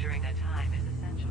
during that time is essential.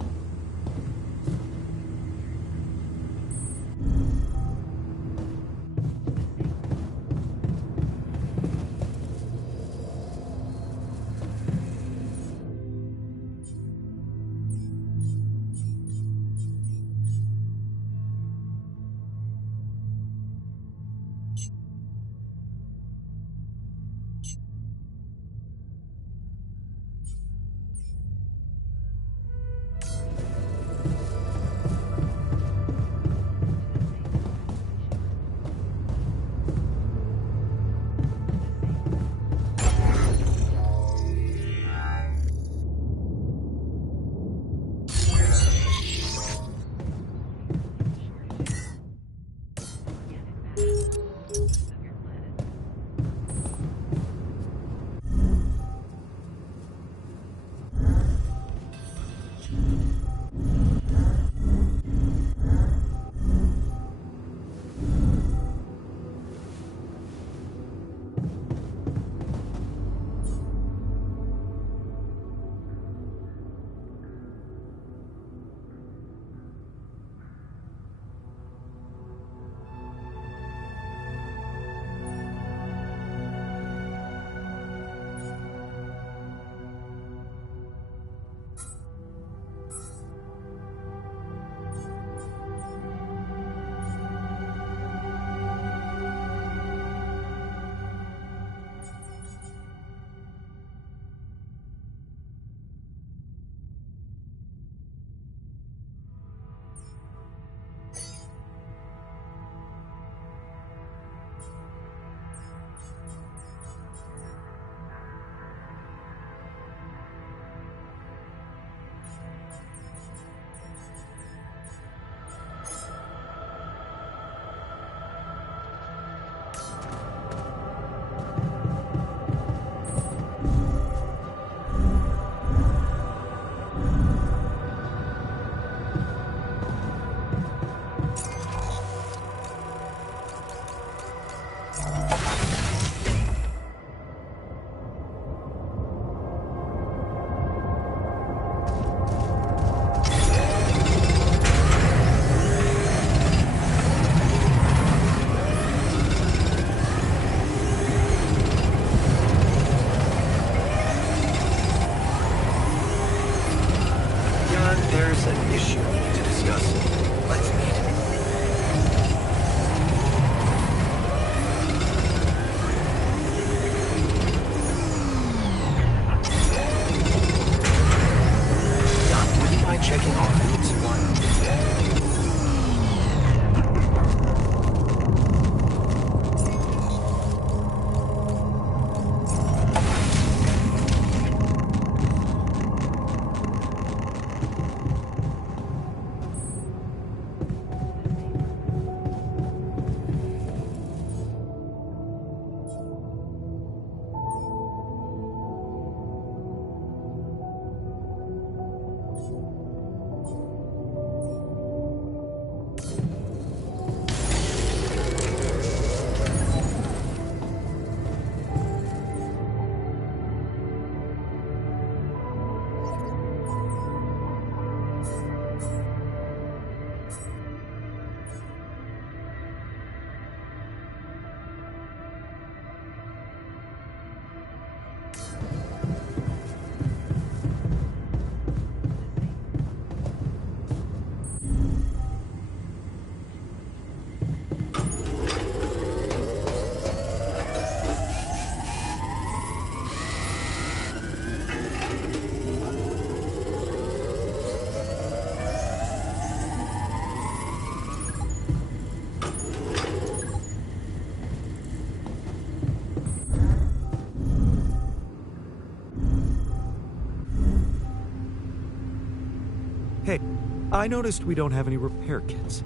Hey, I noticed we don't have any repair kits.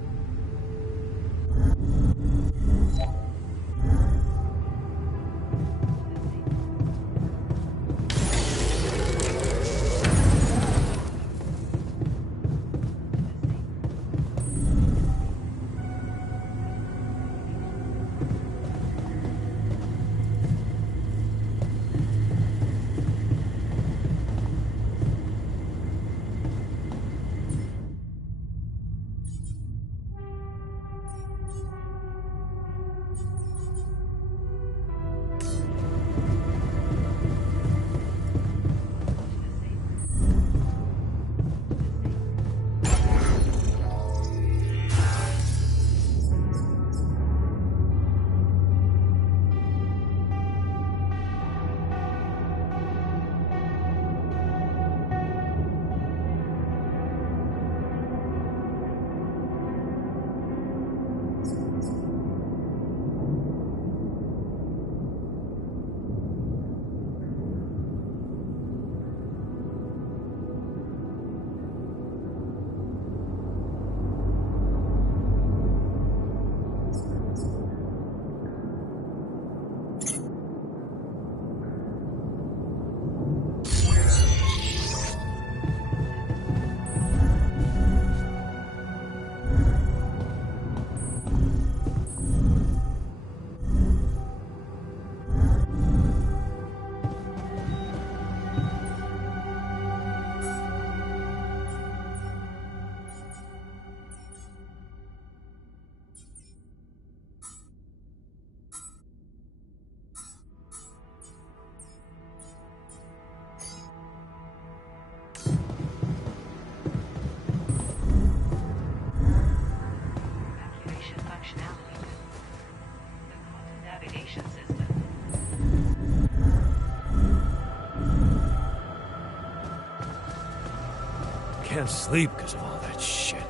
can't sleep because of all that shit.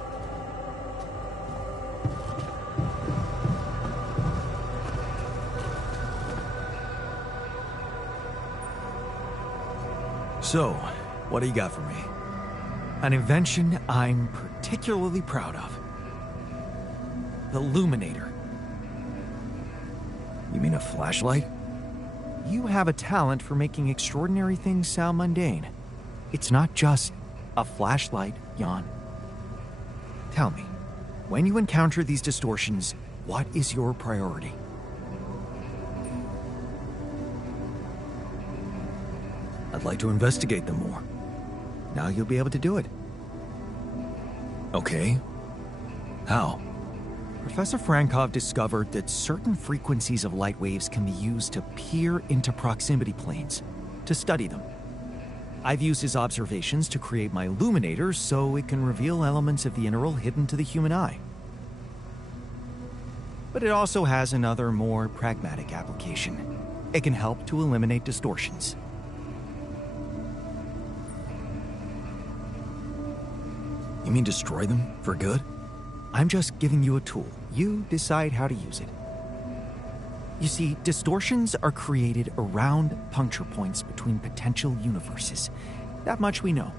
So, what do you got for me? An invention I'm particularly proud of. The Luminator. You mean a flashlight? You have a talent for making extraordinary things sound mundane. It's not just a flashlight, Jan. Tell me, when you encounter these distortions, what is your priority? I'd like to investigate them more. Now you'll be able to do it. Okay. How? Professor Frankov discovered that certain frequencies of light waves can be used to peer into proximity planes, to study them. I've used his observations to create my illuminator so it can reveal elements of the interval hidden to the human eye. But it also has another, more pragmatic application. It can help to eliminate distortions. You mean destroy them for good? I'm just giving you a tool. You decide how to use it. You see, distortions are created around puncture points between potential universes. That much we know.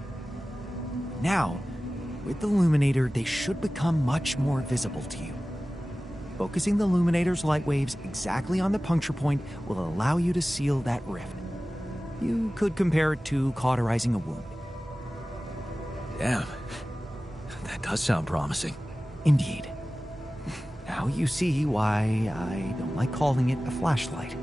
Now, with the Illuminator, they should become much more visible to you. Focusing the Illuminator's light waves exactly on the puncture point will allow you to seal that rift. You could compare it to cauterizing a wound. Damn. That does sound promising. Indeed. Now you see why I don't like calling it a flashlight.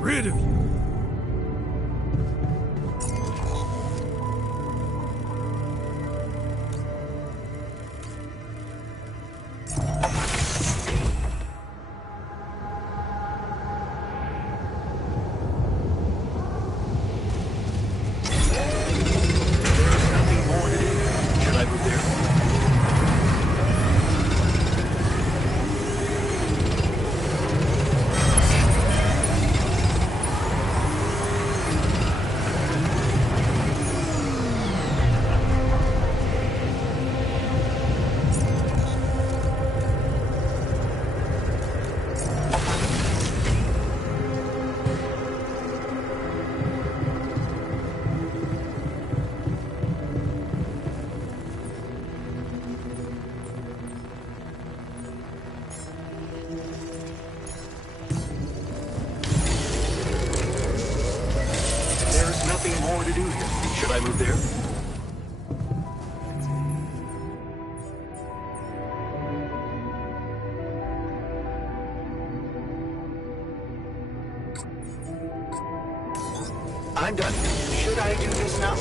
Rid of you. More to do here. Should I move there? I'm done. Should I do this now?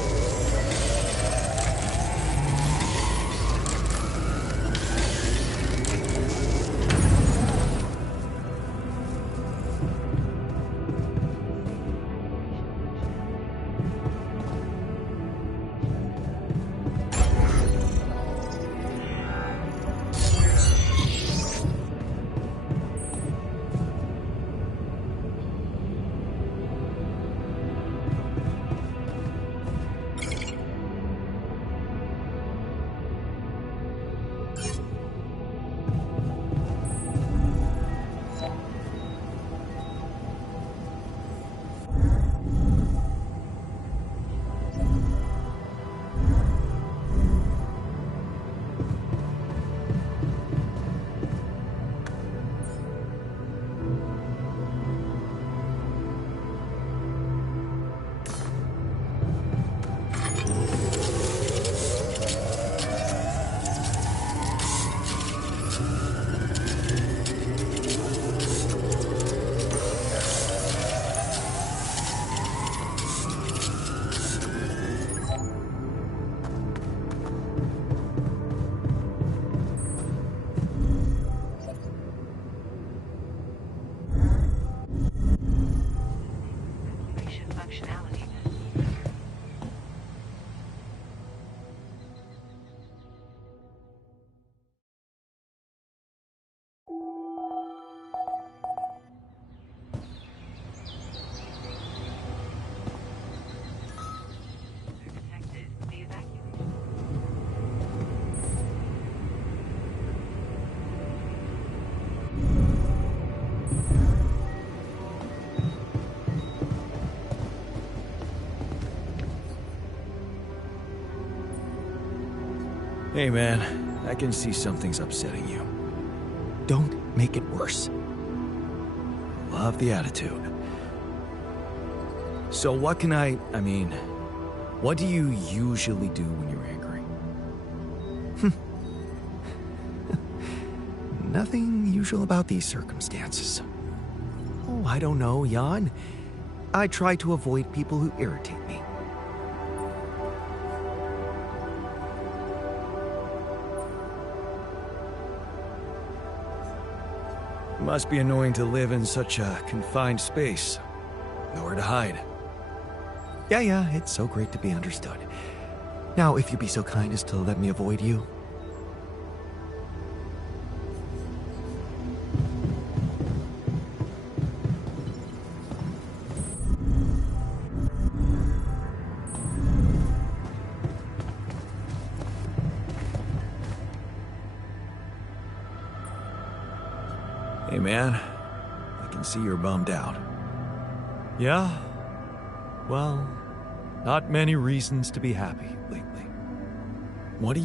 Hey man, I can see something's upsetting you. Don't make it worse. Love the attitude. So what do you usually do when you're angry? Nothing usual about these circumstances. Oh, I don't know, Jan. I try to avoid people who irritate me. Must be annoying to live in such a confined space. Nowhere to hide. Yeah, it's so great to be understood. Now, if you'd be so kind as to let me avoid you. Hey man, I can see you're bummed out. Yeah? Well, not many reasons to be happy lately. What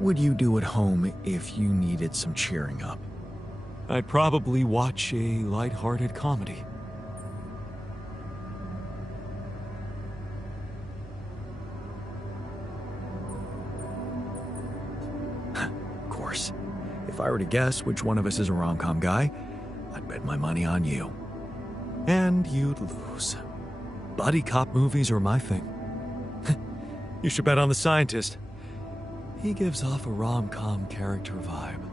would you do at home if you needed some cheering up? I'd probably watch a lighthearted comedy. Of course. If I were to guess which one of us is a rom-com guy, I'd bet my money on you. And you'd lose. Buddy cop movies are my thing. You should bet on the scientist. He gives off a rom-com character vibe.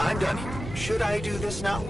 I'm done here. Should I do this now?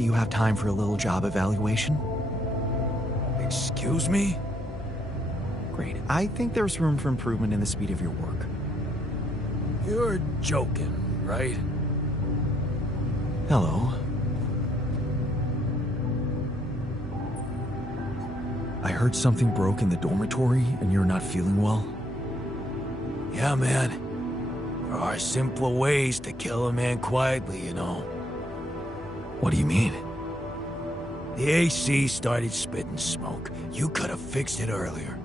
Do you have time for a little job evaluation? Excuse me? Great. I think there's room for improvement in the speed of your work. You're joking, right? Hello. I heard something broke in the dormitory and you're not feeling well. Yeah, man. There are simpler ways to kill a man quietly, you know. What do you mean? The AC started spitting smoke. You could have fixed it earlier.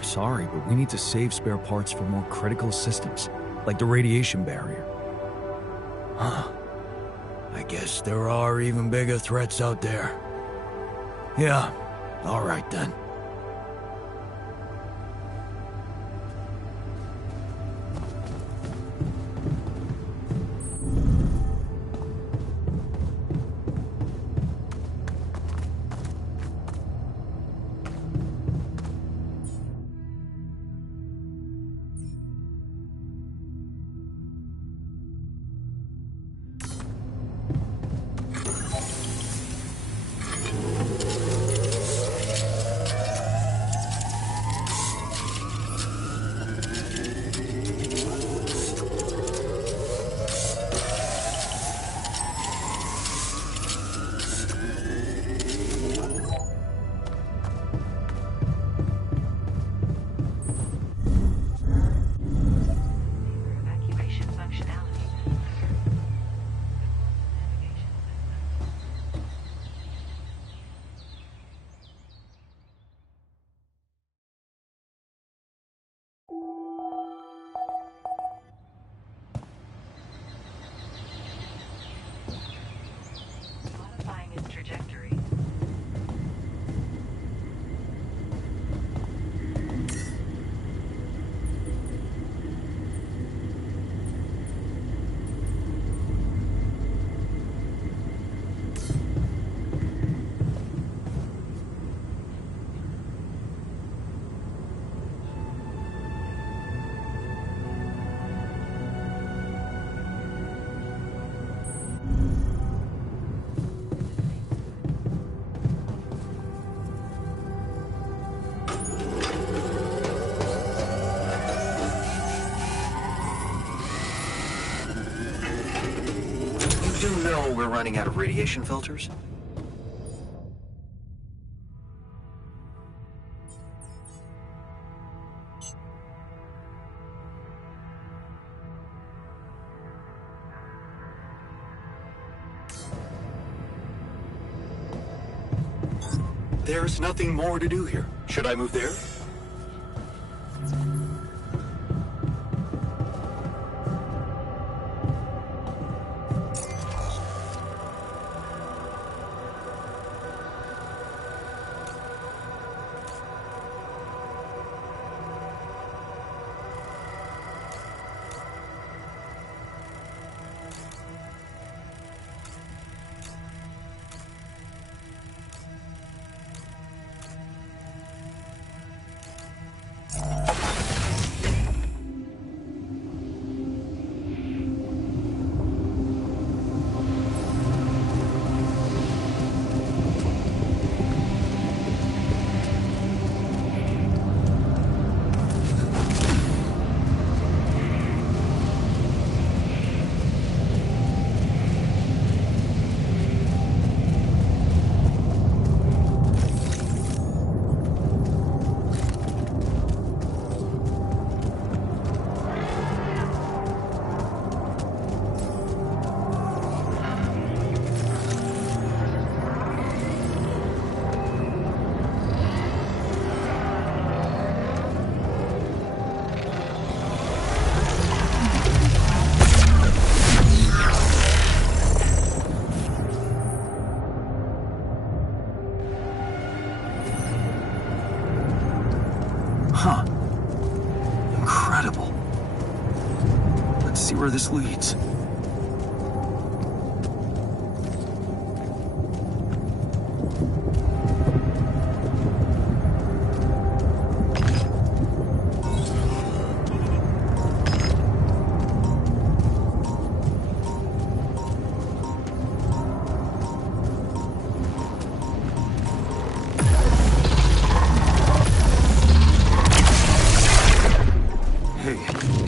Sorry, but we need to save spare parts for more critical systems, like the radiation barrier. Huh. I guess there are even bigger threats out there. Yeah, all right then. You do know we're running out of radiation filters? There's nothing more to do here. Should I move there? Huh. Incredible. Let's see where this leads.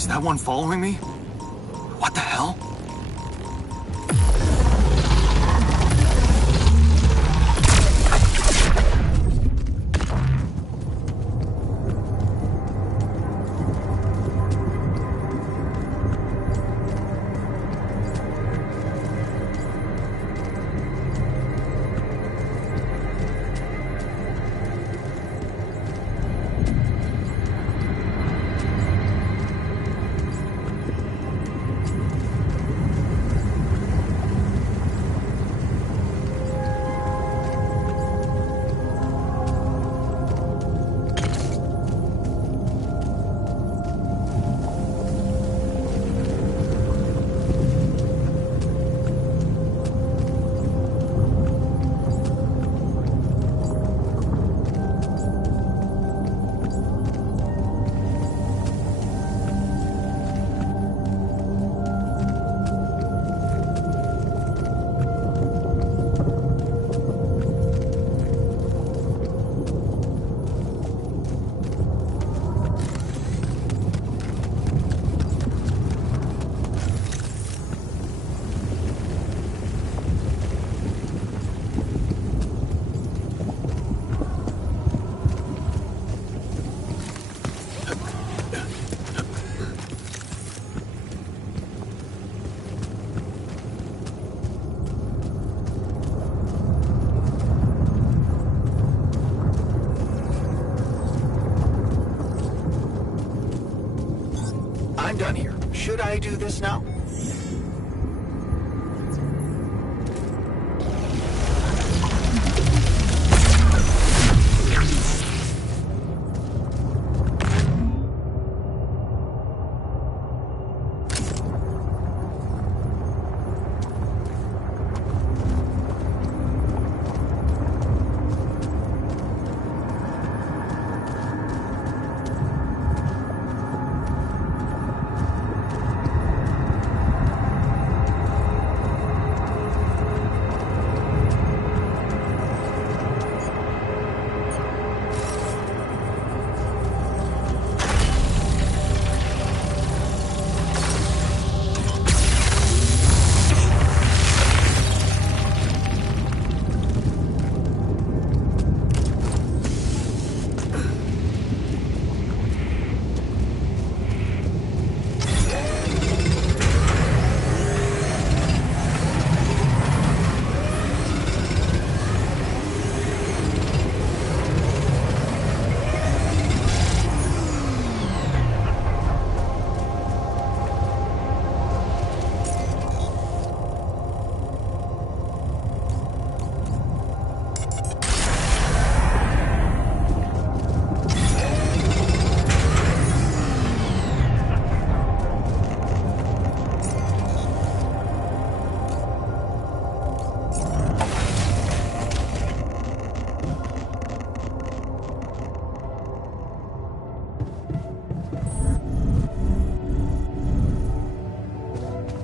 Is that one following me? What the hell? I'm done here. Should I do this now?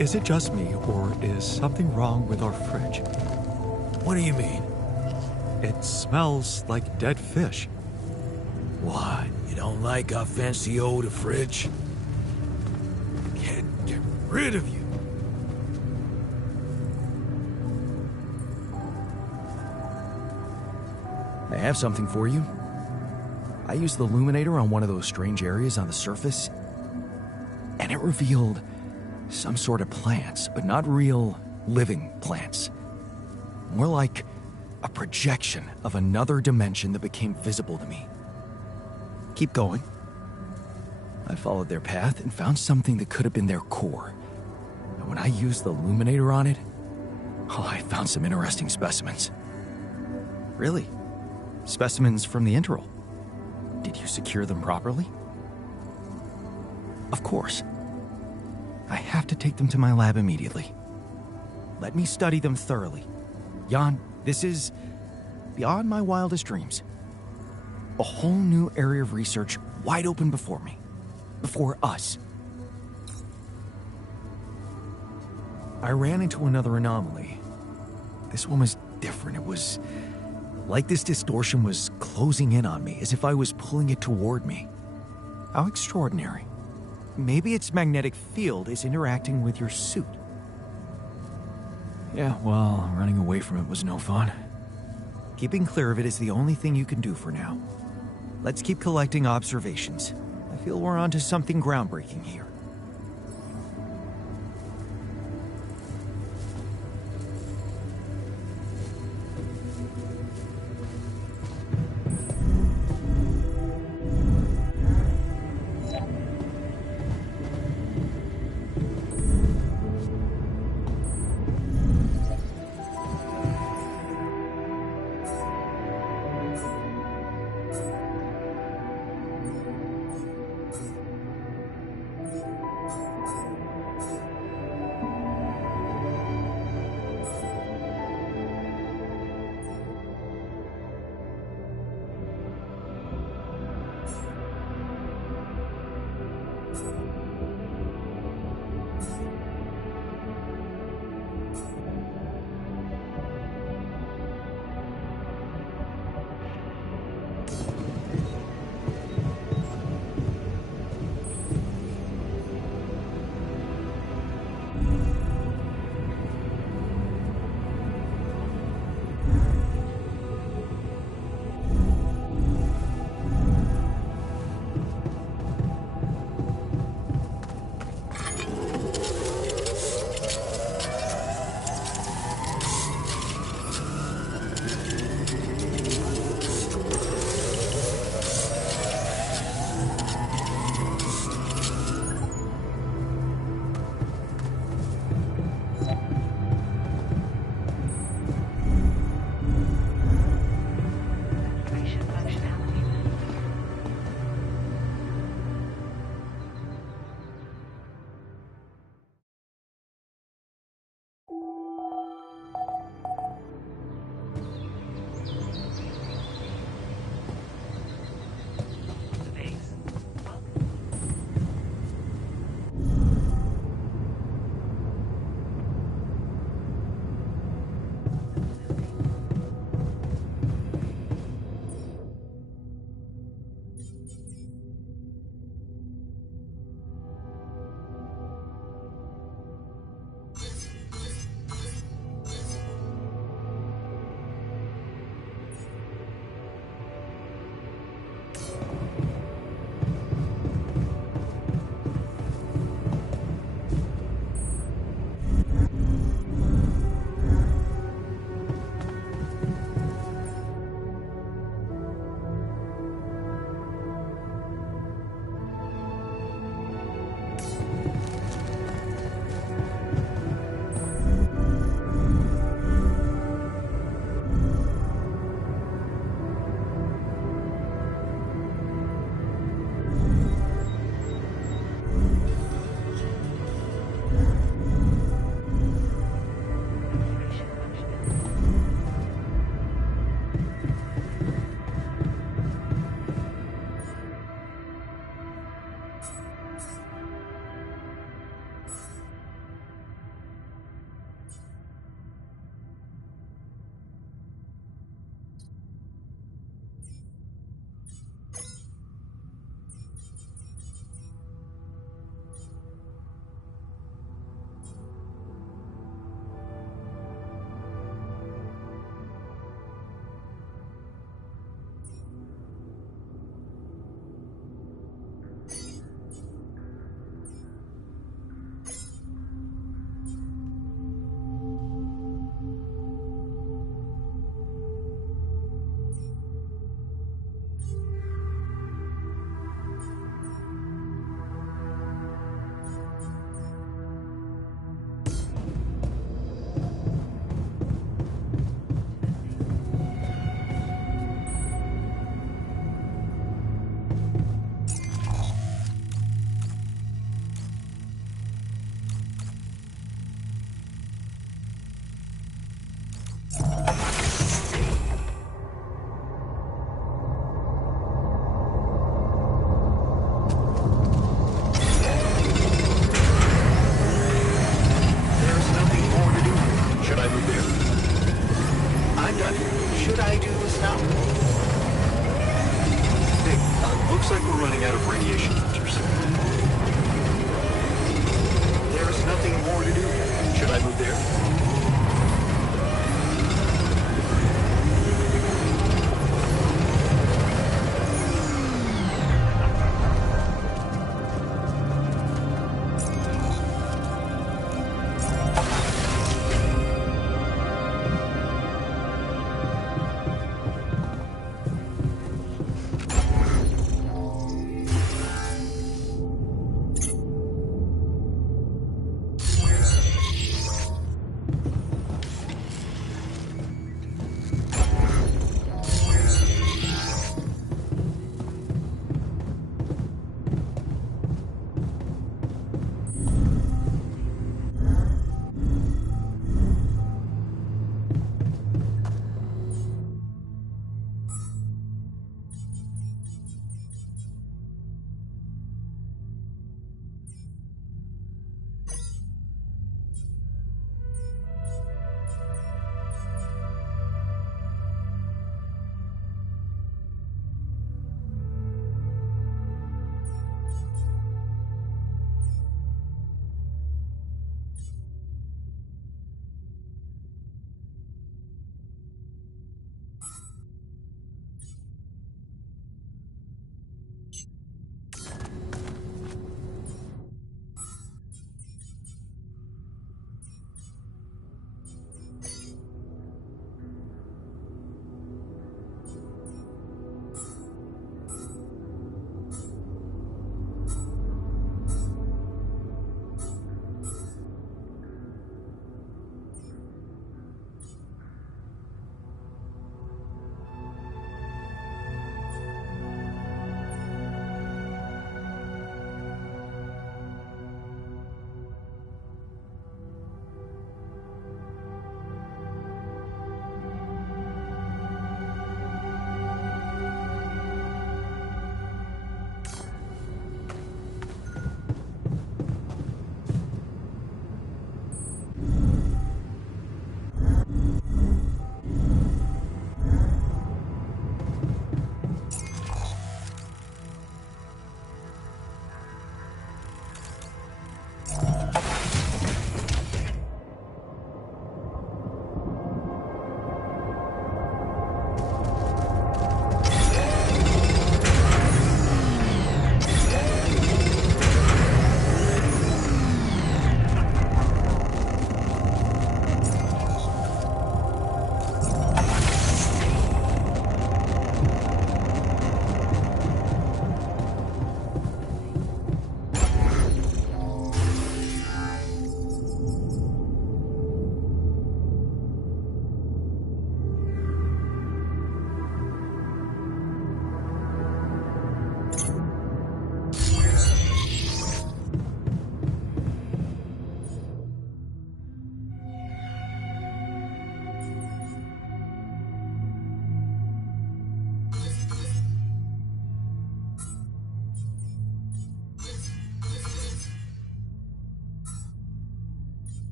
Is it just me, or is something wrong with our fridge? What do you mean? It smells like dead fish. What? You don't like our fancy old fridge? Can't get rid of you. I have something for you. I used the illuminator on one of those strange areas on the surface, and it revealed some sort of plants, but not real living plants. More like a projection of another dimension that became visible to me. Keep going. I followed their path and found something that could have been their core. And when I used the illuminator on it, I found some interesting specimens. Really? Specimens from the interval. Did you secure them properly? Of course. I have to take them to my lab immediately. Let me study them thoroughly. Jan, this is beyond my wildest dreams. A whole new area of research wide open before me. Before us. I ran into another anomaly. This one was different. It was like this distortion was closing in on me, as if I was pulling it toward me. How extraordinary. Maybe its magnetic field is interacting with your suit. Yeah, well, running away from it was no fun. Keeping clear of it is the only thing you can do for now. Let's keep collecting observations. I feel we're onto something groundbreaking here.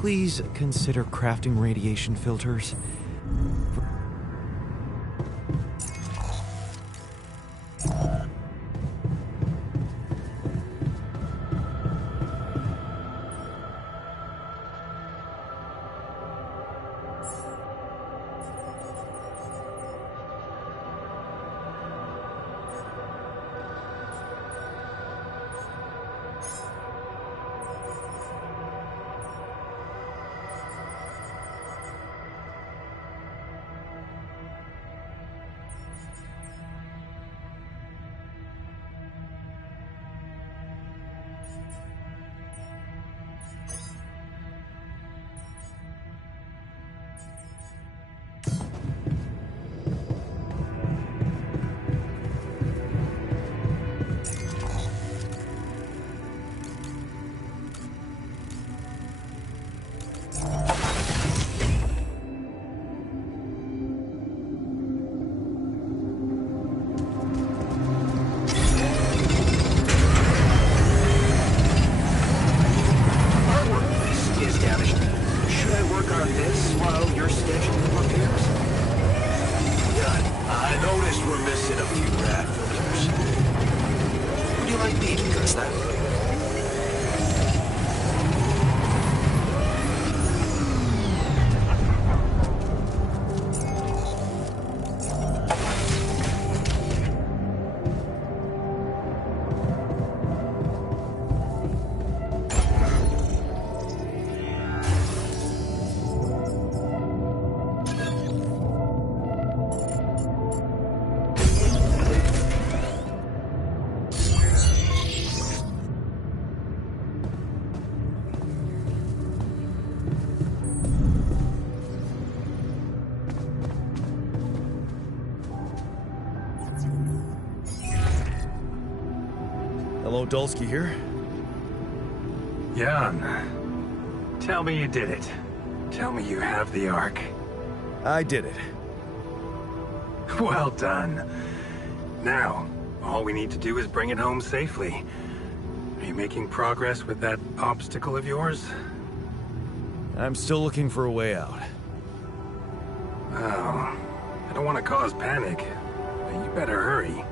Please consider crafting radiation filters. Hello, Dulski here. Jan, tell me you did it. Tell me you have the Ark. I did it. Well done. Now, all we need to do is bring it home safely. Are you making progress with that obstacle of yours? I'm still looking for a way out. Oh, I don't want to cause panic, but you better hurry.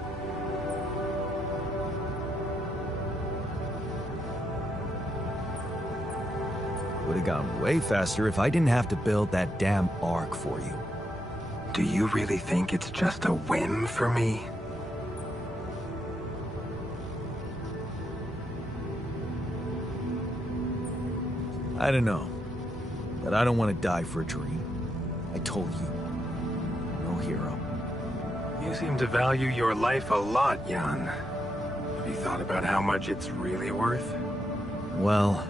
Would have gone way faster if I didn't have to build that damn Ark for you. Do you really think it's just a whim for me? I don't know. But I don't want to die for a dream. I told you. No hero. You seem to value your life a lot, Jan. Have you thought about how much it's really worth? Well...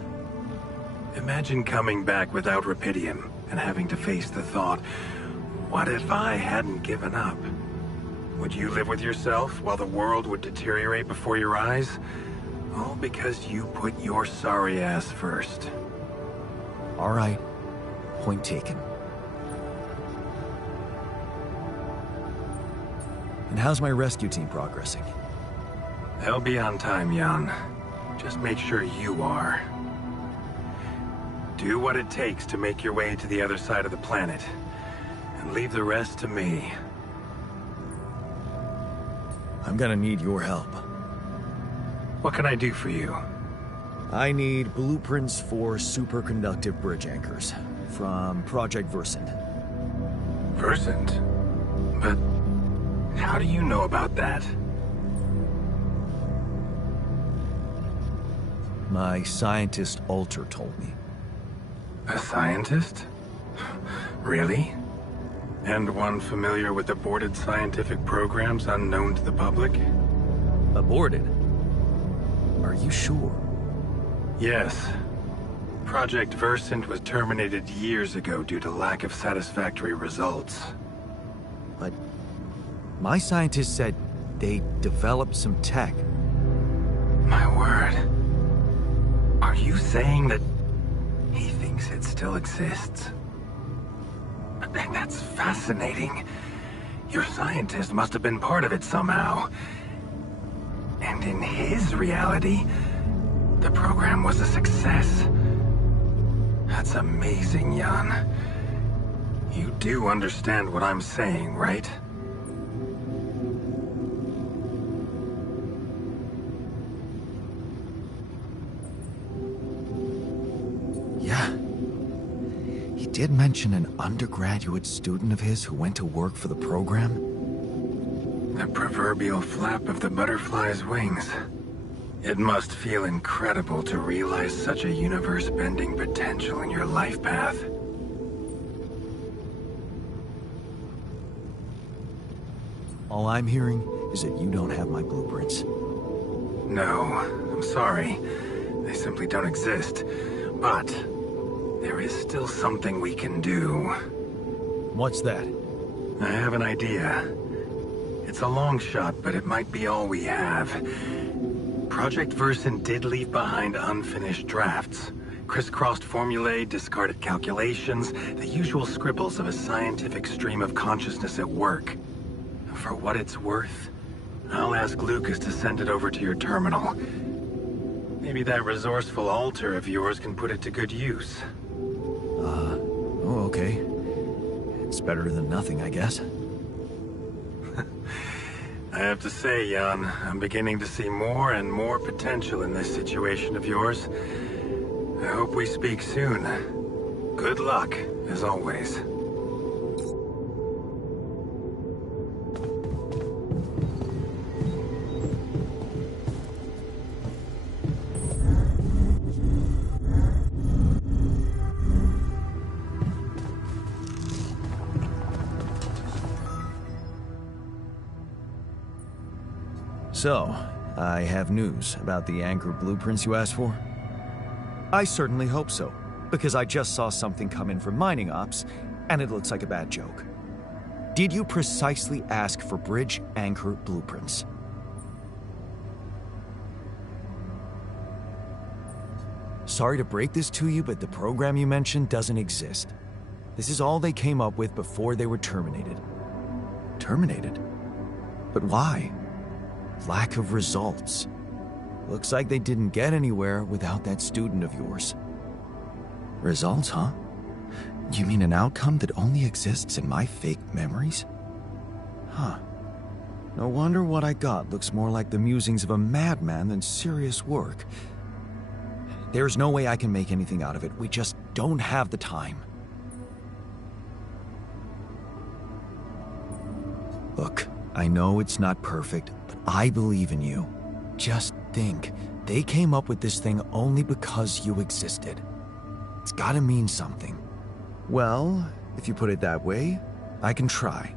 Imagine coming back without Rapidium and having to face the thought, what if I hadn't given up? Would you live with yourself while the world would deteriorate before your eyes? All because you put your sorry ass first. All right. Point taken. And how's my rescue team progressing? They'll be on time, Jan. Just make sure you are. Do what it takes to make your way to the other side of the planet. And leave the rest to me. I'm gonna need your help. What can I do for you? I need blueprints for superconductive bridge anchors from Project Versant. Versant? But how do you know about that? My scientist Alter told me. A scientist? Really? And one familiar with aborted scientific programs unknown to the public? Aborted? Are you sure? Yes. Project Versant was terminated years ago due to lack of satisfactory results. But my scientist said they developed some tech. My word. Are you saying that he thinks it still exists? That's fascinating. Your scientist must have been part of it somehow. And in his reality, the program was a success. That's amazing, Jan. You do understand what I'm saying, right? Yeah. He did mention an undergraduate student of his who went to work for the program. The proverbial flap of the butterfly's wings. It must feel incredible to realize such a universe-bending potential in your life path. All I'm hearing is that you don't have my blueprints. No, I'm sorry. They simply don't exist. But there is still something we can do. What's that? I have an idea. It's a long shot, but it might be all we have. Project Versen did leave behind unfinished drafts. Crisscrossed formulae, discarded calculations, the usual scribbles of a scientific stream of consciousness at work. For what it's worth, I'll ask Lucas to send it over to your terminal. Maybe that resourceful alter of yours can put it to good use. Oh, okay. It's better than nothing, I guess. I have to say, Jan, I'm beginning to see more and more potential in this situation of yours. I hope we speak soon. Good luck, as always. So, I have news about the Anchor blueprints you asked for? I certainly hope so, because I just saw something come in from mining ops, and it looks like a bad joke. Did you precisely ask for bridge anchor blueprints? Sorry to break this to you, but the program you mentioned doesn't exist. This is all they came up with before they were terminated. Terminated? But why? Lack of results. Looks like they didn't get anywhere without that student of yours. Results, huh? You mean an outcome that only exists in my fake memories? Huh. No wonder what I got looks more like the musings of a madman than serious work. There's no way I can make anything out of it. We just don't have the time. Look, I know it's not perfect, but I believe in you. Just think, they came up with this thing only because you existed. It's gotta mean something. Well, if you put it that way, I can try.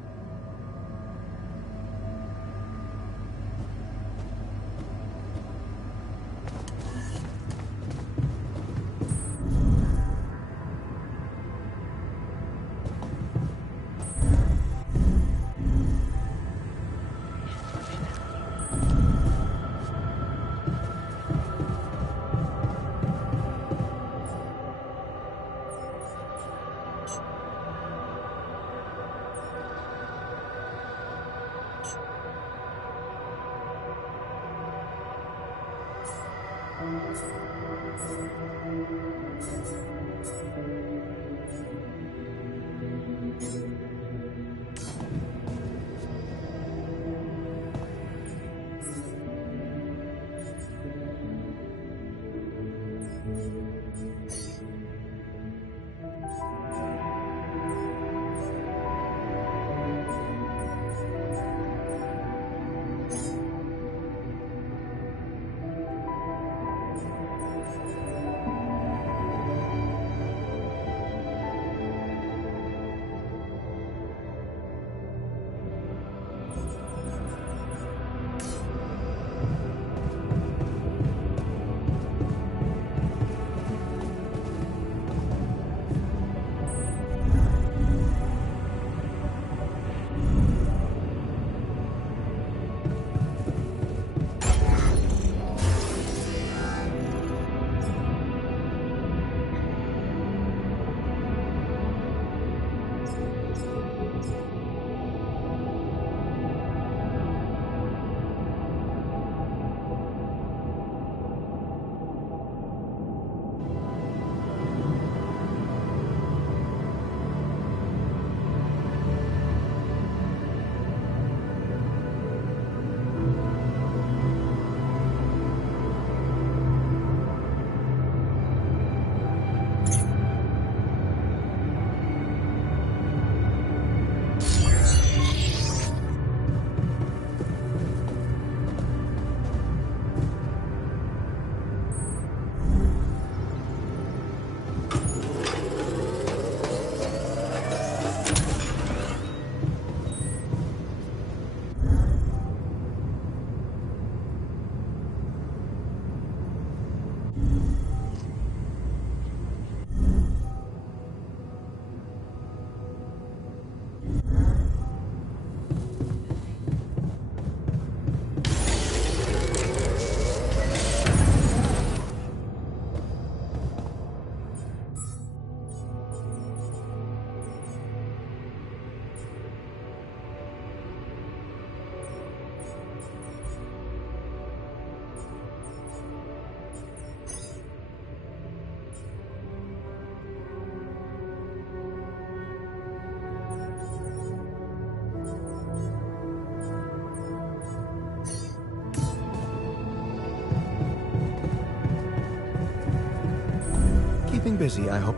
Keeping busy, I hope.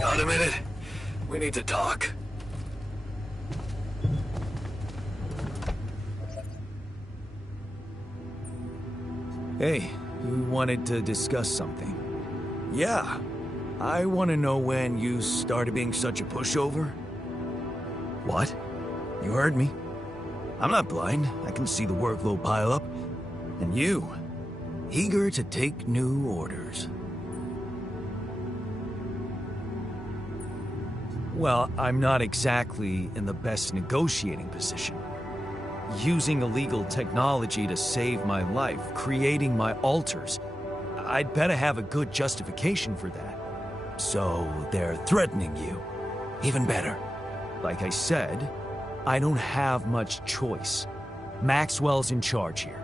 Got a minute? We need to talk. Hey, you wanted to discuss something. Yeah. I want to know when you started being such a pushover. What? You heard me. I'm not blind. I can see the workload pile up. And you, eager to take new orders. Well, I'm not exactly in the best negotiating position. Using illegal technology to save my life, creating my altars. I'd better have a good justification for that. So they're threatening you. Even better. Like I said, I don't have much choice. Maxwell's in charge here.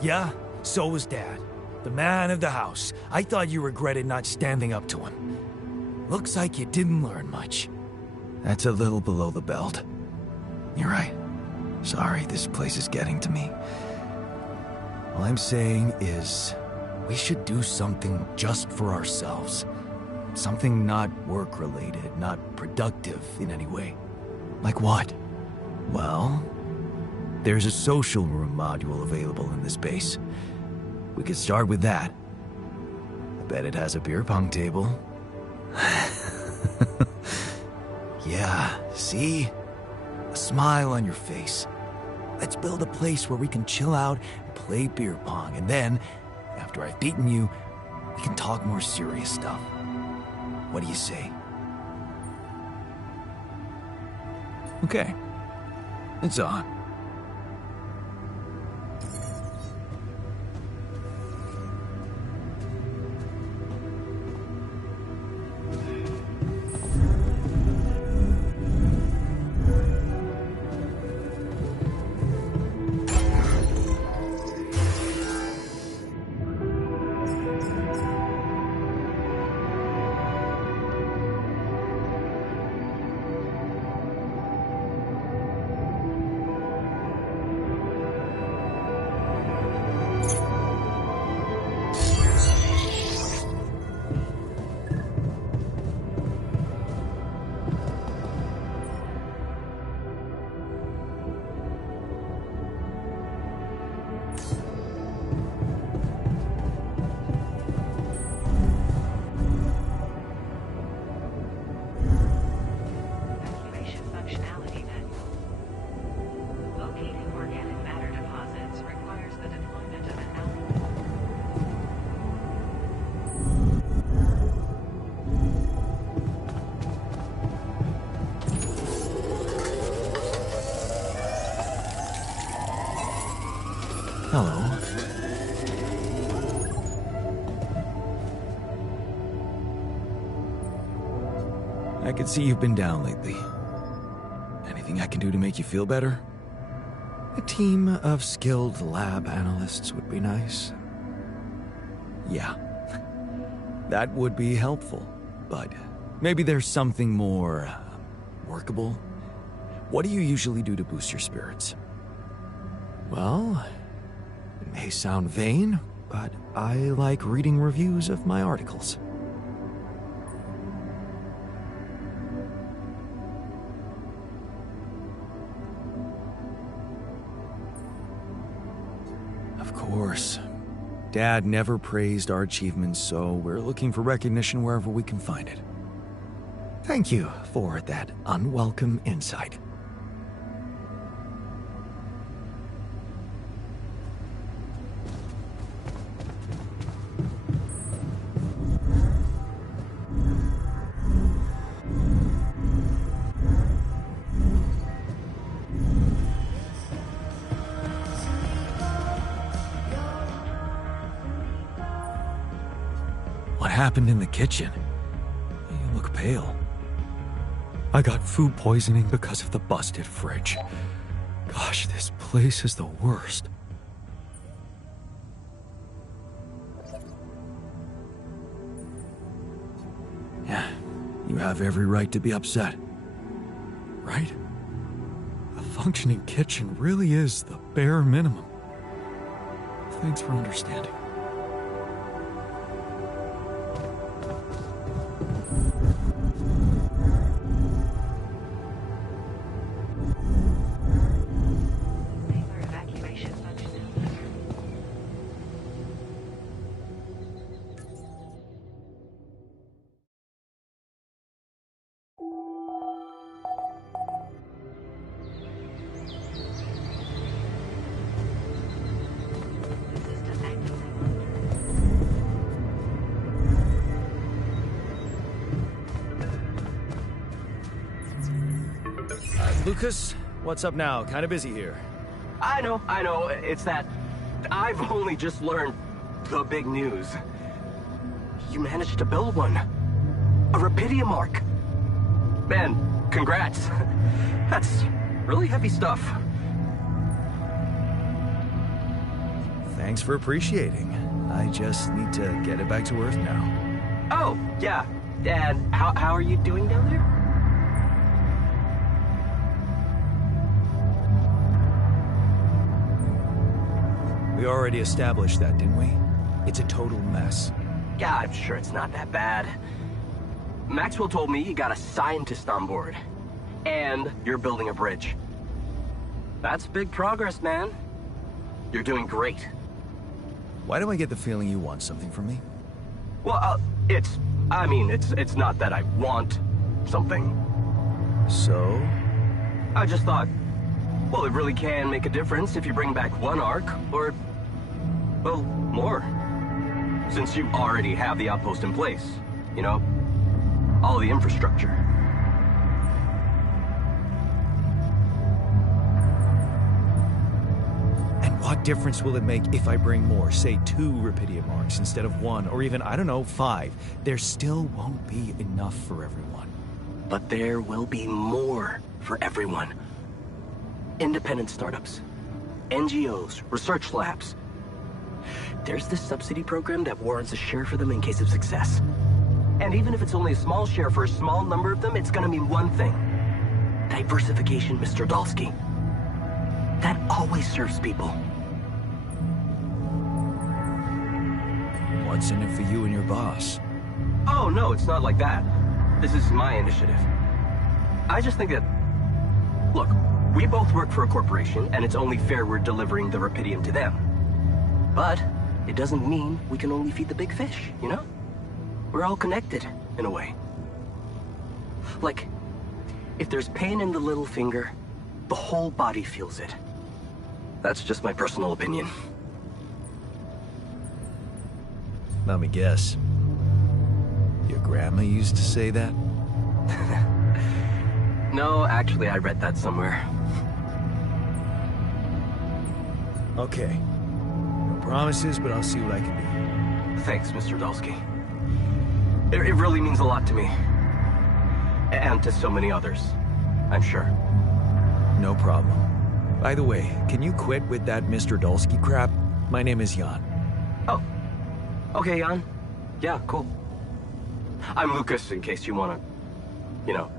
Yeah, so was Dad. The man of the house. I thought you regretted not standing up to him. Looks like you didn't learn much. That's a little below the belt. You're right. Sorry, this place is getting to me. All I'm saying is, we should do something just for ourselves. Something not work-related, not productive in any way. Like what? Well, there's a social room module available in this base. We could start with that. I bet it has a beer pong table. Yeah, see? A smile on your face. Let's build a place where we can chill out and play beer pong, and then, after I've beaten you, we can talk more serious stuff. What do you say? Okay. It's on. Hello. I can see you've been down lately. Anything I can do to make you feel better? A team of skilled lab analysts would be nice. Yeah. That would be helpful. But maybe there's something more workable? What do you usually do to boost your spirits? Well, it may sound vain, but I like reading reviews of my articles. course. Dad never praised our achievements, so we're looking for recognition wherever we can find it. Thank you for that unwelcome insight. What happened in the kitchen? You look pale. I got food poisoning because of the busted fridge. Gosh, this place is the worst. Yeah, you have every right to be upset. Right? A functioning kitchen really is the bare minimum. Thanks for understanding. Lucas, what's up now? Kinda busy here. I know. It's that I've only just learned the big news. You managed to build one. A Rapidium arc. Man, congrats. That's really heavy stuff. Thanks for appreciating. I just need to get it back to Earth now. Oh, yeah. And how are you doing down there? We already established that, didn't we? It's a total mess. Yeah, I'm sure it's not that bad. Maxwell told me you got a scientist on board. And you're building a bridge. That's big progress, man. You're doing great. Why do I get the feeling you want something from me? Well, it's not that I want something. So? I just thought, well, it really can make a difference if you bring back one arc, or, well, more. Since you already have the outpost in place, you know? All the infrastructure. And what difference will it make if I bring more, say 2 Rapidium arcs instead of 1, or even, I don't know, 5? There still won't be enough for everyone. But there will be more for everyone. Independent startups, NGOs, research labs. There's this subsidy program that warrants a share for them in case of success. And even if it's only a small share for a small number of them, it's gonna mean one thing. Diversification, Mr. Dolsky. That always serves people. What's in it for you and your boss? Oh, no, it's not like that. This is my initiative. I just think that... Look, we both work for a corporation, and it's only fair we're delivering the Rapidium to them. But it doesn't mean we can only feed the big fish, you know? We're all connected, in a way. Like, if there's pain in the little finger, the whole body feels it. That's just my personal opinion. Let me guess. Your grandma used to say that? No, actually, I read that somewhere. Okay. No promises, but I'll see what I can do. Thanks, Mr. Dolsky. It really means a lot to me. And to so many others, I'm sure. No problem. By the way, can you quit with that Mr. Dolsky crap? My name is Jan. Oh. Okay, Jan. Yeah, cool. I'm Lucas, in case you wanna... you know.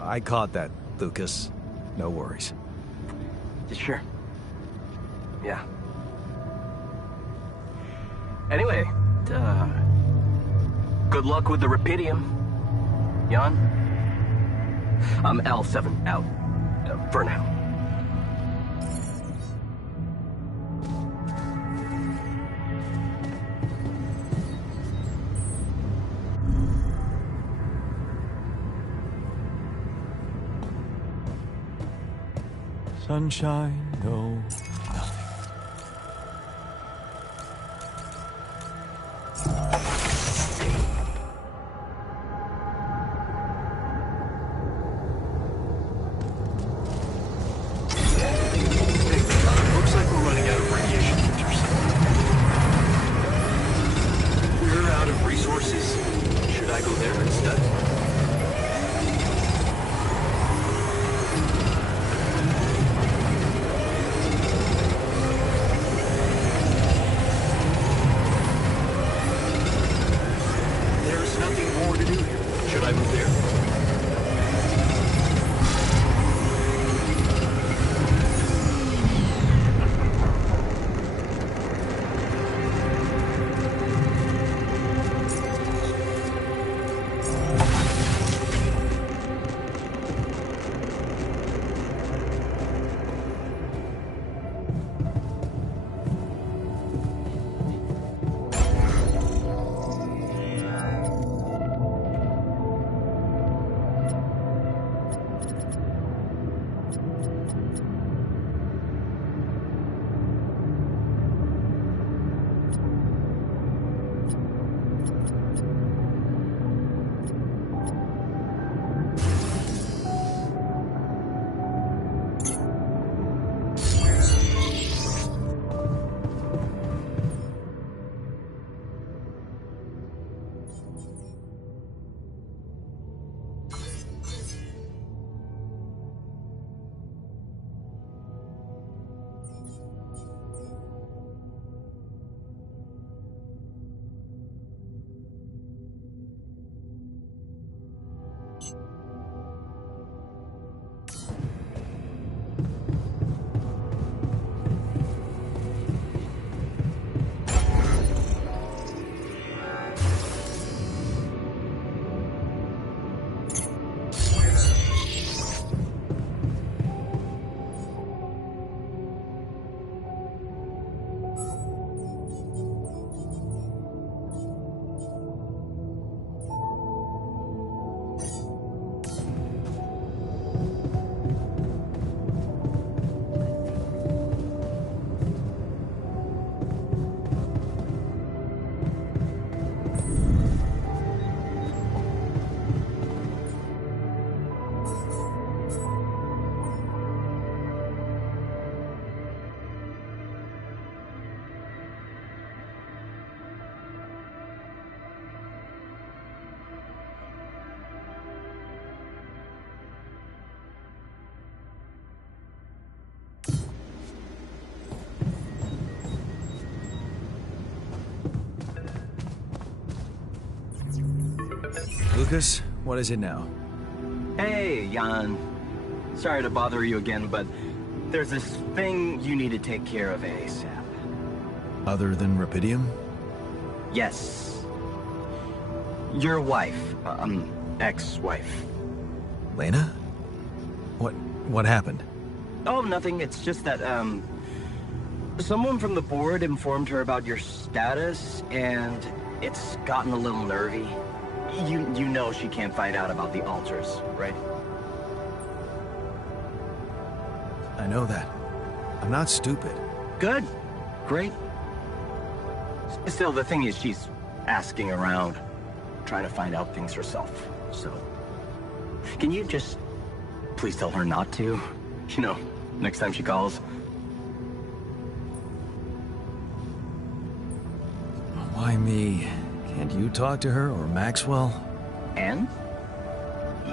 I caught that, Lucas. No worries. Sure. Yeah. Anyway, good luck with the Rapidium, Jan. I'm L7 out, for now. Sunshine, no, nothing. Looks like we're running out of radiation filters. We're out of resources. Should I go there instead? There's nothing more to do here. Should I move there? Lucas, what is it now? Hey, Jan. Sorry to bother you again, but there's this thing you need to take care of ASAP. Other than Rapidium? Yes. Your wife. Ex-wife. Lena? What happened? Oh, nothing. It's just that, someone from the board informed her about your status, and it's gotten a little nervy. You know she can't find out about the altars, right? I know that. I'm not stupid. Good. Great. Still, the thing is, she's asking around, trying to find out things herself, so... Can you just please tell her not to? You know, next time she calls. Why me? Can't you talk to her or Maxwell? And?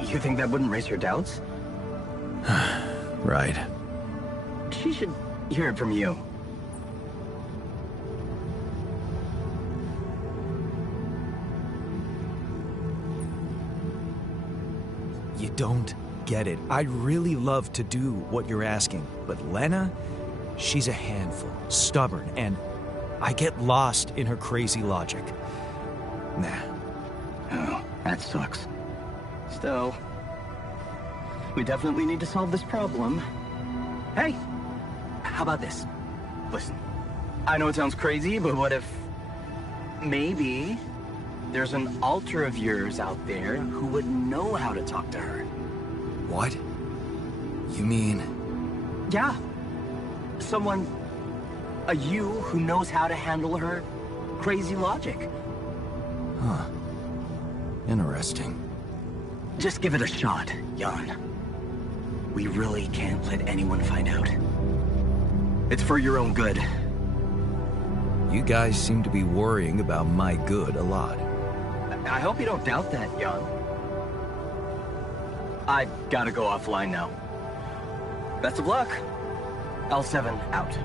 You think that wouldn't raise her doubts? Right. She should hear it from you. You don't get it. I'd really love to do what you're asking, but Lena, she's a handful, stubborn, and I get lost in her crazy logic. Nah. Oh, that sucks. Still, we definitely need to solve this problem. Hey, how about this? Listen, I know it sounds crazy, but what if maybe there's an alter of yours out there who would know how to talk to her? What? You mean Yeah. Someone... a you who knows how to handle her crazy logic. Huh. Interesting. Just give it a shot, Jan. We really can't let anyone find out. It's for your own good. You guys seem to be worrying about my good a lot. I hope you don't doubt that, Jan. I gotta go offline now. Best of luck. L7 out.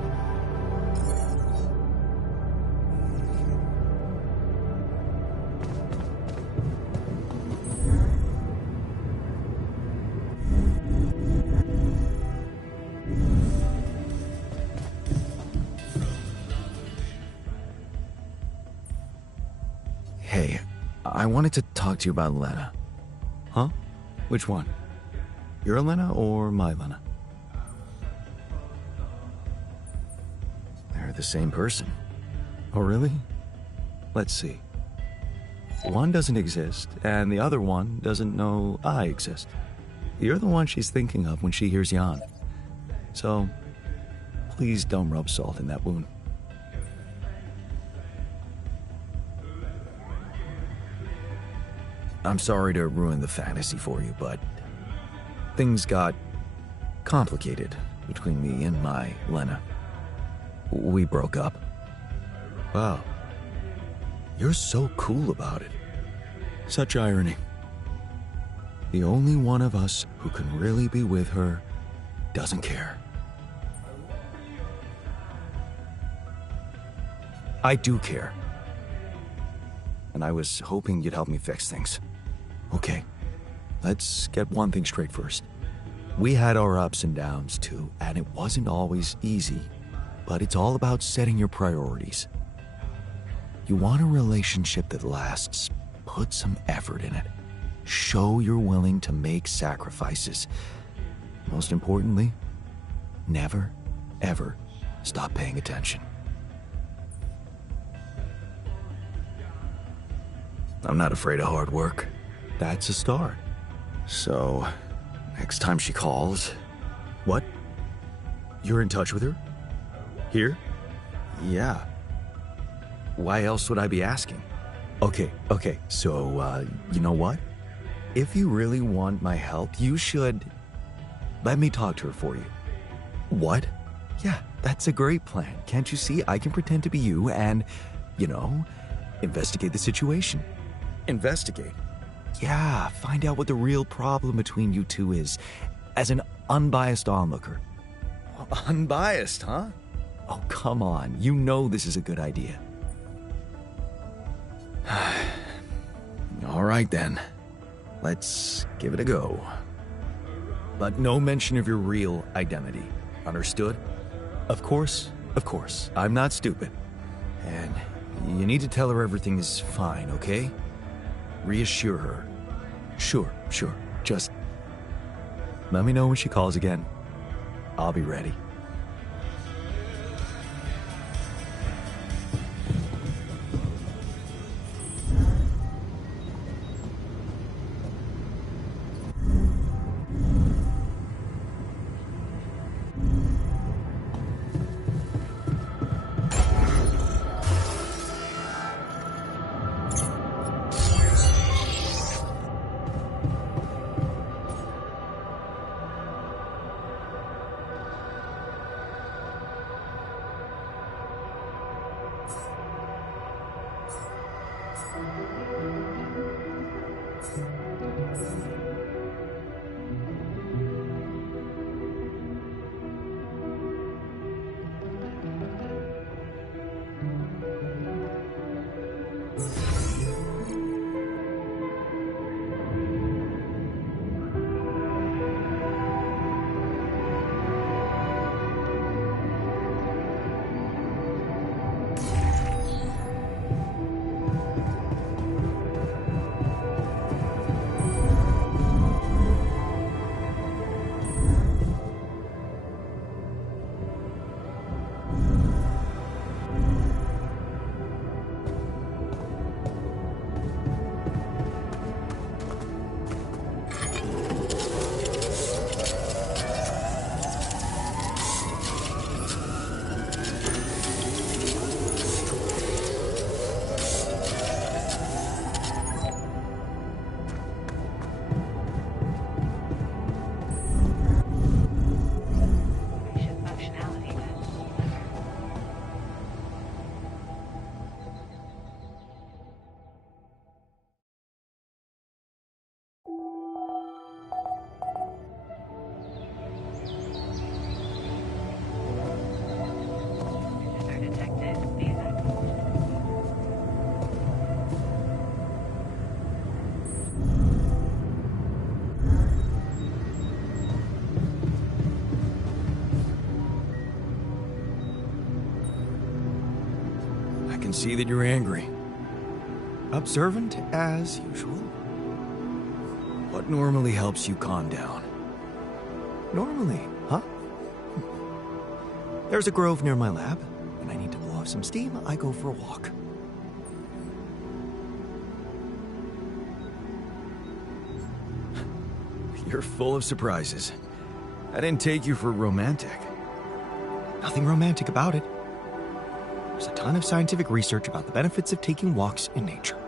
Hey, I wanted to talk to you about Lena. Huh? Which one? Your Lena or my Lena? They're the same person. Oh, really? Let's see. One doesn't exist, and the other one doesn't know I exist. You're the one she's thinking of when she hears Jan. So, please don't rub salt in that wound. I'm sorry to ruin the fantasy for you, but things got complicated between me and my Lena. We broke up. Wow. You're so cool about it. Such irony. The only one of us who can really be with her doesn't care. I do care. And I was hoping you'd help me fix things. Okay, let's get one thing straight first. We had our ups and downs too, and it wasn't always easy, but it's all about setting your priorities. You want a relationship that lasts, put some effort in it. Show you're willing to make sacrifices. Most importantly, never, ever stop paying attention. I'm not afraid of hard work. That's a start. So, next time she calls... What? You're in touch with her? Here? Yeah. Why else would I be asking? Okay, so, you know what? If you really want my help, you should... let me talk to her for you. What? Yeah, that's a great plan. Can't you see? I can pretend to be you and, investigate the situation. Investigate? Yeah, find out what the real problem between you two is, as an unbiased onlooker. Unbiased, huh? Oh, come on. You know this is a good idea. All right, then. Let's give it a go. But no mention of your real identity. Understood? Of course. I'm not stupid. And you need to tell her everything is fine, okay? Reassure her. Sure. Just let me know when she calls again. I'll be ready. can see that you're angry. Observant as usual. What normally helps you calm down? Normally, huh? There's a grove near my lab. When I need to blow off some steam, I go for a walk. You're full of surprises. I didn't take you for romantic. Nothing romantic about it. There's a ton of scientific research about the benefits of taking walks in nature.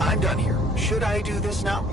I'm done here. Should I do this now?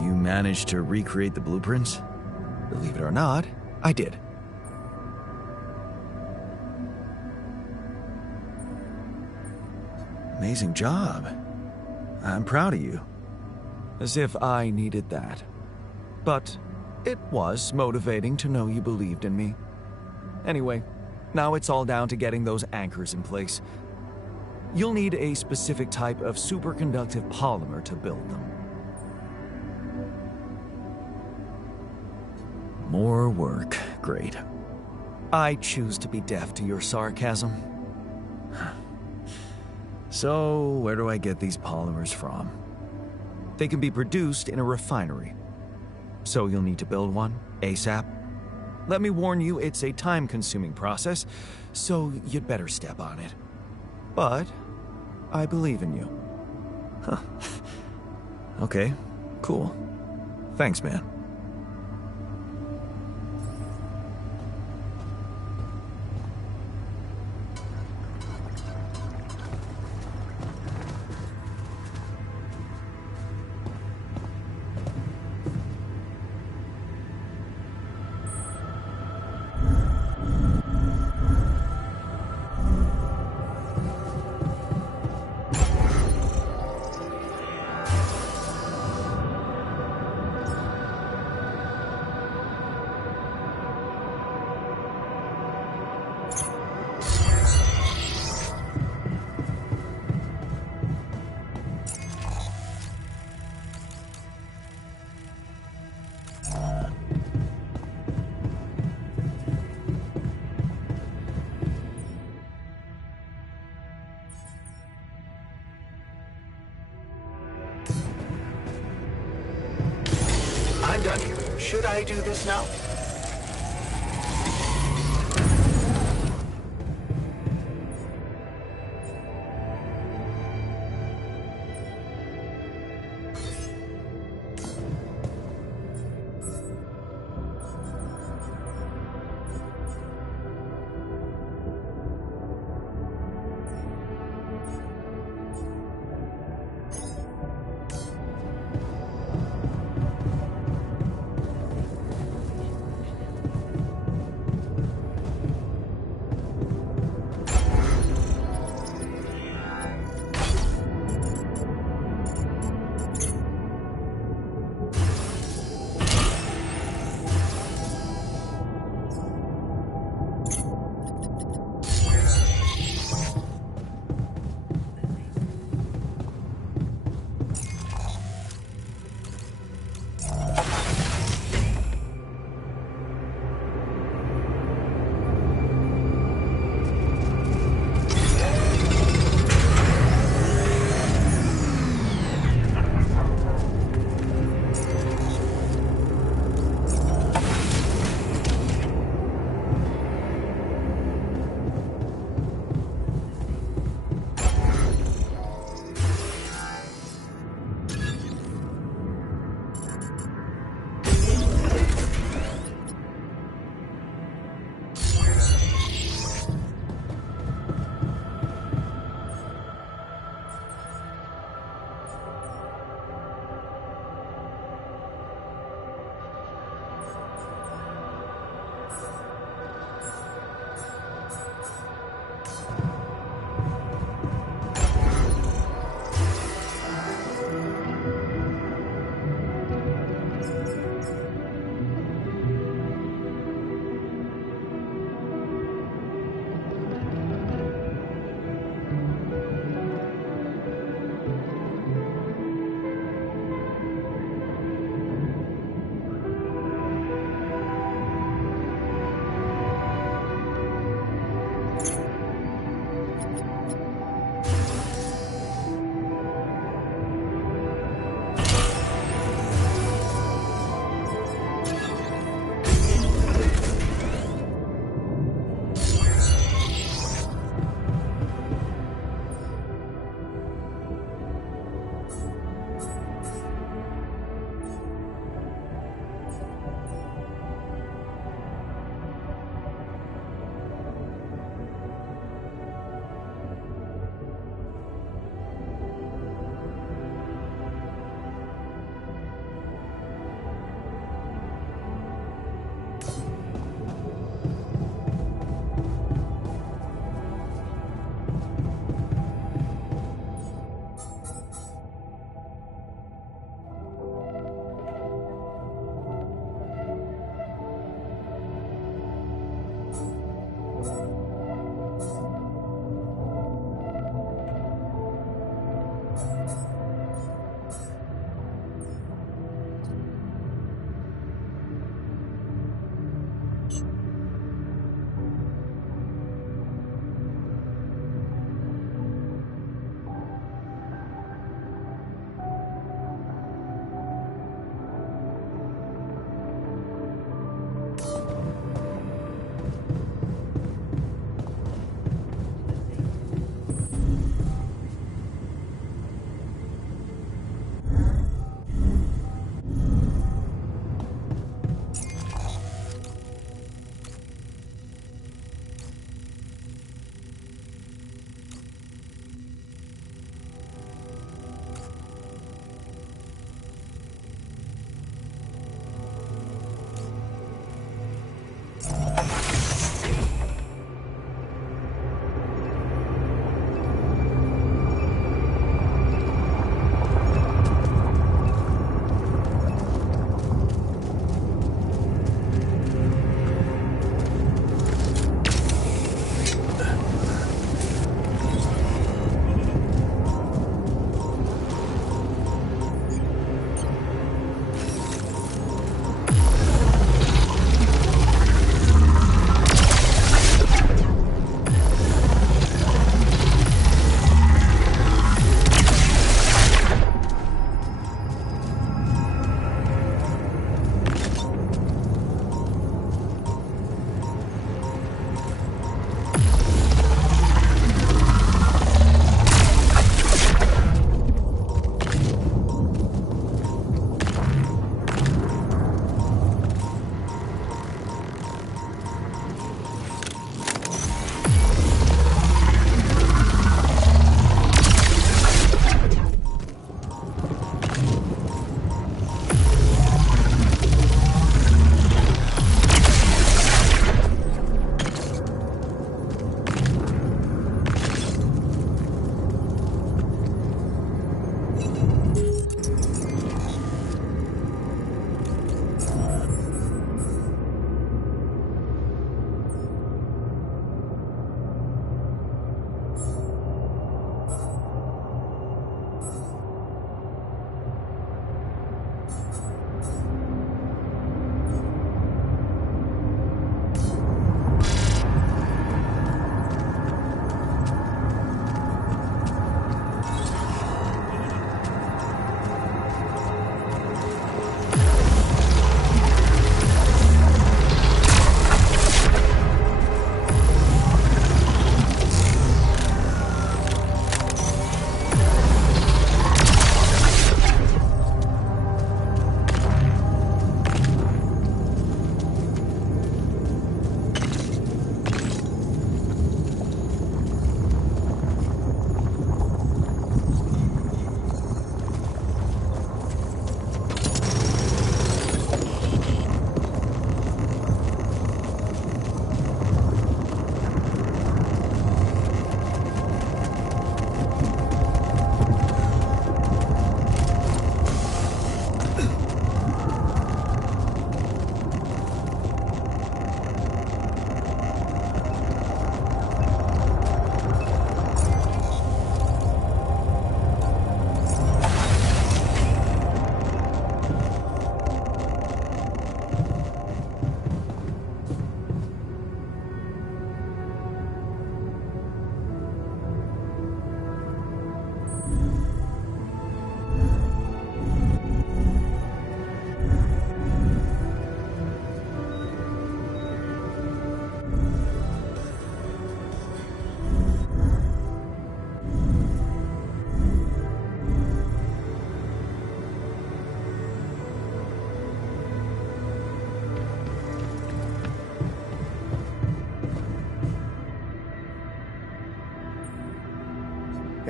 You managed to recreate the blueprints? Believe it or not, I did. Amazing job. I'm proud of you. As if I needed that. But it was motivating to know you believed in me. Anyway, now it's all down to getting those anchors in place. You'll need a specific type of superconductive polymer to build them. More work. Great. I choose to be deaf to your sarcasm. So, where do I get these polymers from? They can be produced in a refinery. So you'll need to build one, ASAP. Let me warn you, it's a time-consuming process, so you'd better step on it. But I believe in you. Huh. Okay, cool. Thanks, man. I'm done here. Should I do this now?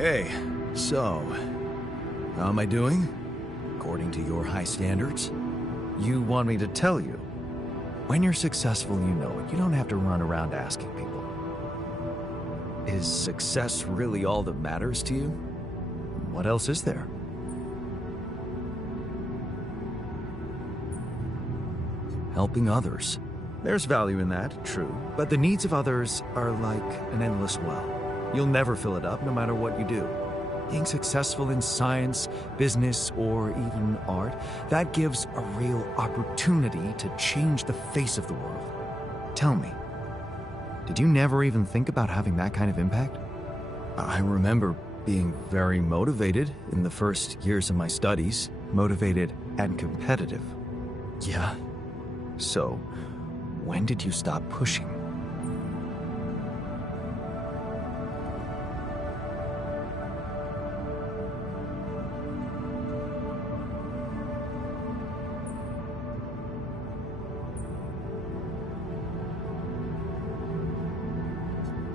Hey, so, how am I doing? According to your high standards? You want me to tell you? When you're successful, you know it. You don't have to run around asking people. Is success really all that matters to you? What else is there? Helping others. There's value in that, true. But the needs of others are like an endless well. You'll never fill it up, no matter what you do. Being successful in science, business, or even art, that gives a real opportunity to change the face of the world. Tell me, did you never even think about having that kind of impact? I remember being very motivated in the first years of my studies. Motivated and competitive. Yeah. So, when did you stop pushing?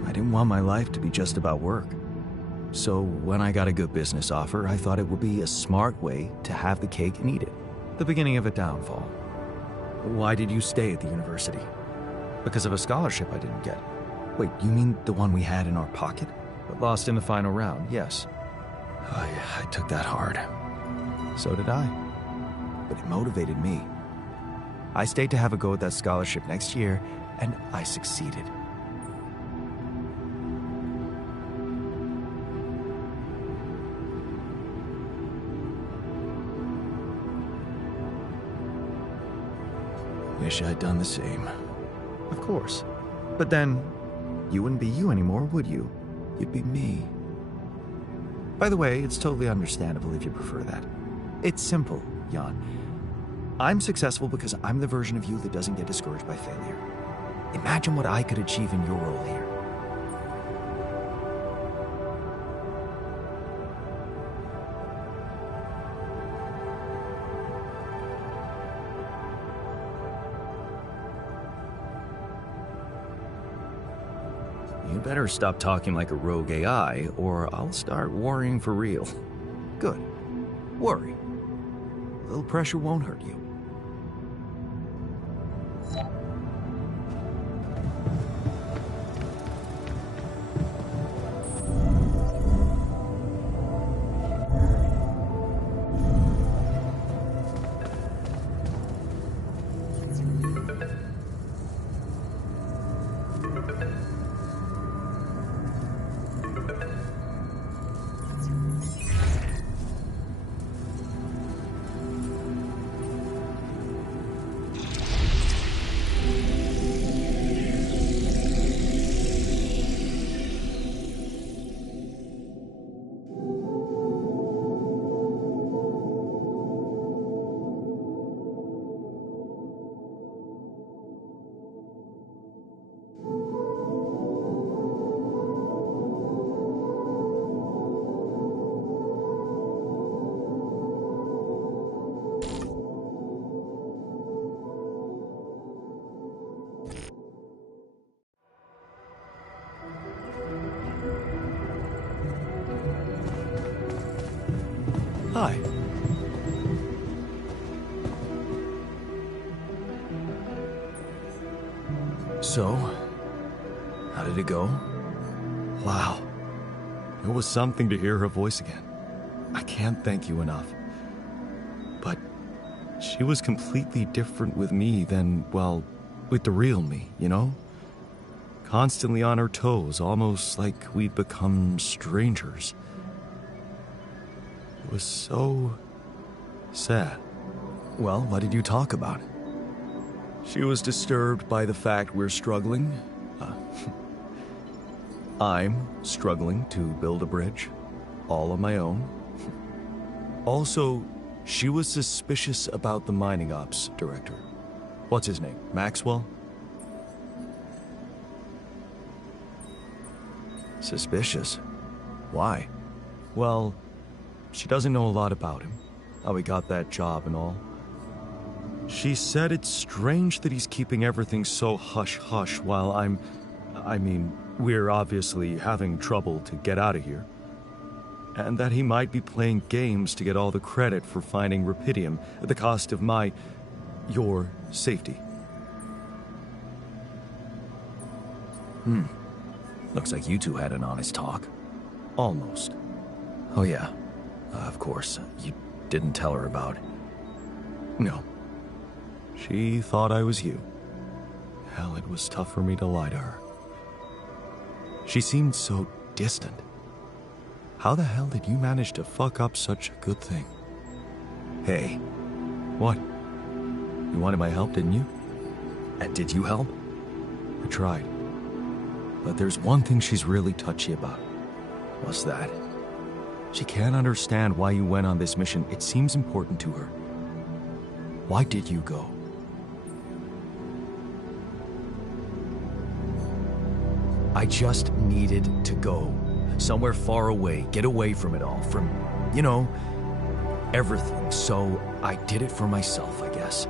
I didn't want my life to be just about work. So when I got a good business offer, I thought it would be a smart way to have the cake and eat it. The beginning of a downfall. Why did you stay at the university? Because of a scholarship I didn't get. Wait, you mean the one we had in our pocket? But lost in the final round, yes. I took that hard. So did I. But it motivated me. I stayed to have a go at that scholarship next year, and I succeeded. Wish I'd done the same. Of course. But then, you wouldn't be you anymore, would you? You'd be me. By the way, it's totally understandable if you prefer that. It's simple, Jan. I'm successful because I'm the version of you that doesn't get discouraged by failure. Imagine what I could achieve in your role here. You better stop talking like a rogue AI, or I'll start worrying for real. Good. Worry. A little pressure won't hurt you. Hi. So, how did it go? Wow. It was something to hear her voice again. I can't thank you enough. But she was completely different with me than, well, with the real me, you know? Constantly on her toes, almost like we'd become strangers. It was so sad. Well, what did you talk about? She was disturbed by the fact we're struggling. I'm struggling to build a bridge, all on my own. Also, she was suspicious about the mining ops director. What's his name? Maxwell? Suspicious? Why? Well, she doesn't know a lot about him, how he got that job and all. She said it's strange that he's keeping everything so hush-hush while we're obviously having trouble to get out of here. and that he might be playing games to get all the credit for finding Rapidium at the cost of your safety. Looks like you two had an honest talk. Almost. Oh yeah, of course. You didn't tell her about... No. She thought I was you. Hell, it was tough for me to lie to her. She seemed so distant. How the hell did you manage to fuck up such a good thing? Hey, What? You wanted my help, didn't you? and did you help? I tried. But there's one thing she's really touchy about. What's that? She can't understand why you went on this mission. It seems important to her. Why did you go? I just needed to go. Somewhere far away, get away from it all, from, you know, everything. So I did it for myself, I guess.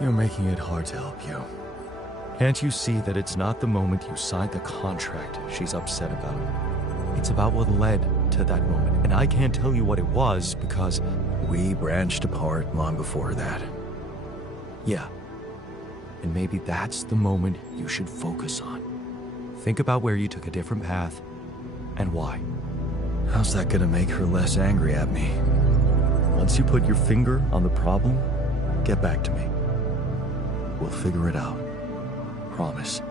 You're making it hard to help you. Can't you see that it's not the moment you signed the contract she's upset about? It's about what led to that moment, and I can't tell you what it was because... We branched apart long before that. Yeah. And maybe that's the moment you should focus on. Think about where you took a different path, and why. How's that gonna make her less angry at me? Once you put your finger on the problem, get back to me. We'll figure it out. Promise.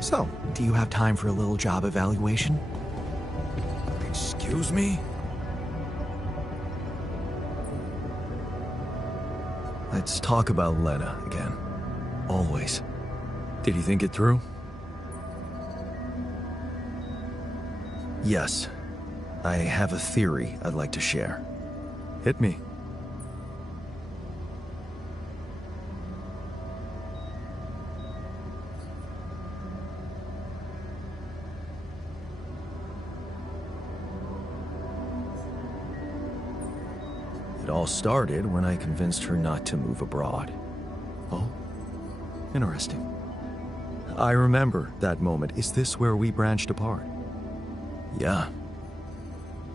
So, do you have time for a little job evaluation? Excuse me? Let's talk about Lena again. Always. Did you think it through? Yes. I have a theory I'd like to share. Hit me. It all started when I convinced her not to move abroad. Oh, interesting. I remember that moment. Is this where we branched apart? Yeah.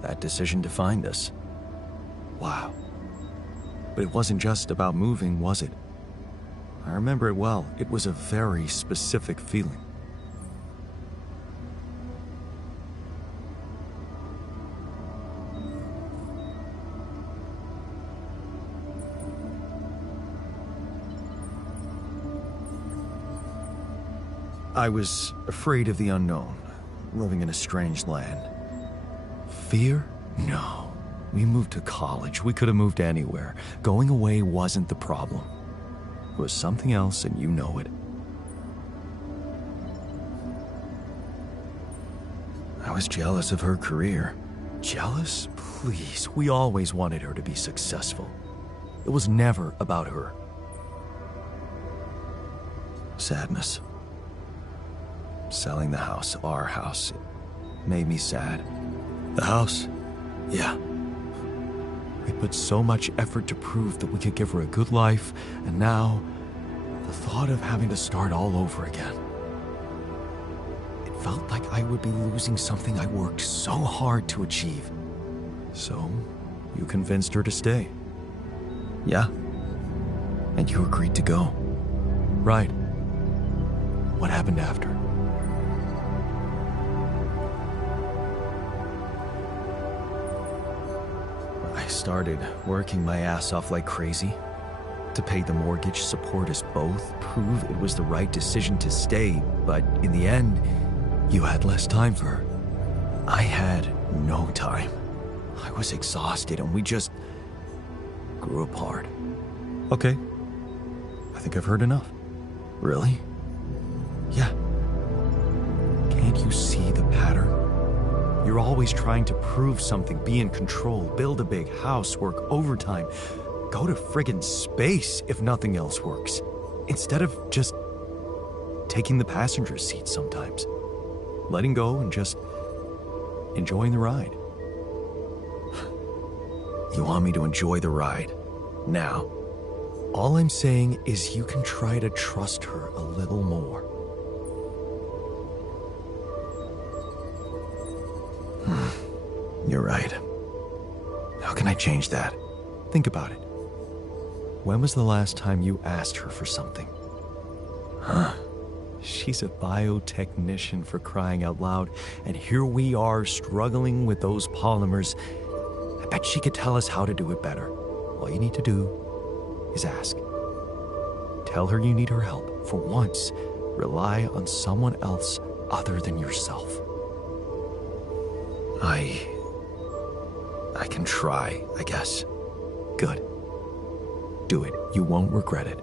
That decision defined us. Wow. But it wasn't just about moving, was it? I remember it well. It was a very specific feeling. I was afraid of the unknown, living in a strange land. Fear? No. We moved to college. We could have moved anywhere. Going away wasn't the problem. It was something else, and you know it. I was jealous of her career. Jealous? Please. We always wanted her to be successful. It was never about her. Sadness. Selling the house, our house, it made me sad. The house? Yeah. We put so much effort to prove that we could give her a good life, and now, the thought of having to start all over again. It felt like I would be losing something I worked so hard to achieve. So, you convinced her to stay. Yeah. And you agreed to go. Right. What happened after? I started working my ass off like crazy to pay the mortgage, support us both, prove it was the right decision to stay, but in the end, you had less time for her. I had no time. I was exhausted and we just grew apart. Okay. I think I've heard enough. Really? Yeah. Can't you see the pattern? You're always trying to prove something, be in control, build a big house, work overtime, go to friggin' space if nothing else works, instead of just taking the passenger seat sometimes, letting go and just enjoying the ride. You want me to enjoy the ride now? All I'm saying is you can try to trust her a little more. You're right. How can I change that? Think about it. When was the last time you asked her for something? Huh? She's a biotechnician, for crying out loud, and here we are struggling with those polymers. I bet she could tell us how to do it better. All you need to do is ask. Tell her you need her help. For once, rely on someone else other than yourself. I can try, I guess. Good. Do it. You won't regret it.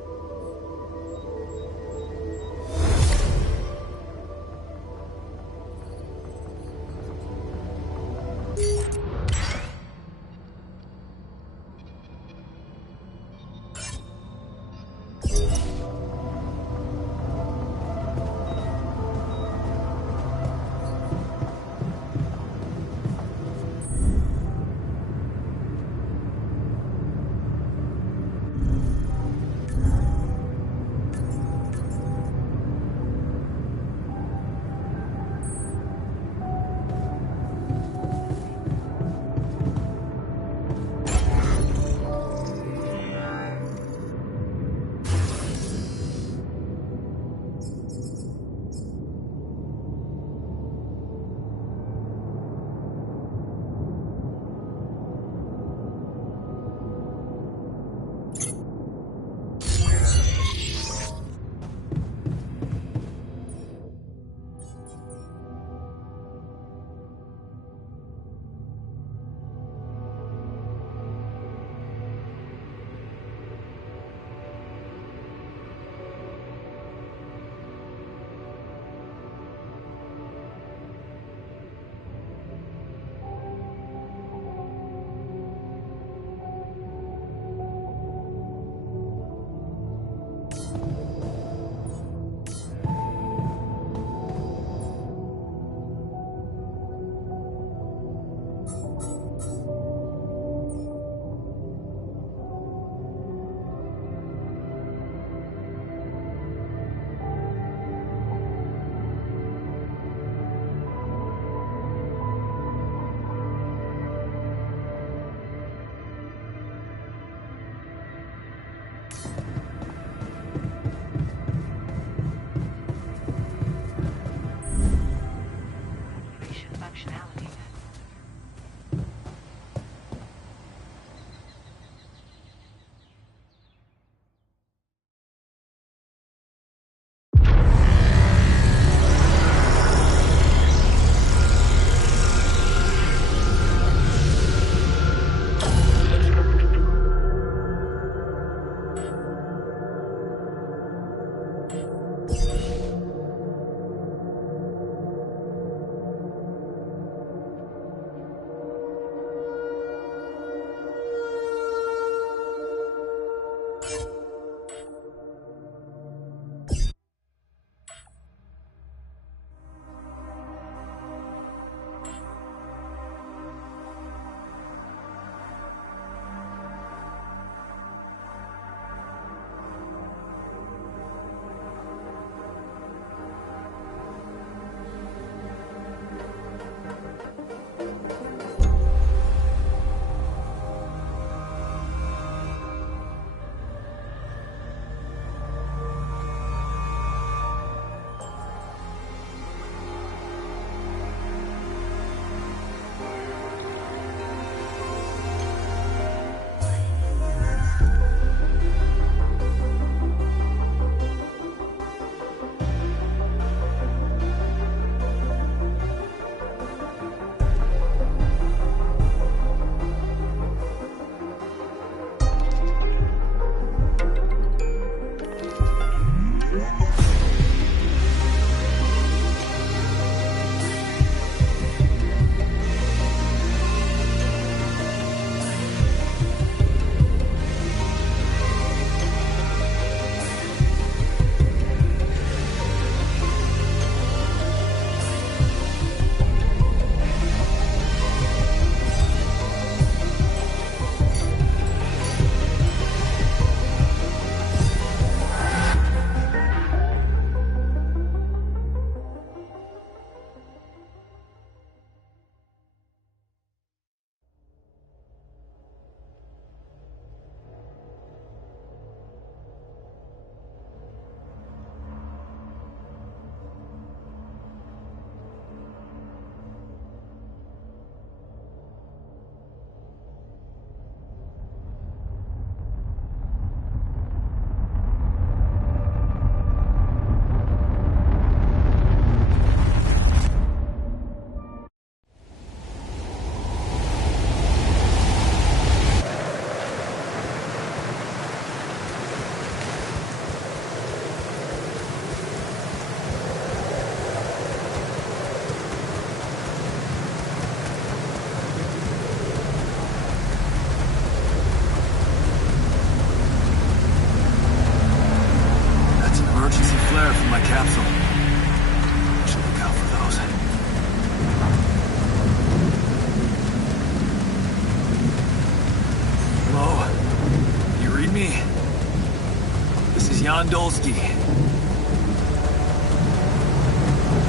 Dolsky.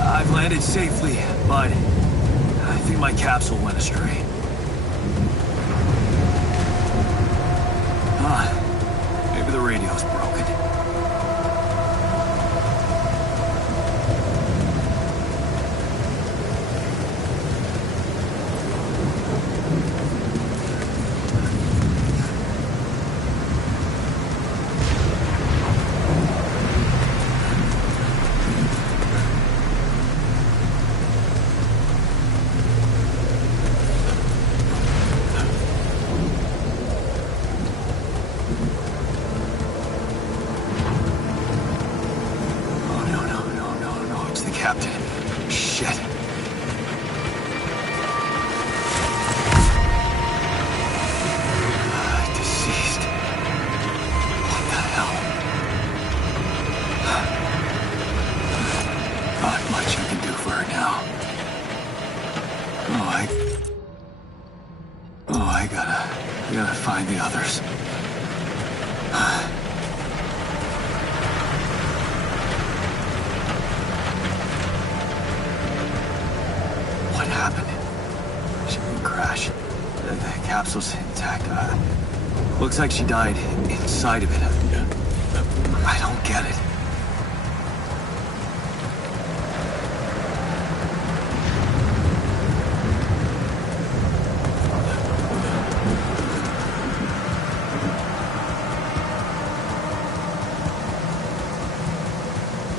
I've landed safely, but I think my capsule went astray. Maybe the radio's broken. I gotta find the others. What happened? She didn't crash. The capsule's intact. Looks like she died inside of it. I don't get it.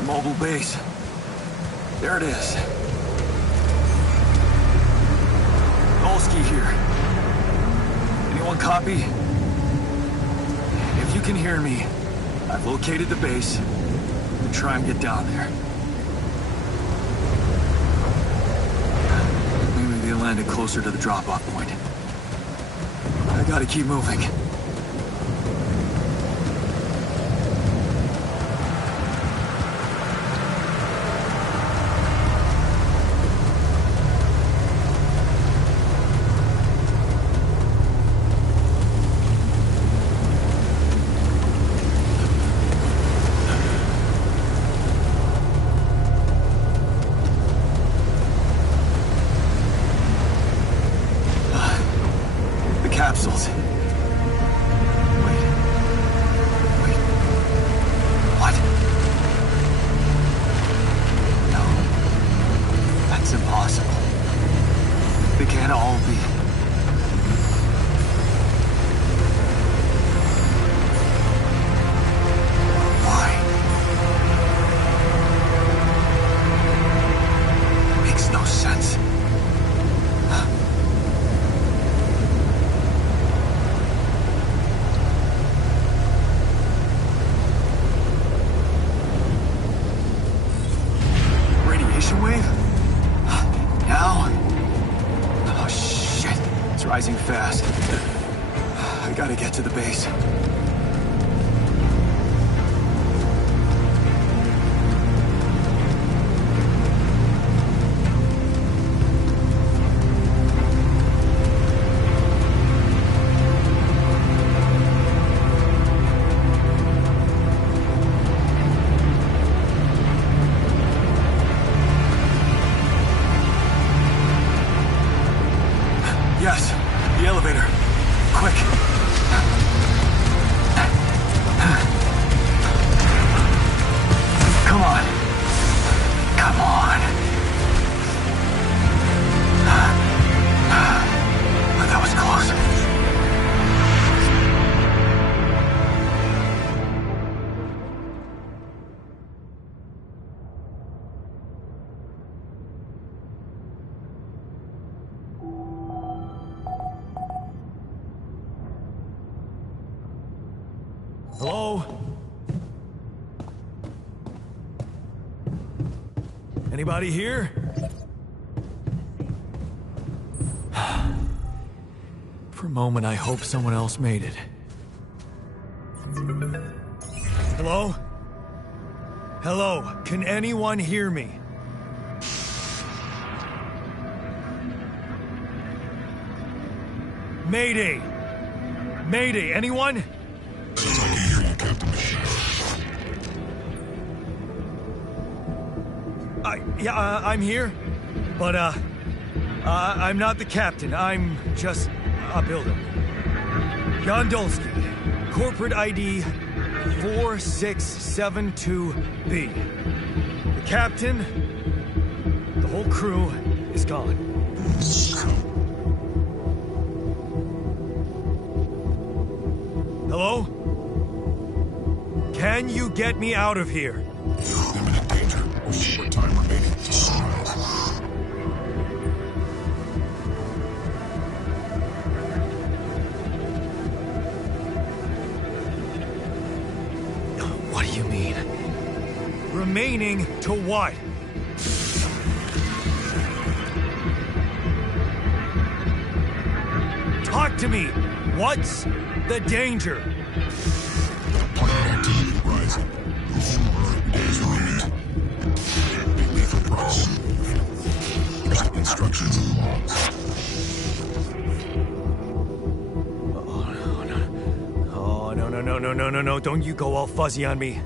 Mobile base. There it is. Dolsky here. Anyone copy? If you can hear me, I've located the base. We'll try and get down there. Maybe they landed closer to the drop-off point. I gotta keep moving. Capsules. Wait. What? No. That's impossible. They can't all be. Why? Makes no sense. Wave? Now? Oh, shit. It's rising fast. I gotta get to the base. Yes, the elevator. Quick. Come on. Come on. That was close. Hello? Anybody here? For a moment, I hope someone else made it. Hello? Hello? Can anyone hear me? Mayday! Mayday, anyone? Yes, I can hear you, Captain Machine. Yeah, I'm here. But, I'm not the captain. I'm just a builder. Gondolski. Corporate ID 4672B. The captain, the whole crew is gone. Hello? Can you get me out of here? Imminent danger. Short time remaining. What do you mean? Remaining to what? Talk to me! What's the danger? Planet activity rising. Days remaining. Lethal proximity. Instructions and logs. Oh, no. Don't you go all fuzzy on me.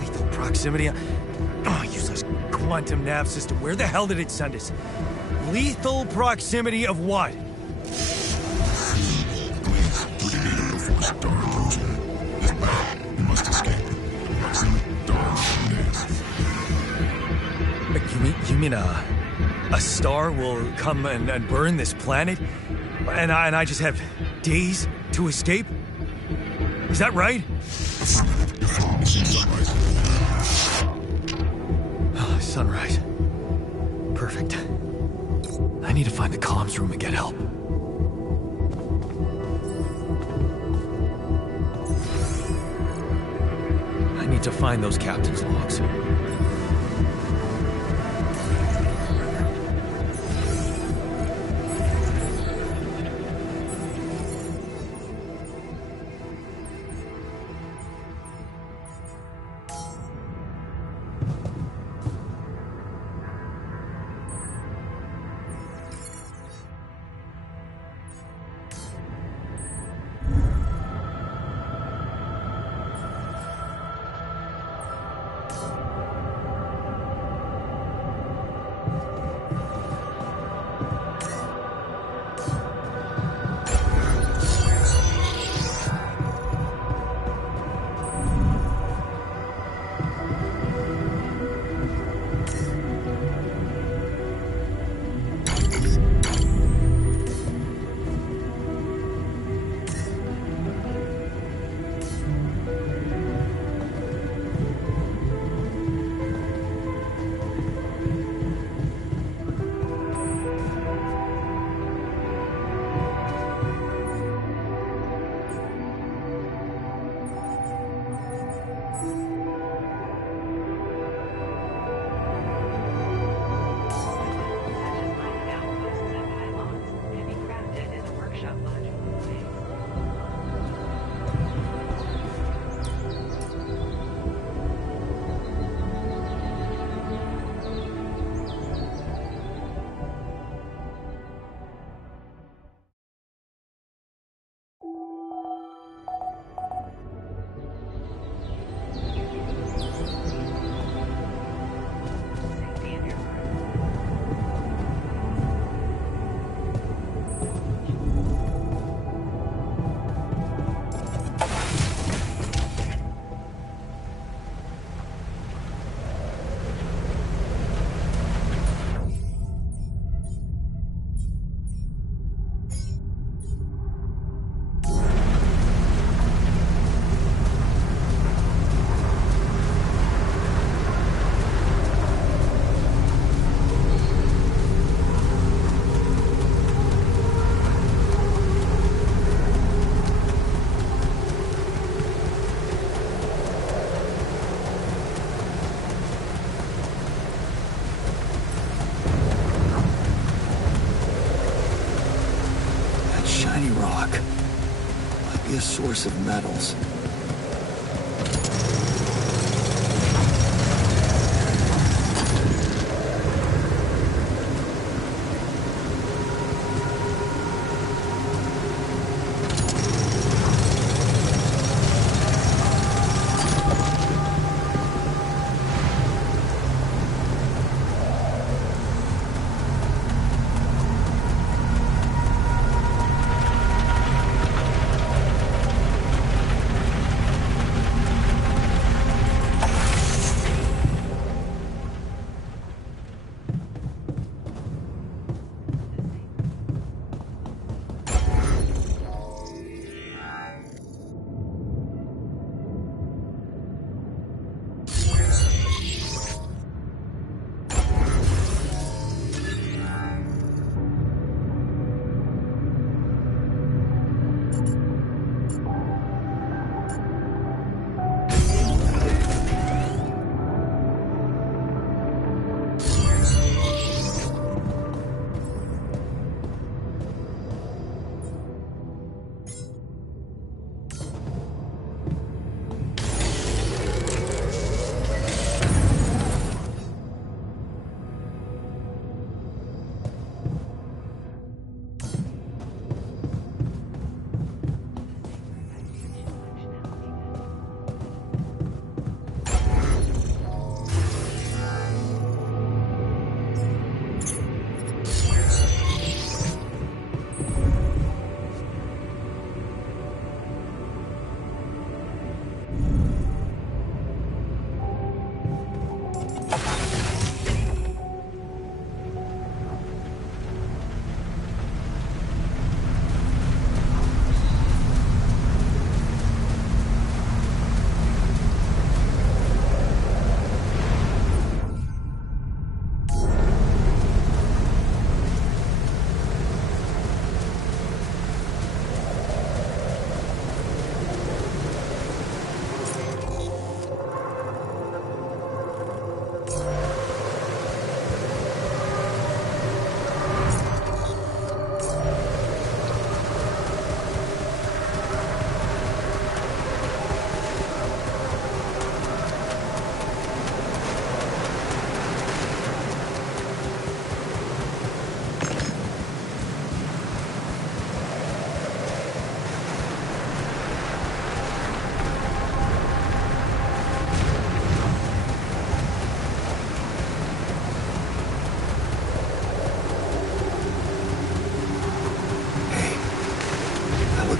Lethal proximity. Oh, useless quantum nav system. Where the hell did it send us? Lethal proximity of what? Please, liquidator before star approaching. This battle, you must escape. Proximate dawn days. You mean a star will come and burn this planet? And I just have days to escape? Is that right? Sunrise. Perfect. I need to find the comms room and get help. I need to find those captain's logs. Shiny rock. Might be a source of metals.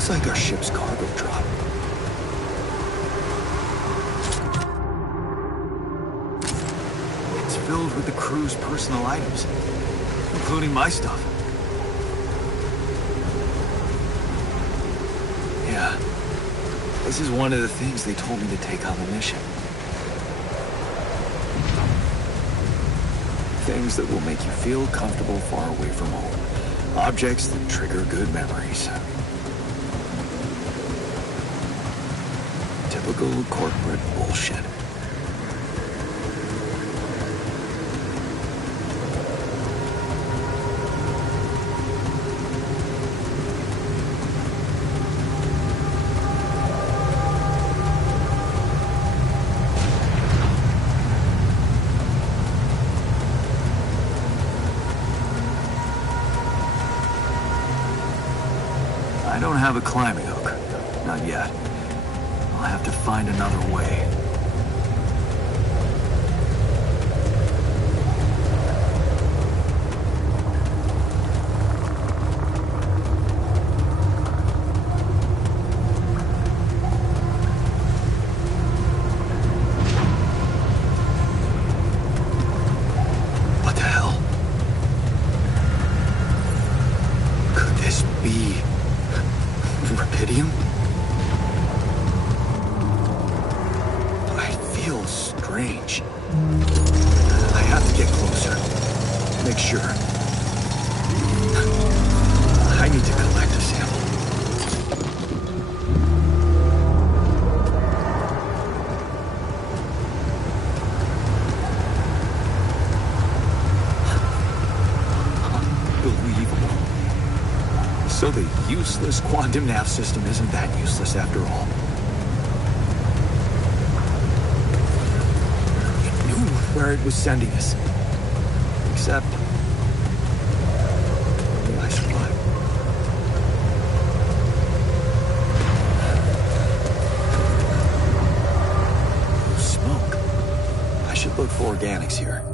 Looks like our ship's cargo drop. It's filled with the crew's personal items, including my stuff. Yeah, this is one of the things they told me to take on the mission. Things that will make you feel comfortable far away from home. Objects that trigger good memories. Typical corporate bullshit. I don't have a climbing hook. Not yet. I'll have to find another way. What the hell? Could this be Rapidium? I feel strange. I have to get closer. Make sure. I need to collect a sample. Unbelievable. So the useless quantum nav system isn't that useless after all. It knew where it was sending us. Except... I survived. Smoke. I should look for organics here.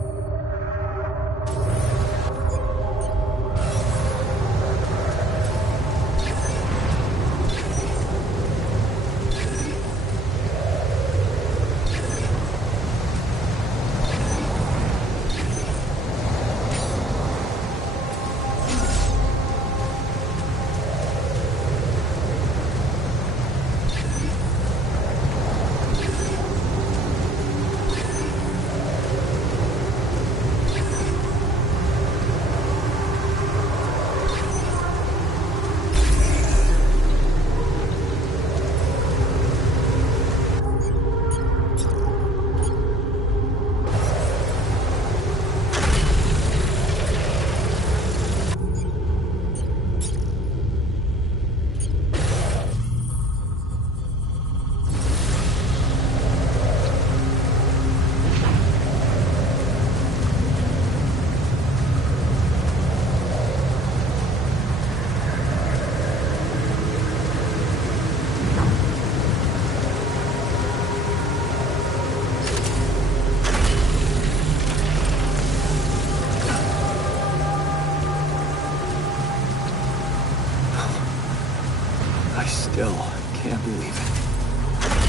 Still can't believe it.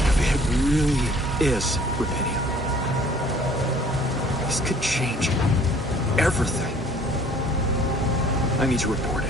If it really is Rapidium, this could change everything. I need to report it.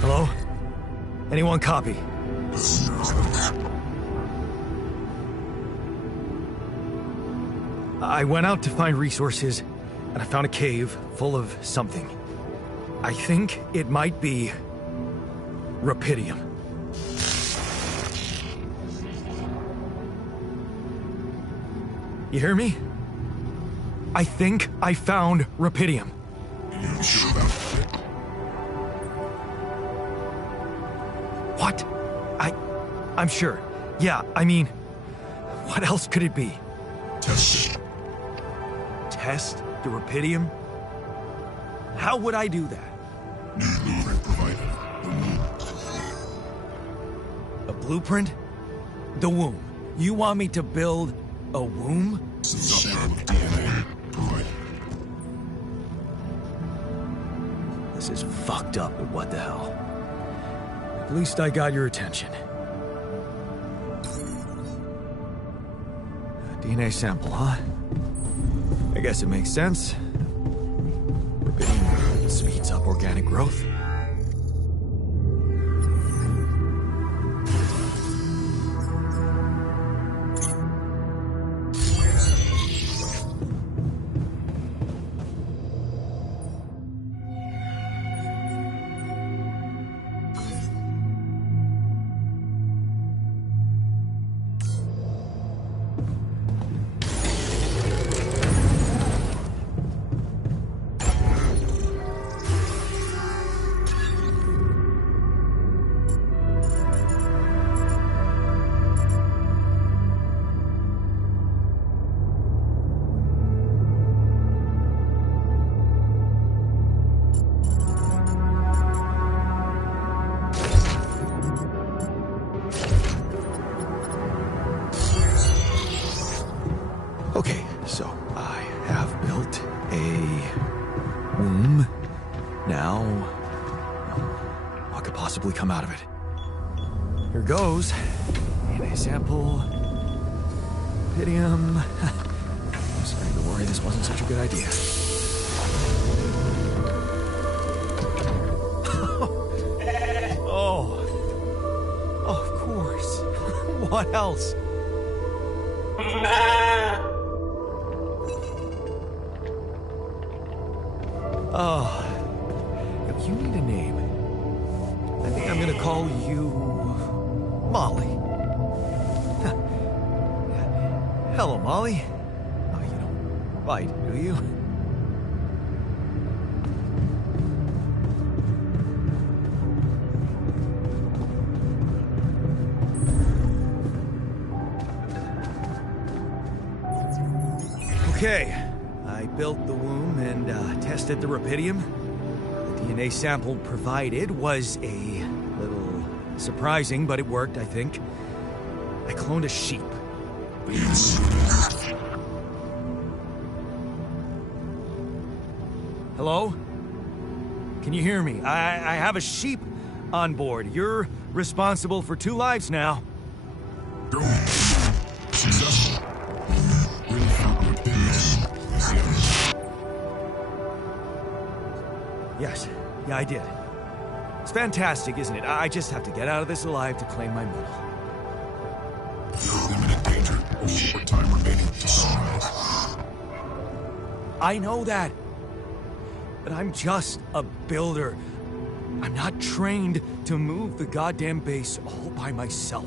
Hello? Anyone copy? I went out to find resources, and I found a cave full of something. I think it might be Rapidium. You hear me? I think I found Rapidium. You sure about it? What? I'm sure. Yeah, I mean, what else could it be? Test it. Test the Rapidium? How would I do that? New blueprint provided. The womb. A blueprint? The womb. You want me to build a womb? Sample of DNA provided. This is fucked up, but what the hell? At least I got your attention. A DNA sample, huh? I guess it makes sense. Rapidium speeds up organic growth. Okay, so I have built a womb. Now, what could possibly come out of it? Here goes. DNA sample. Rapidium. I'm starting to worry this wasn't such a good idea. Oh. Of course. What else? Oh, if you need a name, I think I'm gonna call you Molly. Hello, Molly. Oh, you don't bite, do you? Okay, I built the womb and tested the Rapidium. The DNA sample provided was a little surprising, but it worked, I think. I cloned a sheep. Hello? Can you hear me? I have a sheep on board. You're responsible for 2 lives now. Go. Successful. Really found your business. Yes, yeah, I did. It's fantastic, isn't it? I just have to get out of this alive to claim my medal. You're in imminent danger. Only short time remaining to sunrise. I know that. But I'm just a builder. I'm not trained to move the goddamn base all by myself.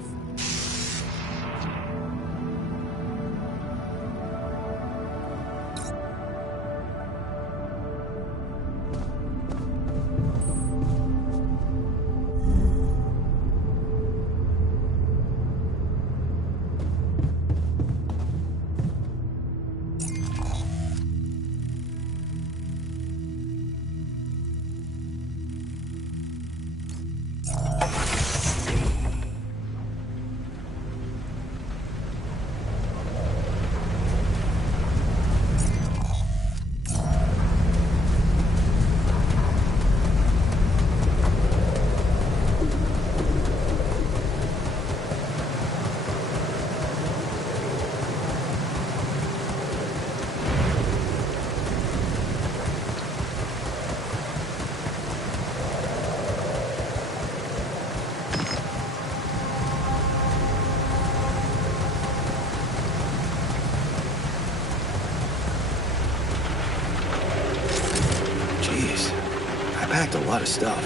lot of stuff.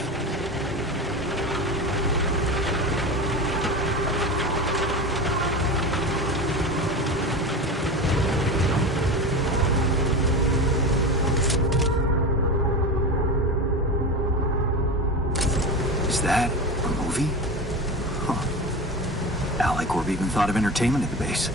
Is that a movie? Huh. Alicorp even thought of entertainment at the base.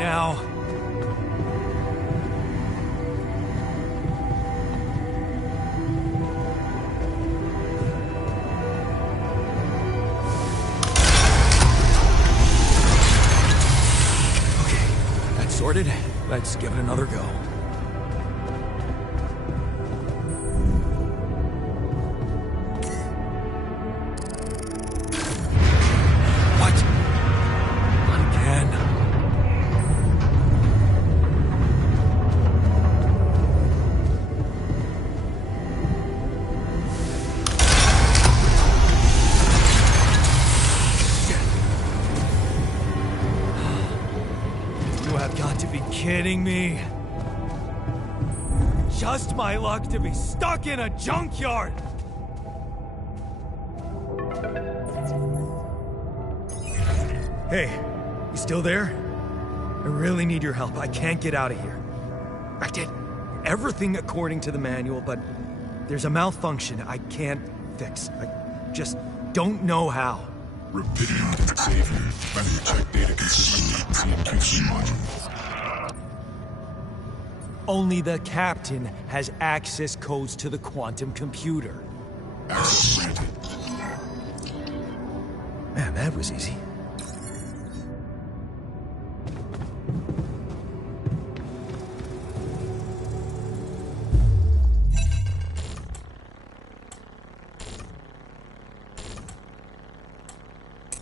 now. Okay, that's sorted. Let's give it another go. What? Not again. You have got to be kidding me. Just my luck to be stuck in a junkyard. Hey, you still there? I really need your help. I can't get out of here. I did everything according to the manual, but there's a malfunction I can't fix. I just don't know how. Repeating the savior. Menu check data consistently with TNQC module. Only the captain has access codes to the quantum computer. Access granted. Man, that was easy.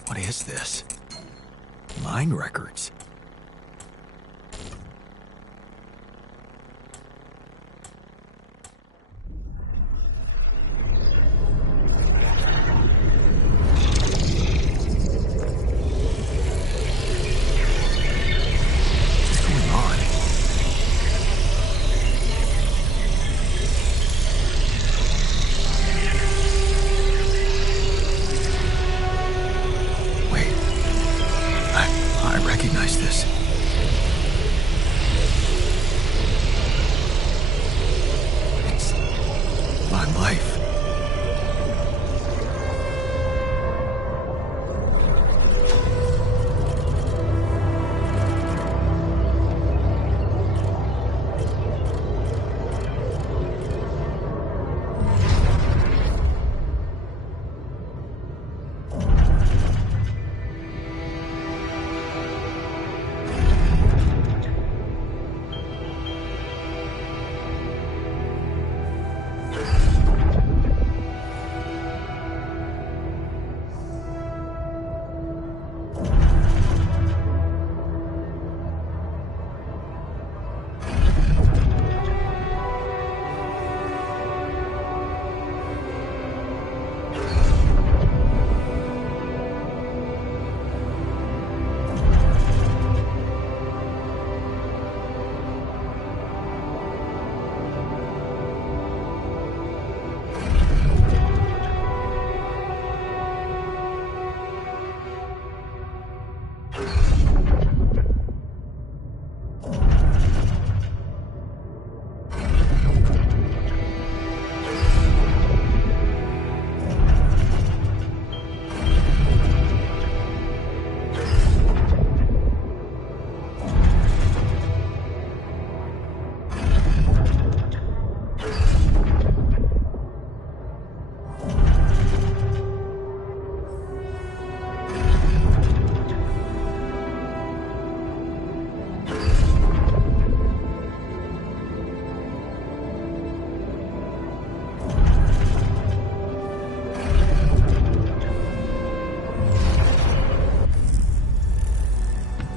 What is this? Mind records. What's going on? Wait. I recognize this. It's my life.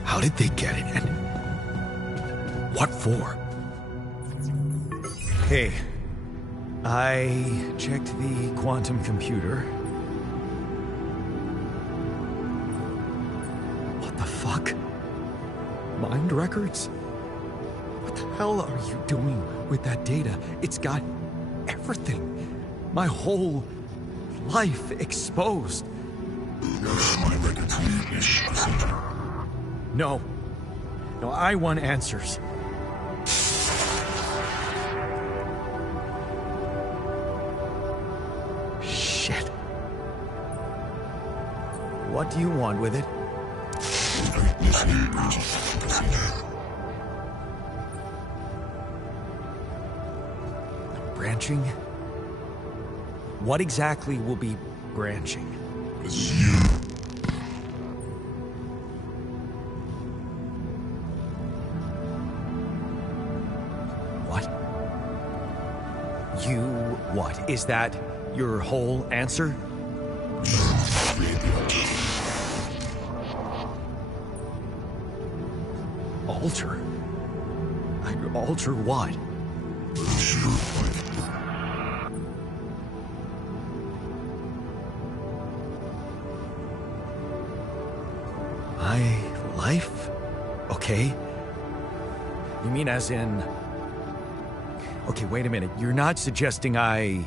How did they get it in? What for? Hey, I checked the quantum computer. What the fuck? Mind records? What the hell are you doing with that data? It's got everything. My whole life exposed. Yes, my records need this procedure. No. No, I want answers. Shit. What do you want with it? This here is a fantasy. Branching? What exactly will be branching? It's you. What? You what? Is that your whole answer? Alter? Alter what? It's your life. My life? Okay. You mean as in... Okay, wait a minute. You're not suggesting I...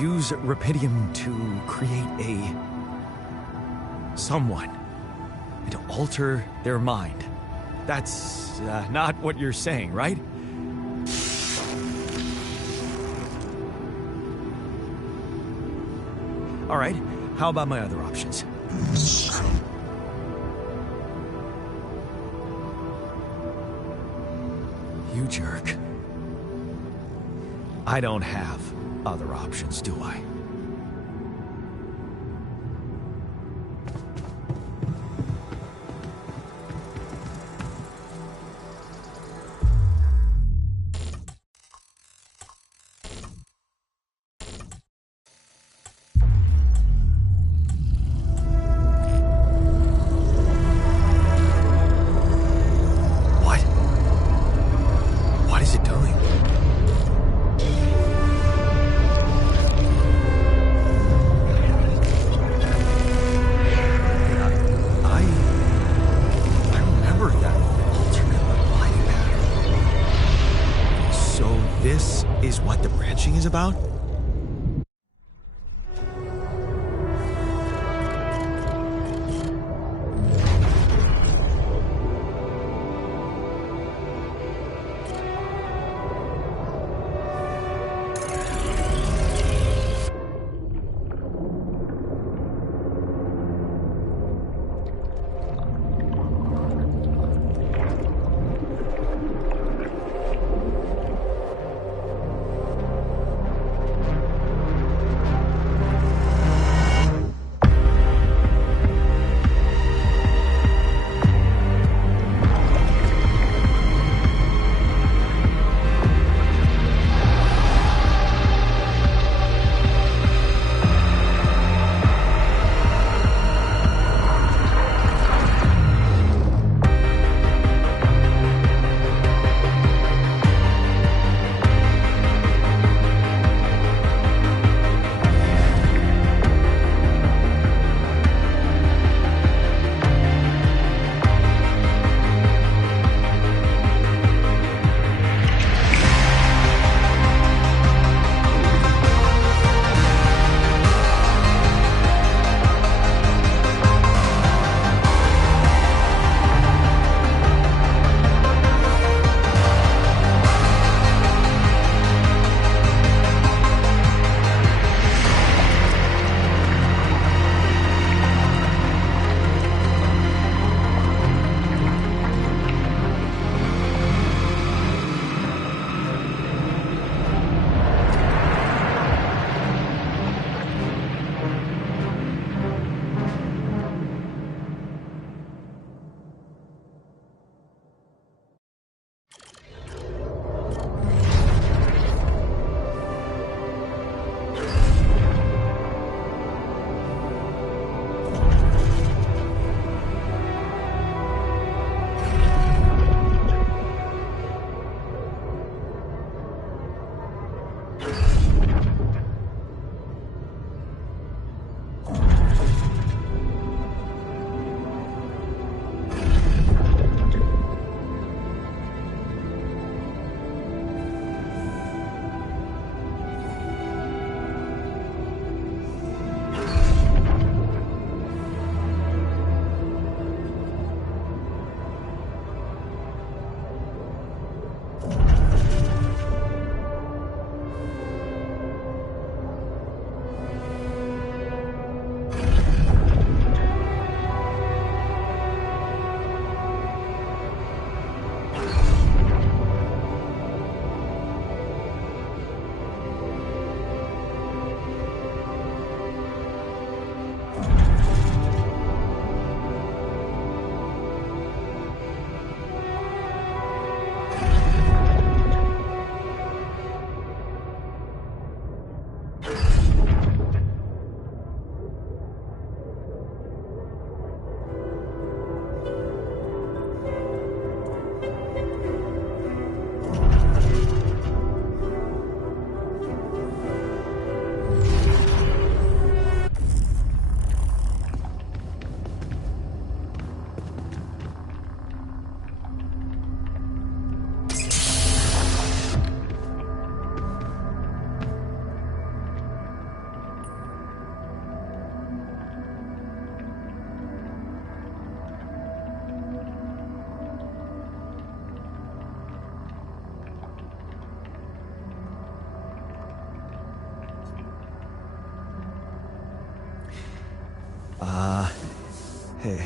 use Rapidium to create a... someone. And to alter their mind. That's not what you're saying, right? All right, how about my other options? You jerk. I don't have other options, do I? This is what the branching is about?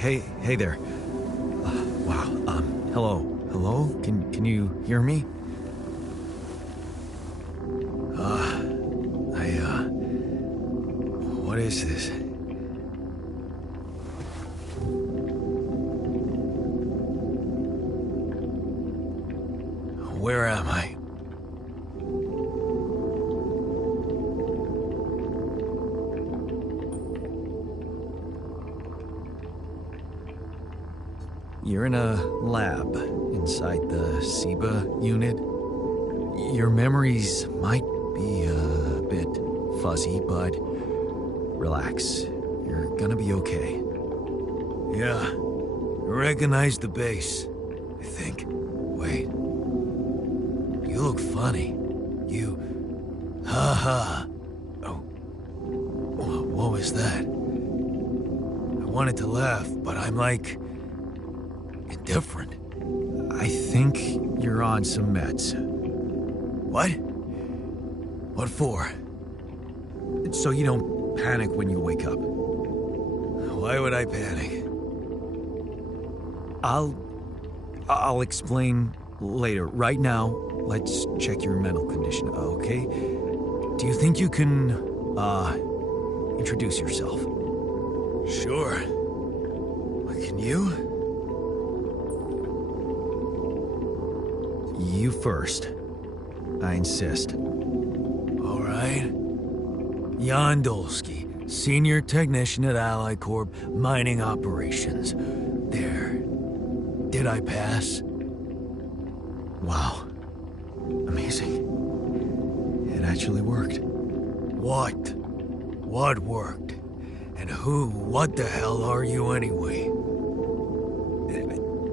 hey there. Wow, hello? Can you hear me? What is this? Where am I? You're in a lab inside the SIBA unit. Your memories might be a bit fuzzy, but relax. You're gonna be okay. Yeah, I recognize the base, I think. Wait. You look funny. You... Ha. Oh. What was that? I wanted to laugh, but I'm like... indifferent. I think you're on some meds. What? What for? So you don't panic when you wake up. Why would I panic? I'll explain later. Right now, let's check your mental condition, okay? Do you think you can, introduce yourself? Sure. Can you? You first. I insist. All right. Jan Dolsky, Senior Technician at Ally Corp, Mining Operations. There. Did I pass? Wow. Amazing. It actually worked. What? What worked? And what the hell are you anyway?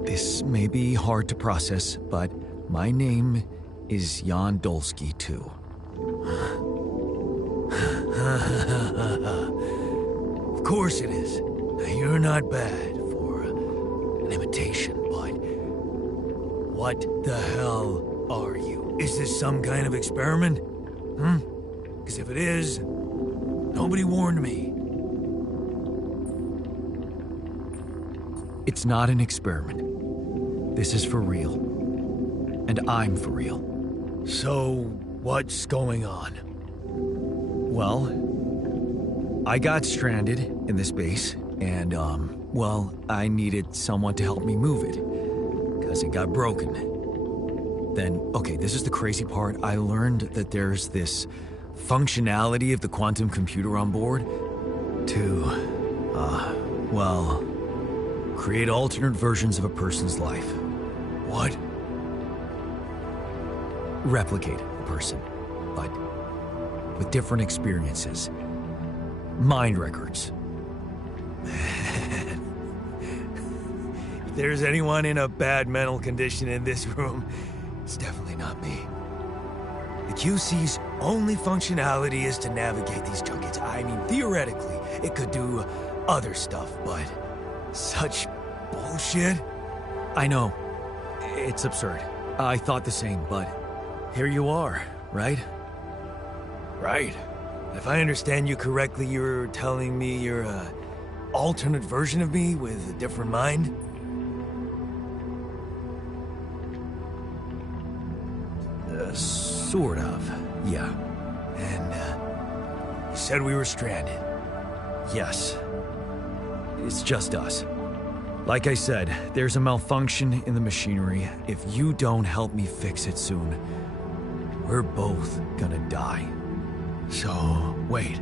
This may be hard to process, but my name is Jan Dolsky, too. Of course it is. You're not bad for an imitation, but... what the hell are you? Is this some kind of experiment? Because if it is, nobody warned me. It's not an experiment. This is for real. And I'm for real. So, what's going on? Well, I got stranded in this base, and, I needed someone to help me move it, because it got broken. Then, okay, this is the crazy part. I learned that there's this functionality of the quantum computer on board to, create alternate versions of a person's life. What? Replicate a person, but with different experiences. Mind records. Man. If there's anyone in a bad mental condition in this room, it's definitely not me. The QC's only functionality is to navigate these junkets. I mean, theoretically, it could do other stuff, but such bullshit? I know. It's absurd. I thought the same, but here you are, right? Right. If I understand you correctly, you're telling me you're a alternate version of me with a different mind? Sort of, yeah. And, you said we were stranded. Yes. It's just us. Like I said, there's a malfunction in the machinery. If you don't help me fix it soon, we're both gonna die. So, wait.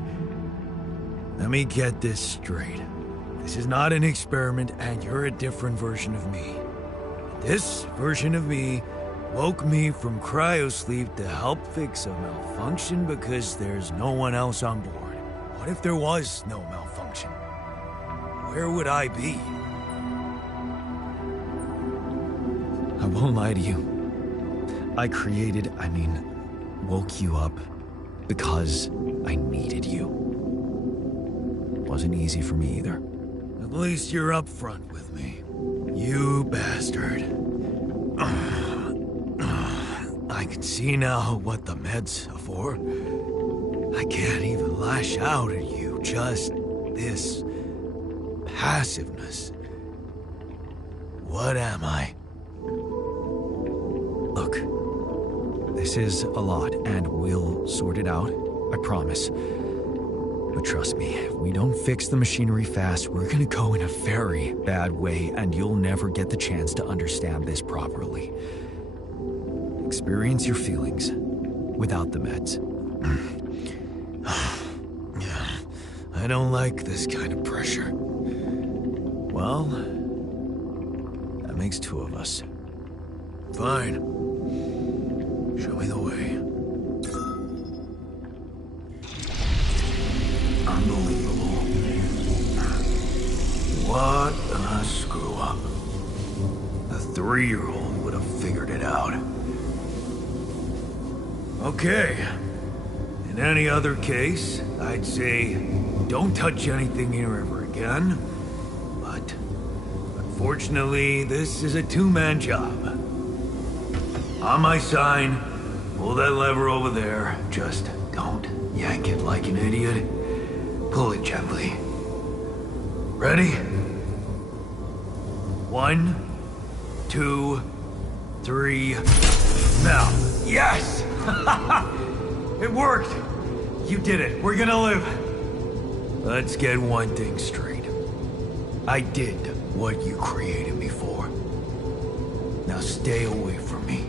Let me get this straight. This is not an experiment, and you're a different version of me. This version of me woke me from cryosleep to help fix a malfunction because there's no one else on board. What if there was no malfunction? Where would I be? I won't lie to you. I woke you up because I needed you. Wasn't easy for me either. At least you're upfront with me. You bastard. I can see now what the meds are for. I can't even lash out at you, just this passiveness. What am I? Look, this is a lot, and we'll sort it out, I promise. But trust me, if we don't fix the machinery fast, we're gonna go in a very bad way, and you'll never get the chance to understand this properly. Experience your feelings without the meds. I don't like this kind of pressure. Well, that makes two of us. Fine. Show me the way. Unbelievable. What a screw up. A 3-year-old would have figured it out. Okay. In any other case, I'd say don't touch anything here ever again. But unfortunately, this is a two-man job. On my sign, pull that lever over there. Just don't yank it like an idiot. Pull it gently. Ready? 1, 2, 3. Now. Yes! It worked! You did it. We're gonna live. Let's get one thing straight. I did what you created me for. Now stay away from me.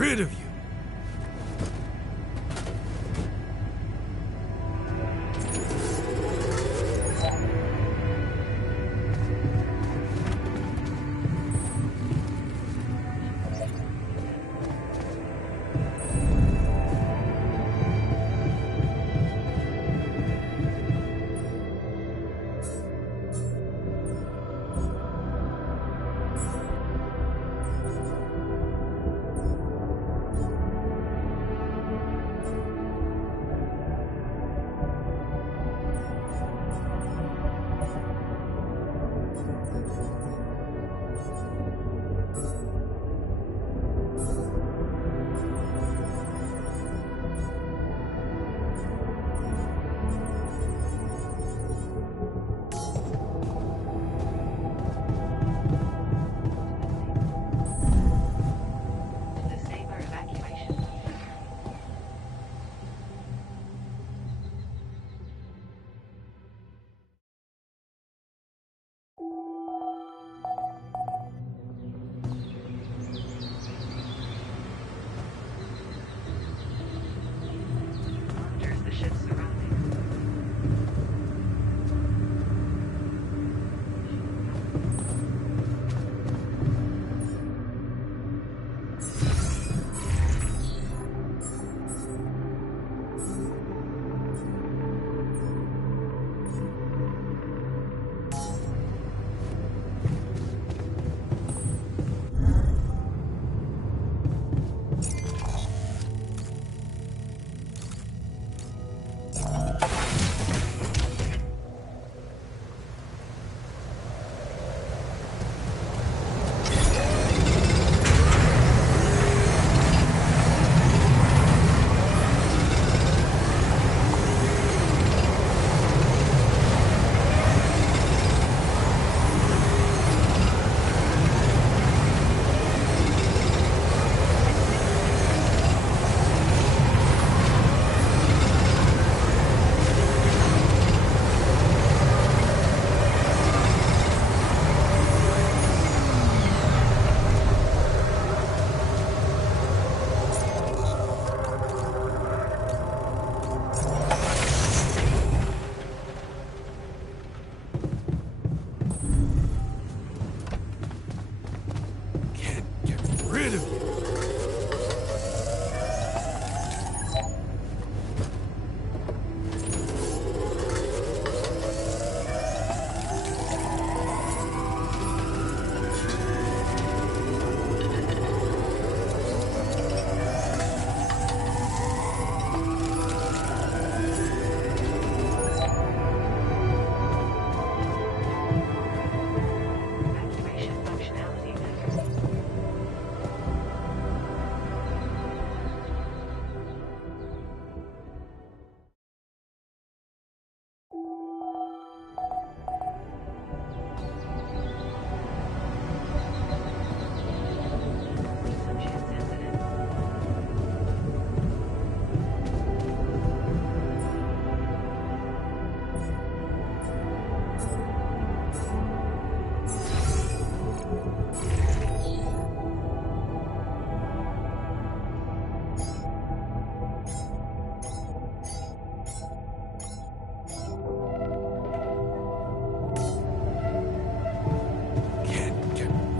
rid of you.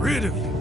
rid of you.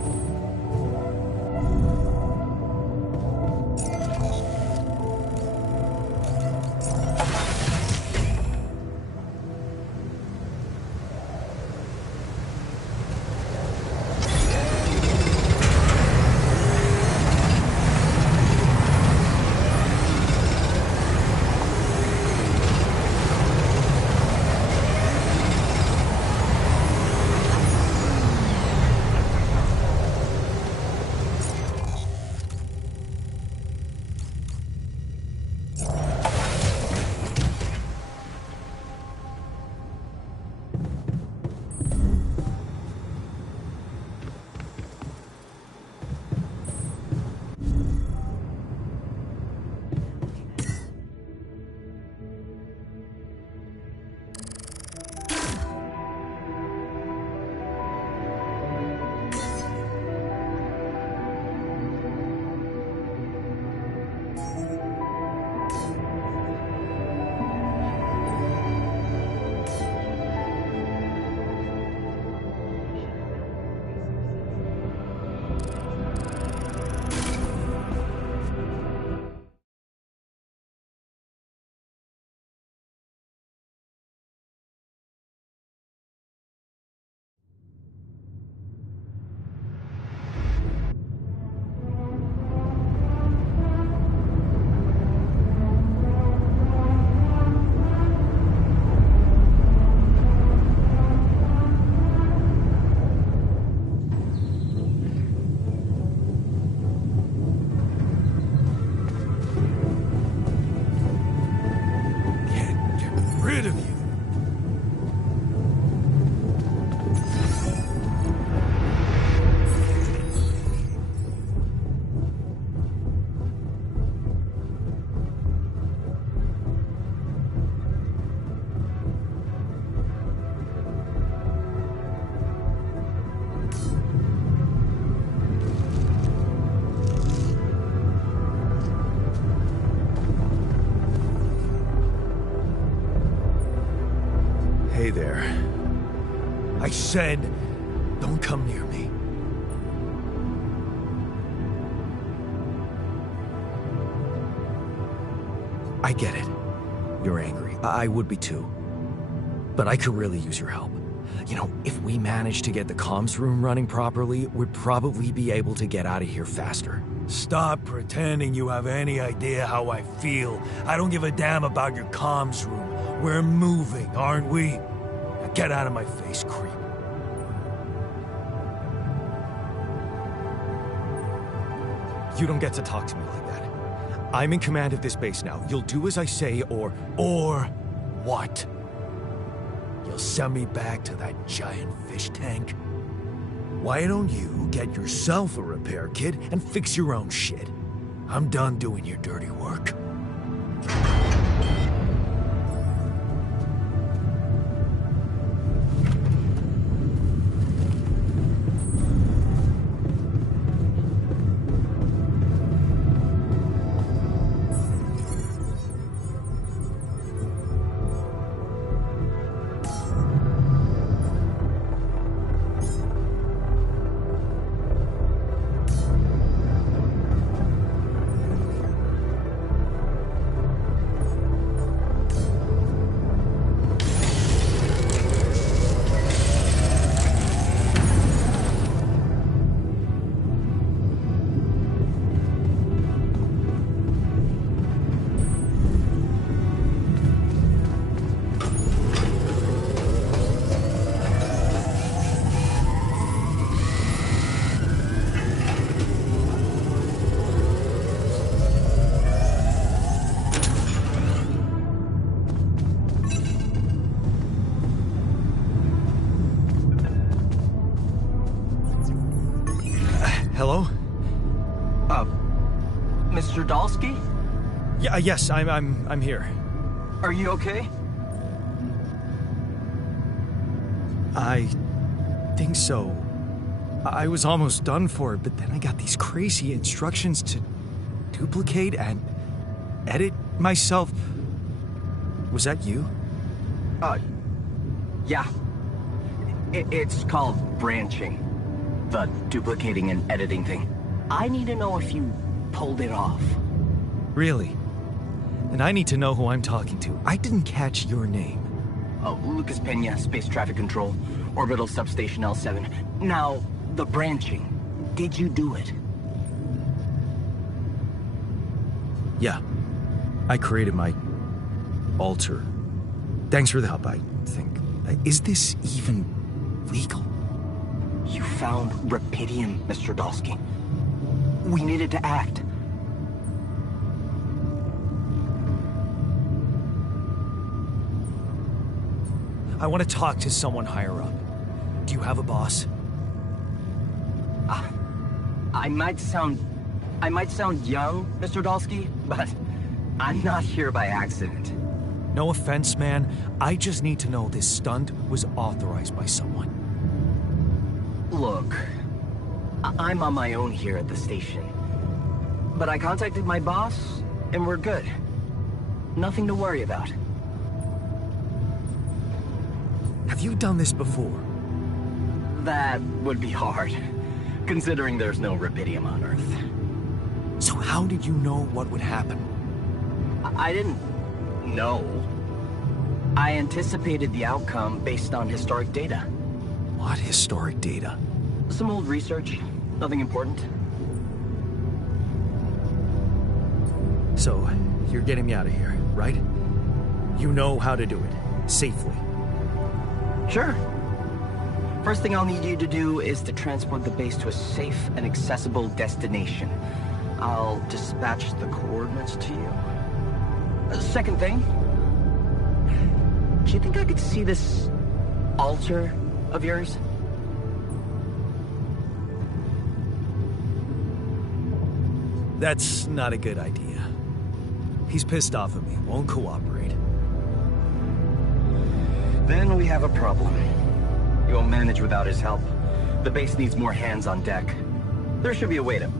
I said, don't come near me. I get it. You're angry. I would be too. But I could really use your help. You know, if we manage to get the comms room running properly, we'd probably be able to get out of here faster. Stop pretending you have any idea how I feel. I don't give a damn about your comms room. We're moving, aren't we? Now get out of my face, creep. You don't get to talk to me like that. I'm in command of this base now. You'll do as I say, or what? You'll send me back to that giant fish tank? Why don't you get yourself a repair kit and fix your own shit? I'm done doing your dirty work. hello? Mr. Dalsky? Yeah, yes, I'm here. Are you okay? I think so. I was almost done for, but then I got these crazy instructions to duplicate and edit myself. Was that you? Yeah. It's called branching. The duplicating and editing thing. I need to know if you pulled it off. Really? And I need to know who I'm talking to. I didn't catch your name. Oh, Lucas Pena, Space Traffic Control, Orbital Substation L7. Now, the branching. Did you do it? Yeah. I created my altar. Thanks for the help, I think. Is this even legal? You found Rapidium, Mr. Dalsky. We needed to act. I want to talk to someone higher up. Do you have a boss? I might sound young, Mr. Dalsky, but I'm not here by accident. No offense, man. I just need to know this stunt was authorized by someone. Look, I'm on my own here at the station. But I contacted my boss, and we're good. Nothing to worry about. Have you done this before? That would be hard, considering there's no Rapidium on Earth. So how did you know what would happen? I didn't know. I anticipated the outcome based on historic data. What historic data? Some old research. Nothing important. So, you're getting me out of here, right? You know how to do it. Safely. Sure. First thing I'll need you to do is to transport the base to a safe and accessible destination. I'll dispatch the coordinates to you. Second thing, do you think I could see this altar of yours? That's not a good idea. He's pissed off at me, won't cooperate. Then we have a problem. You won't manage without his help. The base needs more hands on deck. There should be a way to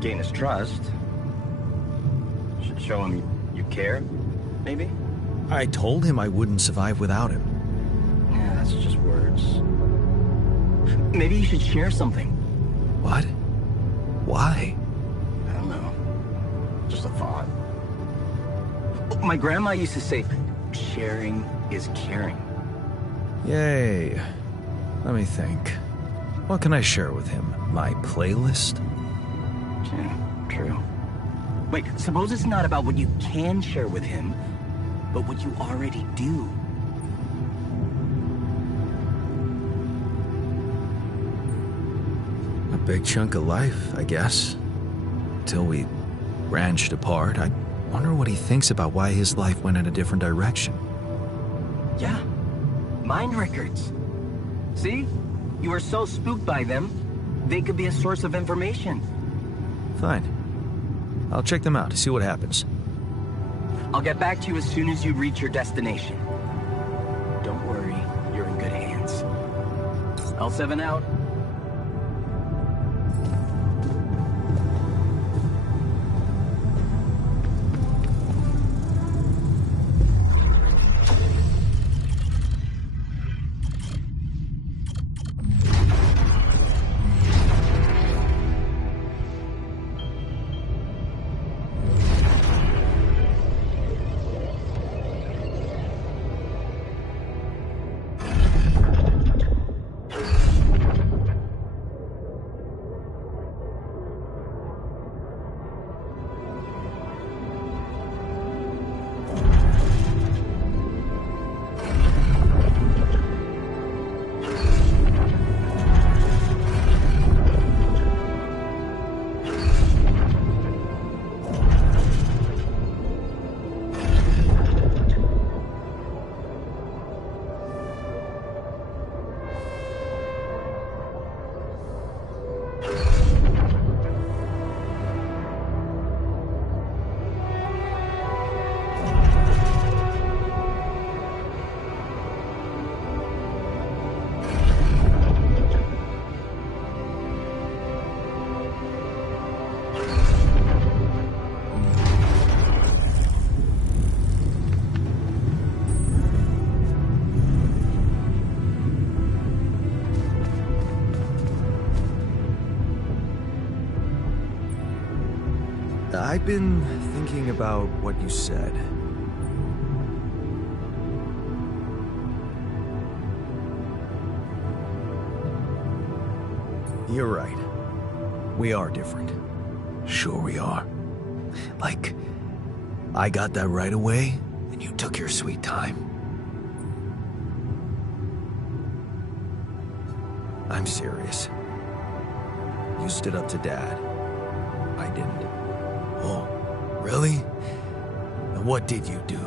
gain his trust. Should show him you care, maybe? I told him I wouldn't survive without him. Yeah, that's just words. Maybe you should share something. What? Why? I don't know. Just a thought. My grandma used to say, sharing is caring. Yay. Let me think. What can I share with him? My playlist? Yeah, true. Wait, suppose it's not about what you can share with him, but what you already do. A big chunk of life, I guess. Till we branched apart. I wonder what he thinks about why his life went in a different direction. Yeah. Mind records. See? You were so spooked by them, they could be a source of information. Fine. I'll check them out, see what happens. I'll get back to you as soon as you reach your destination. Don't worry, you're in good hands. L7 out. I've been thinking about what you said. You're right. We are different. Sure we are. Like, I got that right away, and you took your sweet time. I'm serious. You stood up to Dad. I didn't. Oh, really? And what did you do?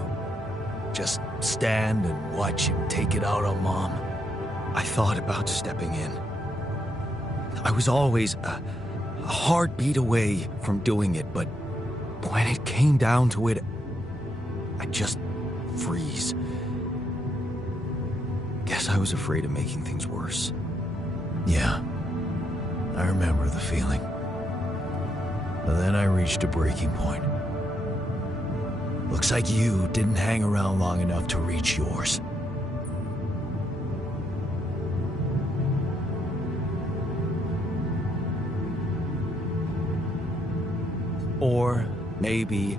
Just stand and watch him take it out on Mom? I thought about stepping in. I was always a heartbeat away from doing it, but when it came down to it, I'd just freeze. Guess I was afraid of making things worse. Yeah, I remember the feeling. But then I reached a breaking point. Looks like you didn't hang around long enough to reach yours. Or maybe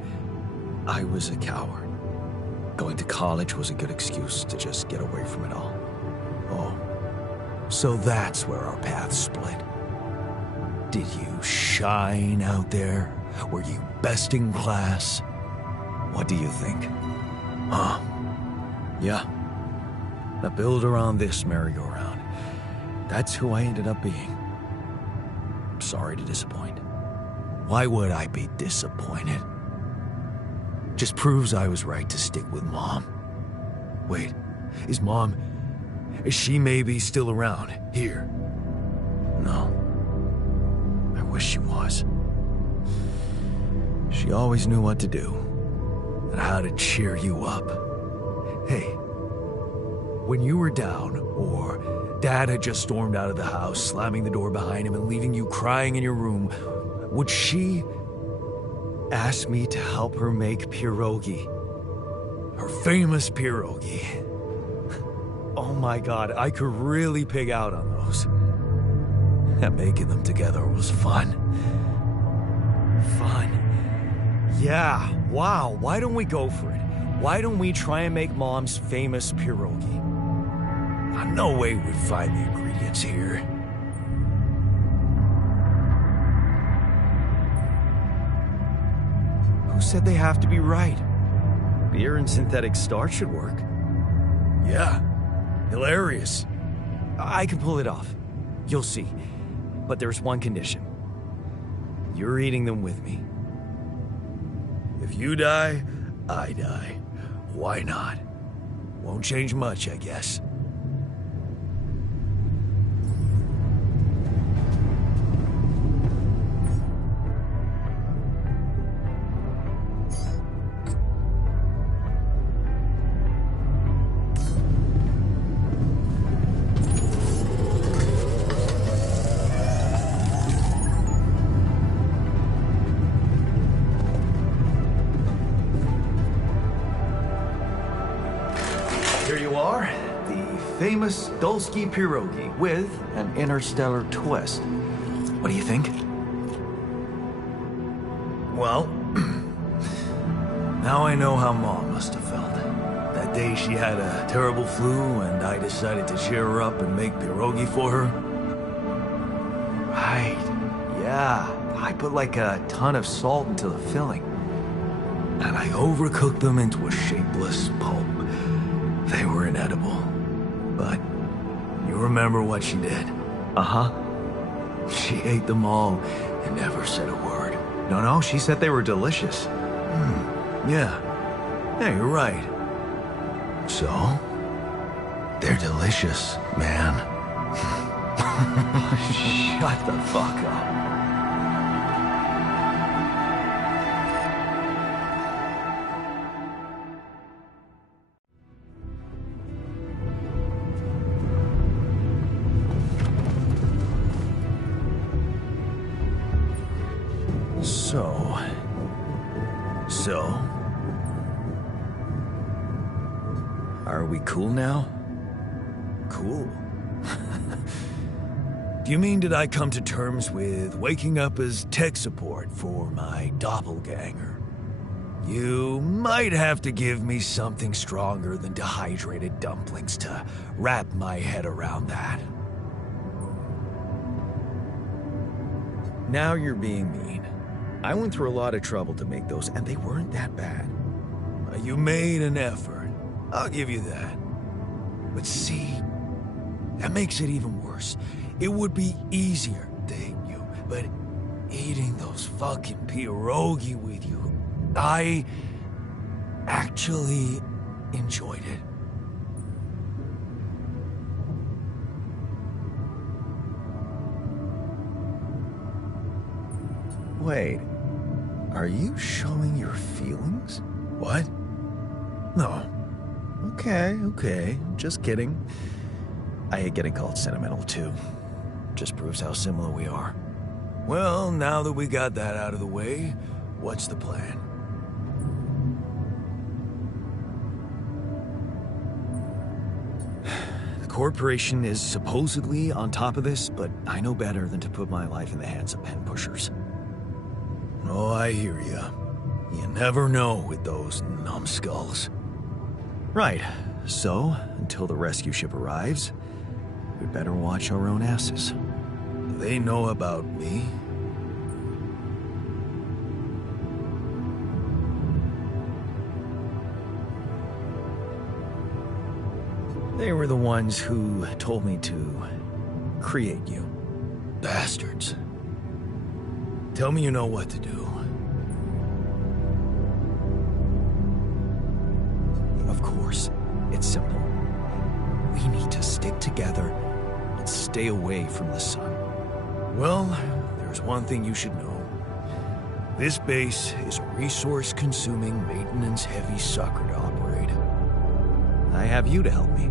I was a coward. Going to college was a good excuse to just get away from it all. Oh, so that's where our paths split. Did you shine out there? Were you best in class? What do you think? Huh? Yeah. I build around this merry-go-round. That's who I ended up being. I'm sorry to disappoint. Why would I be disappointed? Just proves I was right to stick with Mom. Wait, is she maybe still around, here? No. I wish she was. She always knew what to do. And how to cheer you up. Hey, when you were down, or Dad had just stormed out of the house, slamming the door behind him and leaving you crying in your room, would she ask me to help her make pierogi? Her famous pierogi. Oh my God, I could really pig out on those. Making them together was fun. Fun. Yeah, wow, why don't we go for it? Why don't we try and make Mom's famous pierogi? No way we'd find the ingredients here. Who said they have to be right? Beer and synthetic starch should work. Yeah, hilarious. I can pull it off. You'll see. But there's one condition. You're eating them with me. If you die, I die. Why not? Won't change much, I guess. Here you are, the famous Dulski pierogi with an interstellar twist. What do you think? Well, now I know how Mom must have felt. That day she had a terrible flu and I decided to cheer her up and make pierogi for her. Right, yeah. I put like a ton of salt into the filling. And I overcooked them into a shapeless pulp. They were inedible. But you remember what she did? Uh-huh. She ate them all and never said a word. No, she said they were delicious. Yeah. Yeah, you're right. So? They're delicious, man. Shut the fuck up. So, are we cool now? Cool. Do you mean did I come to terms with waking up as tech support for my doppelganger? You might have to give me something stronger than dehydrated dumplings to wrap my head around that. Now you're being mean. I went through a lot of trouble to make those, and they weren't that bad. You made an effort. I'll give you that. But see, that makes it even worse. It would be easier to hate you, but eating those fucking pierogi with you, I actually enjoyed it. Wait, are you showing your feelings? What? No. Okay, just kidding. I hate getting called sentimental too. Just proves how similar we are. Well, now that we got that out of the way, what's the plan? The corporation is supposedly on top of this, but I know better than to put my life in the hands of pen pushers. Oh, I hear ya. You never know with those numbskulls. Right. So, until the rescue ship arrives, we'd better watch our own asses. They know about me. They were the ones who told me to create you. Bastards. Tell me you know what to do. Of course. It's simple. We need to stick together and stay away from the sun. Well, there's one thing you should know. This base is a resource-consuming, maintenance-heavy sucker to operate. I have you to help me.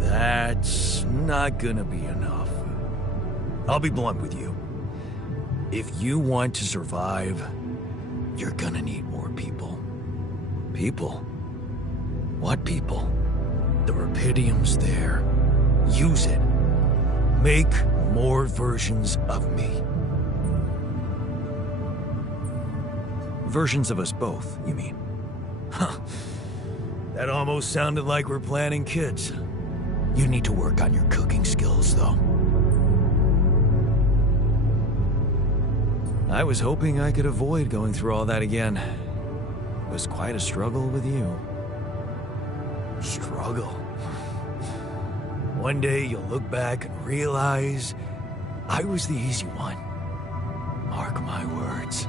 That's not gonna be enough. I'll be blunt with you. If you want to survive, you're gonna need more people. People? What people? The Rapidium's there. Use it. Make more versions of me. Versions of us both, you mean? Huh. That almost sounded like we're planning kids. You need to work on your cooking skills, though. I was hoping I could avoid going through all that again. It was quite a struggle with you. Struggle? One day you'll look back and realize I was the easy one. Mark my words.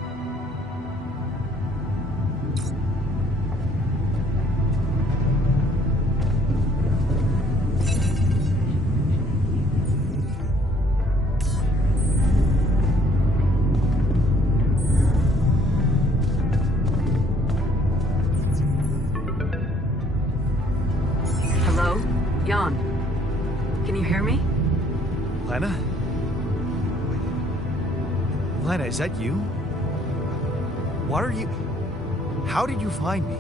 Lena, is that you? What are you... How did you find me?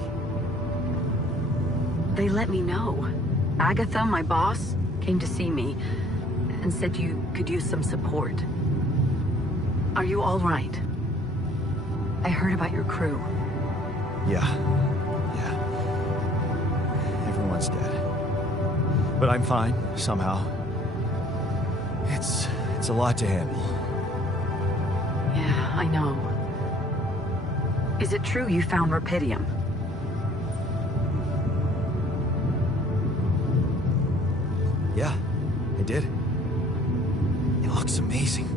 They let me know. Agatha, my boss, came to see me and said you could use some support. Are you all right? I heard about your crew. Yeah. Everyone's dead. But I'm fine, somehow. It's a lot to handle. Yeah, I know. Is it true you found Rapidium? Yeah, I did. It looks amazing.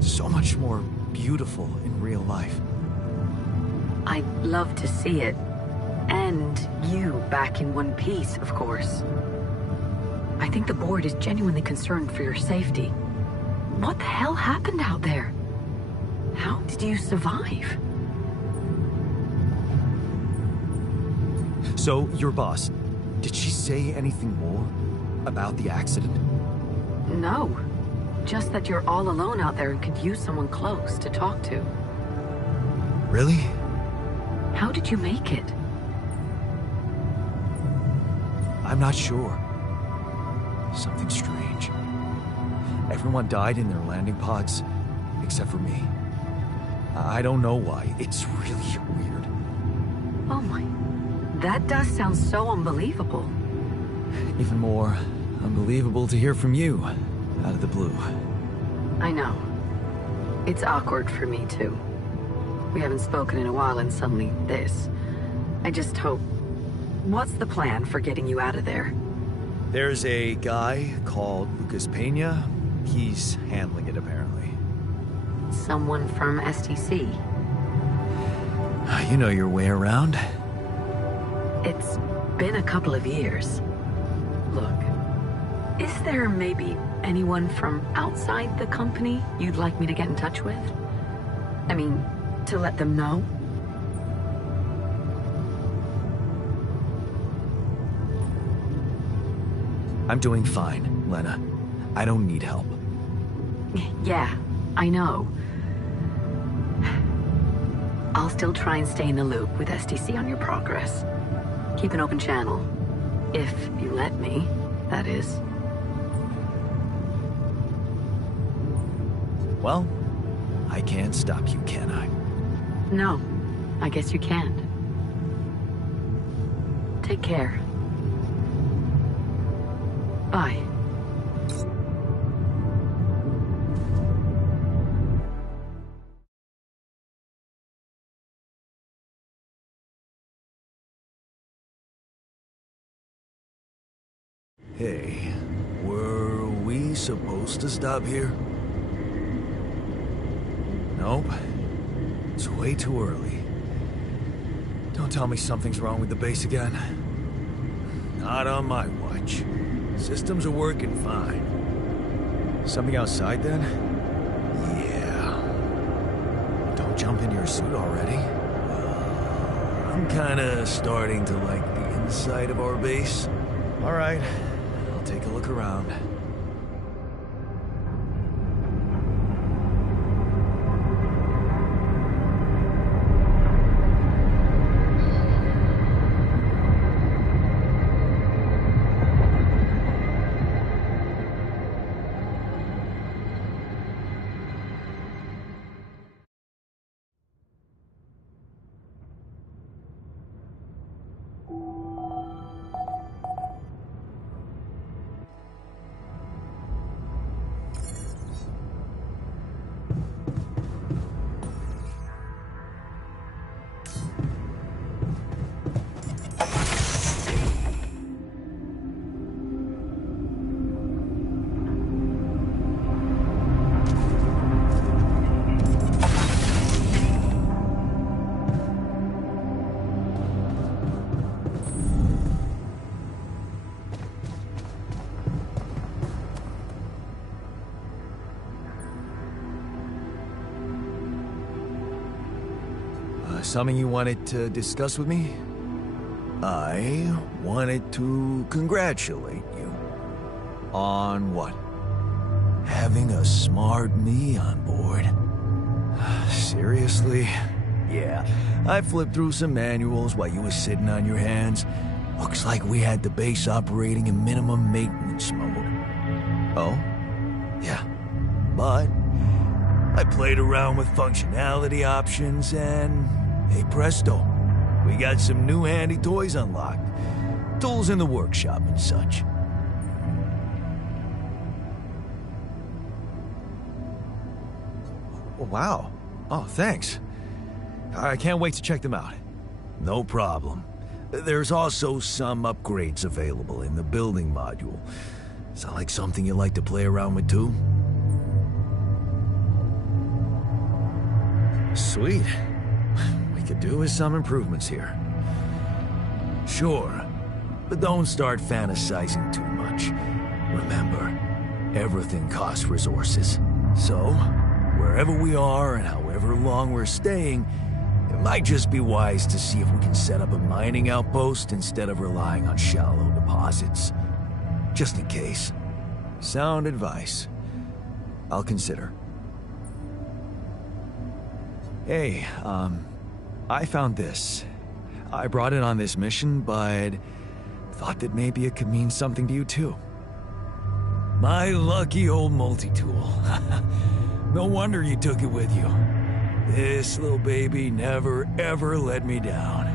So much more beautiful in real life. I'd love to see it. And you back in one piece, of course. I think the board is genuinely concerned for your safety. What the hell happened out there? How did you survive? So, your boss, did she say anything more about the accident? No. Just that you're all alone out there and could use someone close to talk to. Really? How did you make it? I'm not sure. Something strange. Everyone died in their landing pods, except for me. I don't know why. It's really weird. Oh my... That does sound so unbelievable. Even more unbelievable to hear from you, out of the blue. I know. It's awkward for me, too. We haven't spoken in a while and suddenly this. I just hope... What's the plan for getting you out of there? There's a guy called Lucas Pena. He's handling it, apparently. Someone from STC? You know your way around. It's been a couple of years. Look, is there maybe anyone from outside the company you'd like me to get in touch with? I mean, to let them know? I'm doing fine, Lena. I don't need help. Yeah, I know. I'll still try and stay in the loop with STC on your progress. Keep an open channel. If you let me, that is. Well, I can't stop you, can I? No, I guess you can't. Take care. Bye. Hey, were we supposed to stop here? Nope. It's way too early. Don't tell me something's wrong with the base again. Not on my watch. Systems are working fine. Something outside, then? Yeah. Don't jump into your suit already. I'm kinda starting to like the inside of our base. All right. I'll take a look around. something you wanted to discuss with me? I wanted to congratulate you. On what? Having a smart me on board. Seriously? Yeah, I flipped through some manuals while you were sitting on your hands. Looks like we had the base operating in minimum maintenance mode. Oh? Yeah, but I played around with functionality options and, hey presto, we got some new handy toys unlocked. Tools in the workshop and such. Wow. Oh, thanks. I can't wait to check them out. No problem. There's also some upgrades available in the building module. Sound like something you like to play around with too? Sweet. We could do with some improvements here. Sure, but don't start fantasizing too much. Remember, everything costs resources. So, wherever we are and however long we're staying, it might just be wise to see if we can set up a mining outpost instead of relying on shallow deposits. Just in case. Sound advice. I'll consider. Hey, I found this. I brought it on this mission, but thought that maybe it could mean something to you too. My lucky old multi-tool. No wonder you took it with you. This little baby never ever let me down.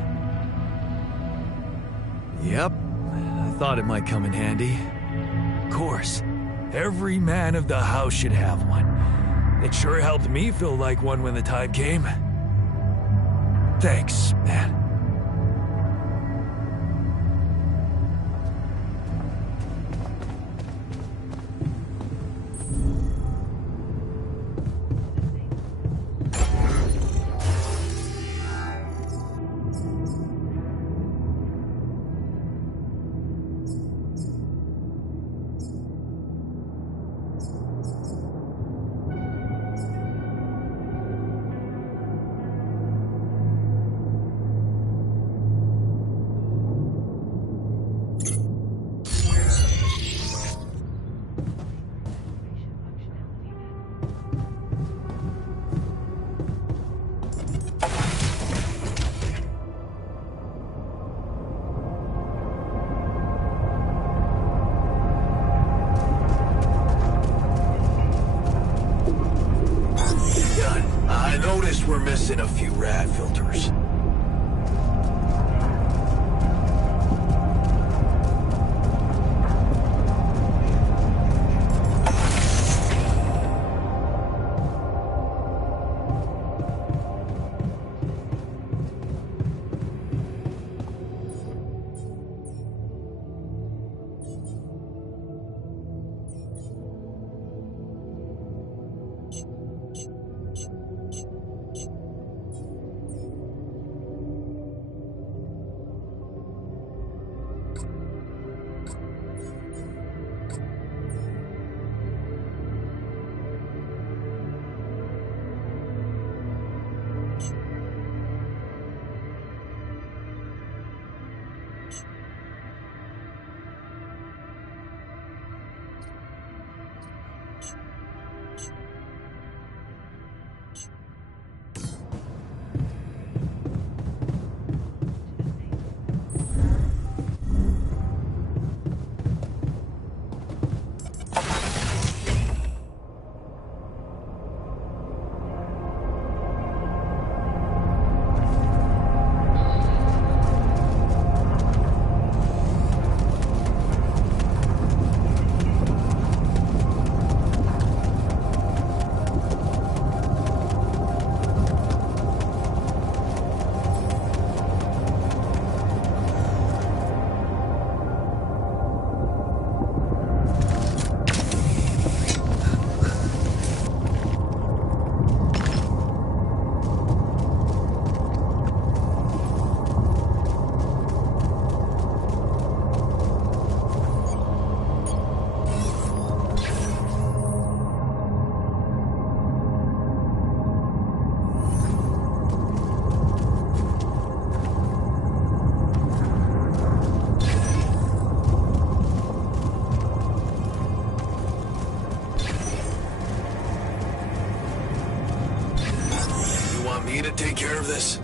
Yep, I thought it might come in handy. Of course, every man of the house should have one. It sure helped me feel like one when the time came. Thanks, man. We're missing a few rad filters. me to take care of this?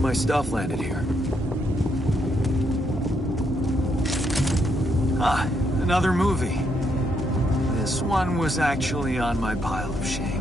My stuff landed here. Ah, another movie. This one was actually on my pile of shame.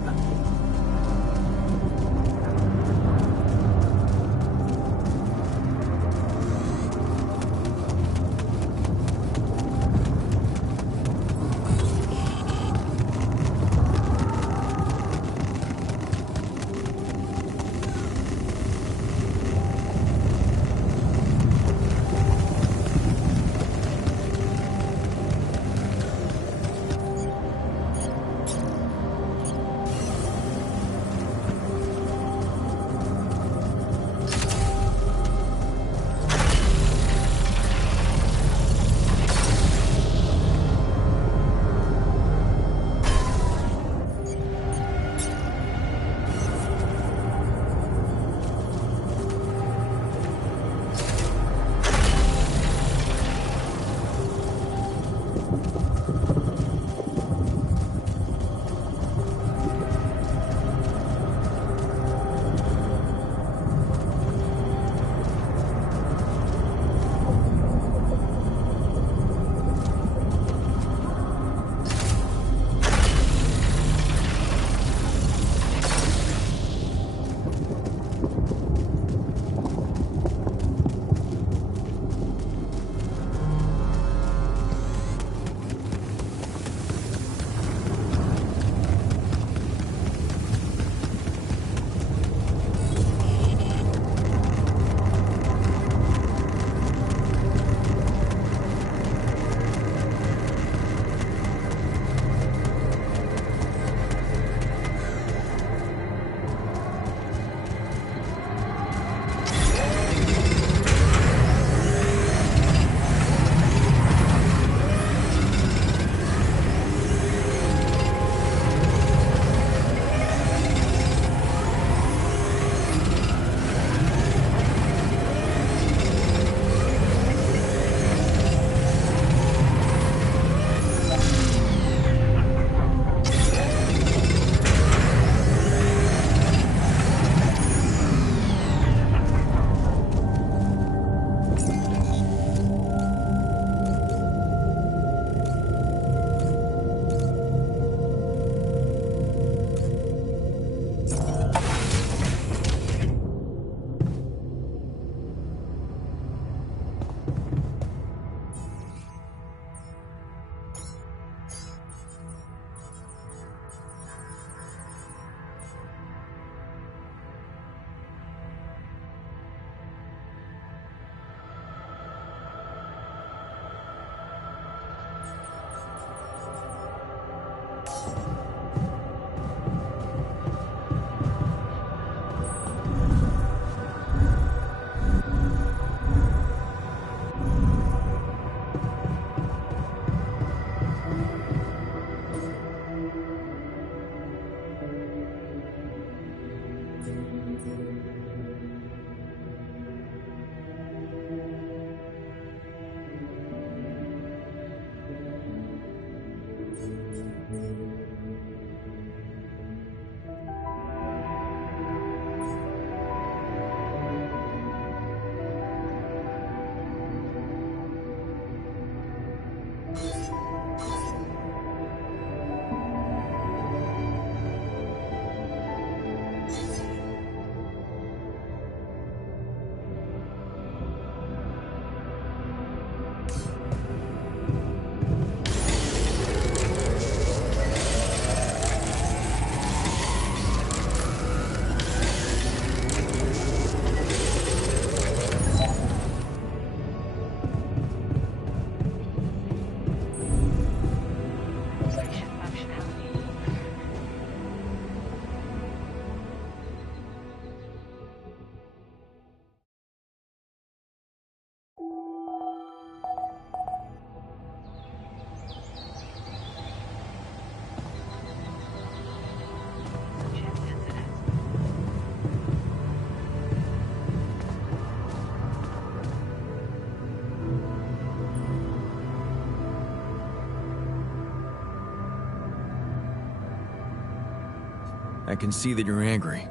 I can see that you're angry.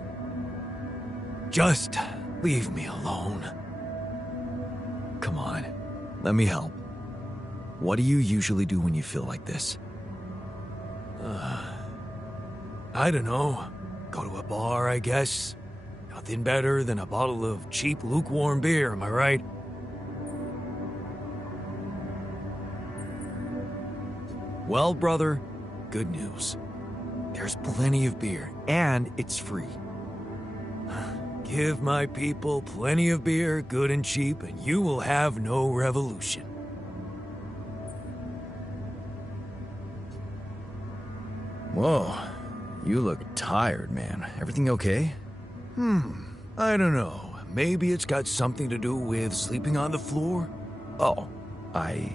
Just leave me alone. Come on, let me help. What do you usually do when you feel like this? I don't know. Go to a bar, I guess. Nothing better than a bottle of cheap, lukewarm beer, am I right? Well, brother, good news. There's plenty of beer, and it's free. Give my people plenty of beer, good and cheap, and you will have no revolution. Whoa, you look tired, man. Everything okay? I don't know. Maybe it's got something to do with sleeping on the floor? Oh, I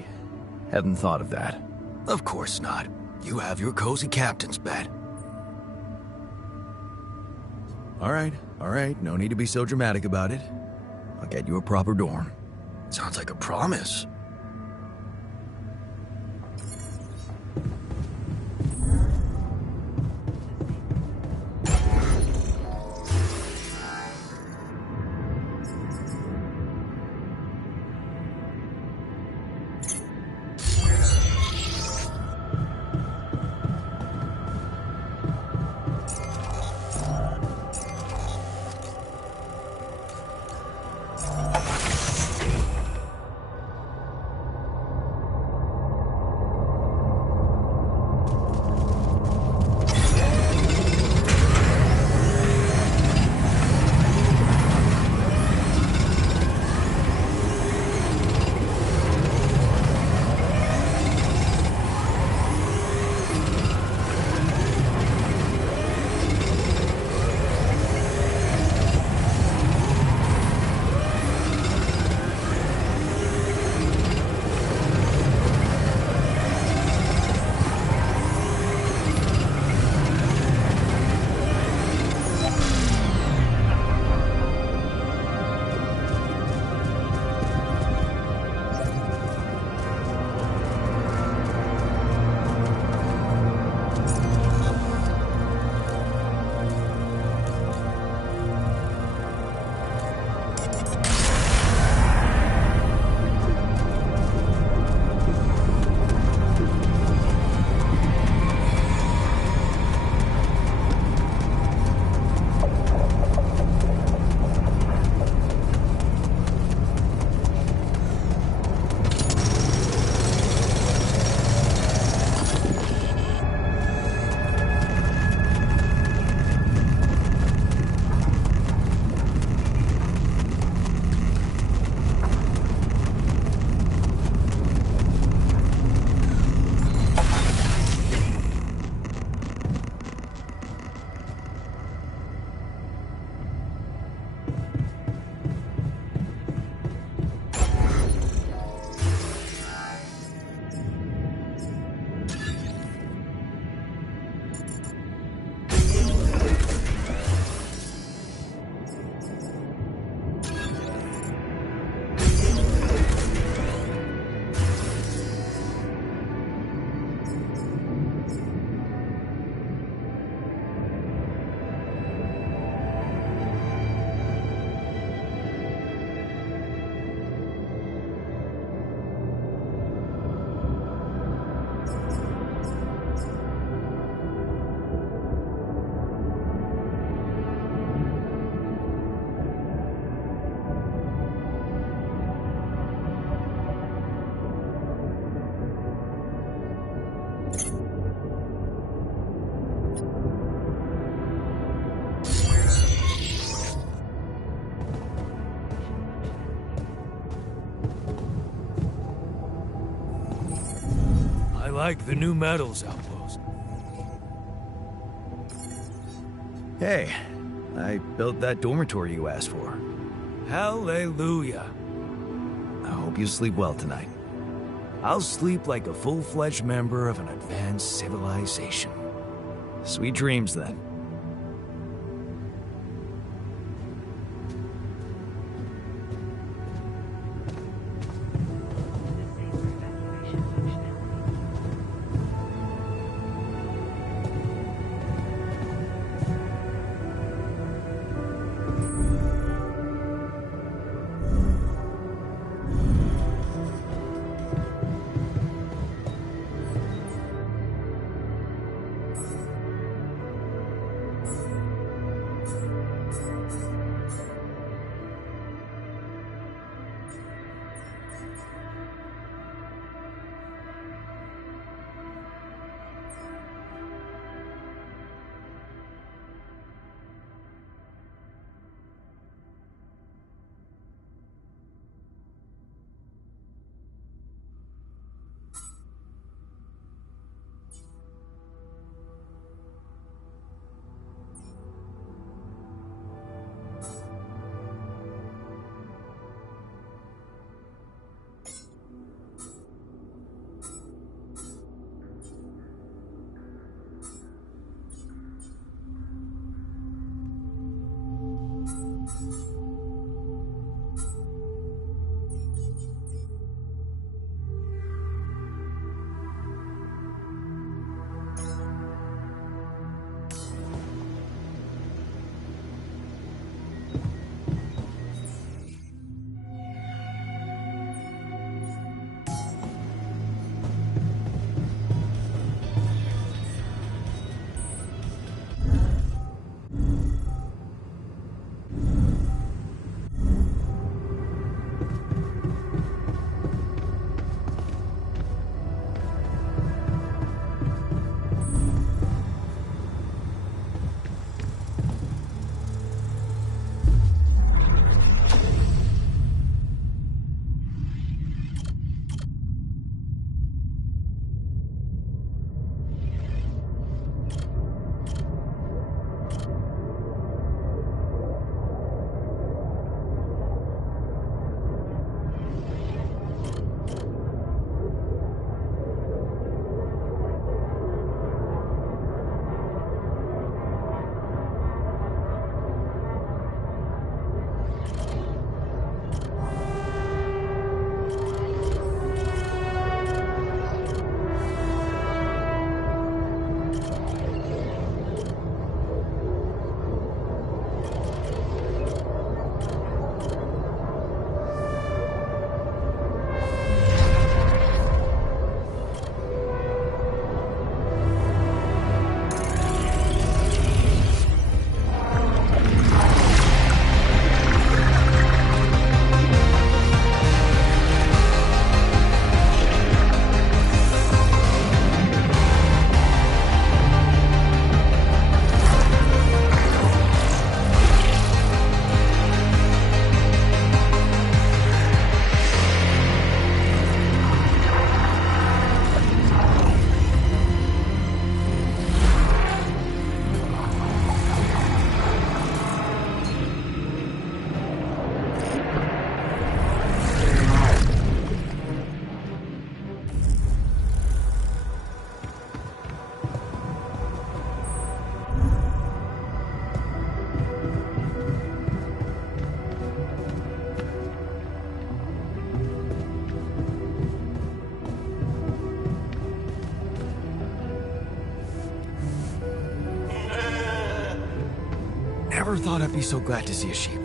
hadn't thought of that. Of course not. You have your cozy captain's bed. All right, no need to be so dramatic about it. I'll get you a proper dorm. Sounds like a promise. Like the new metals outpost. Hey, I built that dormitory you asked for. Hallelujah. I hope you sleep well tonight. I'll sleep like a full-fledged member of an advanced civilization. Sweet dreams, then. Never thought I'd be so glad to see a sheep.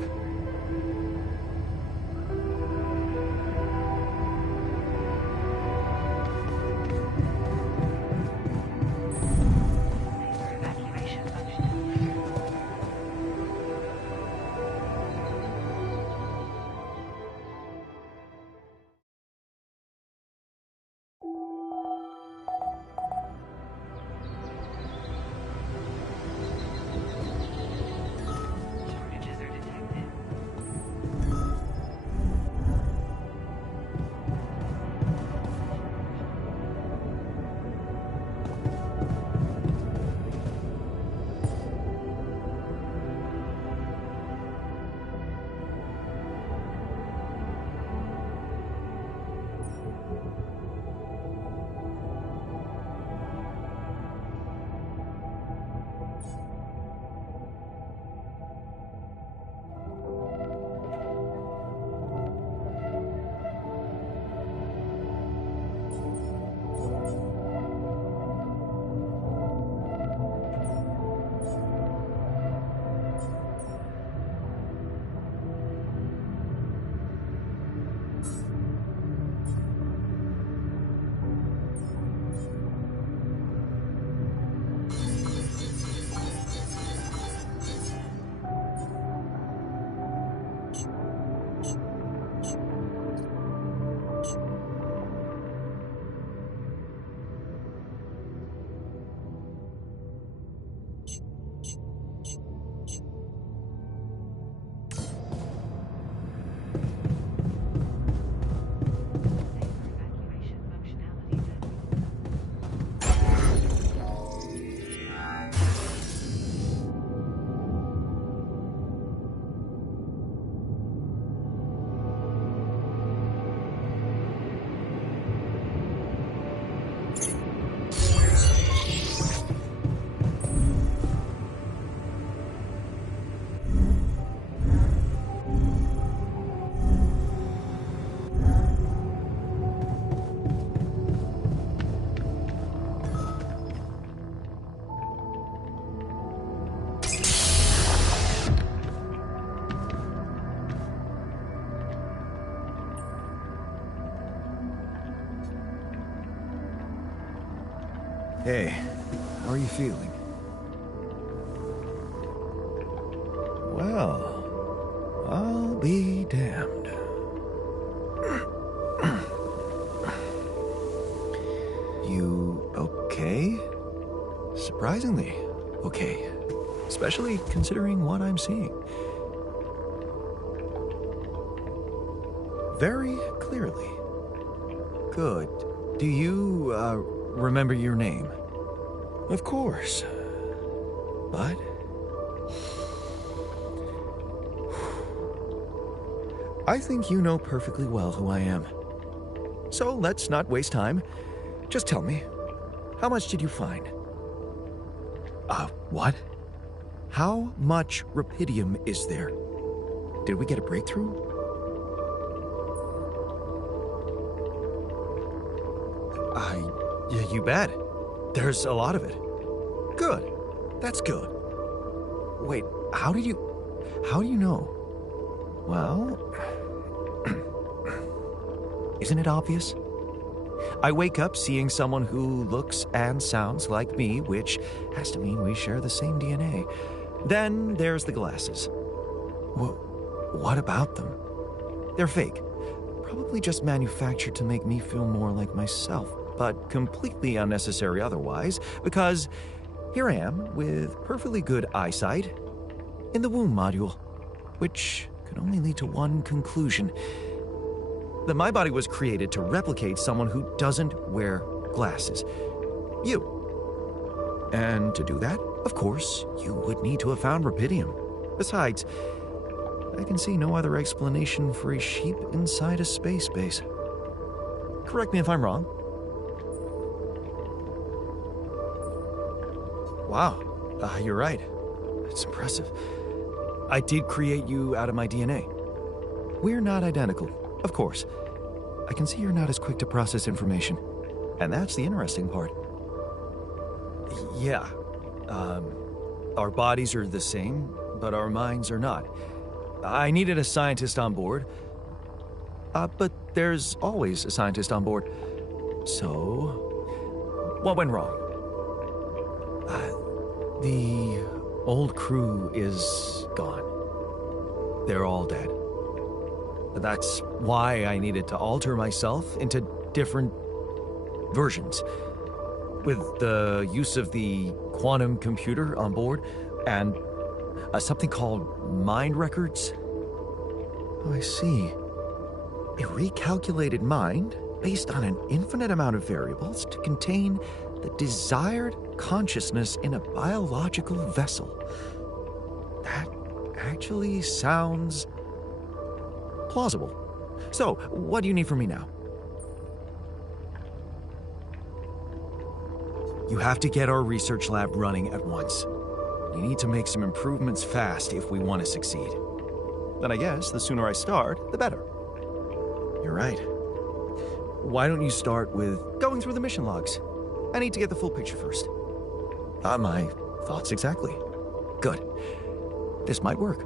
Hey, how are you feeling? Well, I'll be damned. You okay? Surprisingly okay. Especially considering what I'm seeing. Very clearly. Good. Do you, remember your name? Of course. But... I think you know perfectly well who I am. So let's not waste time. Just tell me, how much did you find? What? How much rupidium is there? Did we get a breakthrough? Yeah, you bet. There's a lot of it. Good. That's good. Wait, how do you know? Well, isn't it obvious? I wake up seeing someone who looks and sounds like me, which has to mean we share the same DNA. Then there's the glasses. What about them? They're fake. Probably just manufactured to make me feel more like myself, but completely unnecessary otherwise, because here I am with perfectly good eyesight in the womb module, which could only lead to one conclusion: that my body was created to replicate someone who doesn't wear glasses. You. And to do that, of course, you would need to have found rupidium. Besides, I can see no other explanation for a sheep inside a space base. Correct me if I'm wrong. Wow, you're right. It's impressive. I did create you out of my DNA. We're not identical, of course. I can see you're not as quick to process information. And that's the interesting part. Yeah. Our bodies are the same, but our minds are not. I needed a scientist on board. But there's always a scientist on board. So, what went wrong? The old crew is gone. They're all dead. That's why I needed to alter myself into different versions. With the use of the quantum computer on board and something called mind records. Oh, I see. A recalculated mind based on an infinite amount of variables to contain the desired consciousness in a biological vessel. That actually sounds plausible. So, what do you need from me now? You have to get our research lab running at once. You need to make some improvements fast if we want to succeed. Then I guess the sooner I start, the better. You're right. Why don't you start with Going through the mission logs. I need to get the full picture first. my thoughts exactly? Good. This might work.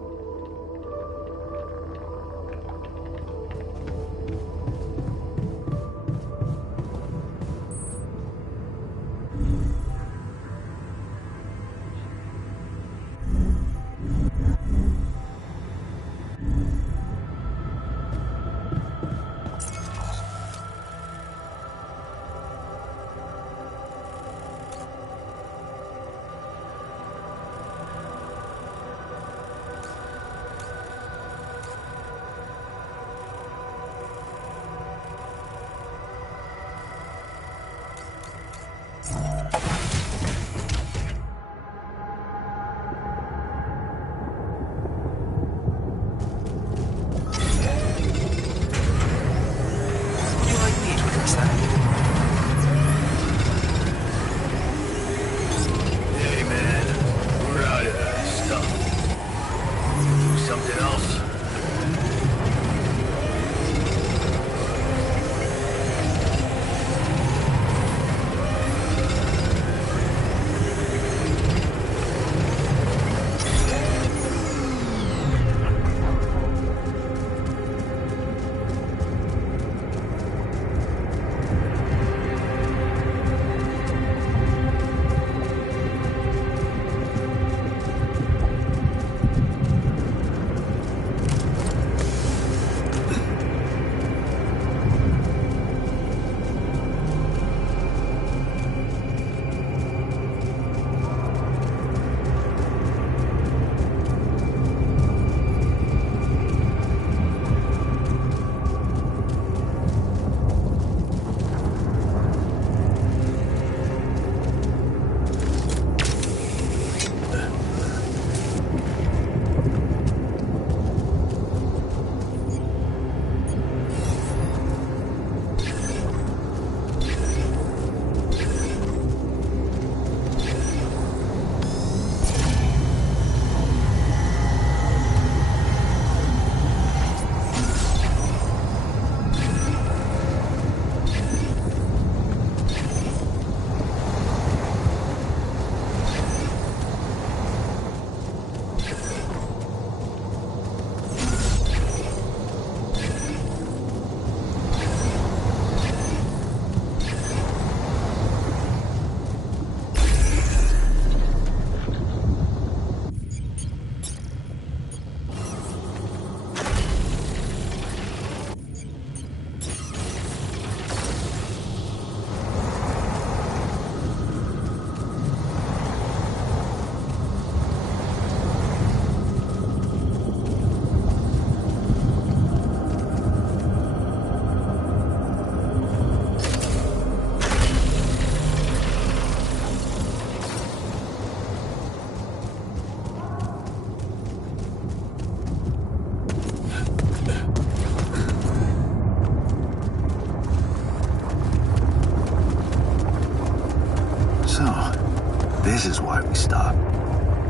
This is why we stopped.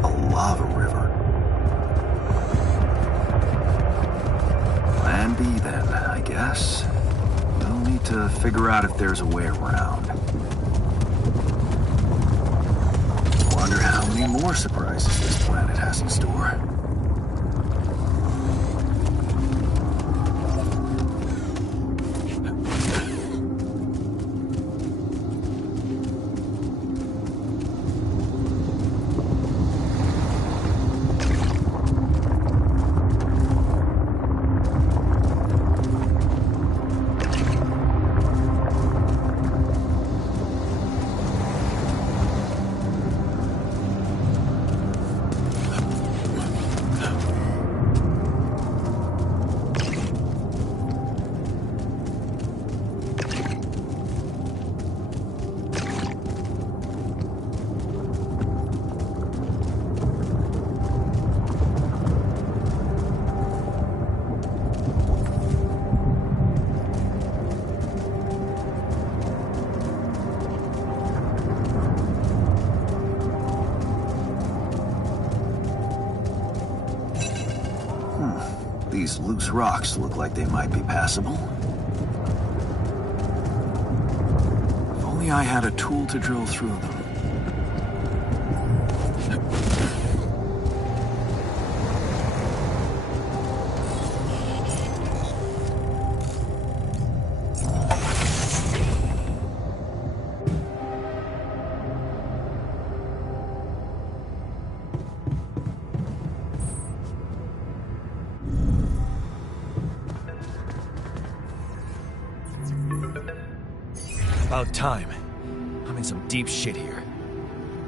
A lava river. Plan B then, I guess. We'll need to figure out if there's a way around. Wonder how. how many more surprises this planet has in store. These loose rocks look like they might be passable. If only I had a tool to drill through them. About time. I'm in some deep shit here.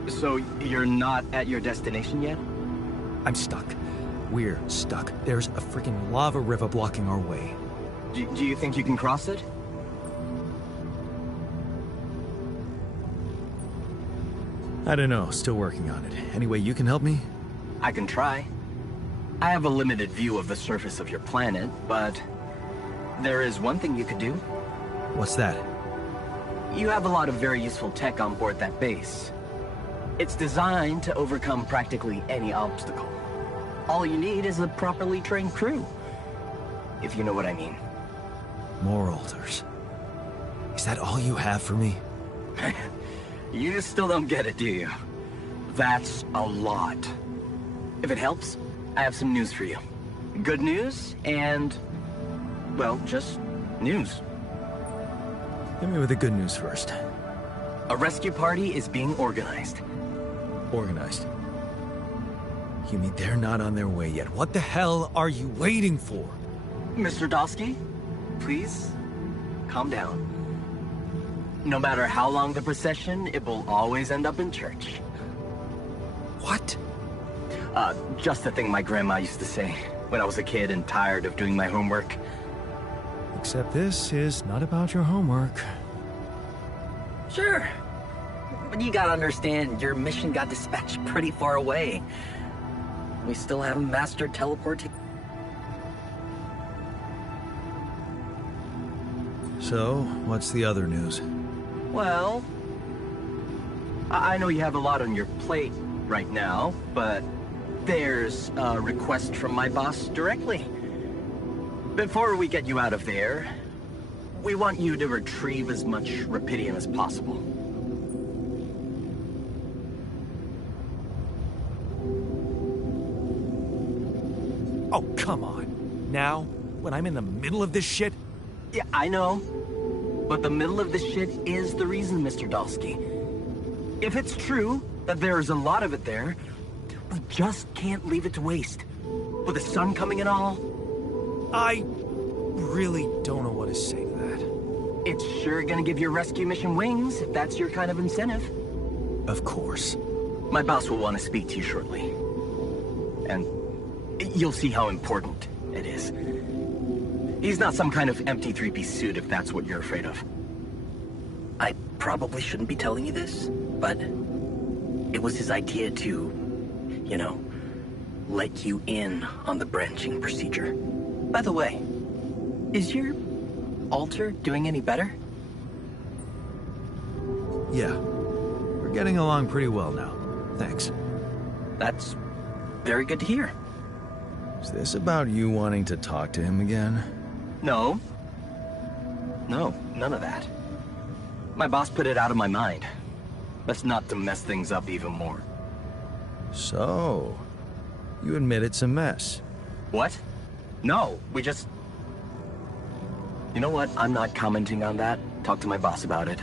So, you're not at your destination yet? I'm stuck. We're stuck. There's a freaking lava river blocking our way. Do you think you can cross it? I don't know. Still working on it. Anyway, you can help me? I can try. I have a limited view of the surface of your planet, but there is one thing you could do. What's that? You have a lot of very useful tech on board that base. It's designed to overcome practically any obstacle. All you need is a properly trained crew. If you know what I mean. More altars. Is that all you have for me? You still don't get it, do you? That's a lot. If it helps, I have some news for you. Good news and, well, just news. Hit me with the good news first. A rescue party is being organized. Organized? You mean they're not on their way yet? What the hell are you waiting for? Mr. Dosky, please, calm down. No matter how long the procession, it will always end up in church. What? Just the thing my grandma used to say when I was a kid and tired of doing my homework. Except this is not about your homework. Sure. But you gotta understand, your mission got dispatched pretty far away. We still haven't mastered teleporting. So, what's the other news? Well, I know you have a lot on your plate right now, but there's a request from my boss directly. Before we get you out of there, we want you to retrieve as much Rapidium as possible. Oh, come on. Now? When I'm in the middle of this shit? Yeah, I know. But the middle of this shit is the reason, Mr. Dosky. If it's true that there's a lot of it there, we just can't leave it to waste. With the sun coming and all. I really don't know what to say to that. It's sure gonna give your rescue mission wings, if that's your kind of incentive. Of course. My boss will want to speak to you shortly. And you'll see how important it is. He's not some kind of empty three-piece suit if that's what you're afraid of. I probably shouldn't be telling you this, but it was his idea to, you know, let you in on the branching procedure. By the way, is your altar doing any better? Yeah. We're getting along pretty well now. Thanks. That's very good to hear. Is this about you wanting to talk to him again? No. No, none of that. My boss put it out of my mind. Best not to mess things up even more. So, you admit it's a mess. What? No, we just... You know what? I'm not commenting on that. Talk to my boss about it.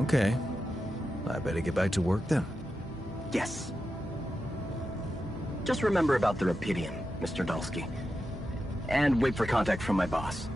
Okay. I better get back to work then. Yes. Just remember about the Rapidian, Mr. Dulski. And wait for contact from my boss.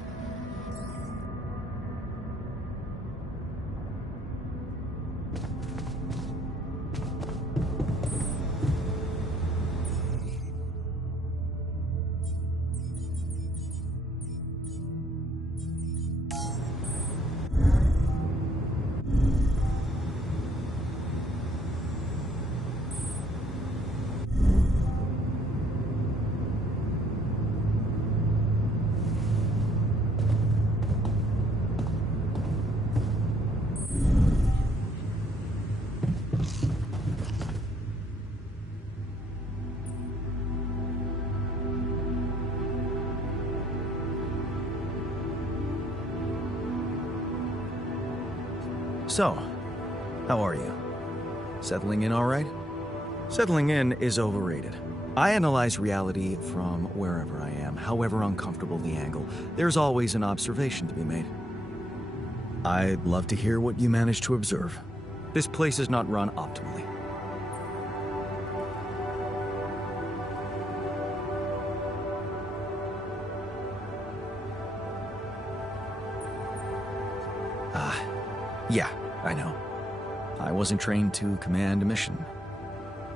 So, how are you? Settling in all right? Settling in is overrated. I analyze reality from wherever I am, however uncomfortable the angle. There's always an observation to be made. I'd love to hear what you managed to observe. This place is not run optimally. Yeah, I know. I wasn't trained to command a mission.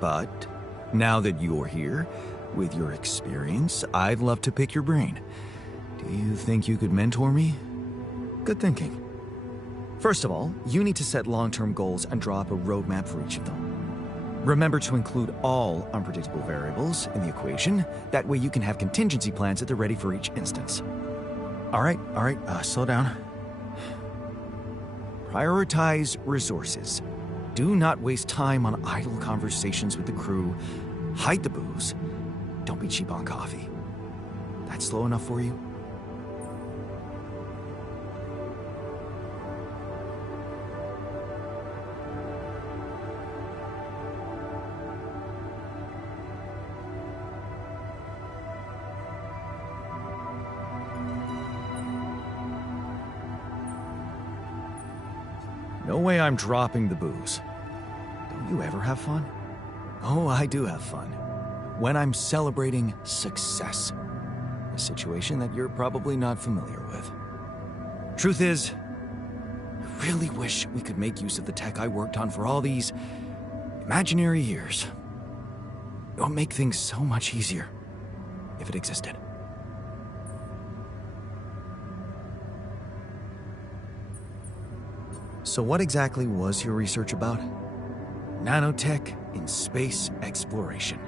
But now that you're here, with your experience, I'd love to pick your brain. Do you think you could mentor me? Good thinking. First of all, you need to set long-term goals and draw up a roadmap for each of them. Remember to include all unpredictable variables in the equation. That way you can have contingency plans at the ready for each instance. All right, slow down. Prioritize resources. Do not waste time on idle conversations with the crew. Hide the booze. Don't be cheap on coffee. That slow enough for you? No way I'm dropping the booze. Don't you ever have fun? Oh, I do have fun. When I'm celebrating success. A situation that you're probably not familiar with. Truth is, I really wish we could make use of the tech I worked on for all these imaginary years. It would make things so much easier if it existed. So what exactly was your research about? Nanotech in space exploration.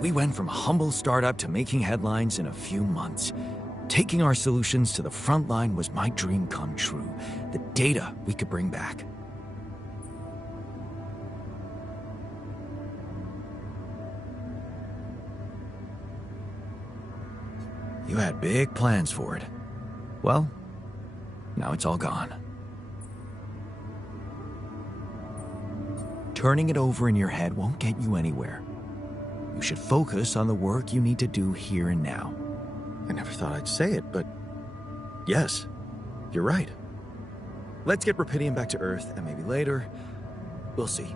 We went from humble startup to making headlines in a few months. Taking our solutions to the front line was my dream come true. The data we could bring back. You had big plans for it. Well, now it's all gone. Turning it over in your head won't get you anywhere. You should focus on the work you need to do here and now. I never thought I'd say it, but yes, you're right. Let's get Rapidian back to Earth, and maybe later, we'll see.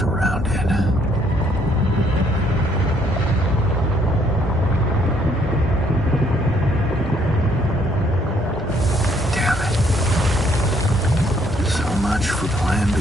surrounded. Damn it. So much for Plan B.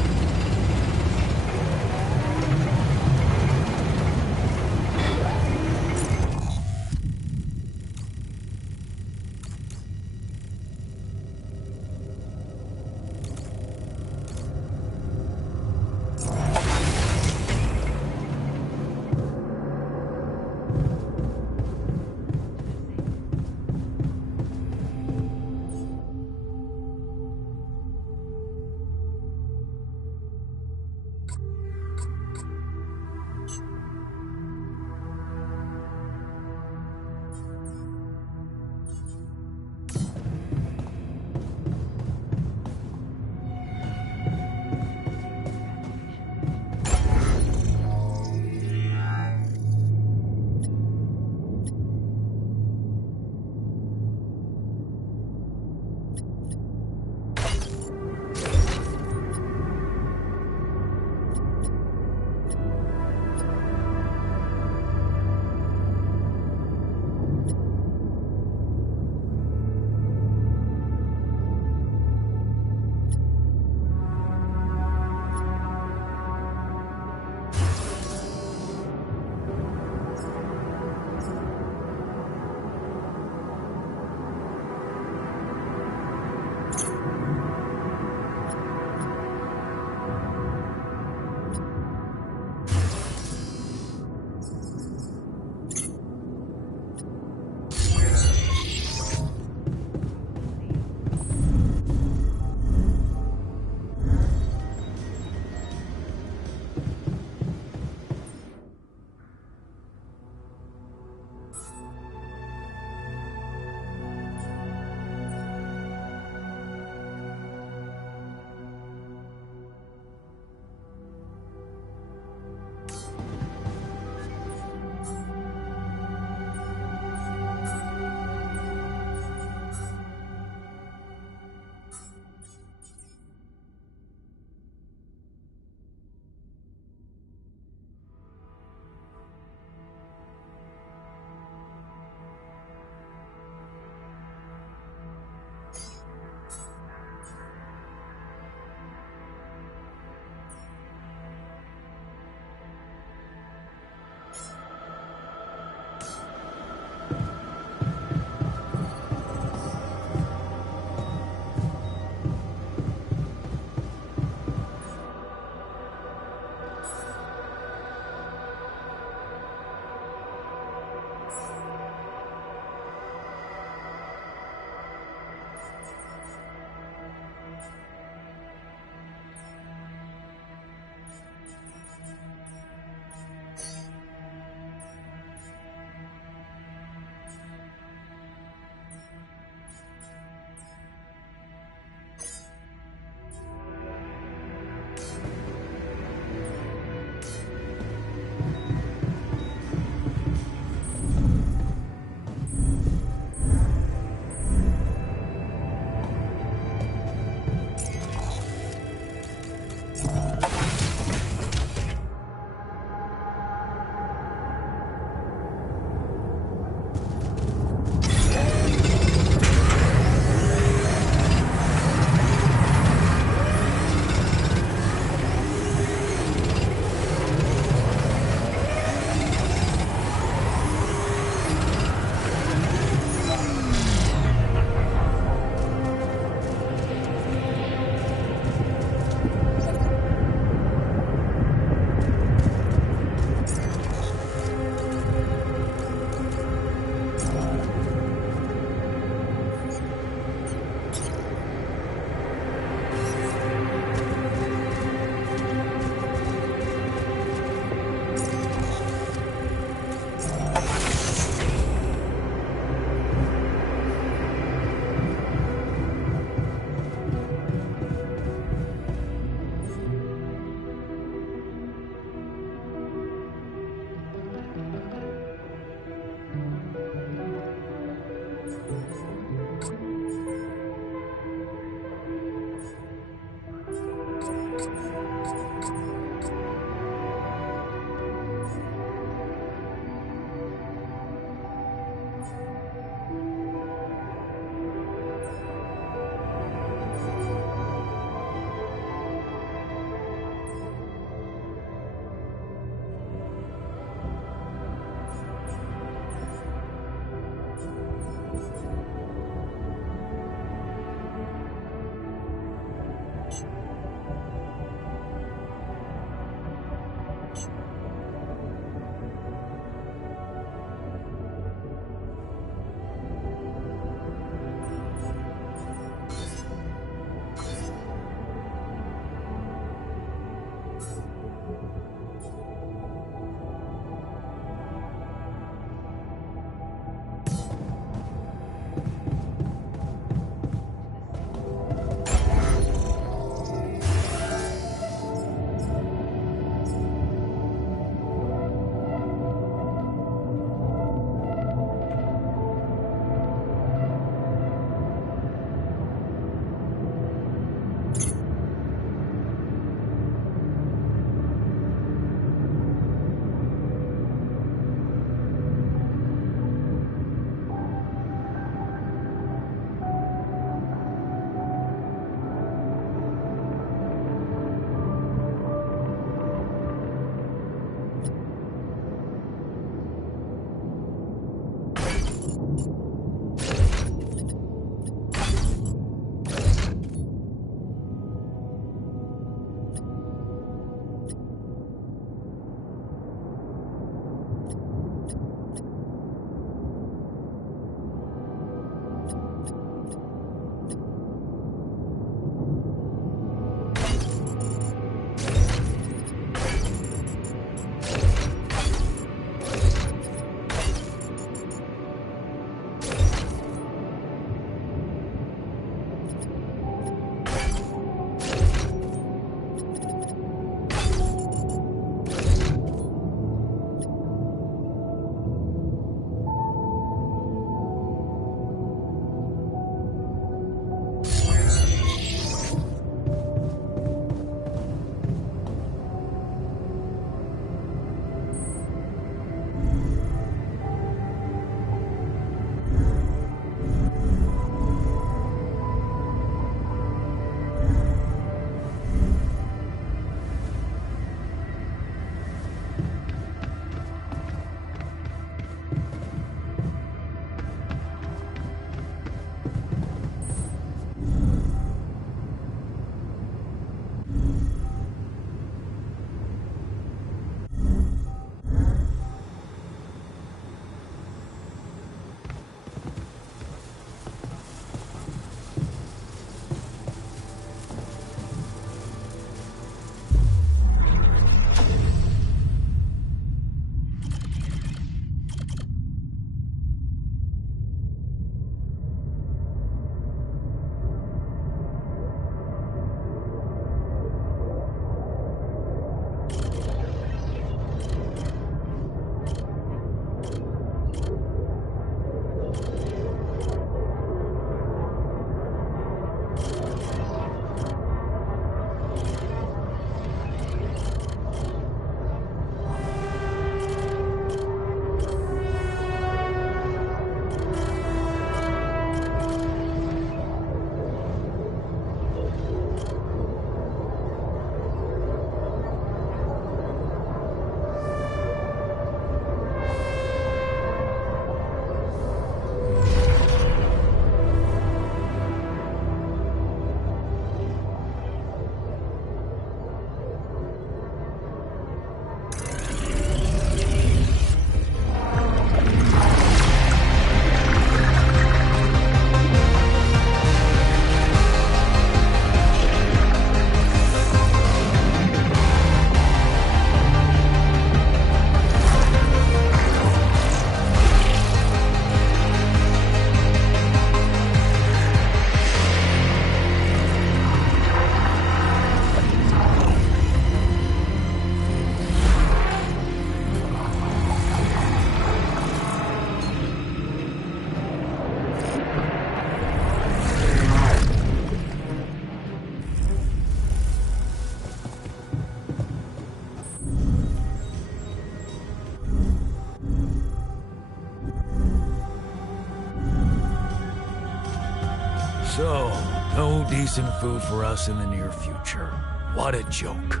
decent food for us in the near future. What a joke.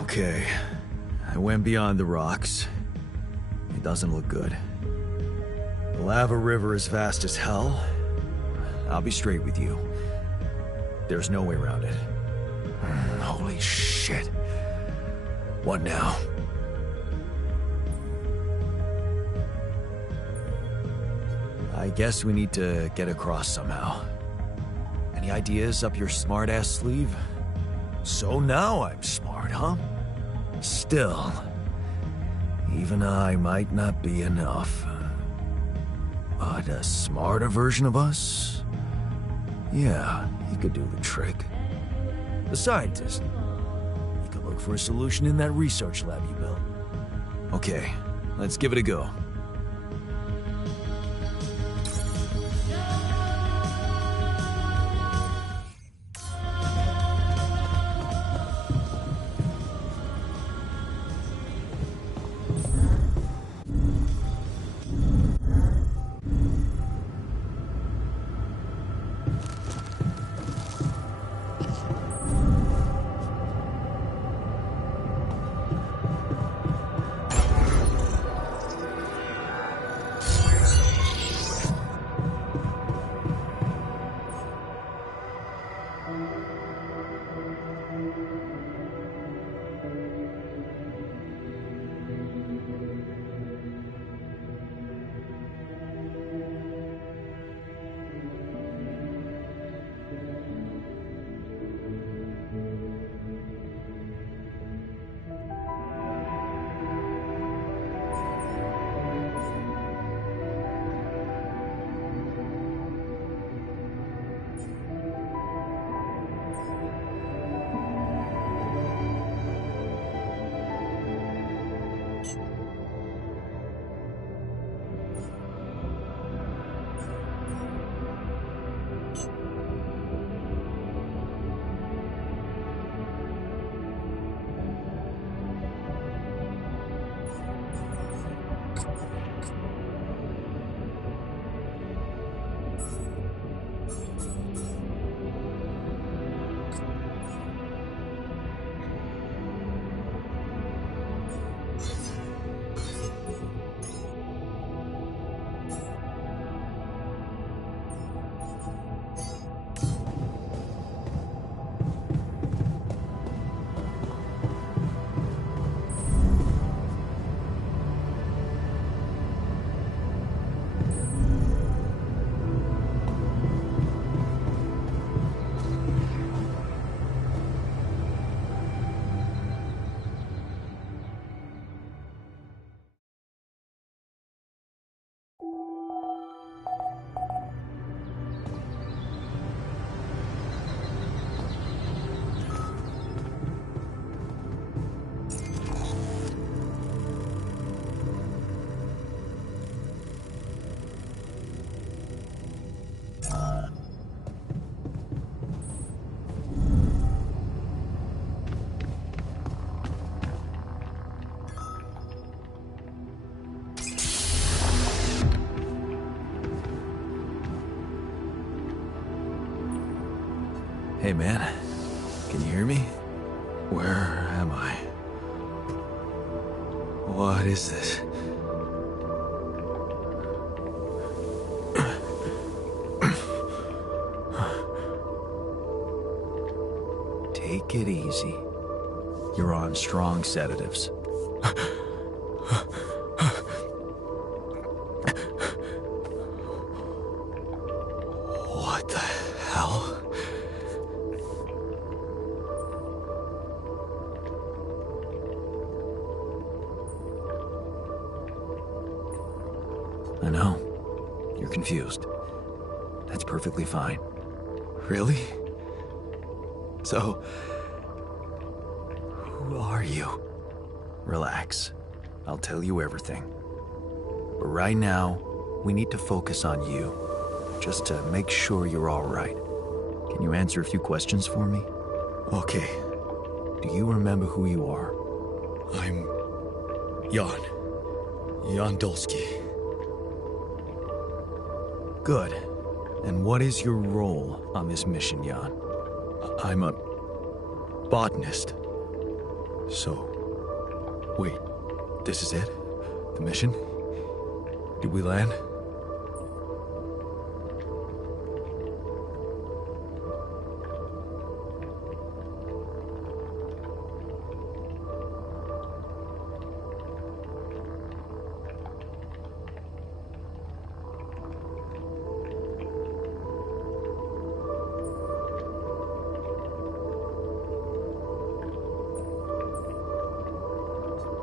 Okay, I went beyond the rocks. It doesn't look good. The lava river is vast as hell. I'll be straight with you. There's no way around it. Holy shit. What now? I guess we need to get across somehow. Any ideas up your smart-ass sleeve? So now I'm smart, huh? Still, even I might not be enough. But a smarter version of us? Yeah, he could do the trick. The scientist. He could look for a solution in that research lab you built. Okay, let's give it a go. Hey, man. Can you hear me? Where am I? What is this? Take it easy. You're on strong sedatives. What the hell? I know. You're confused. That's perfectly fine. Really? So, who are you? Relax. I'll tell you everything. But right now, we need to focus on you. Just to make sure you're all right. Can you answer a few questions for me? Okay. Do you remember who you are? I'm Jan. Jan Dolsky. Good. And what is your role on this mission, Jan? I'm a botanist. So, wait, this is it? The mission? Did we land?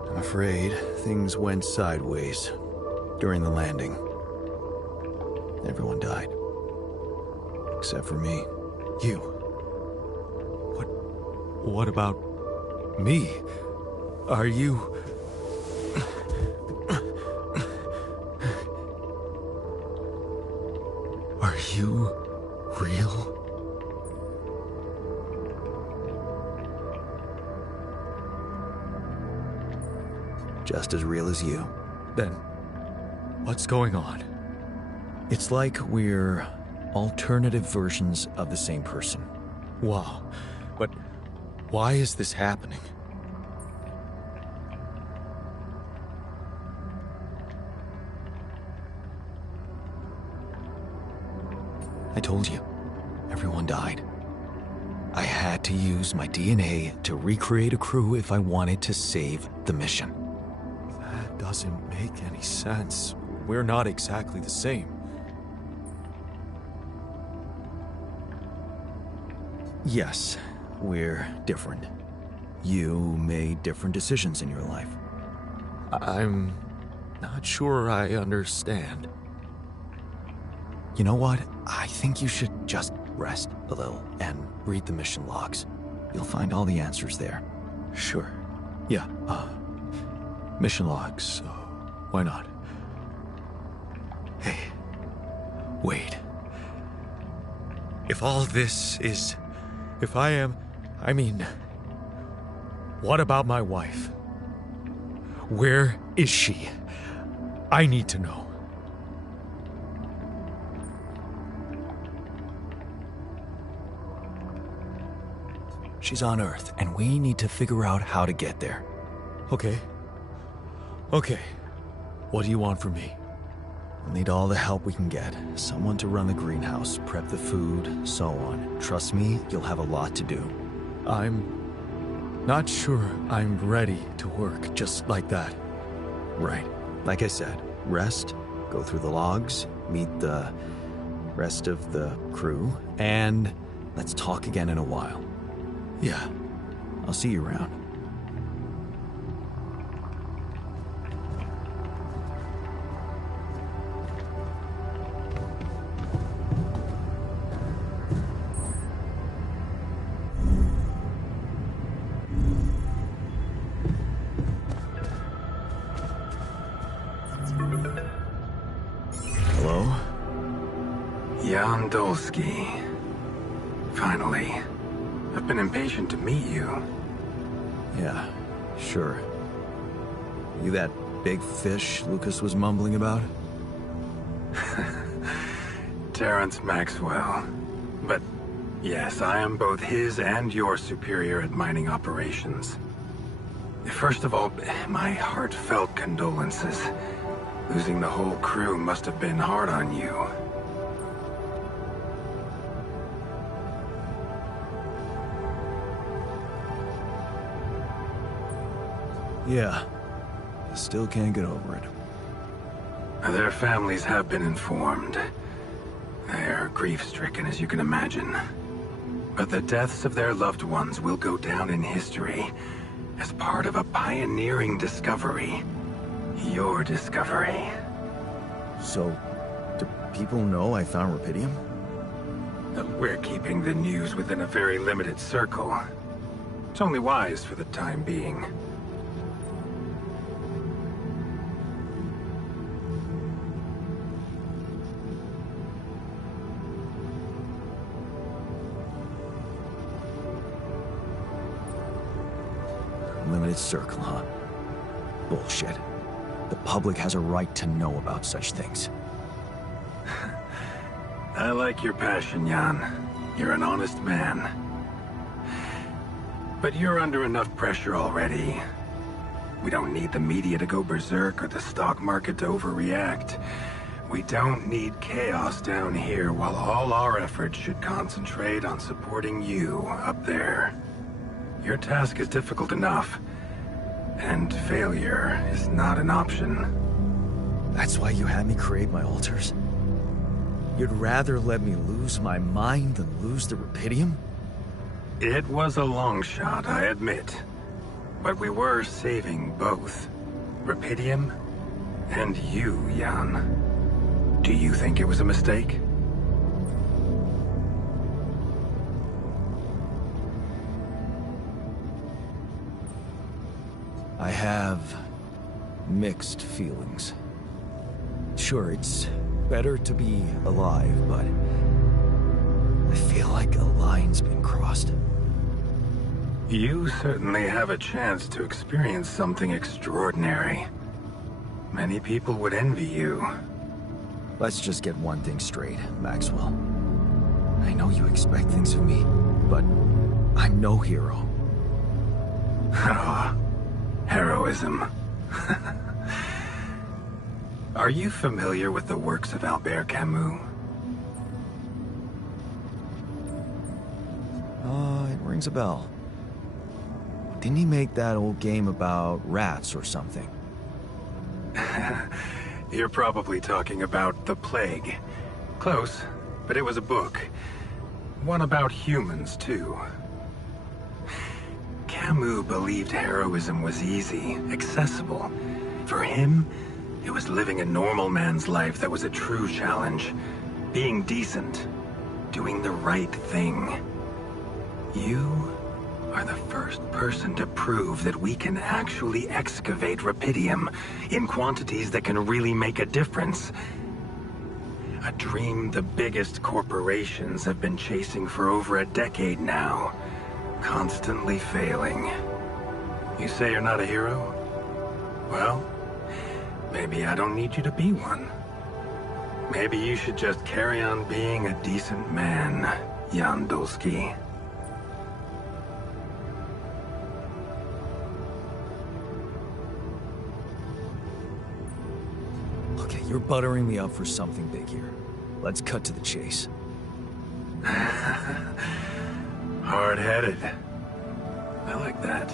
I'm afraid things went sideways during the landing. Everyone died. Except for me. You. What about me? Are you... Are you real? Just as real as you. Then, what's going on? It's like we're alternative versions of the same person. Wow. But why is this happening? I told you, everyone died. I had to use my DNA to recreate a crew if I wanted to save the mission. That doesn't make any sense. We're not exactly the same. Yes, we're different. You made different decisions in your life. I'm not sure I understand. You know what? I think you should just rest a little and read the mission logs. You'll find all the answers there. Sure. Yeah, Mission logs. Why not? Hey, wait. If all this is... If I am... I mean... What about my wife? Where is she? I need to know. she's on Earth, and we need to figure out how to get there. Okay. Okay. What do you want from me? We'll need all the help we can get. Someone to run the greenhouse, prep the food, so on. Trust me, you'll have a lot to do. I'm not sure I'm ready to work just like that. Right. Like I said, rest, go through the logs, meet the rest of the crew, and let's talk again in a while. Yeah. I'll see you around. Hello? Jan Dolsky. Finally. I've been impatient to meet you. Yeah, sure. You that big fish Lucas was mumbling about? Terrence Maxwell. But yes, I am both his and your superior at mining operations. First of all, my heartfelt condolences. Losing the whole crew must have been hard on you. Yeah. I still can't get over it. Their families have been informed. They're grief-stricken, as you can imagine. But the deaths of their loved ones will go down in history as part of a pioneering discovery. Your discovery. So, do people know I found Rapidium? We're keeping the news within a very limited circle. It's only wise for the time being. Limited circle, huh? Bullshit. The public has a right to know about such things. I like your passion, Jan. You're an honest man. But you're under enough pressure already. We don't need the media to go berserk or the stock market to overreact. We don't need chaos down here while all our efforts should concentrate on supporting you up there. Your task is difficult enough, and failure is not an option. That's why you had me create my altars? You'd rather let me lose my mind than lose the Rapidium? It was a long shot, I admit. But we were saving both. Rapidium and you, Jan. Do you think it was a mistake? I have mixed feelings. Sure, it's better to be alive, but I feel like a line's been crossed. You certainly have a chance to experience something extraordinary. Many people would envy you. Let's just get one thing straight, Maxwell. I know you expect things of me, but I'm no hero. Ah, heroism. Are you familiar with the works of Albert Camus? It rings a bell. Didn't he make that old game about rats or something? You're probably talking about The Plague. Close, but it was a book. One about humans, too. Camus believed heroism was easy, accessible. For him, it was living a normal man's life that was a true challenge. Being decent. Doing the right thing. You are the first person to prove that we can actually excavate Rapidium in quantities that can really make a difference. A dream the biggest corporations have been chasing for over a decade now, constantly failing. You say you're not a hero? Well, maybe I don't need you to be one. Maybe you should just carry on being a decent man, Jan Dolsky. Okay, you're buttering me up for something big here. Let's cut to the chase. Hard-headed. I like that.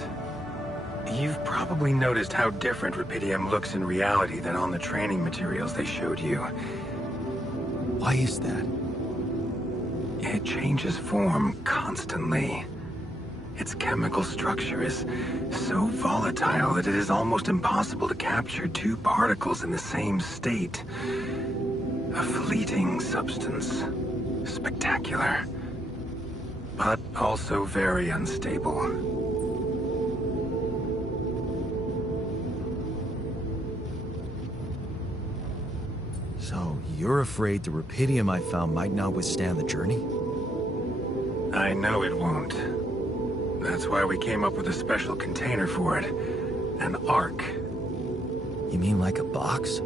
You've probably noticed how different Rapidium looks in reality than on the training materials they showed you. Why is that? It changes form constantly. Its chemical structure is so volatile that it is almost impossible to capture two particles in the same state. A fleeting substance. Spectacular. But also very unstable. So, you're afraid the Rapidium I found might not withstand the journey? I know it won't. That's why we came up with a special container for it. An Ark. You mean like a box?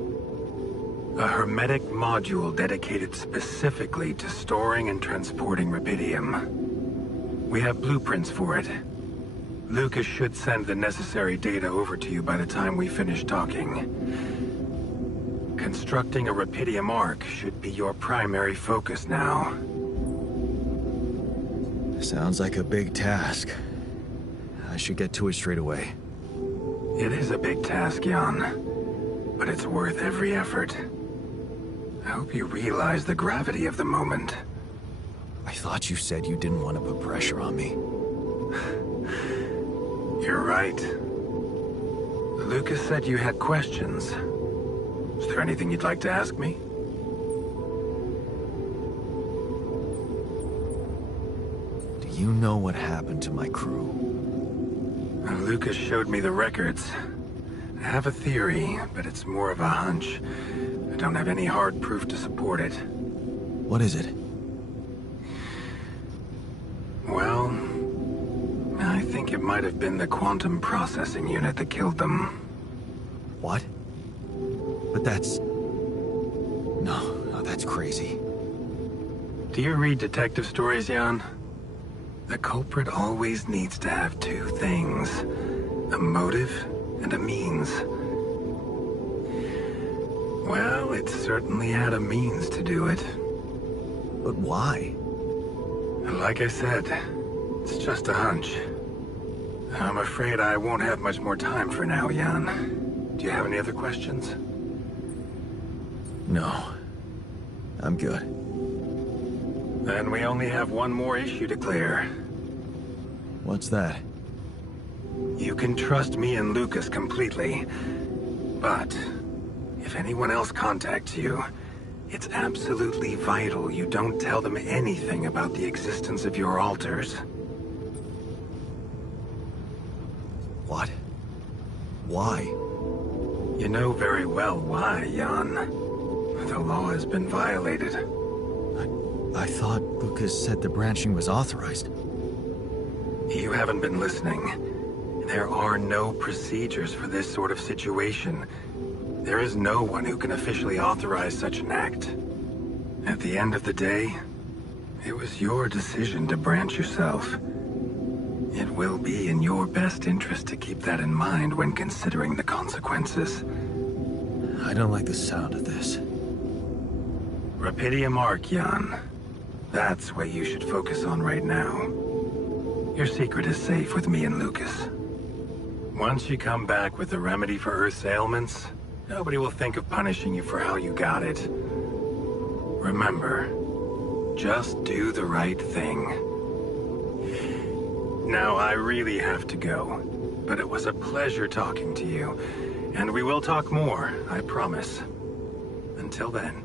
A hermetic module dedicated specifically to storing and transporting Rapidium. We have blueprints for it. Lucas should send the necessary data over to you by the time we finish talking. Constructing a Rapidium Ark should be your primary focus now. Sounds like a big task. I should get to it straight away. It is a big task, Jan. But it's worth every effort. I hope you realize the gravity of the moment. I thought you said you didn't want to put pressure on me. You're right. Lucas said you had questions. Is there anything you'd like to ask me? Do you know what happened to my crew? Lucas showed me the records. I have a theory, but it's more of a hunch. I don't have any hard proof to support it. What is it? Well, I think it might have been the quantum processing unit that killed them. What? But that's... No, that's crazy. Do you read detective stories, Jan? The culprit always needs to have two things. A motive and a means. Well, it certainly had a means to do it. But why? Like I said, it's just a hunch. I'm afraid I won't have much more time for now, Jan. Do you have any other questions? No. I'm good. Then we only have one more issue to clear. What's that? You can trust me and Lucas completely. But if anyone else contacts you, it's absolutely vital you don't tell them anything about the existence of your alters. What? Why? You know very well why, Jan. The law has been violated. I thought Lucas said the branching was authorized. You haven't been listening. There are no procedures for this sort of situation. There is no one who can officially authorize such an act. At the end of the day, it was your decision to branch yourself. It will be in your best interest to keep that in mind when considering the consequences. I don't like the sound of this. Rapidium Arc, Jan. That's what you should focus on right now. Your secret is safe with me and Lucas. Once you come back with a remedy for Earth's ailments, nobody will think of punishing you for how you got it. Remember, just do the right thing. Now, I really have to go, but it was a pleasure talking to you, and we will talk more, I promise. Until then.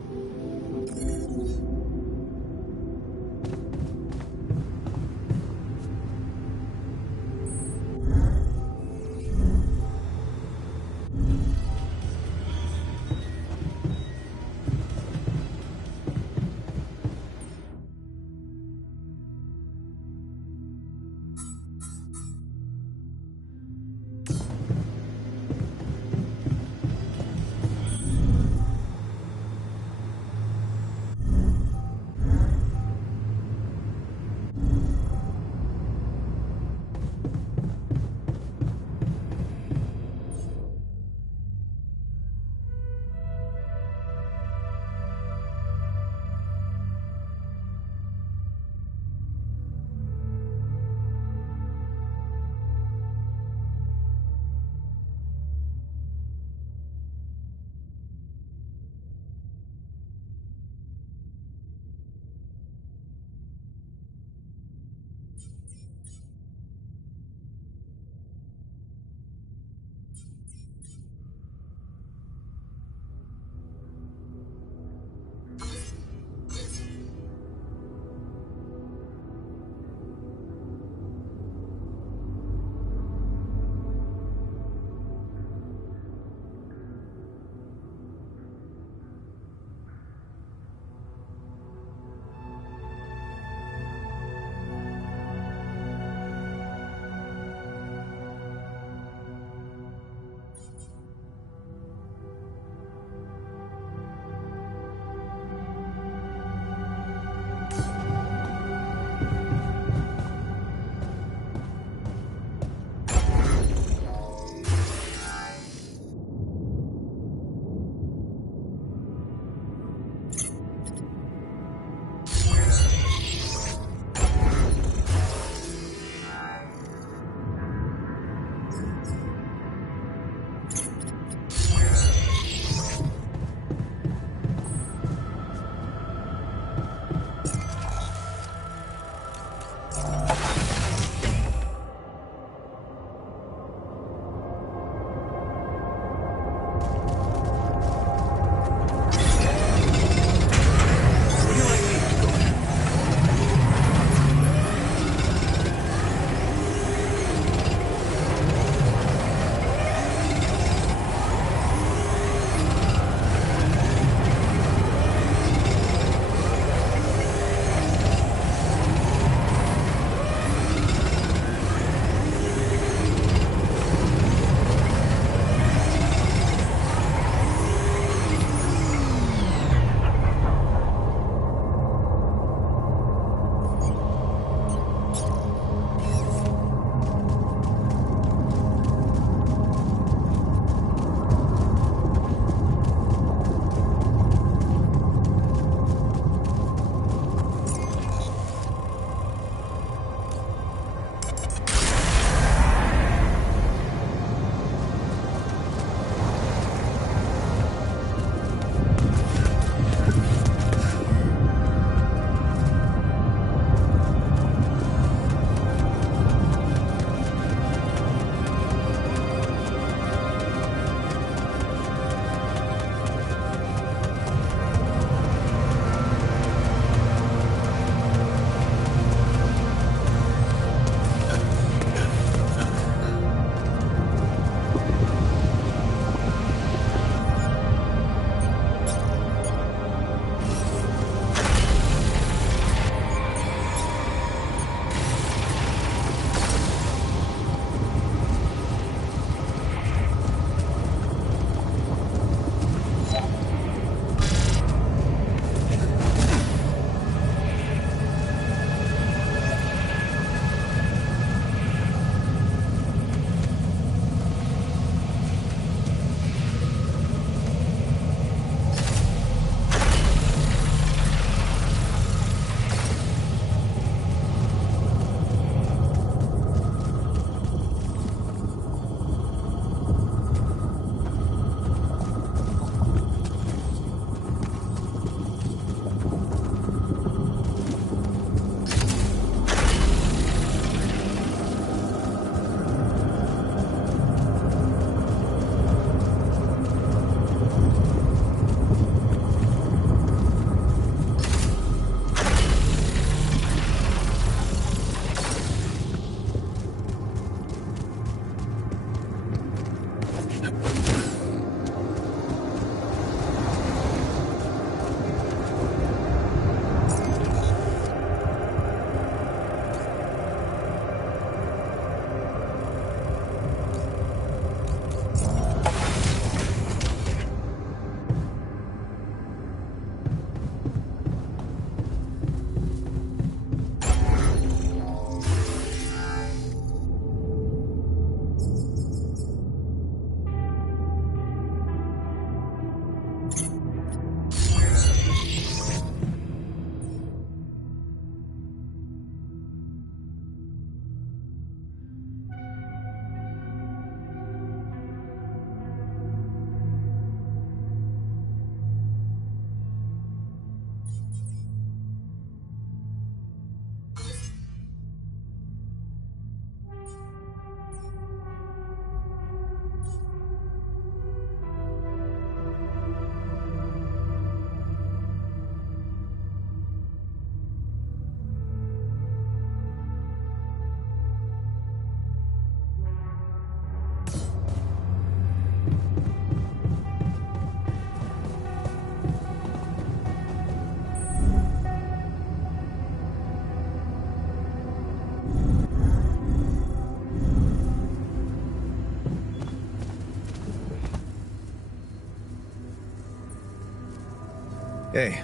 Hey,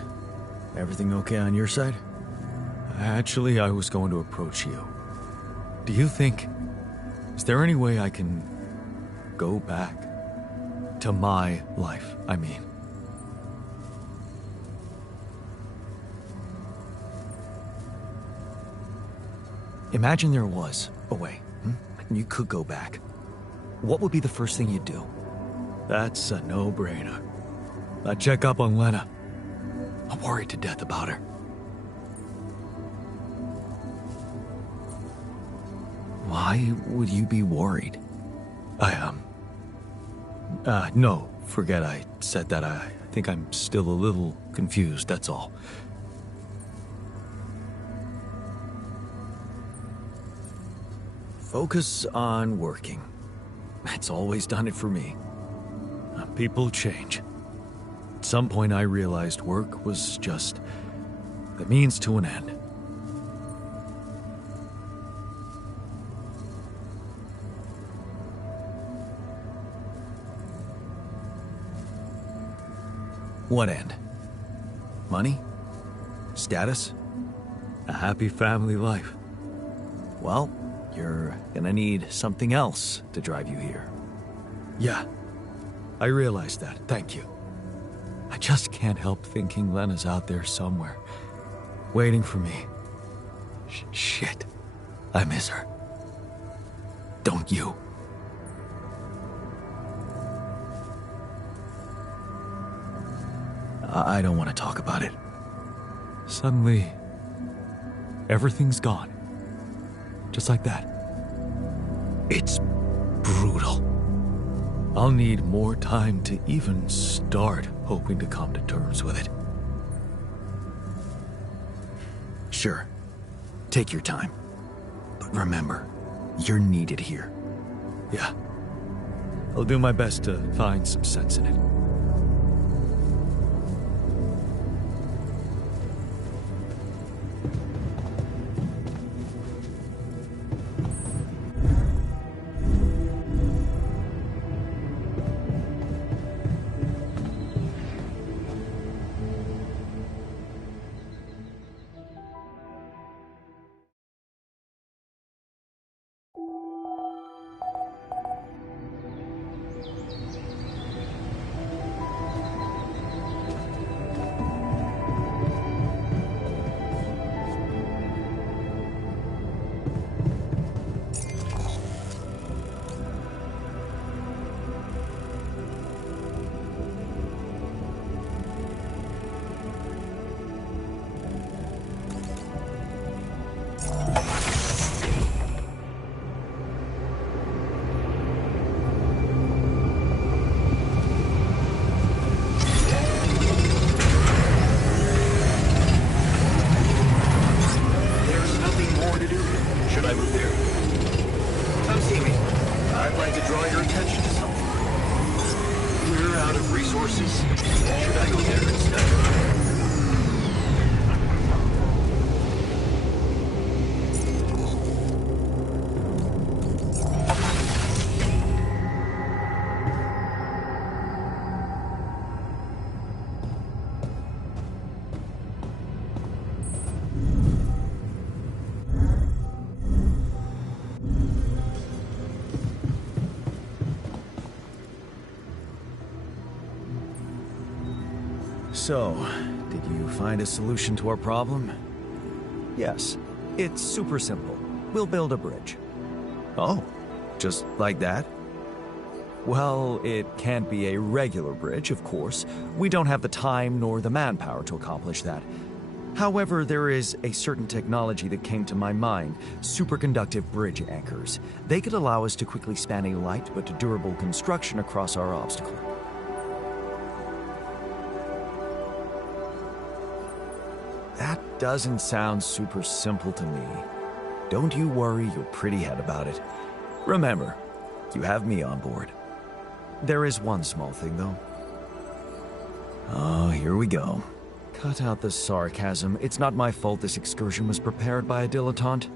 everything okay on your side? Actually, I was going to approach you. Do you think... Is there any way I can go back to my life, I mean? Imagine there was a way, and you could go back. What would be the first thing you'd do? That's a no-brainer. I'd check up on Lena. I'm worried to death about her. Why would you be worried? No, forget I said that. I think I'm still a little confused, that's all. Focus on working. That's always done it for me. People change. At some point I realized work was just the means to an end. What end? Money? Status? A happy family life. Well, you're gonna need something else to drive you here. Yeah, I realized that. Thank you. I just can't help thinking Lena's out there somewhere, waiting for me. Shit, I miss her. Don't you? I don't want to talk about it. Suddenly, everything's gone. Just like that. It's brutal. I'll need more time to even start hoping to come to terms with it. Sure. Take your time. But remember, you're needed here. Yeah. I'll do my best to find some sense in it. So, did you find a solution to our problem? Yes, it's super simple. We'll build a bridge. Oh, just like that? Well, it can't be a regular bridge, of course. We don't have the time nor the manpower to accomplish that. However, there is a certain technology that came to my mind, superconductive bridge anchors. They could allow us to quickly span a light but durable construction across our obstacle. That doesn't sound super simple to me. Don't you worry your pretty head about it. Remember, you have me on board. There is one small thing, though. Oh, here we go. Cut out the sarcasm. It's not my fault this excursion was prepared by a dilettante.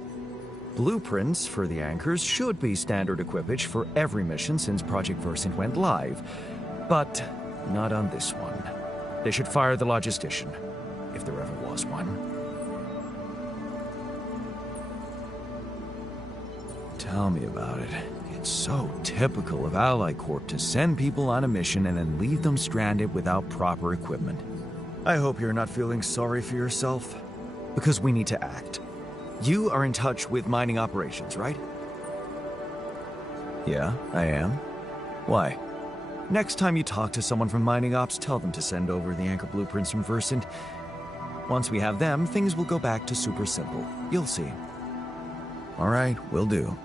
Blueprints for the anchors should be standard equipage for every mission since Project Versant went live, but not on this one. They should fire the logistician, if there ever was one. Tell me about it. It's so typical of Ally Corp to send people on a mission and then leave them stranded without proper equipment. I hope you're not feeling sorry for yourself, because we need to act. You are in touch with mining operations, right? Yeah, I am. Why? Next time you talk to someone from mining ops, tell them to send over the anchor blueprints from Versant. Once we have them, things will go back to super simple. You'll see. All right, will do.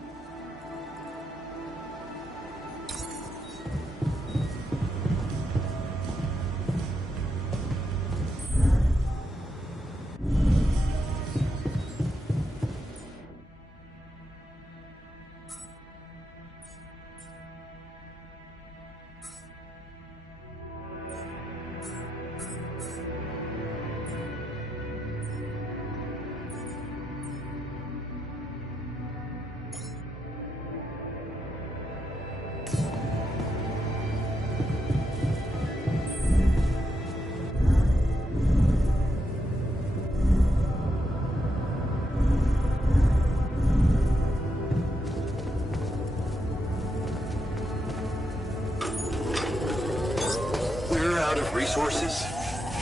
Resources?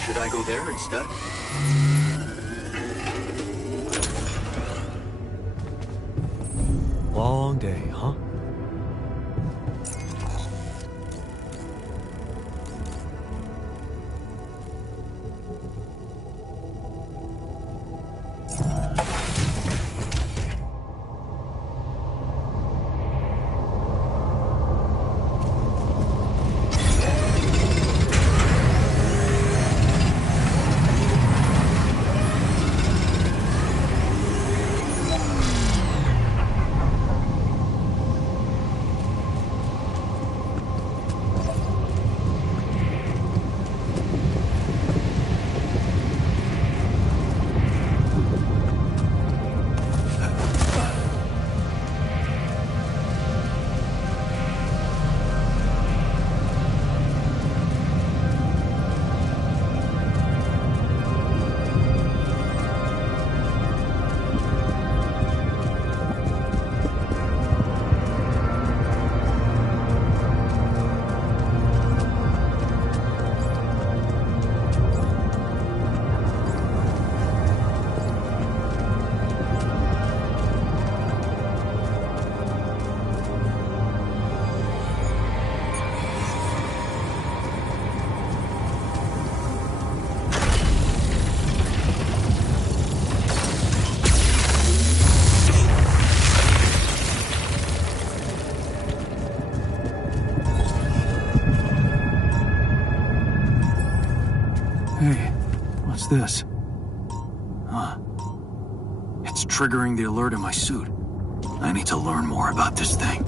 Should I go there instead? Long day, huh? Hey, what's this? Huh. It's triggering the alert in my suit. I need to learn more about this thing.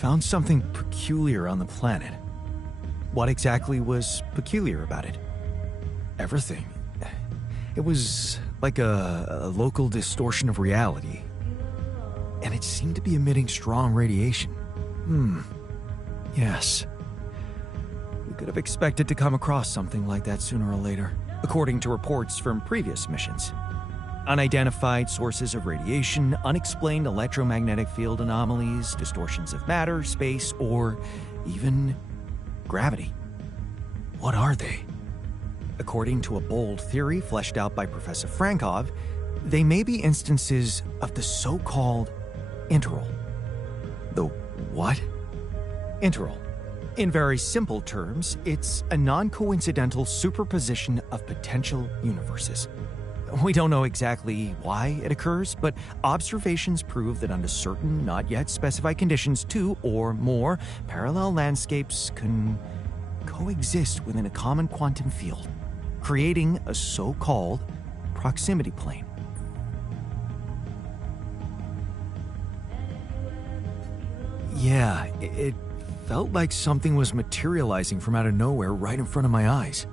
found something peculiar on the planet. What exactly was peculiar about it? Everything. It was like a local distortion of reality. And it seemed to be emitting strong radiation. Yes. We could have expected to come across something like that sooner or later, according to reports from previous missions. Unidentified sources of radiation, unexplained electromagnetic field anomalies, distortions of matter, space, or even gravity. What are they? According to a bold theory fleshed out by Professor Frankov, they may be instances of the so-called interval. The what? Interval. In very simple terms, it's a non-coincidental superposition of potential universes. We don't know exactly why it occurs, but observations prove that under certain, not yet specified conditions, two or more parallel landscapes can coexist within a common quantum field, creating a so-called proximity plane. Yeah, it felt like something was materializing from out of nowhere right in front of my eyes.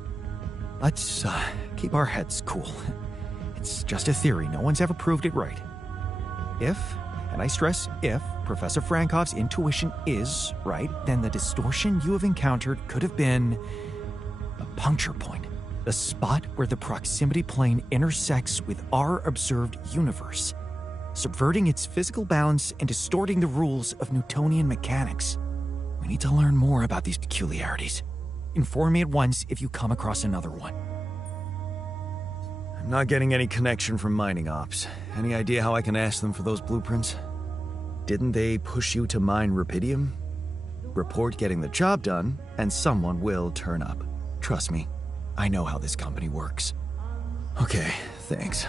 Let's keep our heads cool. It's just a theory. No one's ever proved it right. If, and I stress if, Professor Frankov's intuition is right, then the distortion you have encountered could have been a puncture point, the spot where the proximity plane intersects with our observed universe, subverting its physical balance and distorting the rules of Newtonian mechanics. We need to learn more about these peculiarities. Inform me at once if you come across another one. I'm not getting any connection from mining ops. Any idea how I can ask them for those blueprints? Didn't they push you to mine rupidium? Report getting the job done, and someone will turn up. Trust me, I know how this company works. Okay, thanks.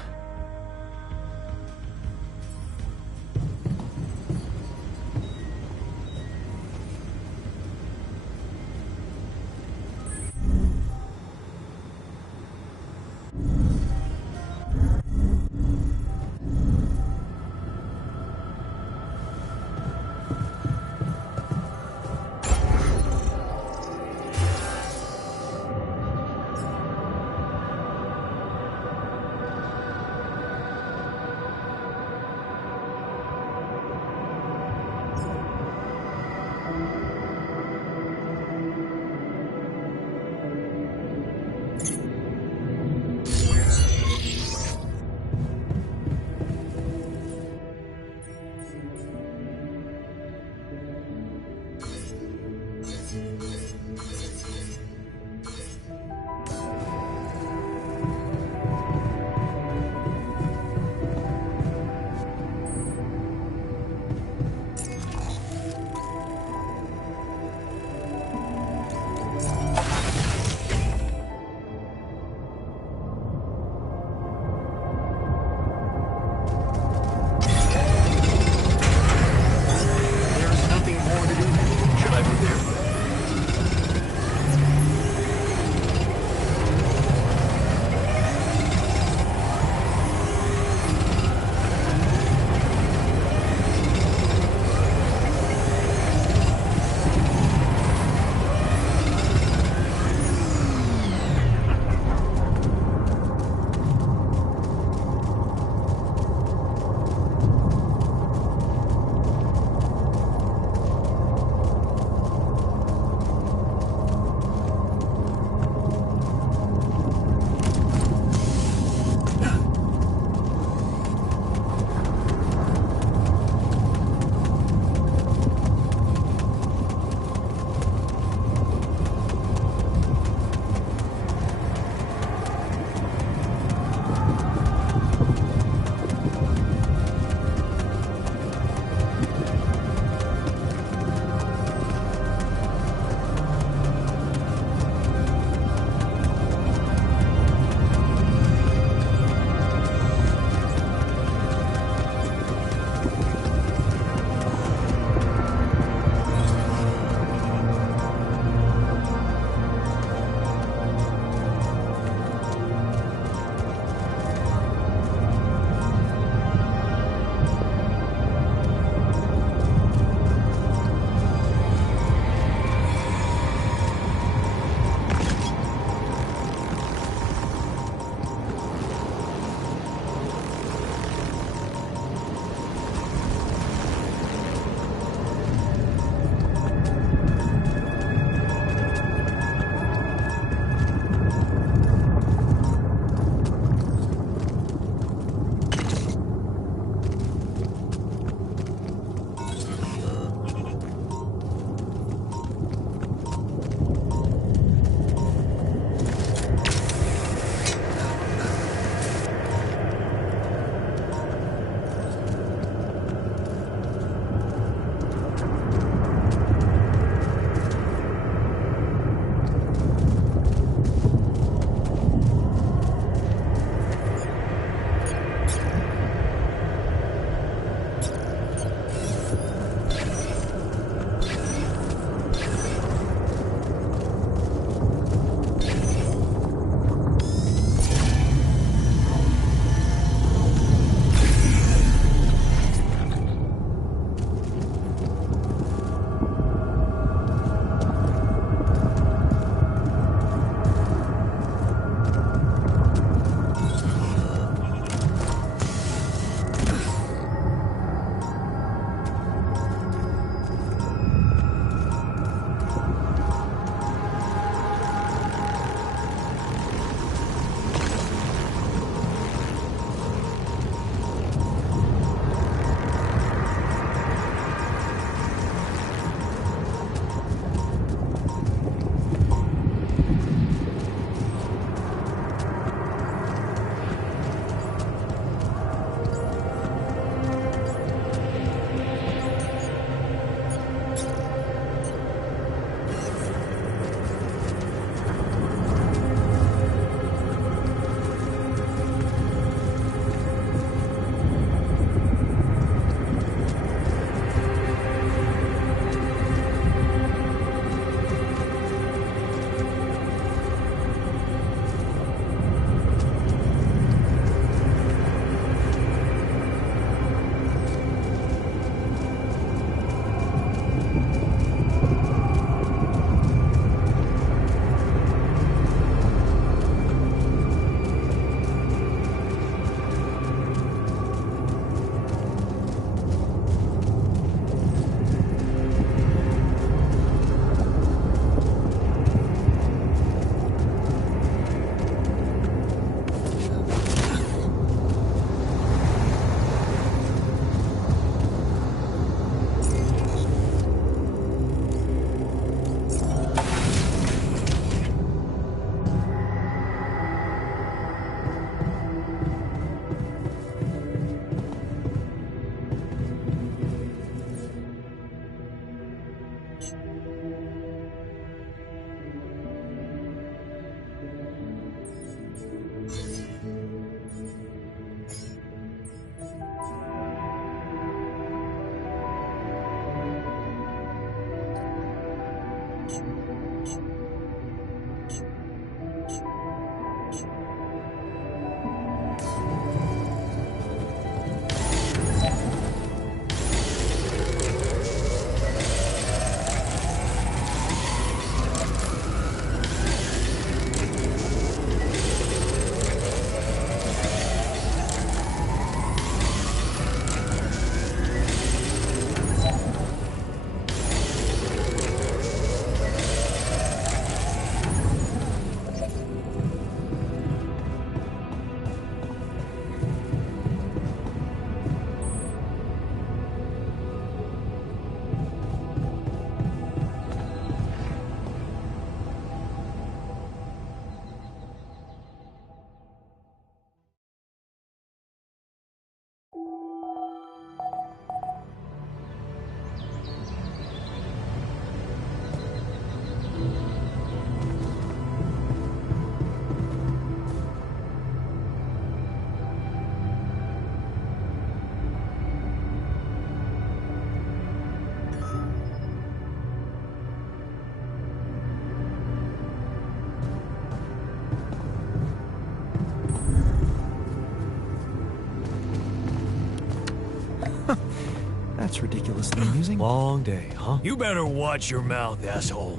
That's ridiculously amusing. Long day, huh? You better watch your mouth, asshole.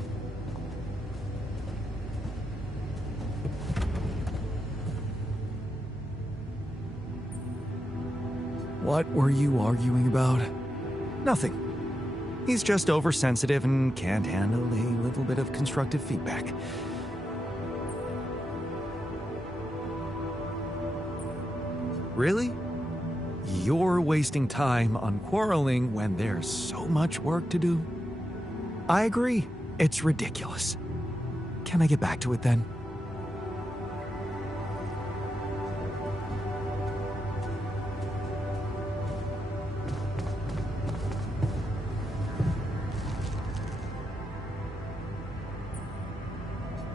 What were you arguing about? Nothing. He's just oversensitive and can't handle a little bit of constructive feedback. Really? You're wasting time on quarreling when there's so much work to do? I agree. It's ridiculous. Can I get back to it then?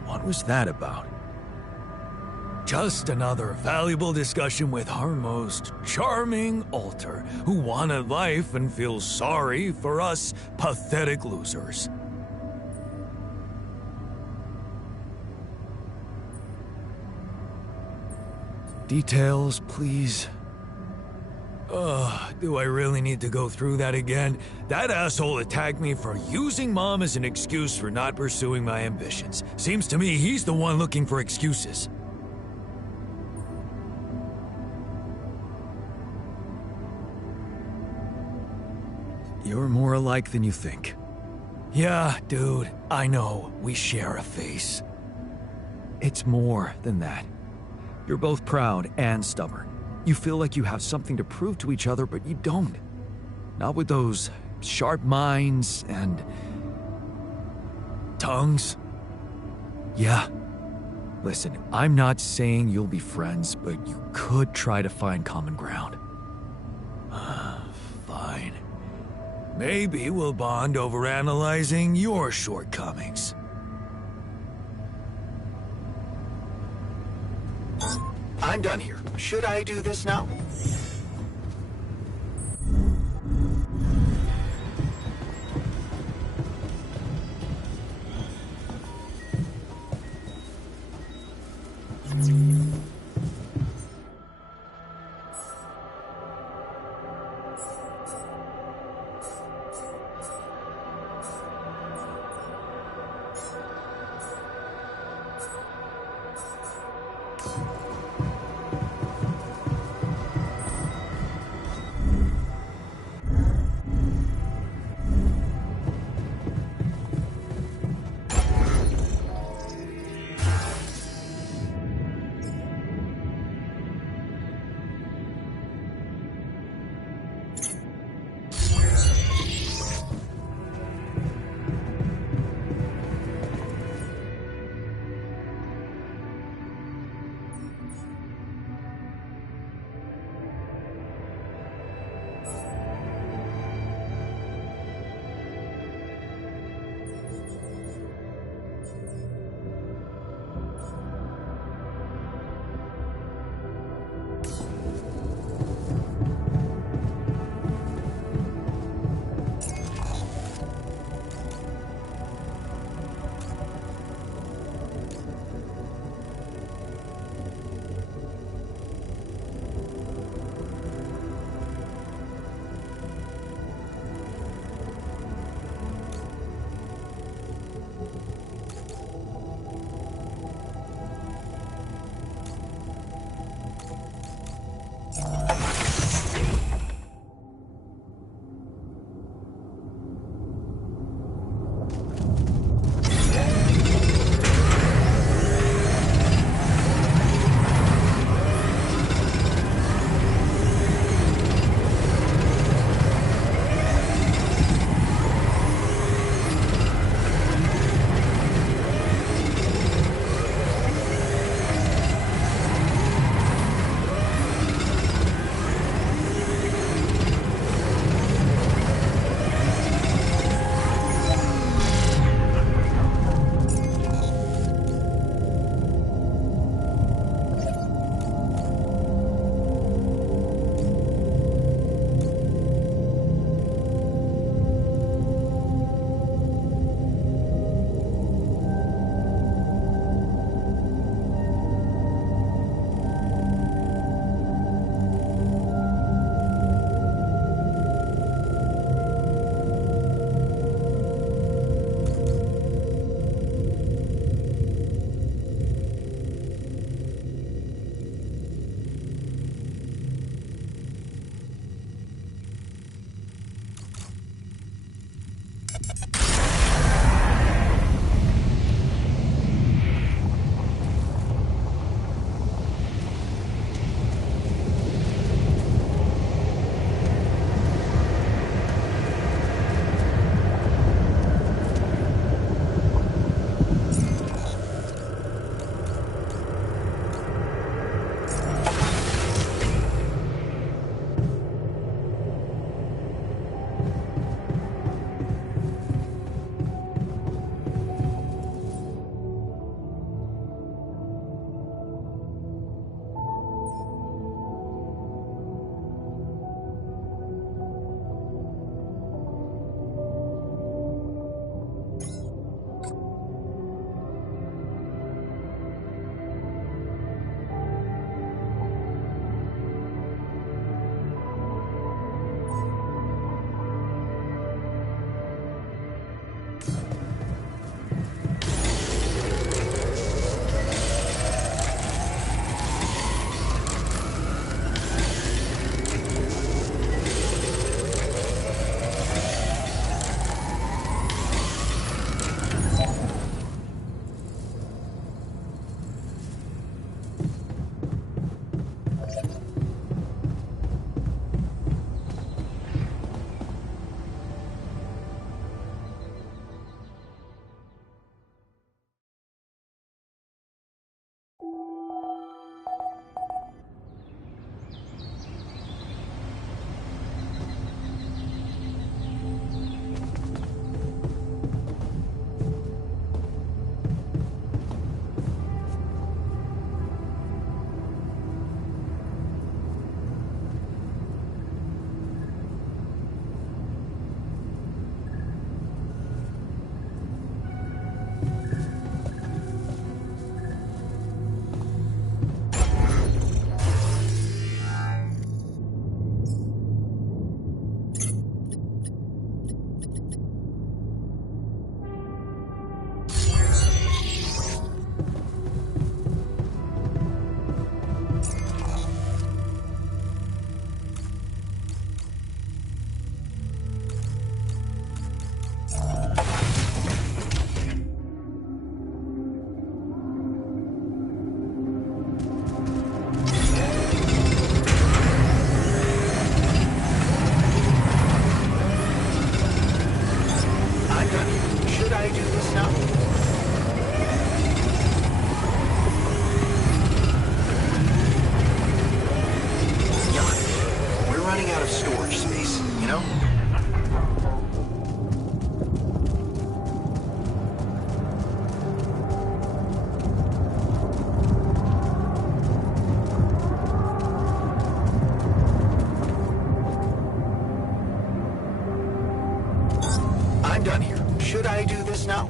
What was that about? Just another valuable discussion with our most charming alter, who wanted life and feels sorry for us pathetic losers. Details, please. Do I really need to go through that again? That asshole attacked me for using Mom as an excuse for not pursuing my ambitions. Seems to me he's the one looking for excuses. You're more alike than you think. Yeah, dude, I know. We share a face. It's more than that. You're both proud and stubborn. You feel like you have something to prove to each other, but you don't. Not with those sharp minds and tongues. Yeah. Listen, I'm not saying you'll be friends, but you could try to find common ground. Fine. Maybe we'll bond over analyzing your shortcomings. I'm done here. Should I do this now? us now?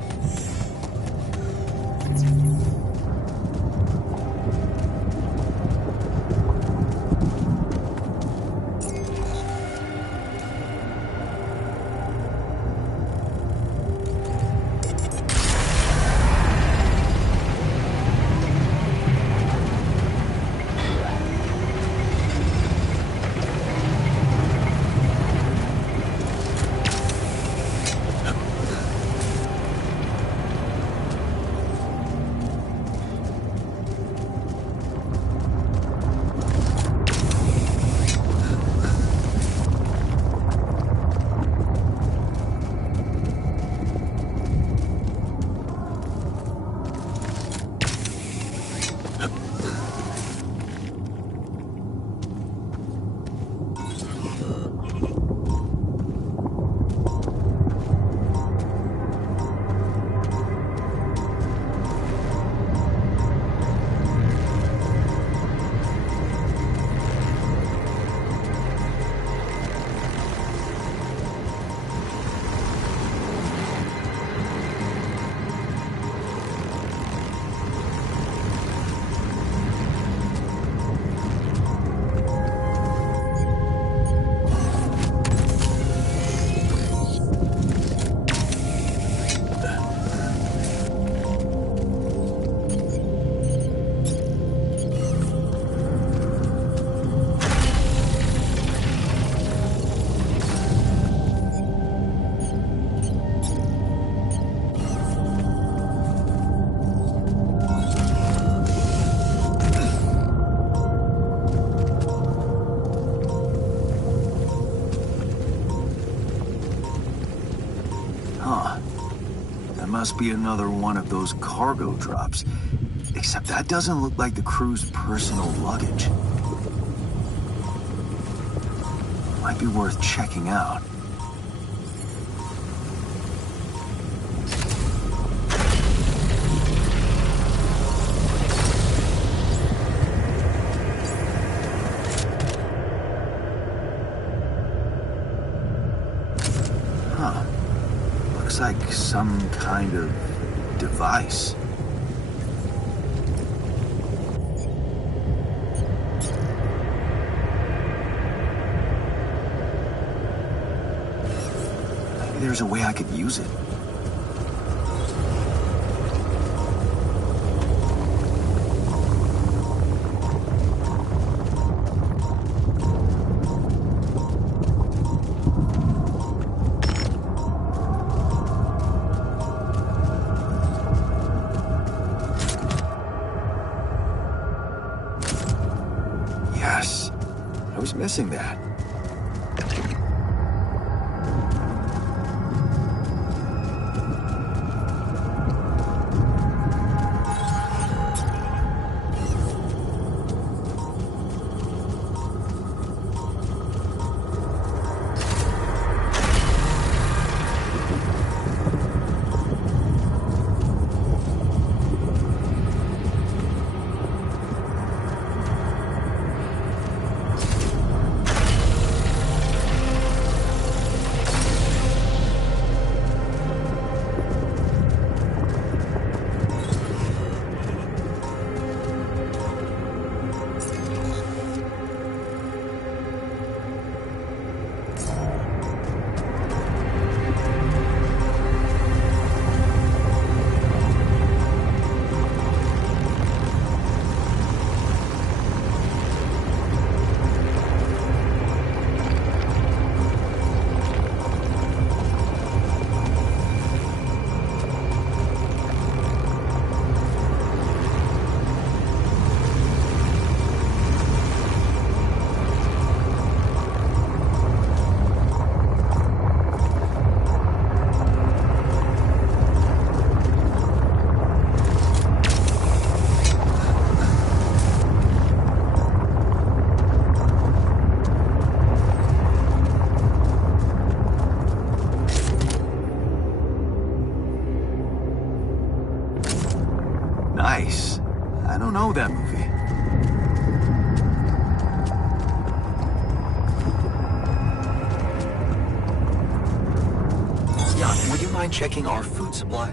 Must be another one of those cargo drops. Except that doesn't look like the crew's personal luggage. Might be worth checking out. Looks like some kind of device. Maybe there's a way I could use it. Missing that. Nice. I don't know that movie. Yeah, would you mind mind checking our food supply?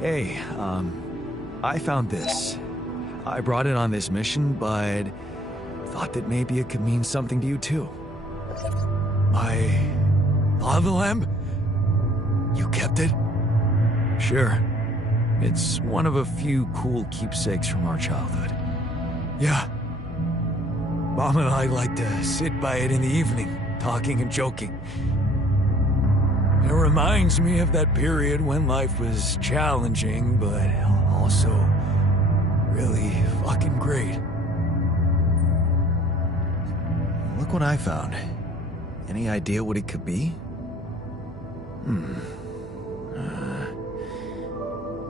Hey, I found this. I brought it on this mission, but thought that maybe it could mean something to you too. My lava lamp? You kept it? Sure. It's one of a few cool keepsakes from our childhood. Yeah. Mom and I like to sit by it in the evening, talking and joking. It reminds me of that period when life was challenging, but also really fucking great. Look what I found. Any idea what it could be?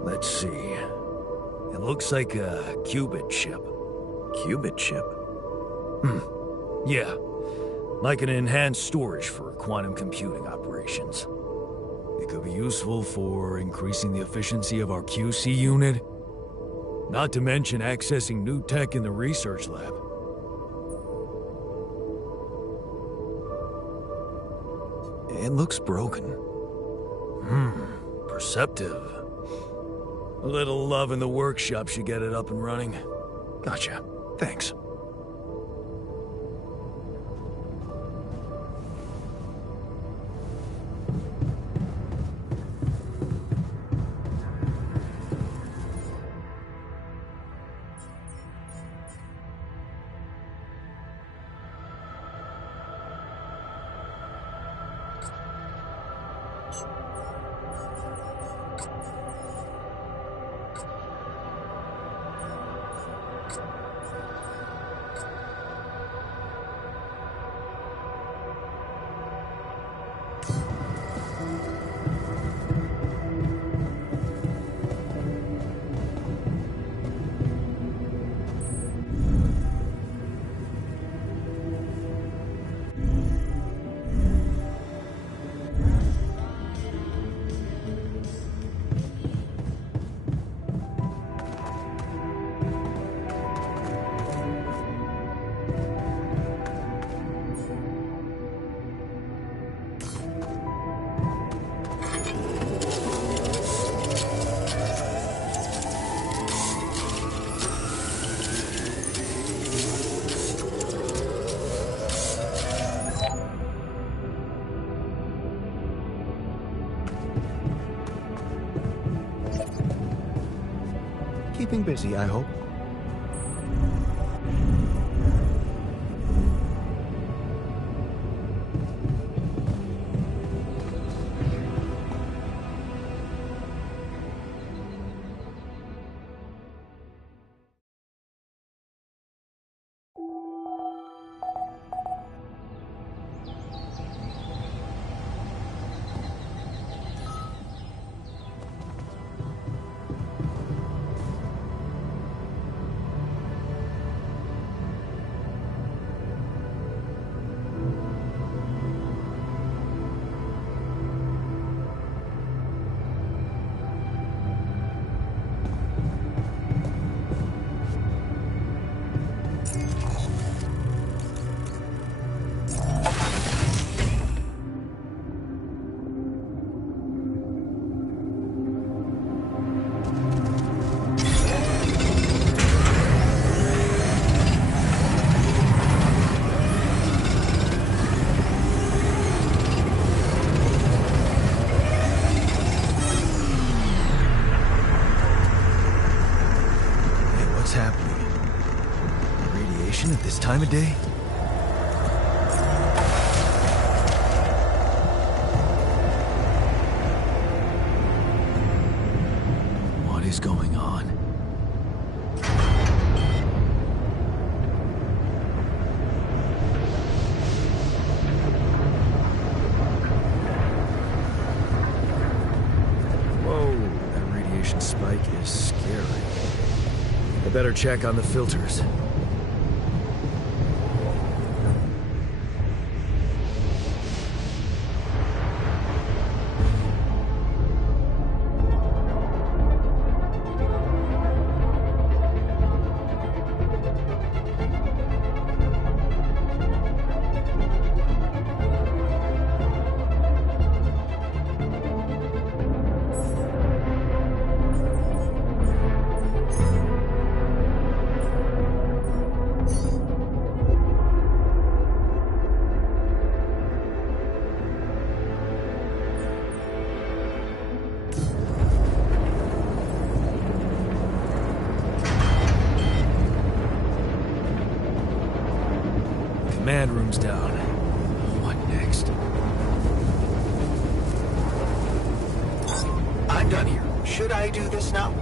Let's see. It looks like a qubit chip. Qubit chip? Yeah. Like an enhanced storage for quantum computing operations. It could be useful for increasing the efficiency of our QC unit. Not to mention accessing new tech in the research lab. It looks broken. Perceptive. A little love in the workshop should get it up and running. Gotcha. Thanks. Keeping busy, I hope. At this time of day? What is going on? Whoa, that radiation spike is scary. I better check on the filters. command room's down. What next? I'm done here. Should I do this now?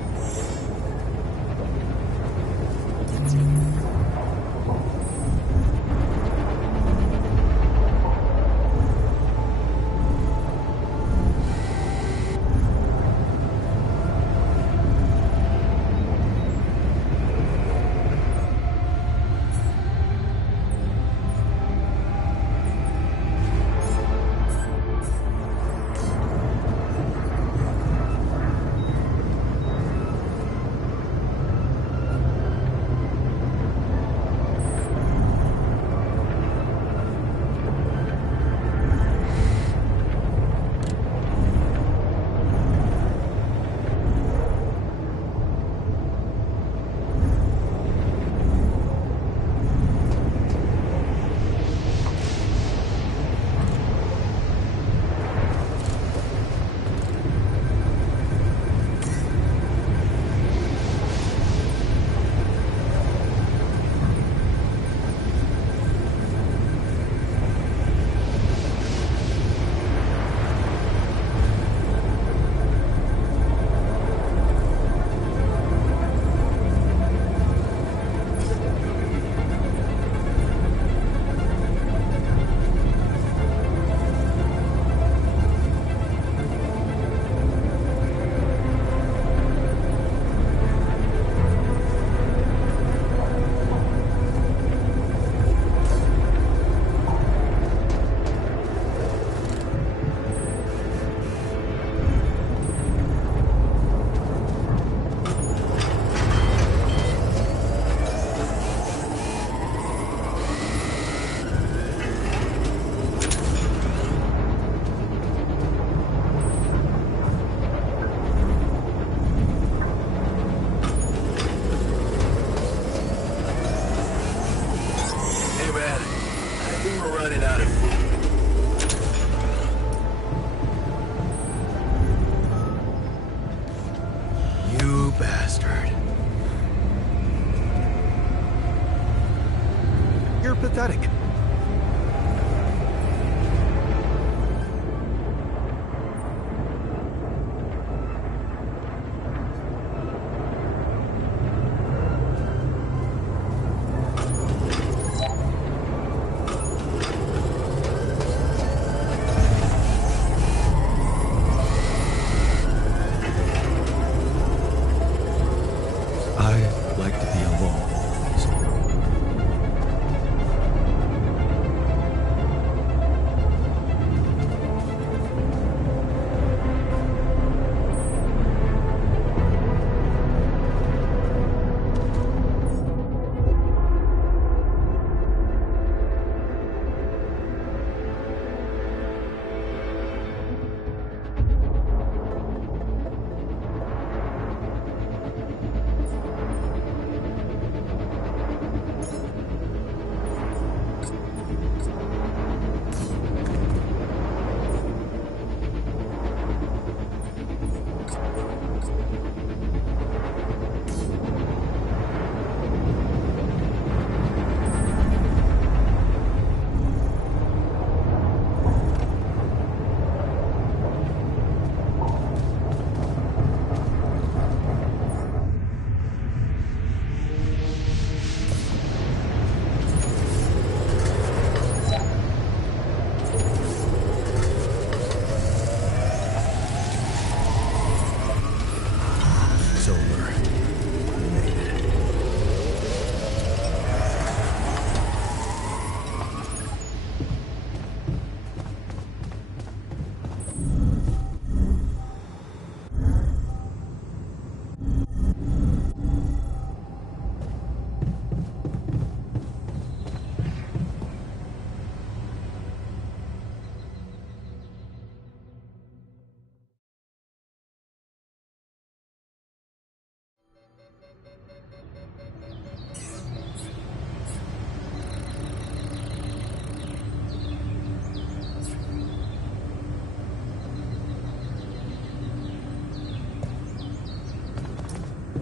Pathetic. I like to be alone.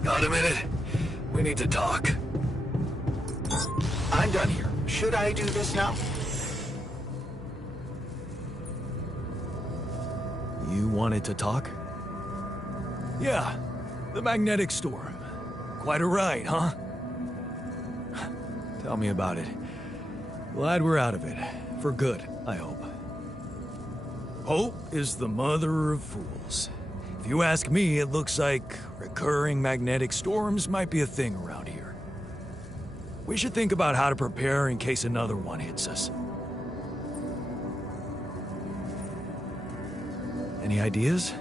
Got a minute? We need to talk. I'm done here. Should I do this now? You wanted to talk? Yeah, the magnetic storm. Quite a ride, huh? Tell me about it. Glad we're out of it. For good, I hope. Hope is the mother of fools. If you ask me, it looks like recurring magnetic storms might be a thing around here. We should think about how to prepare in case another one hits us. Any ideas?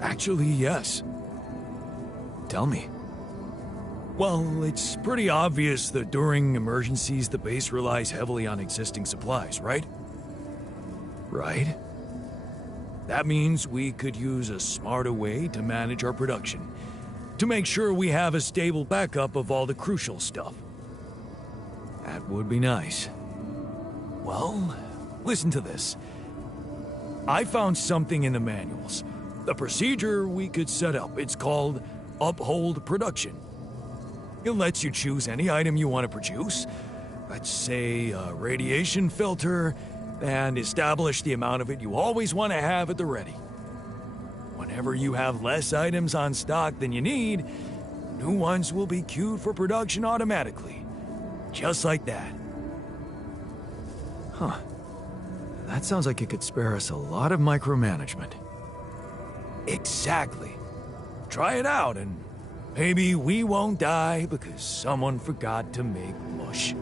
Actually, yes. Tell me. Well, it's pretty obvious that during emergencies, the base relies heavily on existing supplies, right? Right? That means we could use a smarter way to manage our production, to make sure we have a stable backup of all the crucial stuff. That would be nice. Well, listen to this. I found something in the manuals. A procedure we could set up. It's called Uphold Production. It lets you choose any item you want to produce. Let's say a radiation filter, and establish the amount of it you always want to have at the ready. Whenever you have less items on stock than you need, new ones will be queued for production automatically. Just like that. Huh. That sounds like it could spare us a lot of micromanagement. Exactly. Try it out and maybe we won't die because someone forgot to make mush.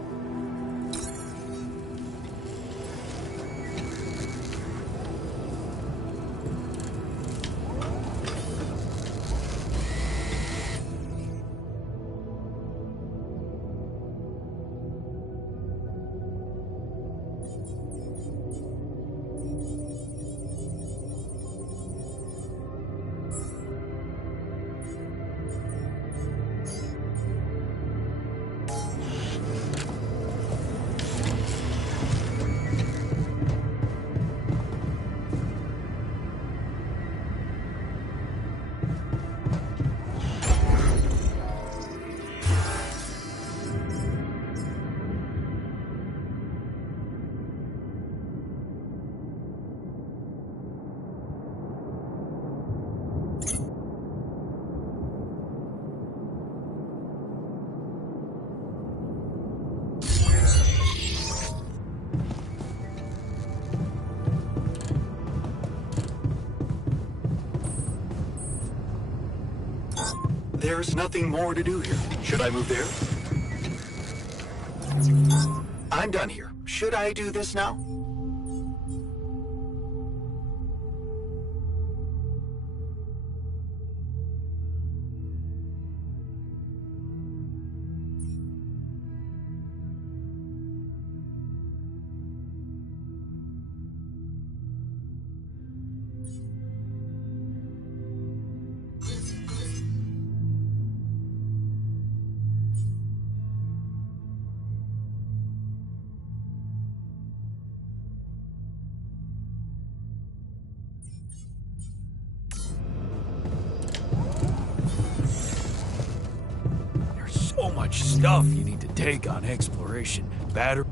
There's nothing more to do here. Should I move there? I'm done here. Should I do this now? So much stuff you need to take on exploration. Battery.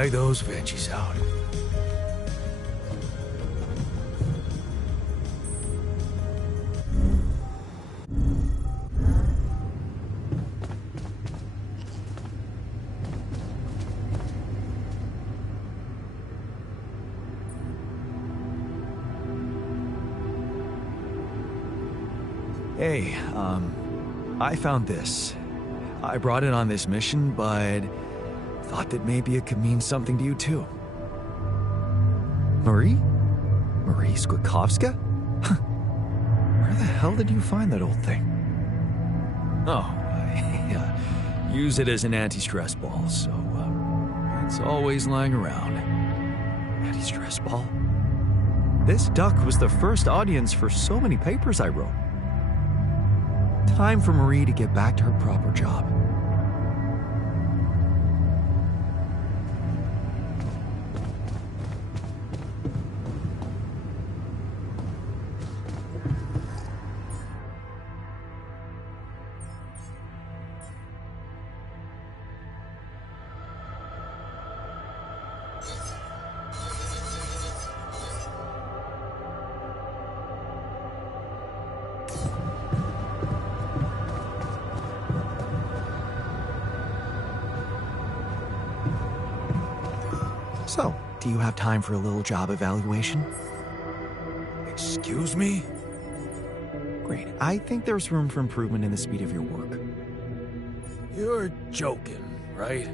Try those veggies out. Hey, I found this. I brought it on this mission, but thought that maybe it could mean something to you too. Marie? Marie Skwitkowska? Where the hell did you find that old thing? Oh, I use it as an anti-stress ball, so it's always lying around. Anti-stress ball? This duck was the first audience for so many papers I wrote. Time for Marie to get back to her proper job. So, do you have time for a little job evaluation? Excuse me? Great. I think there's room for improvement in the speed of your work. You're joking, right?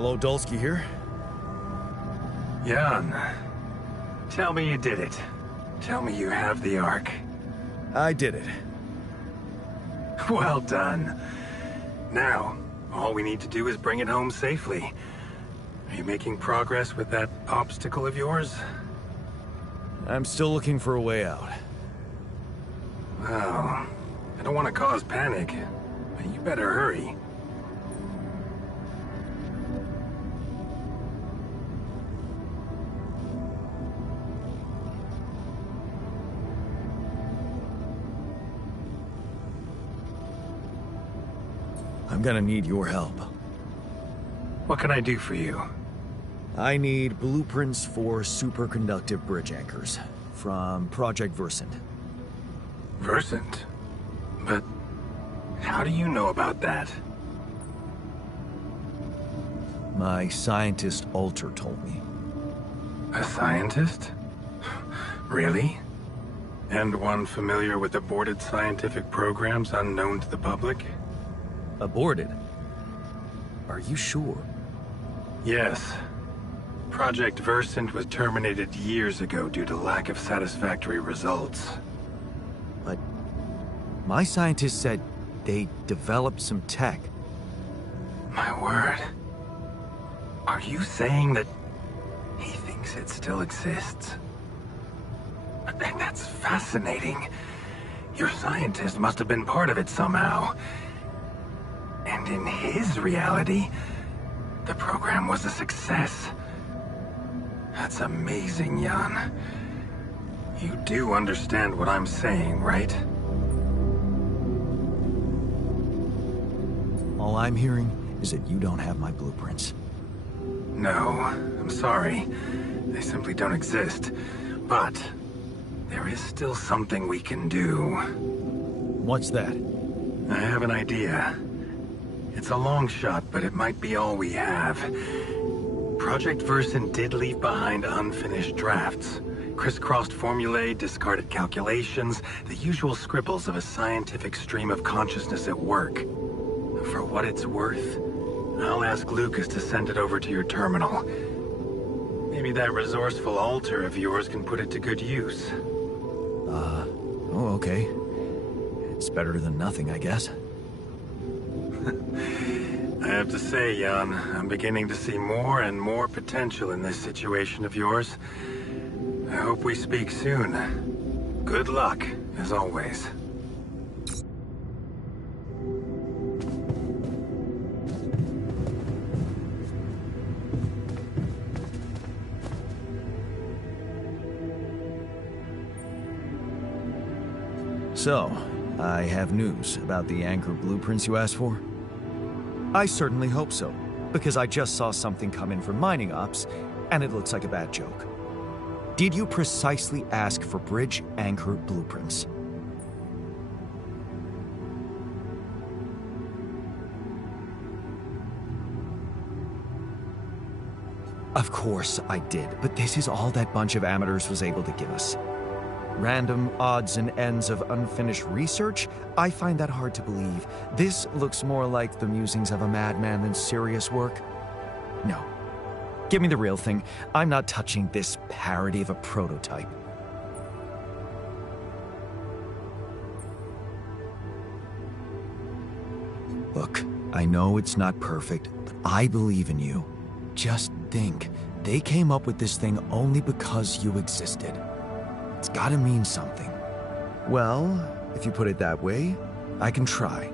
Hello, Dulski here. Jan, tell me you did it. Tell me you have the Ark. I did it. Well done. Now, all we need to do is bring it home safely. Are you making progress with that obstacle of yours? I'm still looking for a way out. Well, I don't want to cause panic, but you better hurry. I'm gonna need your help. What can I do for you? I need blueprints for superconductive bridge anchors from Project Versant. Versant? But how do you know about that? My scientist Alter told me. A scientist? Really? And one familiar with aborted scientific programs unknown to the public? Aborted? Are you sure? Yes. Project Versant was terminated years ago due to lack of satisfactory results. But my scientist said they developed some tech. My word. Are you saying that he thinks it still exists? That's fascinating. Your scientist must have been part of it somehow. And in his reality, the program was a success. That's amazing, Jan. You do understand what I'm saying, right? All I'm hearing is that you don't have my blueprints. No, I'm sorry. They simply don't exist. But there is still something we can do. What's that? I have an idea. It's a long shot, but it might be all we have. Project Versant did leave behind unfinished drafts. Crisscrossed formulae, discarded calculations, the usual scribbles of a scientific stream of consciousness at work. For what it's worth, I'll ask Lucas to send it over to your terminal. Maybe that resourceful Alter of yours can put it to good use. Oh, okay. It's better than nothing, I guess. I have to say, Jan, I'm beginning to see more and more potential in this situation of yours. I hope we speak soon. Good luck, as always. So, I have news about the anchor blueprints you asked for? I certainly hope so, because I just saw something come in from mining ops, and it looks like a bad joke. Did you precisely ask for bridge anchor blueprints? Of course I did, but this is all that bunch of amateurs was able to give us. Random odds and ends of unfinished research? I find that hard to believe. This looks more like the musings of a madman than serious work. No. Give me the real thing. I'm not touching this parody of a prototype. Look, I know it's not perfect, but I believe in you. Just think, they came up with this thing only because you existed. It's gotta mean something. Well, if you put it that way, I can try.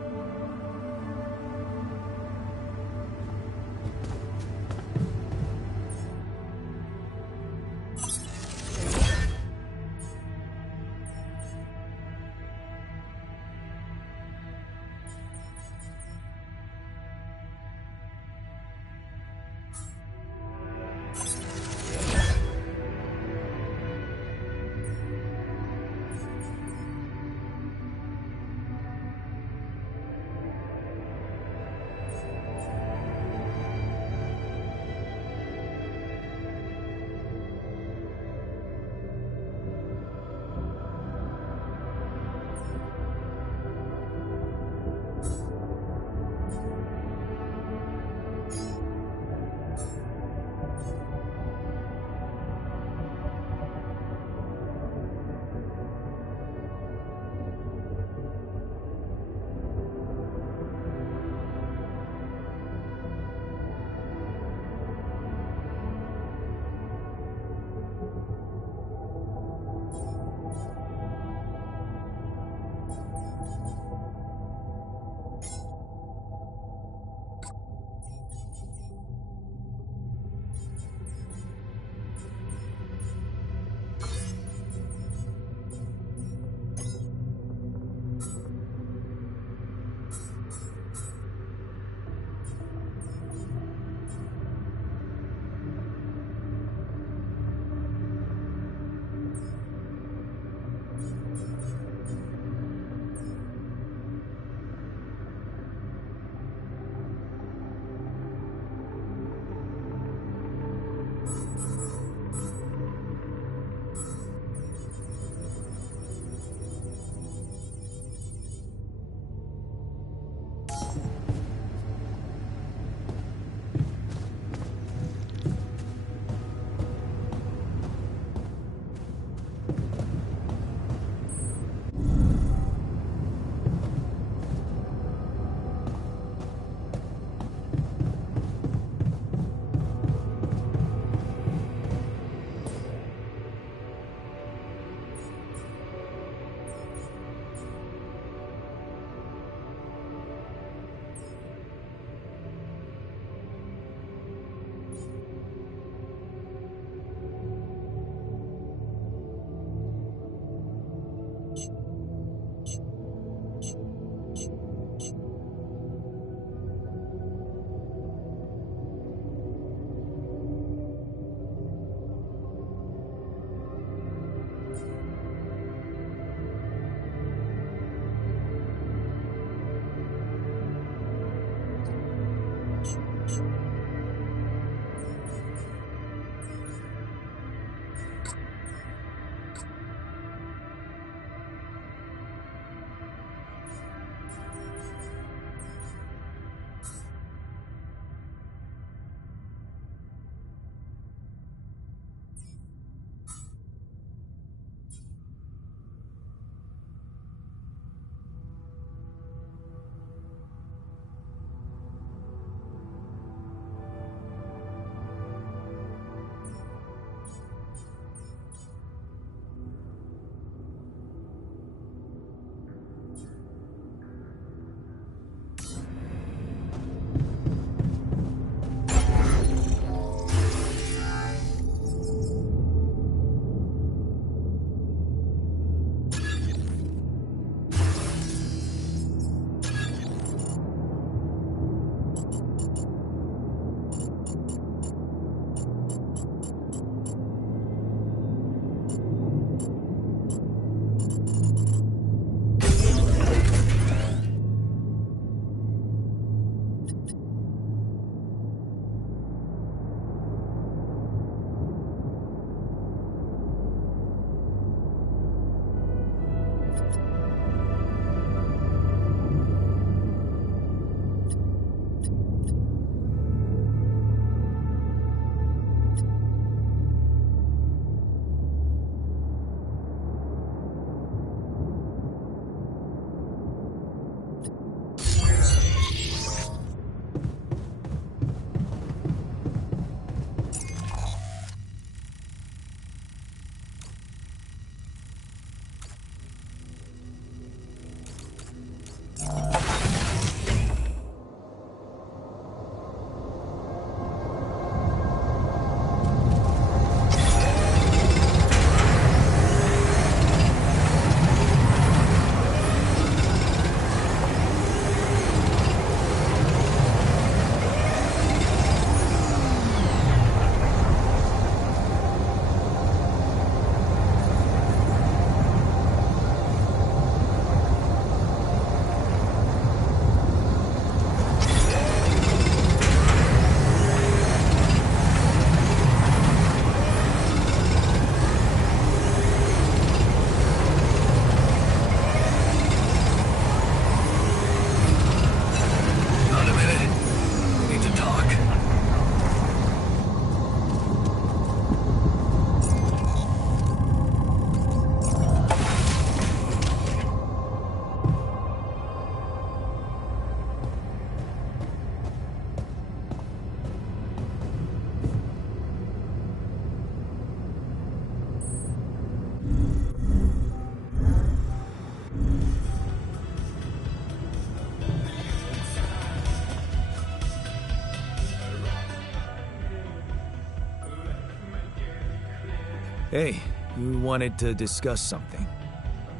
Hey, you wanted to discuss something?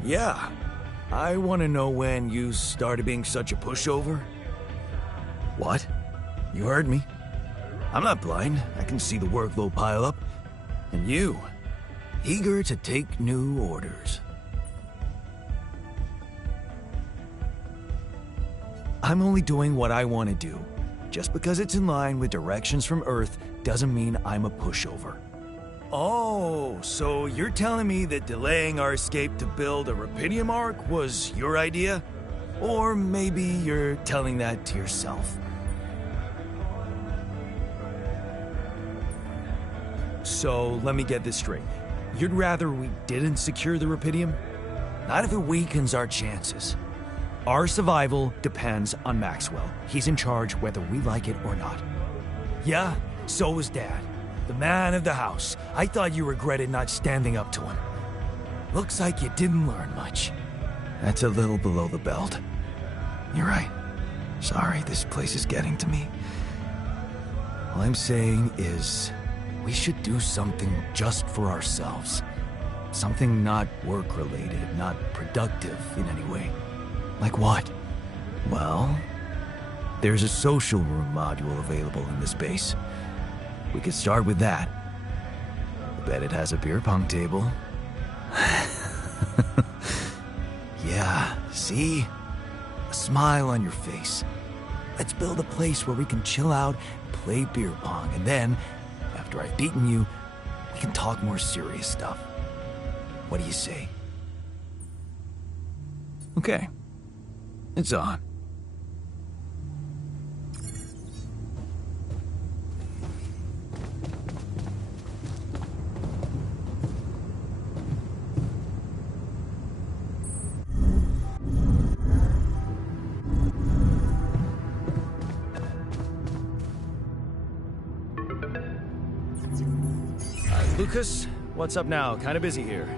Yeah. I want to know when you started being such a pushover. What? You heard me. I'm not blind. I can see the workload pile up. And you, eager to take new orders. I'm only doing what I want to do. Just because it's in line with directions from Earth doesn't mean I'm a pushover. Oh, so you're telling me that delaying our escape to build a Rapidium Ark was your idea? Or maybe you're telling that to yourself. So, let me get this straight. You'd rather we didn't secure the Rapidium? Not if it weakens our chances. Our survival depends on Maxwell. He's in charge whether we like it or not. Yeah, so was Dad. The man of the house. I thought you regretted not standing up to him. Looks like you didn't learn much. That's a little below the belt. You're right. Sorry, this place is getting to me. All I'm saying is, we should do something just for ourselves. Something not work-related, not productive in any way. Like what? Well, there's a social room module available in this base. We could start with that. I bet it has a beer pong table. Yeah, see? A smile on your face. Let's build a place where we can chill out and play beer pong, and then, after I've beaten you, we can talk more serious stuff. What do you say? Okay. It's on. Lucas, what's up now? Kinda busy here.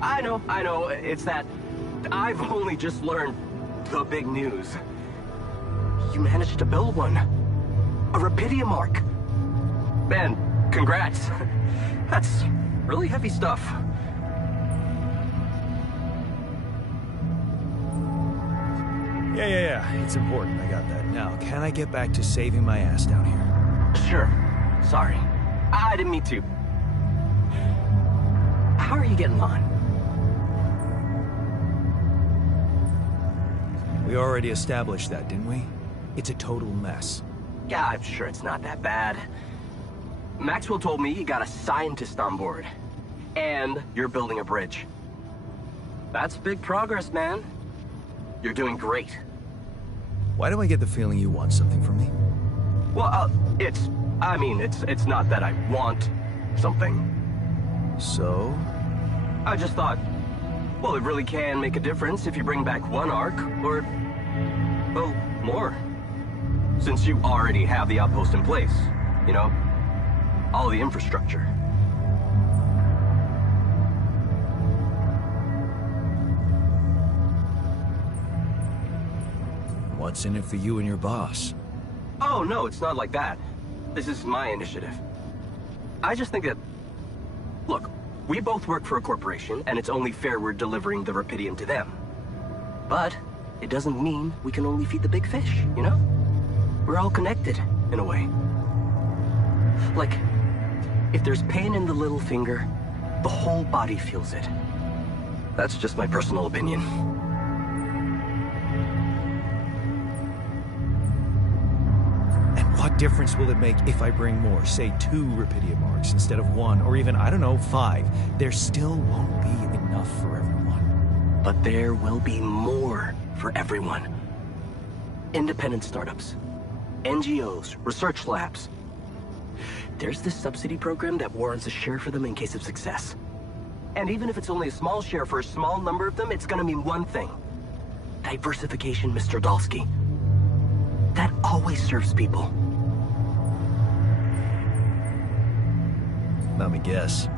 I know. It's that I've only just learned the big news. You managed to build one. A Rapidium Ark. Man, congrats. That's really heavy stuff. Yeah. It's important. I got that. Now, can I get back to saving my ass down here? Sure. Sorry. I didn't mean to. How are you getting on? We already established that, didn't we? It's a total mess. Yeah, I'm sure it's not that bad. Maxwell told me you got a scientist on board. And you're building a bridge. That's big progress, man. You're doing great. Why do I get the feeling you want something from me? Well, it's not that I want something. So? I just thought, well, it really can make a difference if you bring back one Ark, or, well, more. Since you already have the outpost in place, you know? All the infrastructure. What's in it for you and your boss? Oh, no, it's not like that. This is my initiative. I just think that... Look, we both work for a corporation, and it's only fair we're delivering the Rapidium to them. But it doesn't mean we can only feed the big fish, you know? We're all connected, in a way. Like, if there's pain in the little finger, the whole body feels it. That's just my personal opinion. And what difference will it make if I bring more, say 2 Rapidium Arks instead of 1, or even, I don't know, 5? There still won't be enough for everyone. But there will be more for everyone. Independent startups, NGOs, research labs. There's this subsidy program that warrants a share for them in case of success. And even if it's only a small share for a small number of them, it's gonna mean one thing. Diversification, Mr. Dalsky. That always serves people. Let me guess.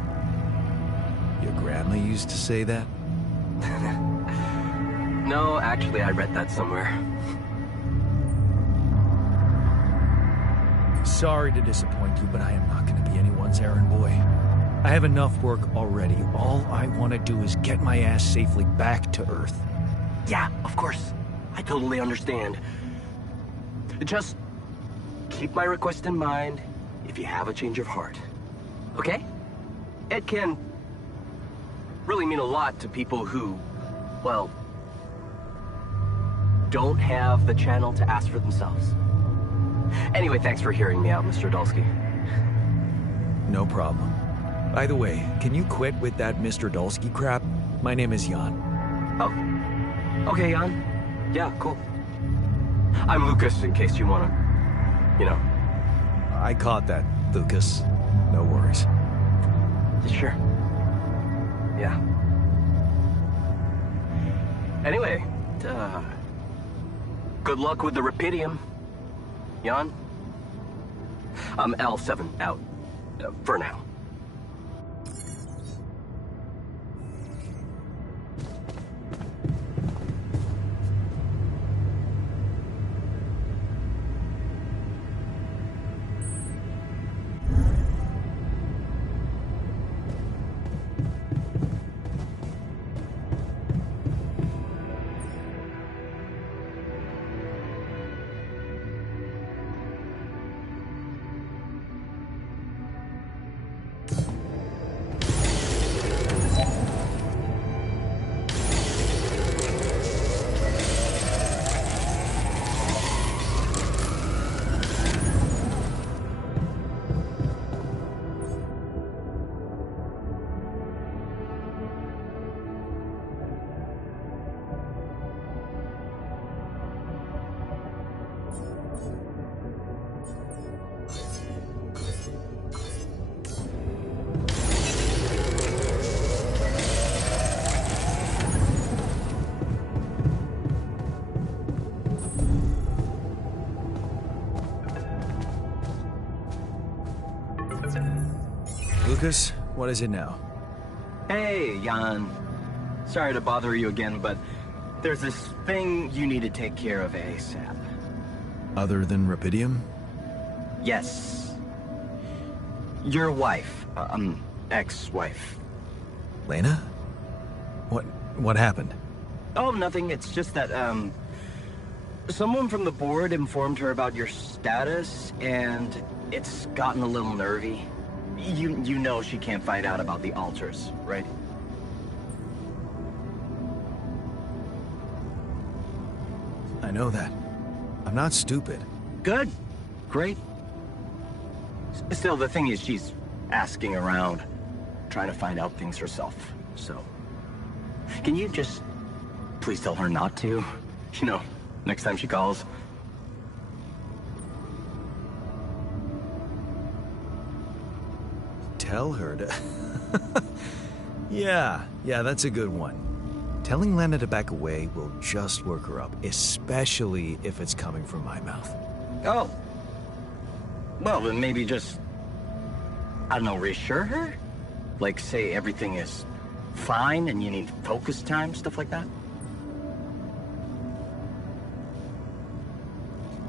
Your grandma used to say that? No, actually, I read that somewhere. Sorry to disappoint you, but I am not going to be anyone's errand boy. I have enough work already. All I want to do is get my ass safely back to Earth. Yeah, of course. I totally understand. Just keep my request in mind if you have a change of heart. Okay? It can really mean a lot to people who, well, don't have the channel to ask for themselves. Anyway, thanks for hearing me out, Mr. Dulski. No problem. By the way, can you quit with that Mr. Dulski crap? My name is Jan. Oh. Okay, Jan. Yeah, cool. I'm Lucas, in case you wanna, you know. I caught that, Lucas. No worries. Sure. Yeah. Anyway, good luck with the Rapidium, Jan. I'm L7 out, for now. Lucas, what is it now? Hey, Jan. Sorry to bother you again, but there's this thing you need to take care of ASAP. Other than Rapidium? Yes. Your wife, ex-wife. Lena? What happened? Oh, nothing. It's just that, someone from the board informed her about your status, and it's gotten a little nervy. You know she can't find out about the altars, right? I know that. I'm not stupid. Good. Great. Still, the thing is, she's asking around, trying to find out things herself, so... Can you just please tell her not to? You know, next time she calls. Tell her to... Yeah, that's a good one. Telling Lena to back away will just work her up, especially if it's coming from my mouth. Oh. Well, then maybe just... I don't know, reassure her? Like, say everything is fine and you need focus time, stuff like that?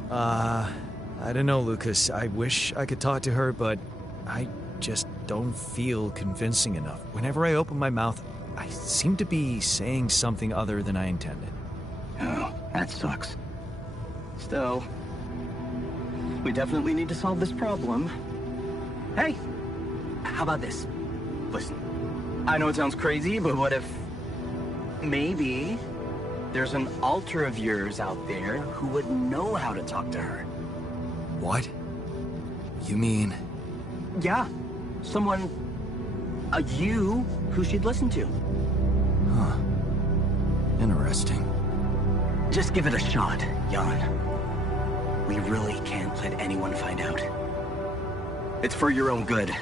I don't know, Lucas. I wish I could talk to her, but I just don't feel convincing enough. Whenever I open my mouth, I seem to be saying something other than I intended. Oh, that sucks. Still, we definitely need to solve this problem. Hey, how about this? Listen, I know it sounds crazy, but what if maybe there's an alter of yours out there who would know how to talk to her? What? You mean... Yeah, someone, you, who she'd listen to. Huh. Interesting. Just give it a shot, Jan. We really can't let anyone find out. It's for your own good.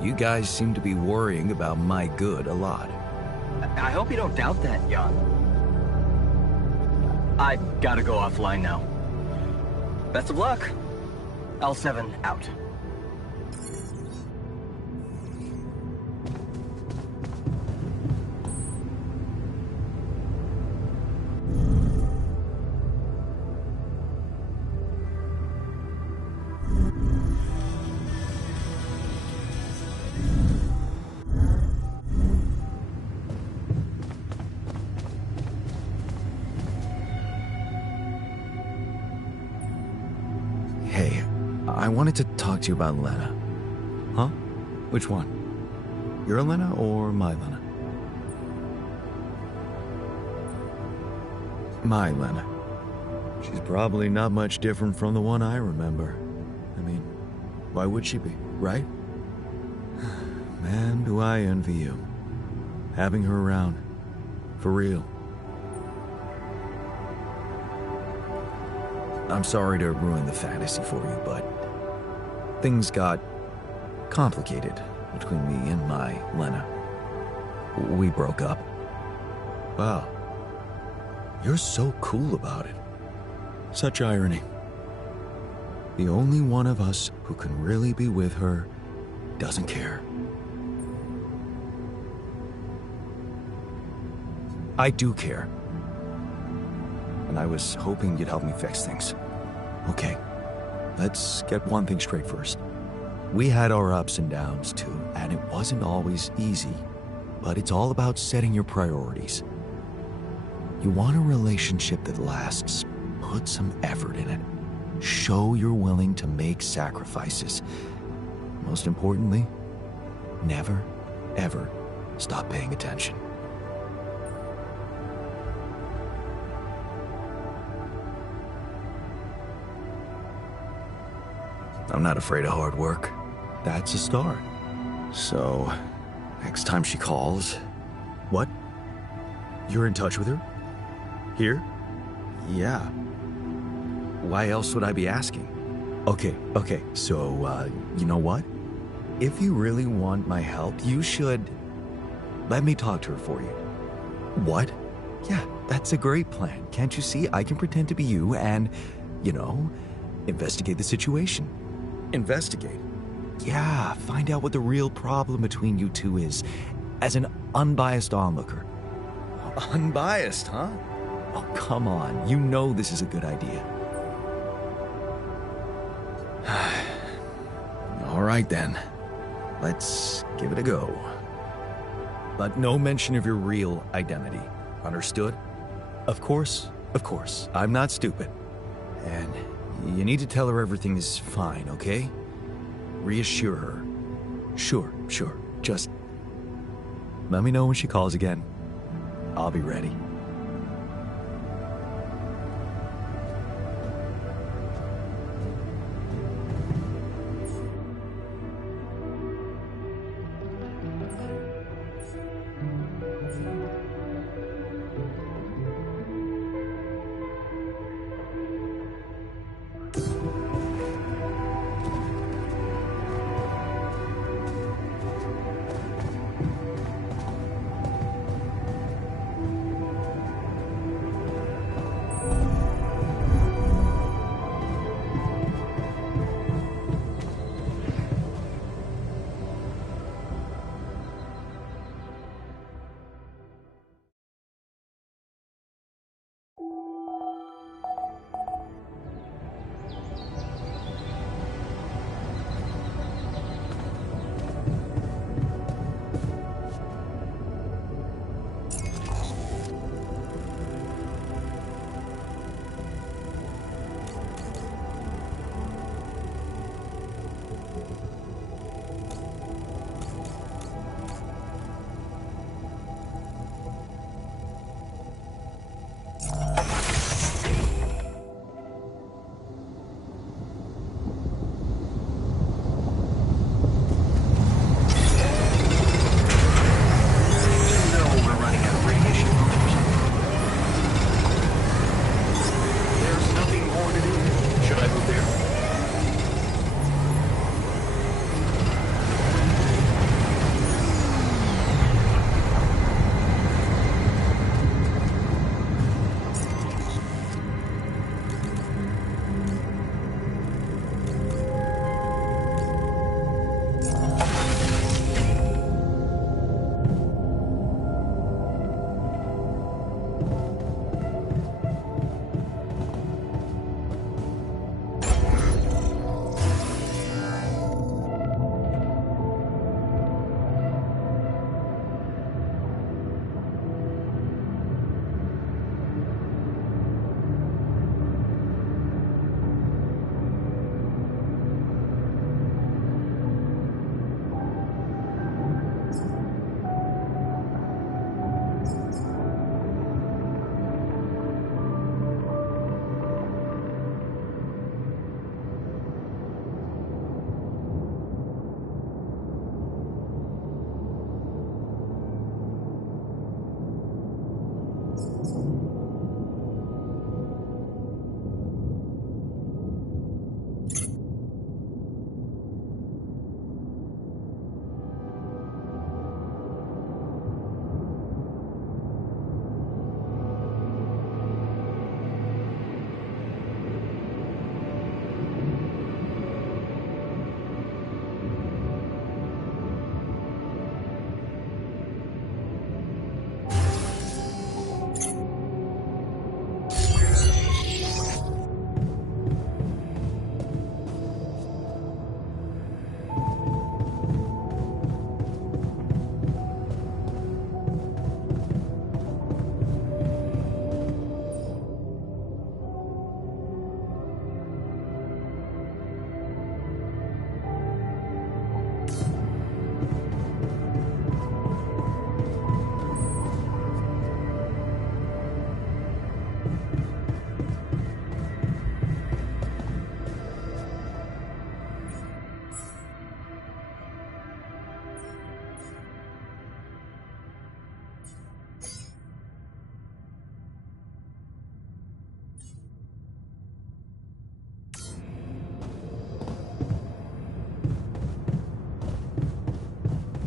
You guys seem to be worrying about my good a lot. I hope you don't doubt that, Jan. I gotta go offline now. Best of luck. L7 out. I wanted to talk to you about Lena. Huh? Which one? Your Lena or my Lena? My Lena. She's probably not much different from the one I remember. I mean, why would she be, right? Man, do I envy you. Having her around. For real. I'm sorry to ruin the fantasy for you, but things got complicated between me and my Lena. We broke up. Wow. You're so cool about it. Such irony. The only one of us who can really be with her doesn't care. I do care. And I was hoping you'd help me fix things. Okay, let's get one thing straight first. We had our ups and downs too, and it wasn't always easy. But it's all about setting your priorities. You want a relationship that lasts. Put some effort in it. Show you're willing to make sacrifices. Most importantly, never, ever stop paying attention. I'm not afraid of hard work. That's a start. So, next time she calls... What? You're in touch with her? Here? Yeah. Why else would I be asking? Okay, so, you know what? If you really want my help, you should... let me talk to her for you. What? Yeah, that's a great plan. Can't you see? I can pretend to be you and, investigate the situation. Investigate? Yeah, find out what the real problem between you two is, as an unbiased onlooker. Unbiased, huh? Oh, come on. You know this is a good idea. All right, then. Let's give it a go. But no mention of your real identity. Understood? Of course. I'm not stupid. And you need to tell her everything is fine, okay? Reassure her. Sure. Just let me know when she calls again. I'll be ready.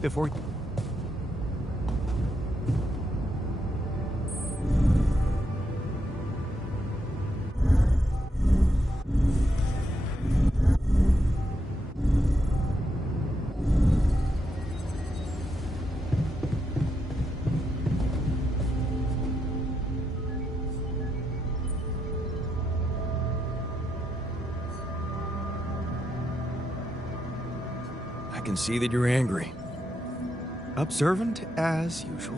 before... I can see that you're angry. Observant as usual.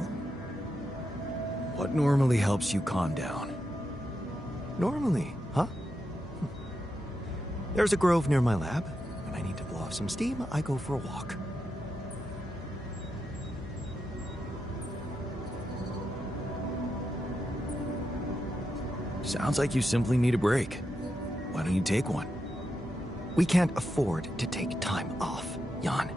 What normally helps you calm down? Normally, huh? There's a grove near my lab. When I need to blow off some steam, I go for a walk. Sounds like you simply need a break. Why don't you take one? We can't afford to take time off, Jan.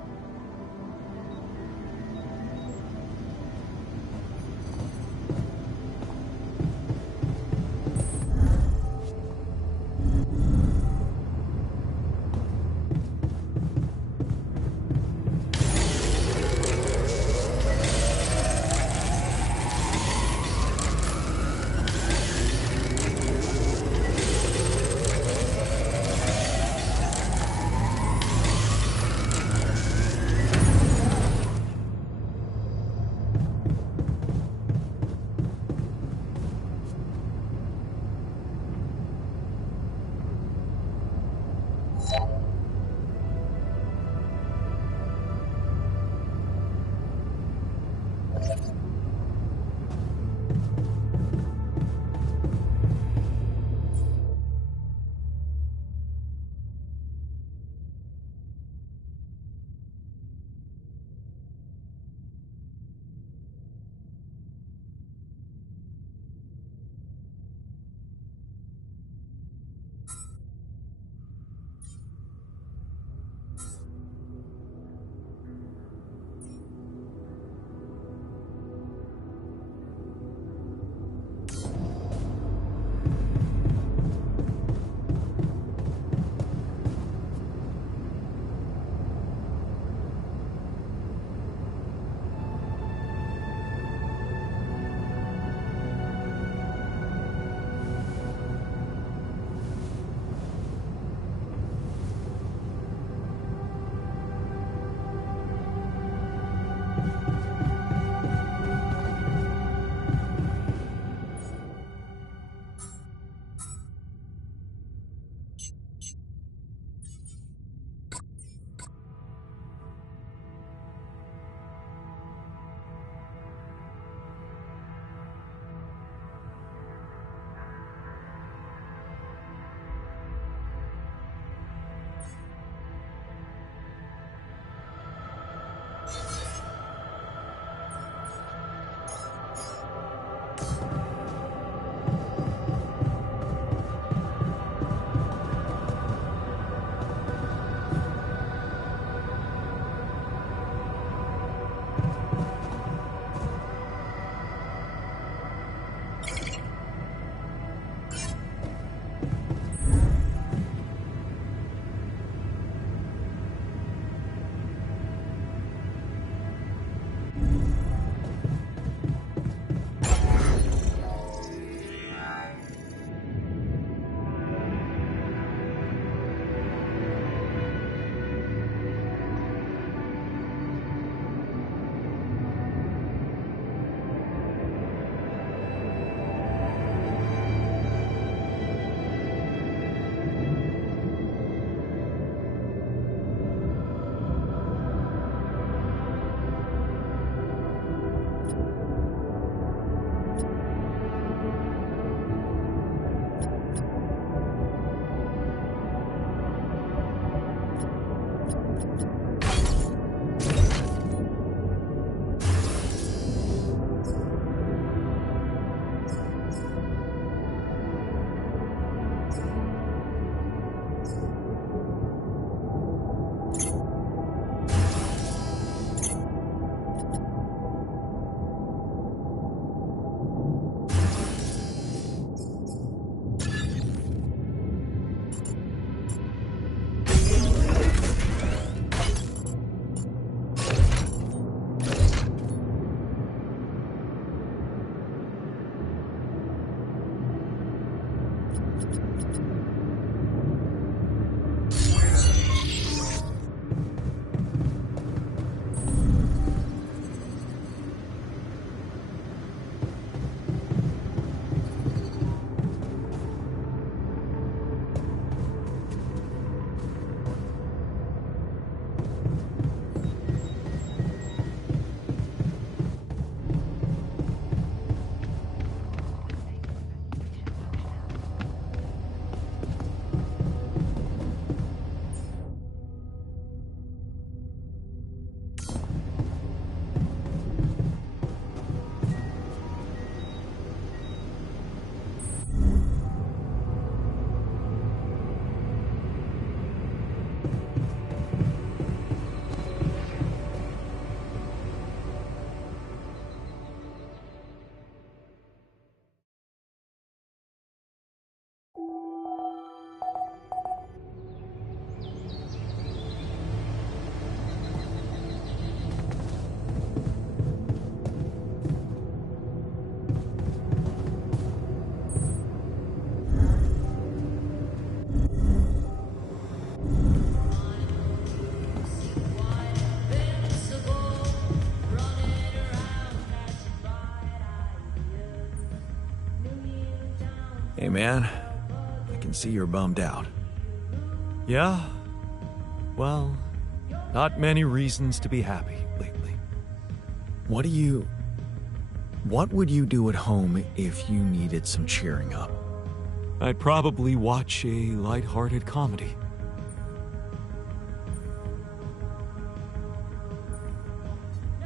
Hey man, I can see you're bummed out. Yeah? Well, not many reasons to be happy lately. What would you do at home if you needed some cheering up? I'd probably watch a lighthearted comedy.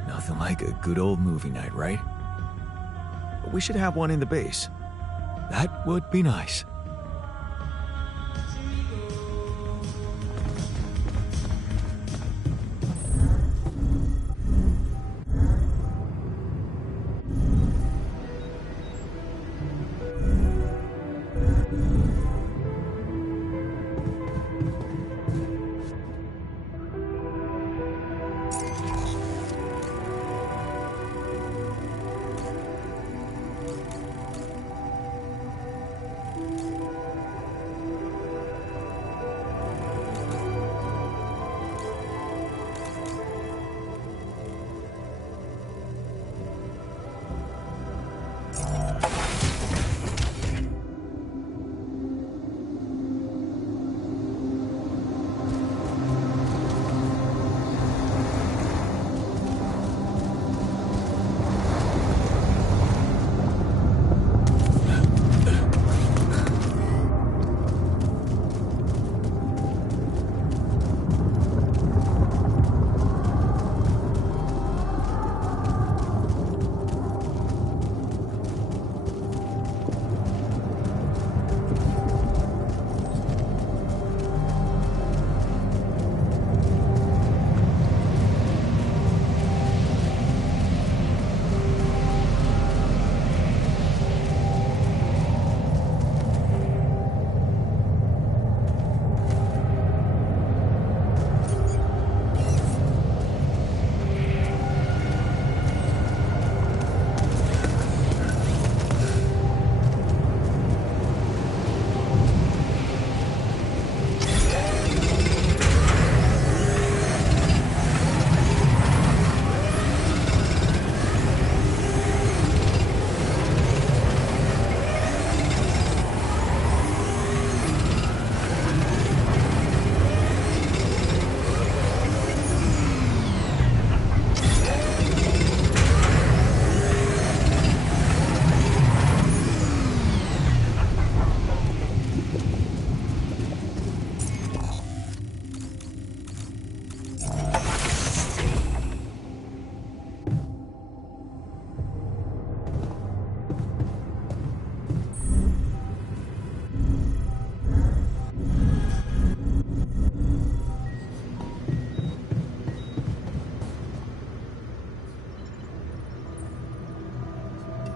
Nothing like a good old movie night, right? But we should have one in the base. That would be nice.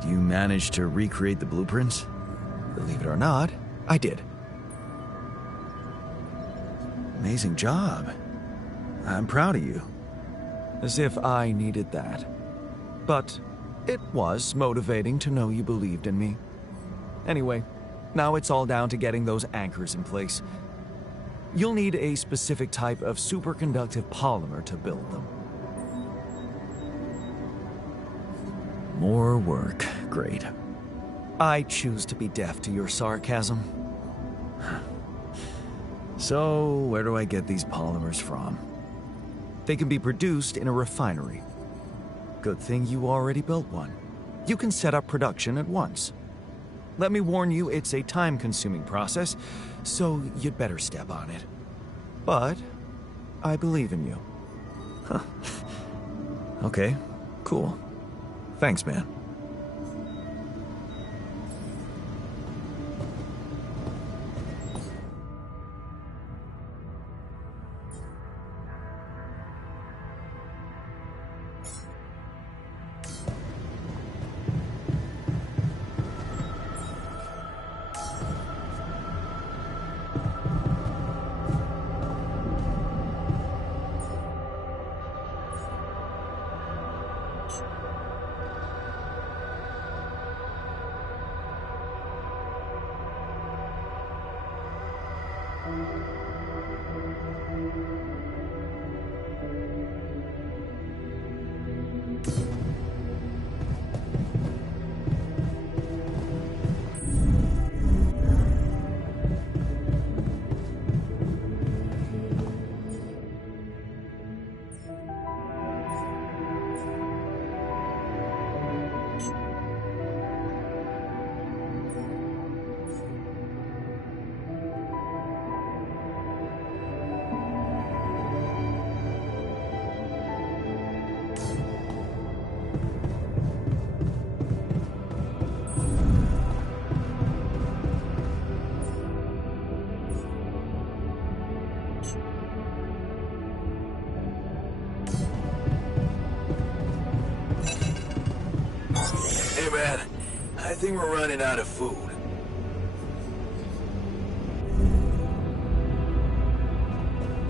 You managed to recreate the blueprints? Believe it or not, I did. Amazing job. I'm proud of you. As if I needed that. But it was motivating to know you believed in me. Anyway, Now it's all down to getting those anchors in place. You'll need a specific type of superconductive polymer to build them. More work. Great. I choose to be deaf to your sarcasm. So, where do I get these polymers from? They can be produced in a refinery. Good thing you already built one. You can set up production at once. Let me warn you, it's a time-consuming process, so you'd better step on it. But I believe in you. Huh. Okay, cool. Thanks, man. Hey man, I think we're running out of food.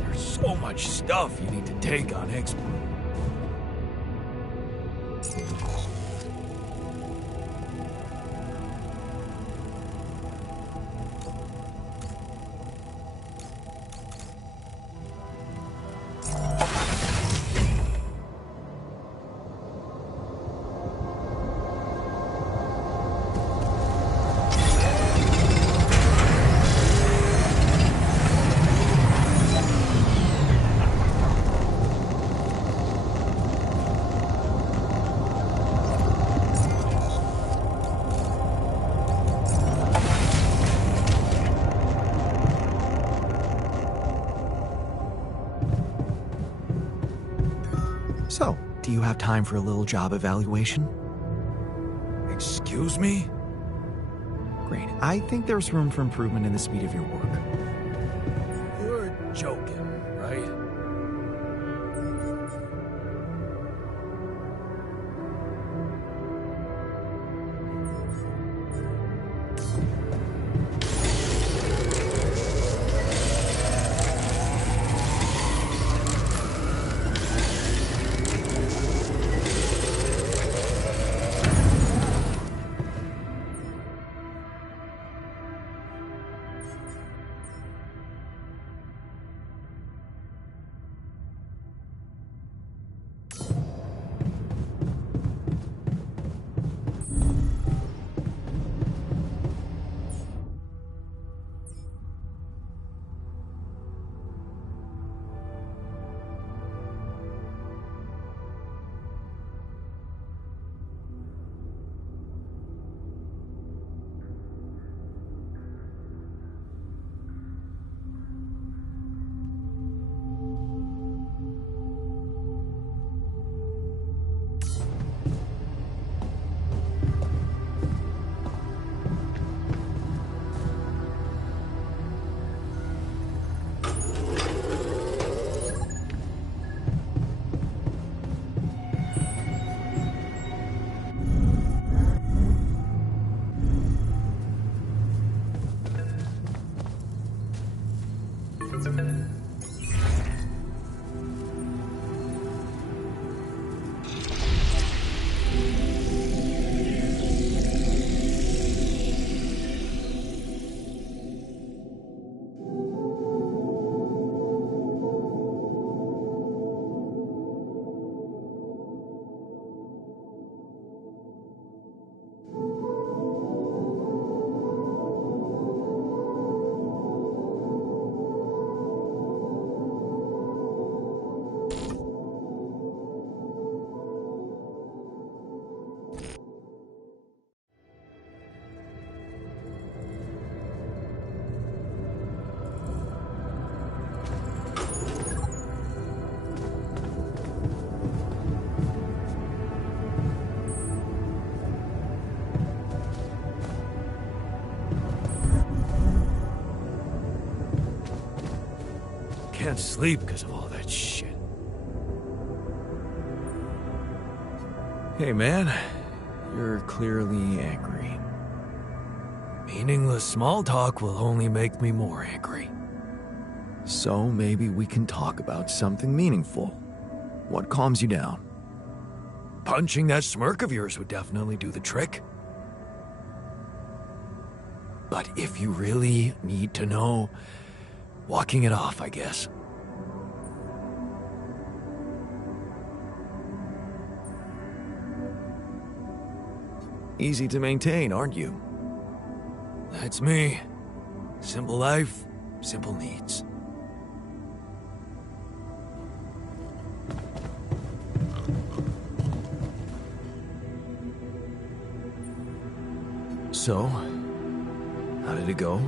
There's so much stuff you need to take on export. So, do you have time for a little job evaluation? Excuse me? Great. I think there's room for improvement in the speed of your work. You're joking, right? can't sleep because of all that shit. Hey, man. You're clearly angry. Meaningless small talk will only make me more angry. So maybe we can talk about something meaningful. What calms you down? Punching that smirk of yours would definitely do the trick. But if you really need to know, walking it off, I guess. Easy to maintain, aren't you? That's me. Simple life, simple needs. So, how did it go?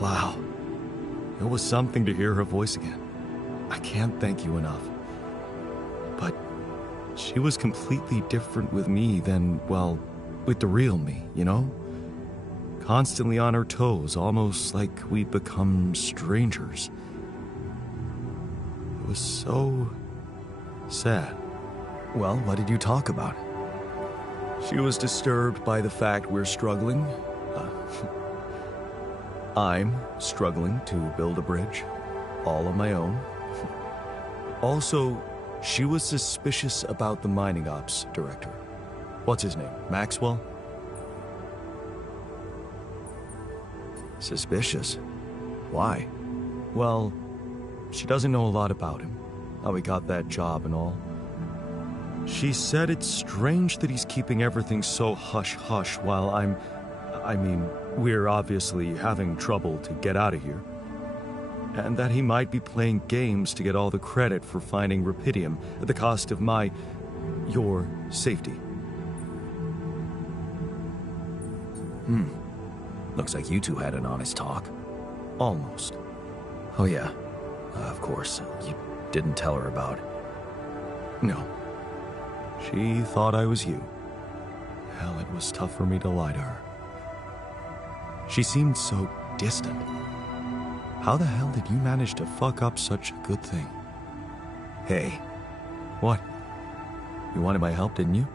Wow. It was something to hear her voice again. I can't thank you enough. But she was completely different with me than, well, with the real me, you know? Constantly on her toes, almost like we'd become strangers. It was so sad. Well, what did you talk about? She was disturbed by the fact we're struggling. I'm struggling to build a bridge, all on my own. Also, she was suspicious about the mining ops director. What's his name? Maxwell? Suspicious? Why? Well, she doesn't know a lot about him, how he got that job and all. She said it's strange that he's keeping everything so hush-hush while we're obviously having trouble to get out of here. And that he might be playing games to get all the credit for finding rupidium at the cost of your safety. Looks like you two had an honest talk. Almost. Oh yeah, of course. You didn't tell her about... No. She thought I was you. Hell, it was tough for me to lie to her. She seemed so distant. How the hell did you manage to fuck up such a good thing? Hey. What? You wanted my help, didn't you?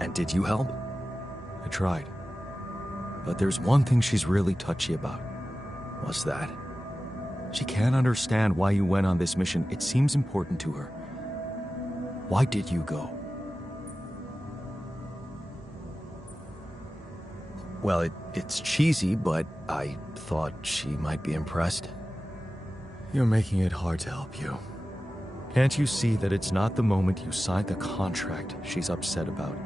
And did you help? I tried. But there's one thing she's really touchy about. What's that? She can't understand why you went on this mission. It seems important to her. Why did you go? Well, it's cheesy, but I thought she might be impressed. You're making it hard to help you. Can't you see that it's not the moment you signed the contract she's upset about?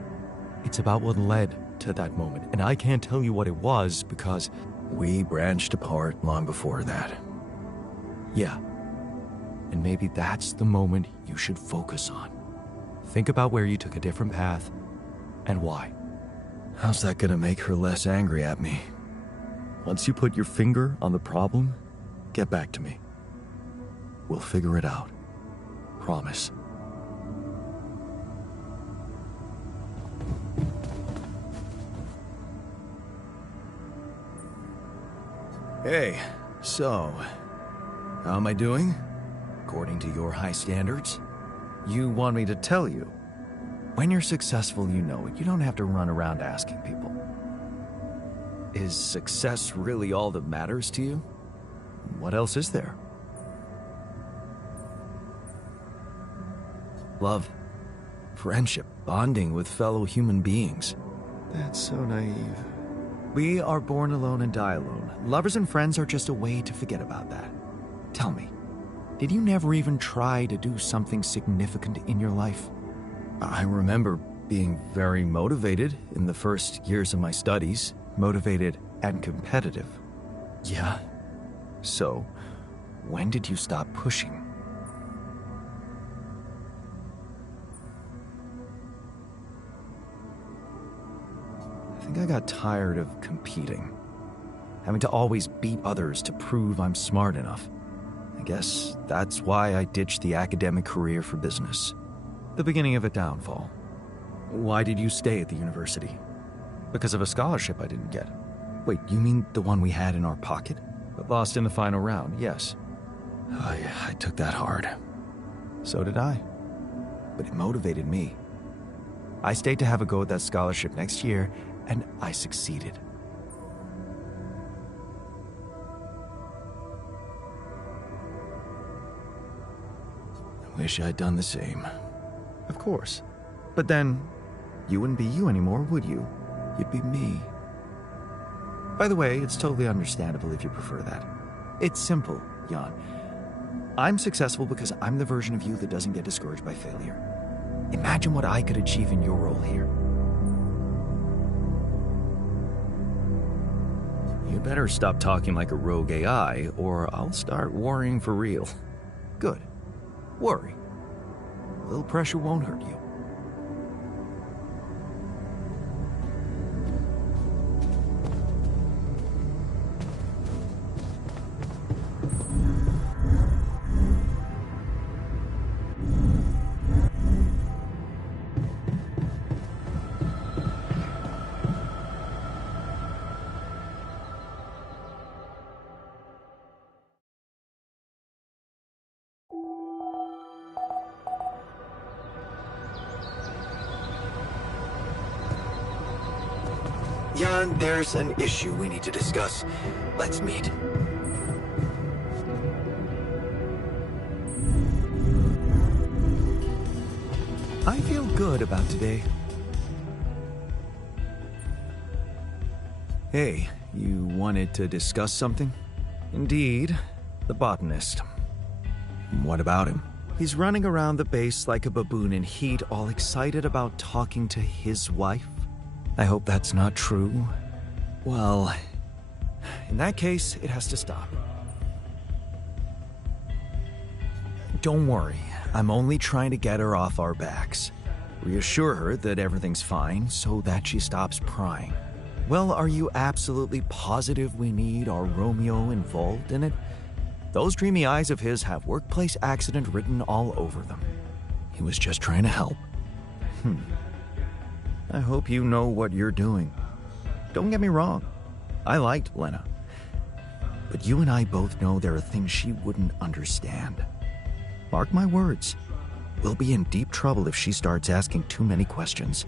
It's about what led to that moment, and I can't tell you what it was because... We branched apart long before that. Yeah. And maybe that's the moment you should focus on. Think about where you took a different path, and why. How's that gonna make her less angry at me? Once you put your finger on the problem, get back to me. We'll figure it out. Promise. Hey, so, how am I doing? According to your high standards? You want me to tell you? When you're successful, you know it. You don't have to run around asking people. Is success really all that matters to you? What else is there? Love, friendship, bonding with fellow human beings. That's so naive. We are born alone and die alone. Lovers and friends are just a way to forget about that. Tell me, did you never even try to do something significant in your life? I remember being very motivated in the first years of my studies. Motivated and competitive. Yeah. So, when did you stop pushing? I think I got tired of competing. Having to always beat others to prove I'm smart enough. I guess that's why I ditched the academic career for business. The beginning of a downfall. Why did you stay at the university? Because of a scholarship I didn't get. Wait, you mean the one we had in our pocket? But lost in the final round, yes. I took that hard. So did I. But it motivated me. I stayed to have a go at that scholarship next year, and I succeeded. I wish I'd done the same. Of course. But then, you wouldn't be you anymore, would you? You'd be me. By the way, it's totally understandable if you prefer that. It's simple, Jan. I'm successful because I'm the version of you that doesn't get discouraged by failure. Imagine what I could achieve in your role here. You better stop talking like a rogue AI, or I'll start worrying for real. Good. Worry. A little pressure won't hurt you. Jan, there's an issue we need to discuss. Let's meet. I feel good about today. Hey, you wanted to discuss something? Indeed, the botanist. What about him? He's running around the base like a baboon in heat, all excited about talking to his wife. I hope that's not true. Well, in that case, it has to stop. Don't worry, I'm only trying to get her off our backs. Reassure her that everything's fine so that she stops prying. Well, are you absolutely positive we need our Romeo involved in it? Those dreamy eyes of his have workplace accident written all over them. He was just trying to help. I hope you know what you're doing. Don't get me wrong, I liked Lena. But you and I both know there are things she wouldn't understand. Mark my words, we'll be in deep trouble if she starts asking too many questions.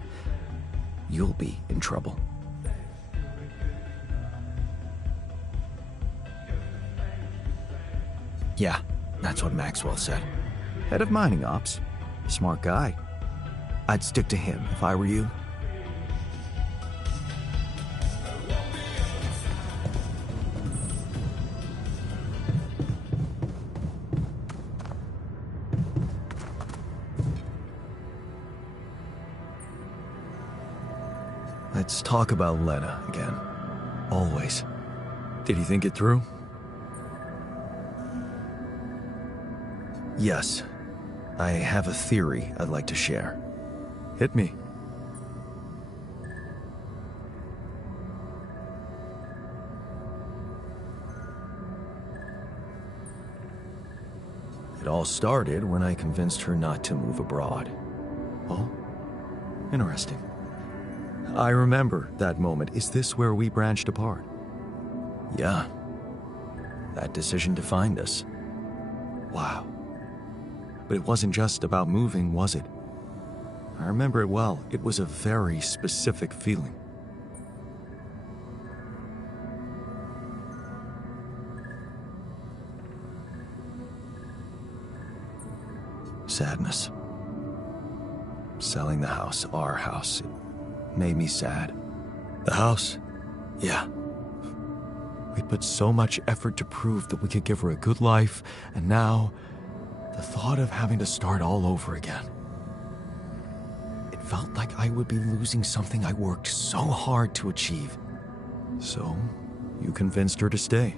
You'll be in trouble. Yeah, that's what Maxwell said. Head of mining ops. Smart guy. I'd stick to him if I were you. Let's talk about Lena again. Always. Did he think it through? Yes. I have a theory I'd like to share. Hit me. It all started when I convinced her not to move abroad. Oh? Interesting. I remember that moment. Is this where we branched apart? Yeah. That decision defined us. Wow. But it wasn't just about moving, was it? I remember it well. It was a very specific feeling. Sadness. Selling the house, our house, it made me sad. The house? Yeah. We put so much effort to prove that we could give her a good life, and now, the thought of having to start all over again. It felt like I would be losing something I worked so hard to achieve. So, you convinced her to stay?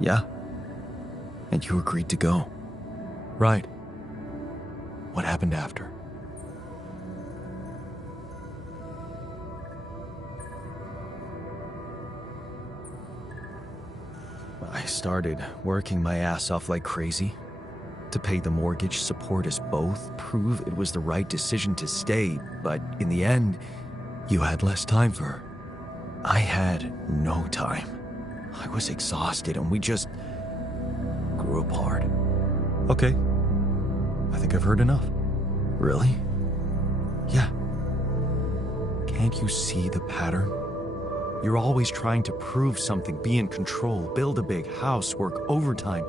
Yeah. And you agreed to go? Right. What happened after? I started working my ass off like crazy to pay the mortgage, support us both, prove it was the right decision to stay, but in the end, you had less time for her. I had no time. I was exhausted and we just grew apart. Okay. I think I've heard enough. Really? Yeah. Can't you see the pattern? You're always trying to prove something, be in control, build a big house, work overtime,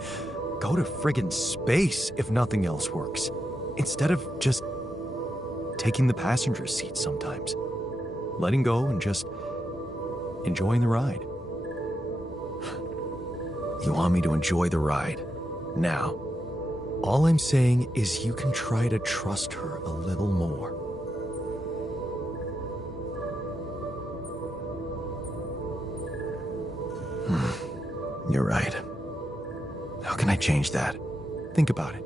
go to friggin' space if nothing else works, instead of just taking the passenger seat sometimes, letting go and just enjoying the ride. You want me to enjoy the ride? Now? All I'm saying is you can try to trust her a little more. You're right. How can I change that? Think about it.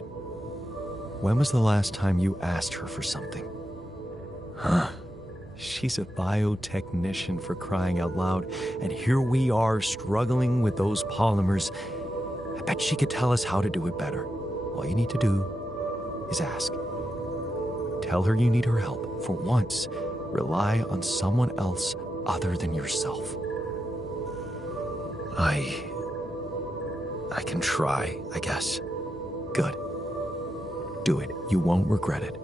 When was the last time you asked her for something? Huh? She's a biotechnician, for crying out loud, and here we are struggling with those polymers. I bet she could tell us how to do it better. All you need to do is ask. Tell her you need her help. For once, rely on someone else other than yourself. I can try, I guess. Good. Do it. You won't regret it.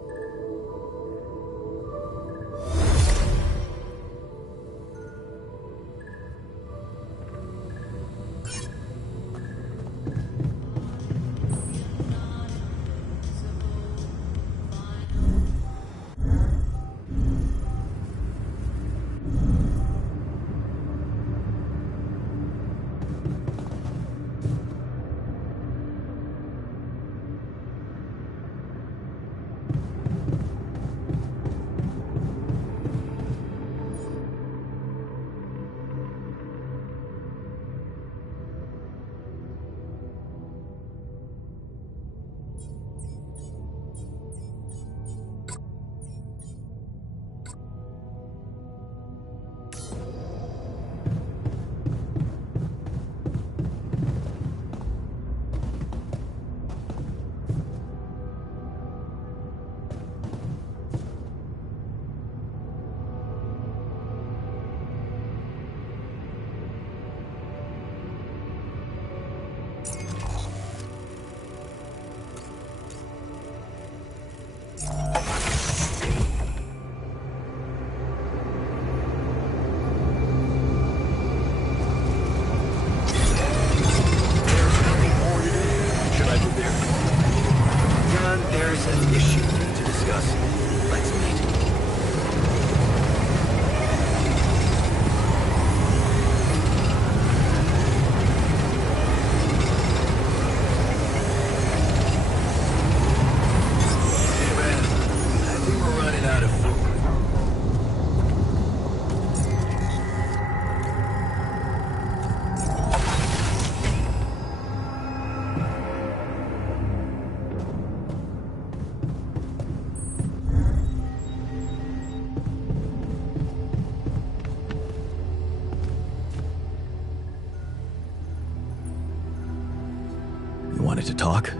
Wanted to talk?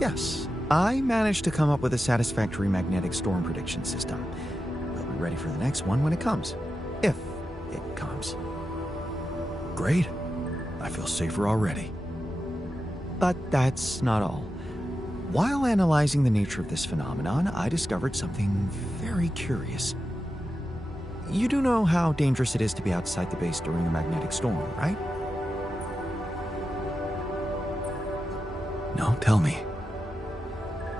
Yes, I managed to come up with a satisfactory magnetic storm prediction system. I'll be ready for the next one when it comes. If it comes. Great. I feel safer already. But that's not all. While analyzing the nature of this phenomenon, I discovered something very curious. You do know how dangerous it is to be outside the base during a magnetic storm, right? No, tell me.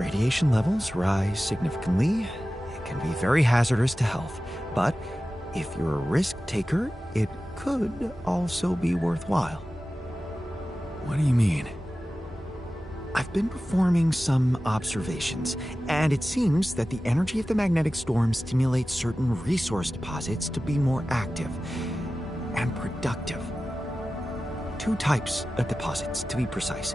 Radiation levels rise significantly. It can be very hazardous to health, but if you're a risk taker, it could also be worthwhile. What do you mean? I've been performing some observations, and it seems that the energy of the magnetic storm stimulates certain resource deposits to be more active and productive. 2 types of deposits, to be precise.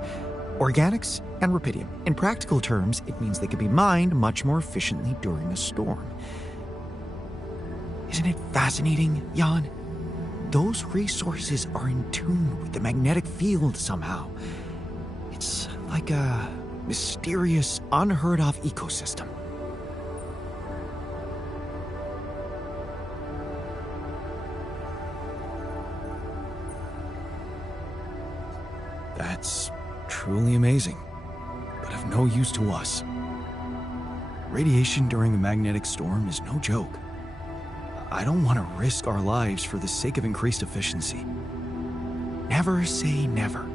Organics and rupidium. In practical terms, it means they can be mined much more efficiently during a storm. Isn't it fascinating, Jan? Those resources are in tune with the magnetic field somehow. It's like a mysterious, unheard-of ecosystem. That's Truly amazing, but of no use to us. Radiation during a magnetic storm is no joke. I don't want to risk our lives for the sake of increased efficiency. Never say never.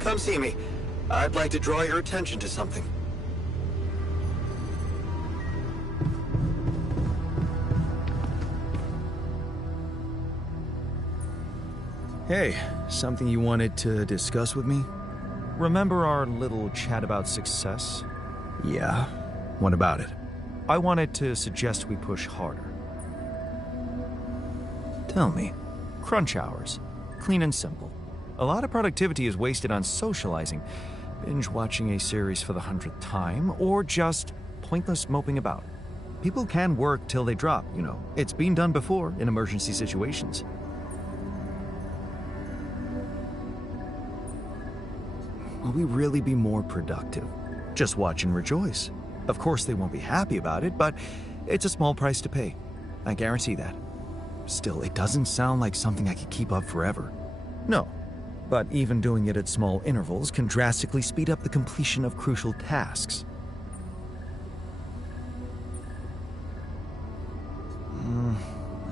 Come see me. I'd like to draw your attention to something. Hey, something you wanted to discuss with me? Remember our little chat about success? Yeah. What about it? I wanted to suggest we push harder. Tell me. Crunch hours. Clean and simple. A lot of productivity is wasted on socializing, binge watching a series for the 100th time, or just pointless moping about. People can work till they drop, you know. It's been done before in emergency situations. Will we really be more productive? Just watch and rejoice. Of course they won't be happy about it, but it's a small price to pay. I guarantee that. Still, it doesn't sound like something I could keep up forever. No, but even doing it at small intervals can drastically speed up the completion of crucial tasks.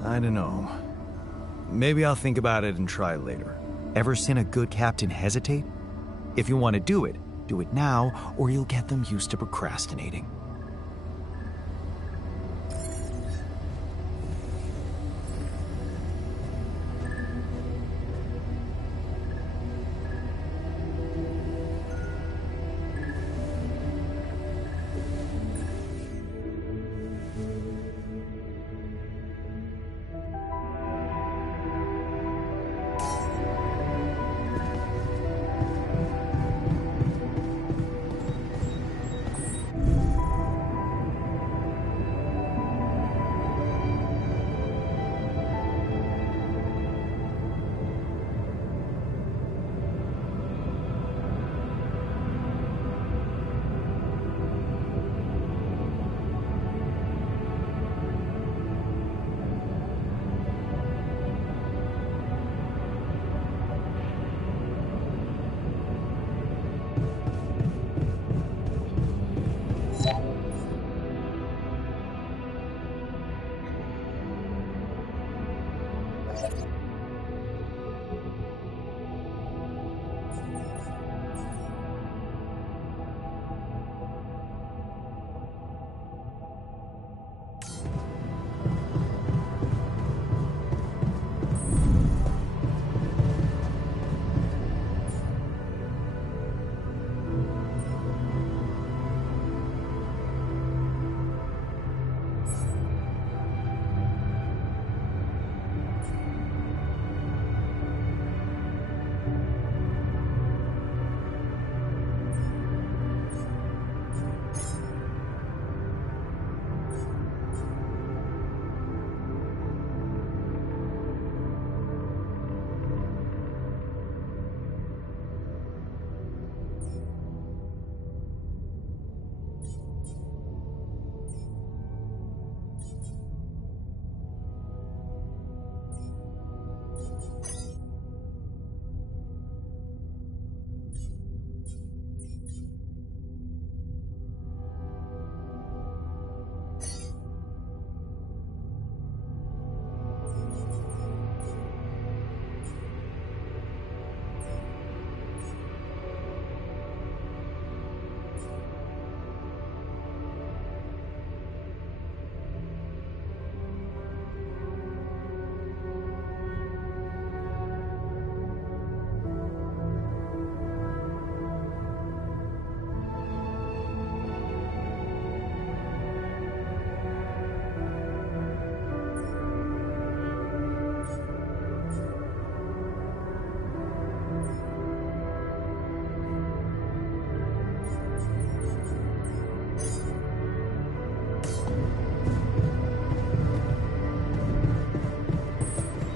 I don't know. Maybe I'll think about it and try later. Ever seen a good captain hesitate? If you want to do it now, or you'll get them used to procrastinating.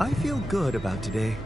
I feel good about today.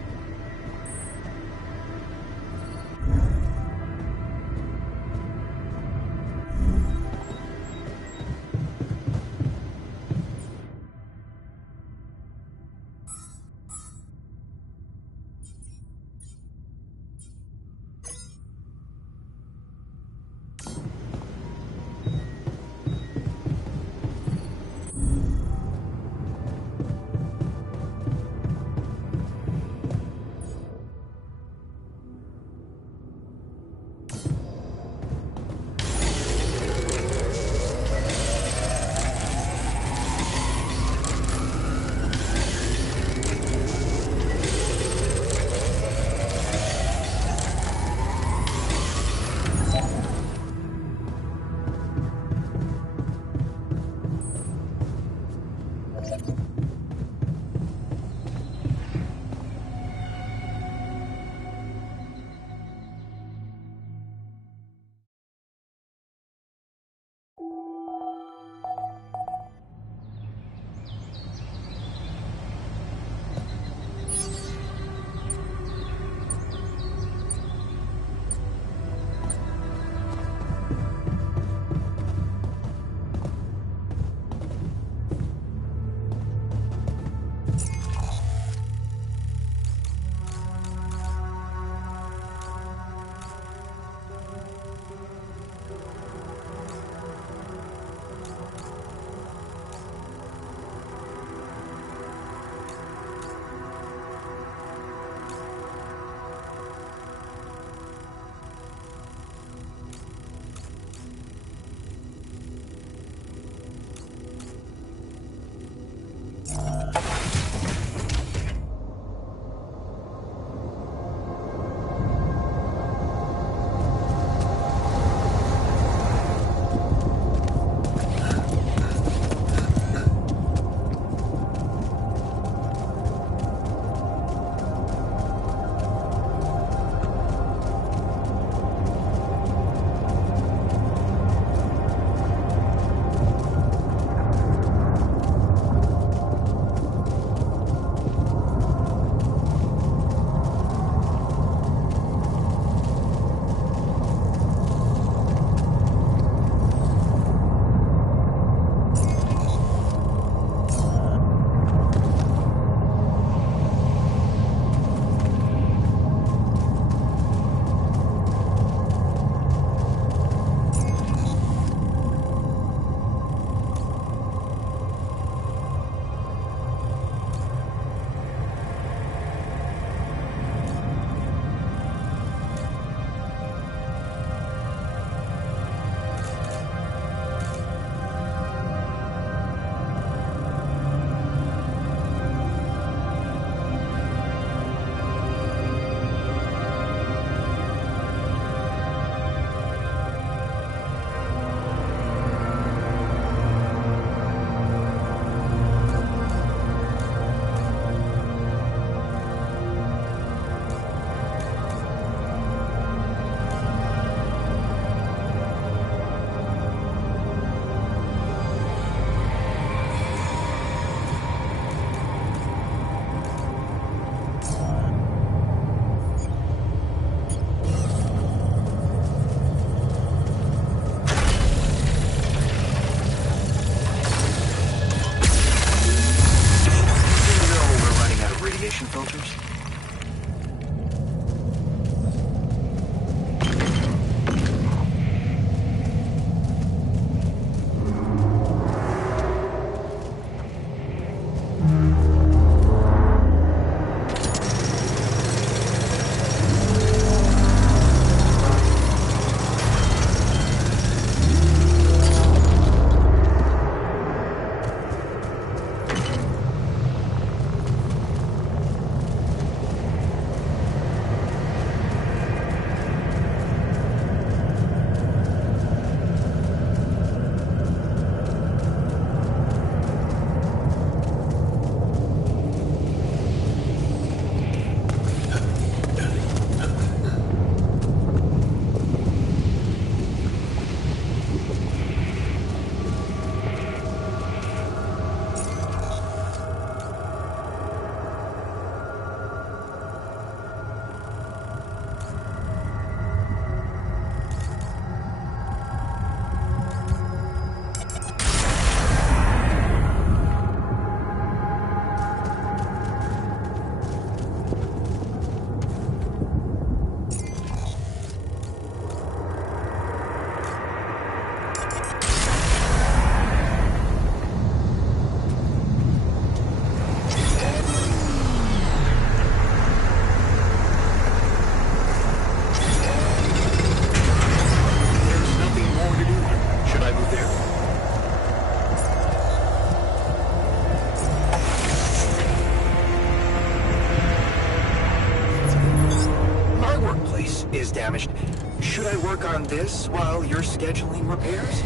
work on this while you're scheduling repairs?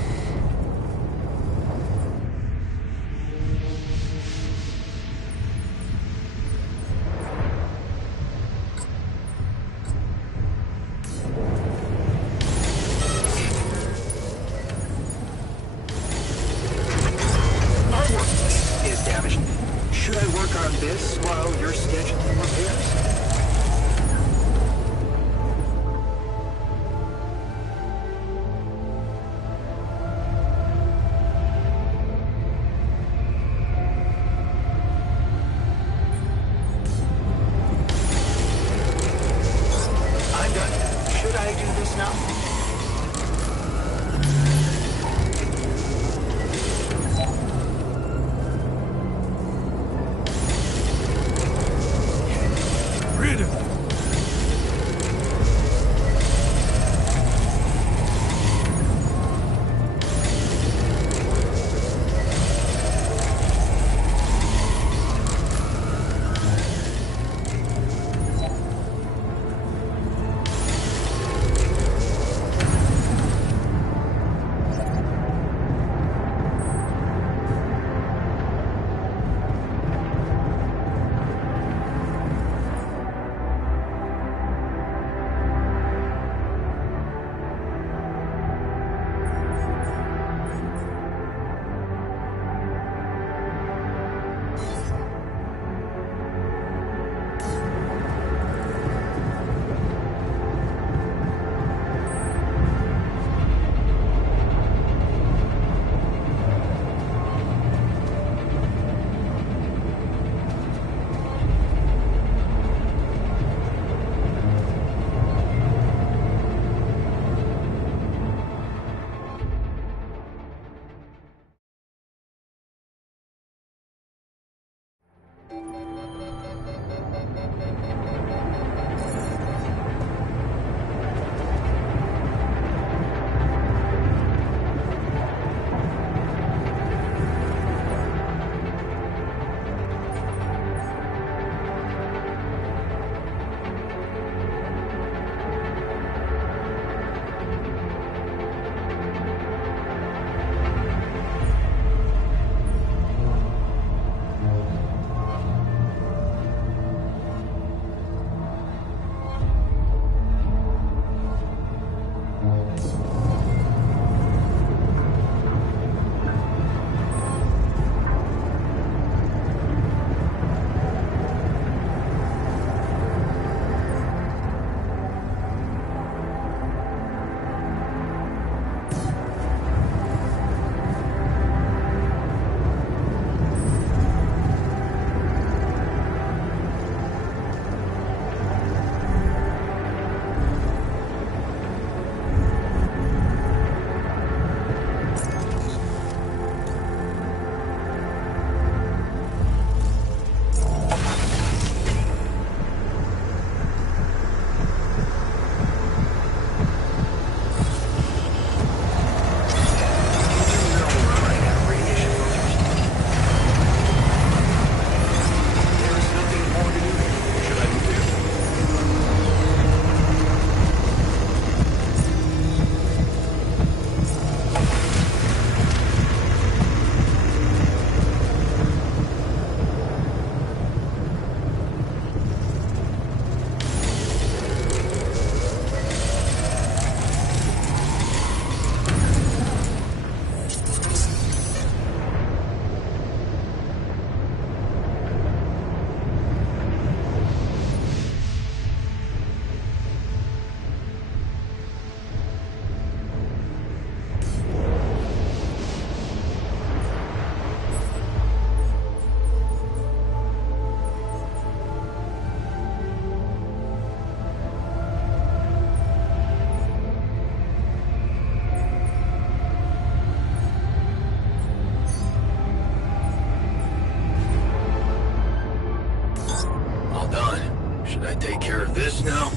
Is damaged. Should I work on this while you're scheduling repairs? I'm done. Should I do this now? this now?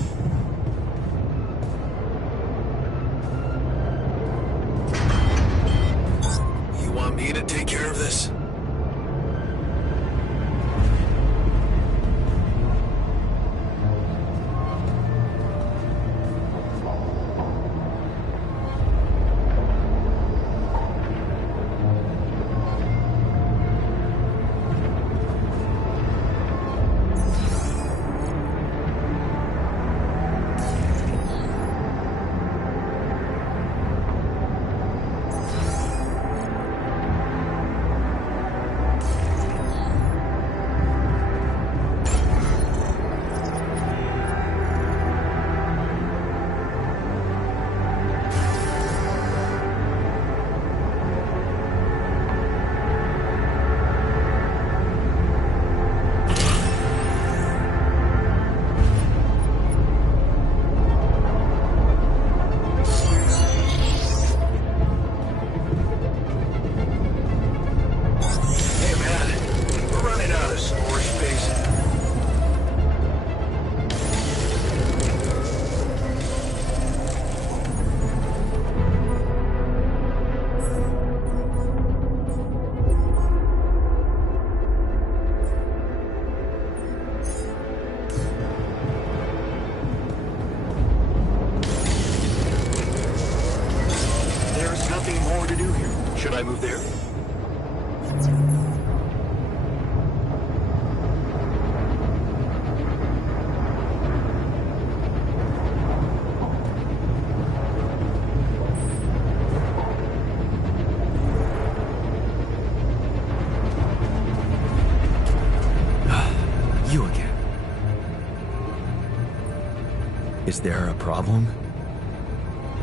You want me to take care of this? Should I move there? You again. Is there a problem?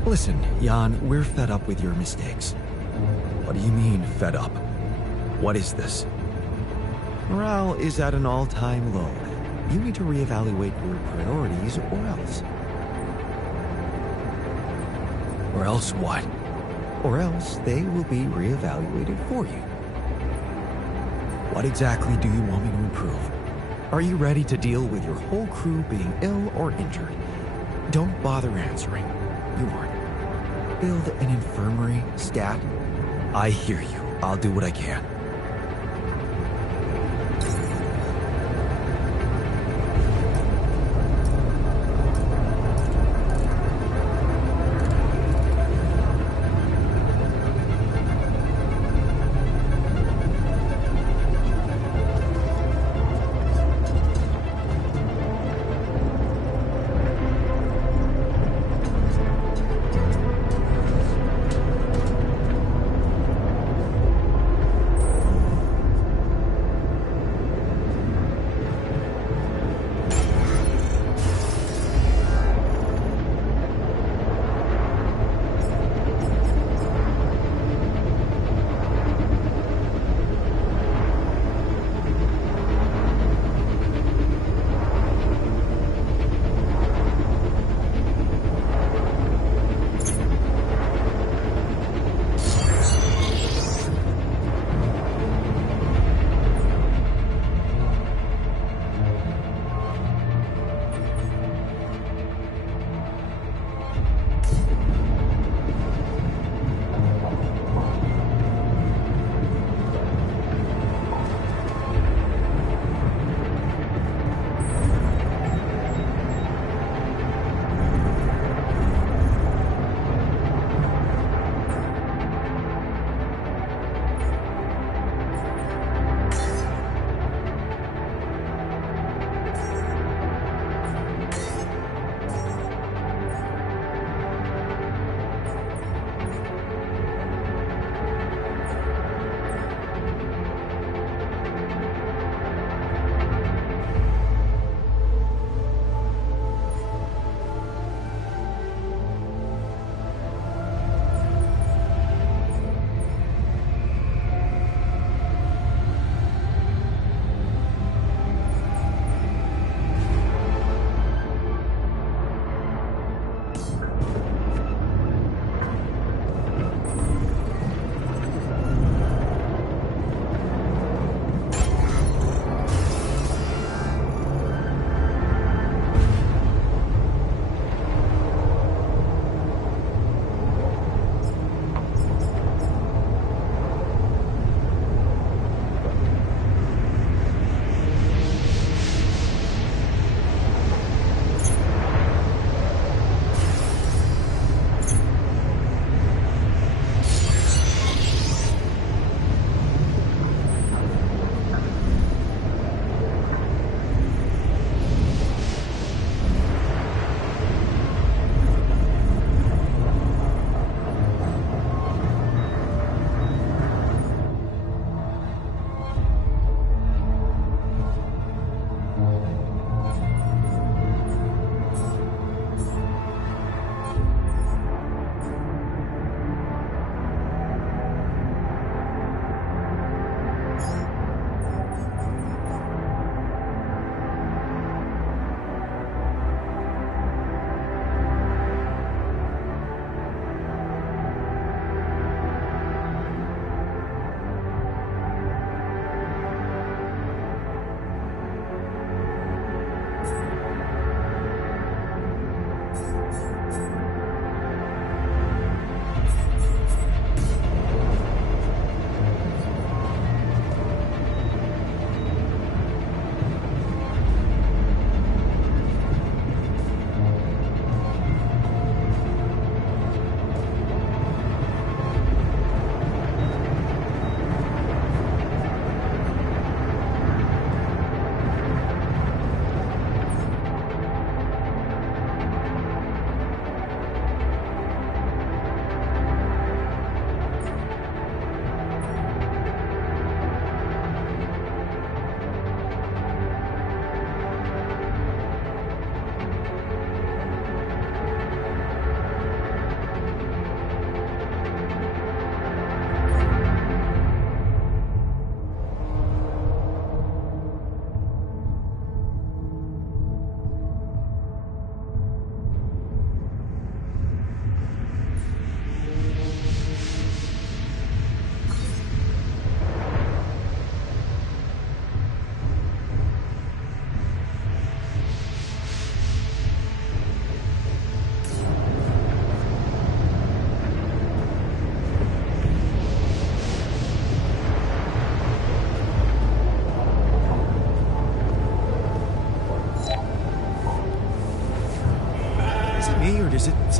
Listen, Jan, we're fed up with your mistakes. What do you mean, fed up? What is this? Morale is at an all-time low. You need to reevaluate your priorities, or else. Or else what? Or else they will be reevaluated for you. What exactly do you want me to improve? Are you ready to deal with your whole crew being ill or injured? Don't bother answering. You aren't. Build an infirmary, stat. I hear you. I'll do what I can.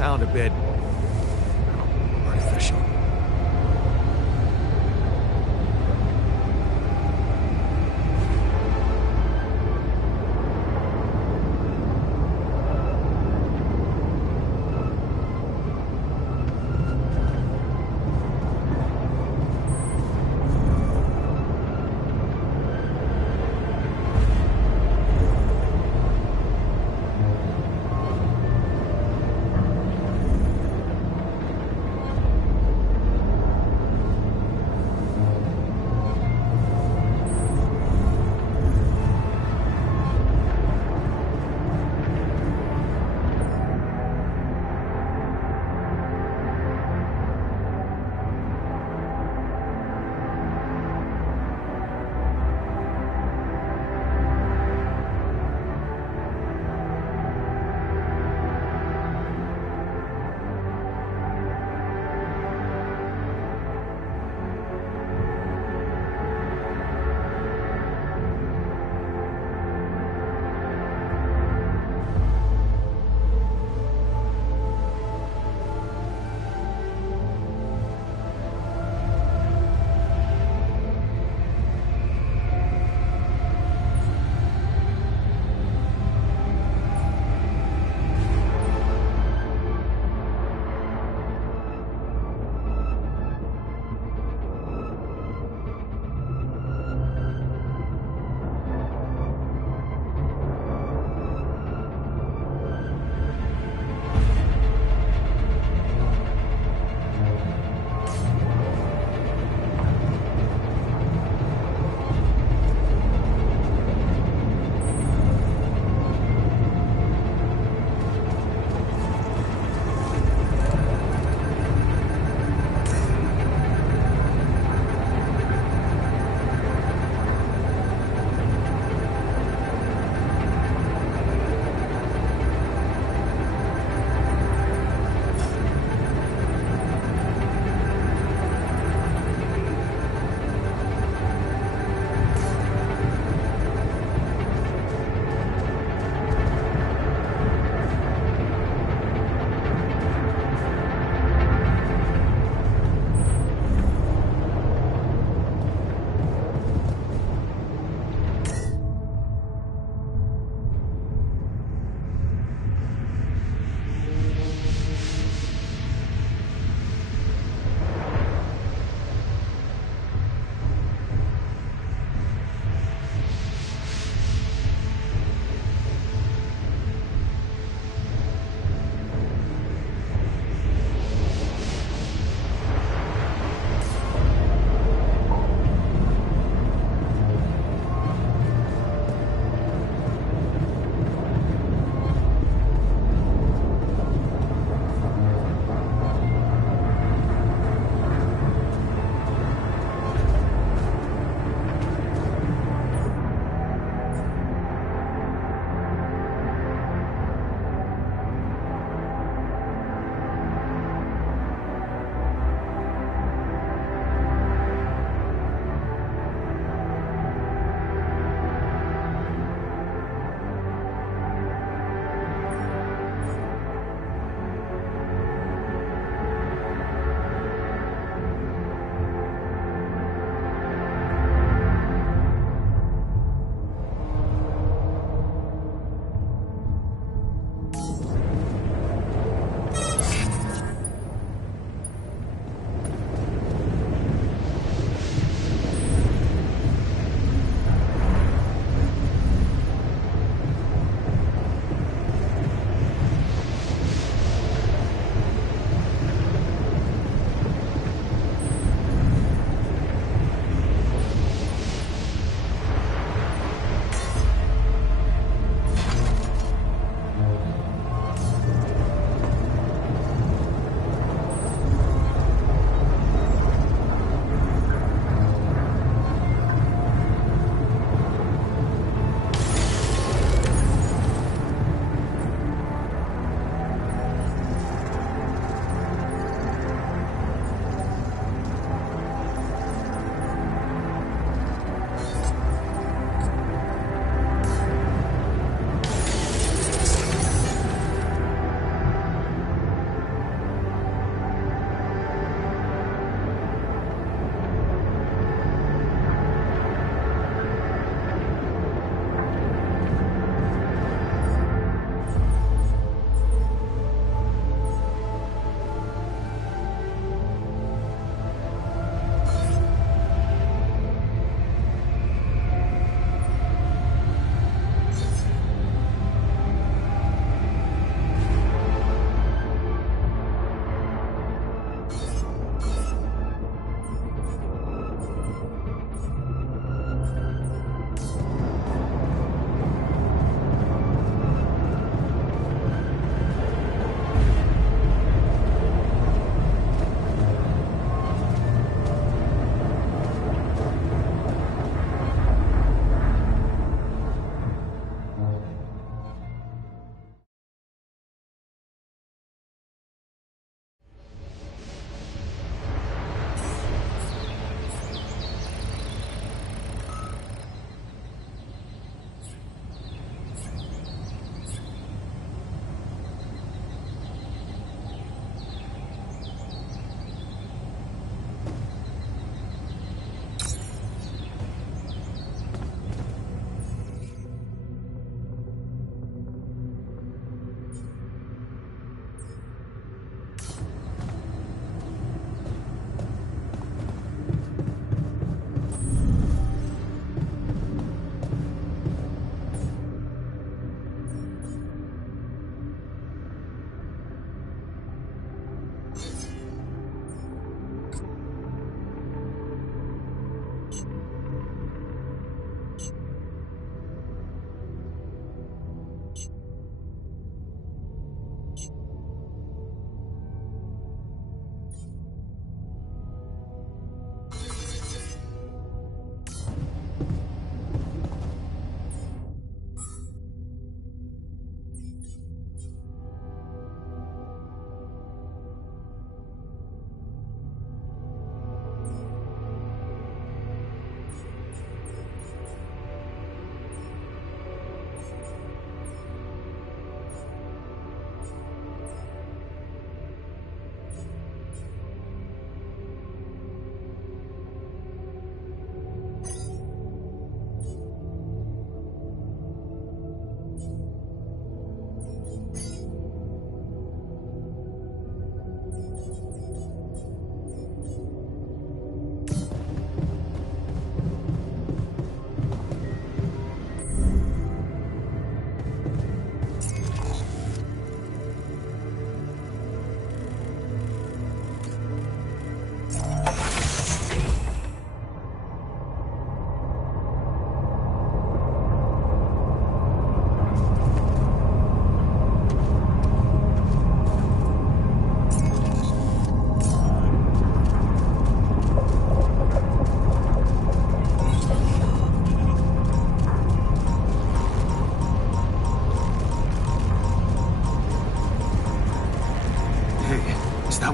sound a bit artificial.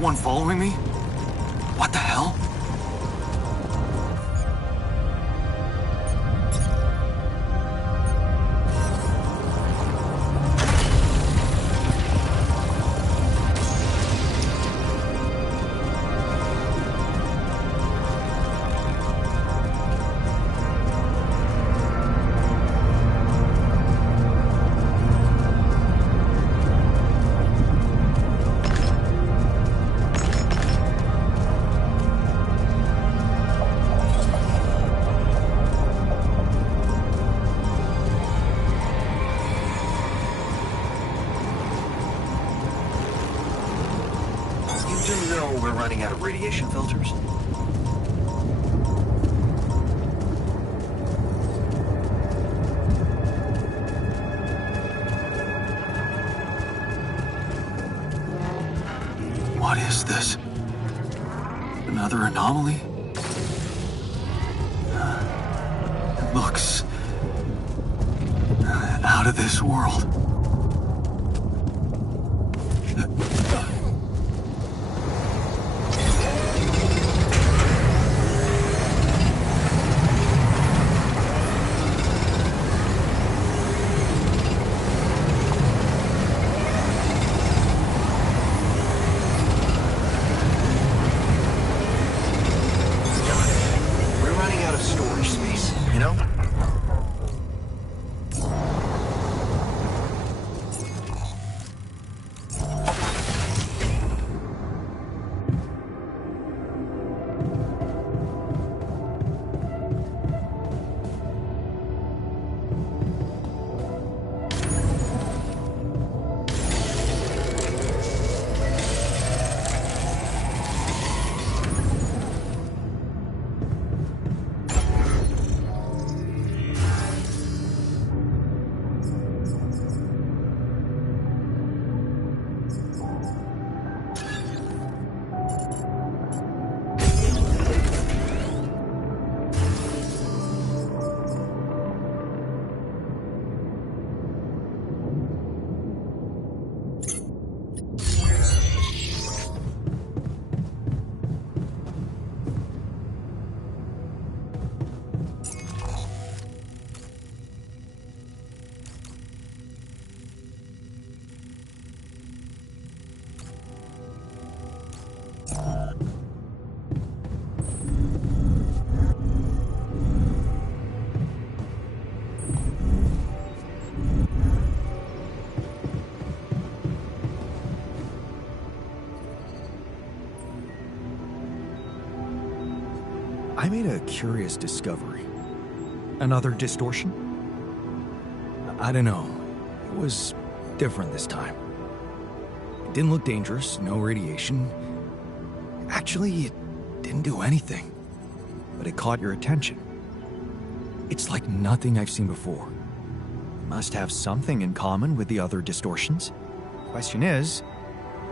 one following me? What the hell? We're running out of radiation filters. What is this? Another anomaly? It looks out of this world. I made a curious discovery. Another distortion? I don't know. It was different this time. It didn't look dangerous, no radiation. Actually, it didn't do anything. But it caught your attention. It's like nothing I've seen before. It must have something in common with the other distortions. Question is,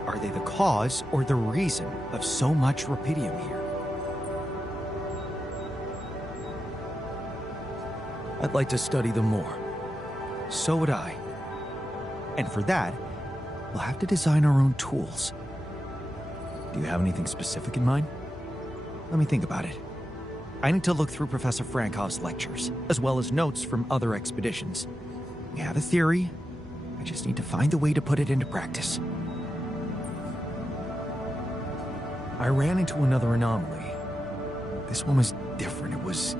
are they the cause or the reason of so much rupidium here? I'd like to study them more. So would I. And for that, we'll have to design our own tools. Do you have anything specific in mind? Let me think about it. I need to look through Professor Frankov's lectures, as well as notes from other expeditions. We have a theory. I just need to find a way to put it into practice. I ran into another anomaly. This one was different. It was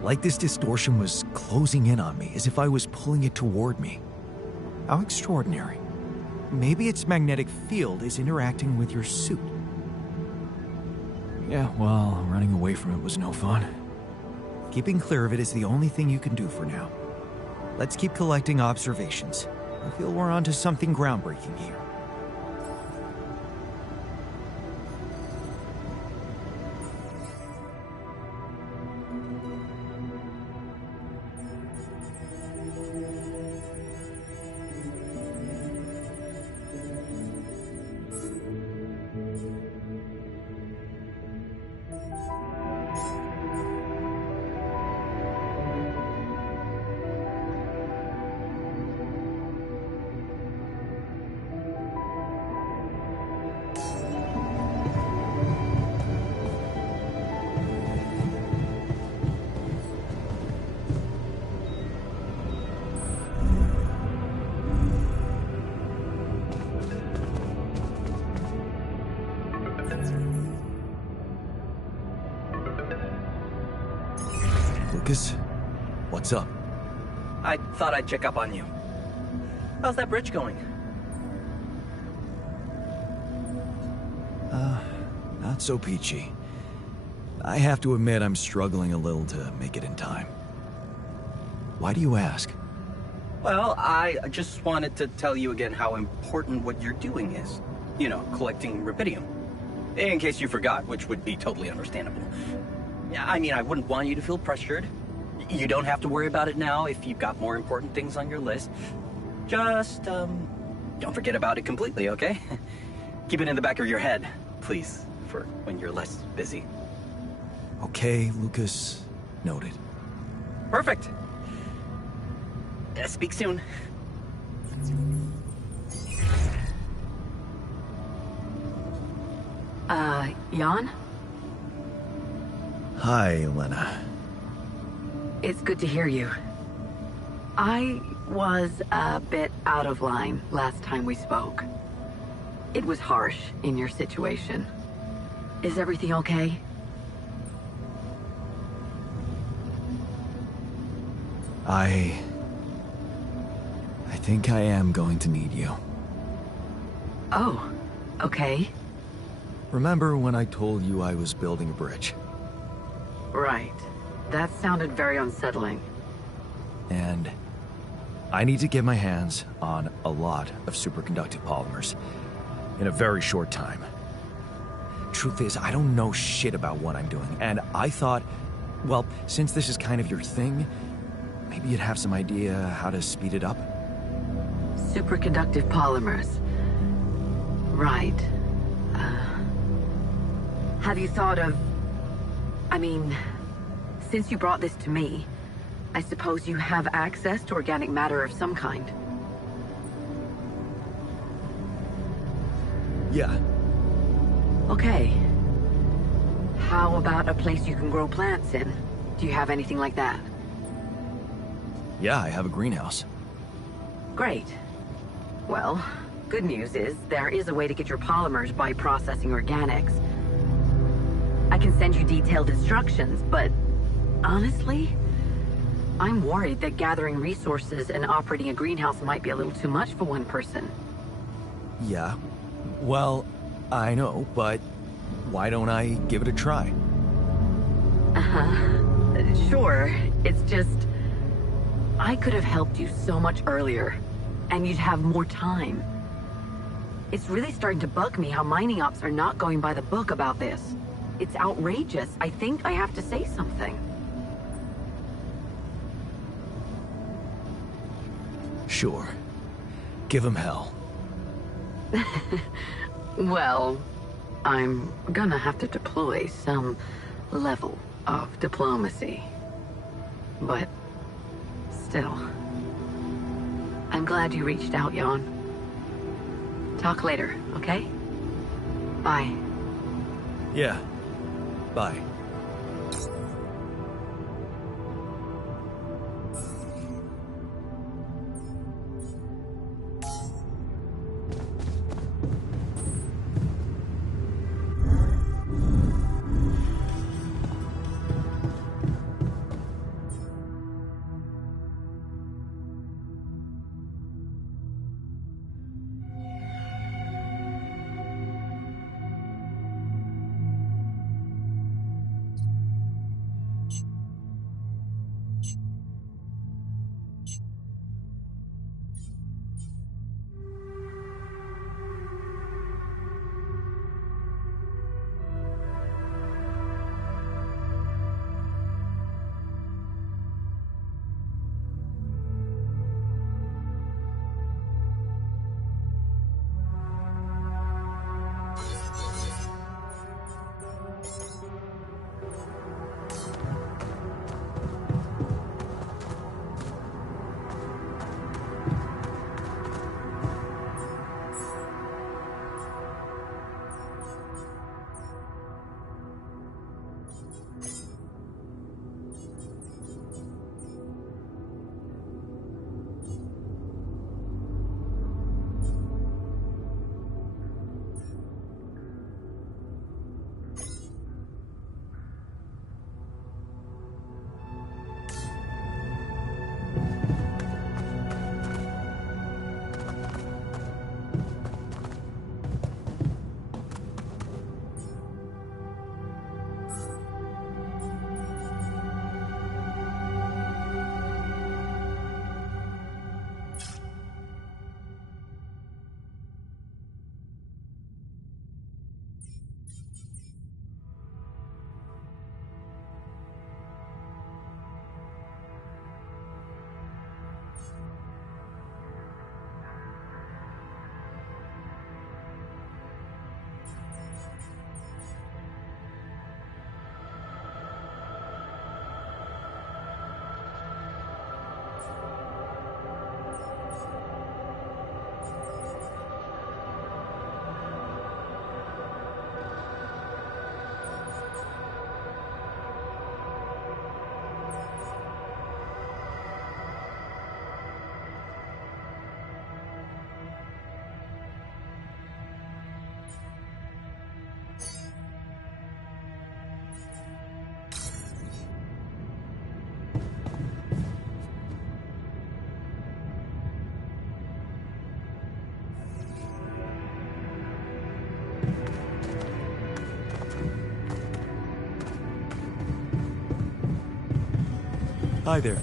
like this distortion was closing in on me, as if I was pulling it toward me. How extraordinary. Maybe its magnetic field is interacting with your suit. Yeah, well, running away from it was no fun. Keeping clear of it is the only thing you can do for now. Let's keep collecting observations. I feel we're onto something groundbreaking here. Lucas, what's up? I thought I'd check up on you. How's that bridge going? Not so peachy. I have to admit I'm struggling a little to make it in time. Why do you ask? Well, I just wanted to tell you again how important what you're doing is. You know, collecting rubidium. In case you forgot, which would be totally understandable. I mean, I wouldn't want you to feel pressured. You don't have to worry about it now if you've got more important things on your list. Just, don't forget about it completely, okay? Keep it in the back of your head, please, for when you're less busy. Okay, Lucas. Noted. Perfect. Speak soon. Jan? Hi, Elena. It's good to hear you. I was a bit out of line last time we spoke. It was harsh in your situation. Is everything okay? I think I am going to need you. Oh, okay. Remember when I told you I was building a bridge? Right. That sounded very unsettling. And I need to get my hands on a lot of superconductive polymers in a very short time. Truth is, I don't know shit about what I'm doing, and I thought, well, since this is kind of your thing, maybe you'd have some idea how to speed it up? Superconductive polymers. Right. Have you thought of... I mean, since you brought this to me, I suppose you have access to organic matter of some kind. Yeah. Okay. How about a place you can grow plants in? Do you have anything like that? Yeah, I have a greenhouse. Great. Well, good news is there is a way to get your polymers by processing organics. I can send you detailed instructions, but honestly, I'm worried that gathering resources and operating a greenhouse might be a little too much for one person. Yeah. Well, I know, but why don't I give it a try? Sure. It's just... I could have helped you so much earlier, and you'd have more time. It's really starting to bug me how mining ops are not going by the book about this. It's outrageous. I think I have to say something. Sure. Give him hell. Well, I'm gonna have to deploy some level of diplomacy. But still, I'm glad you reached out, Jan. Talk later, okay? Bye. Yeah. Bye. Hi there.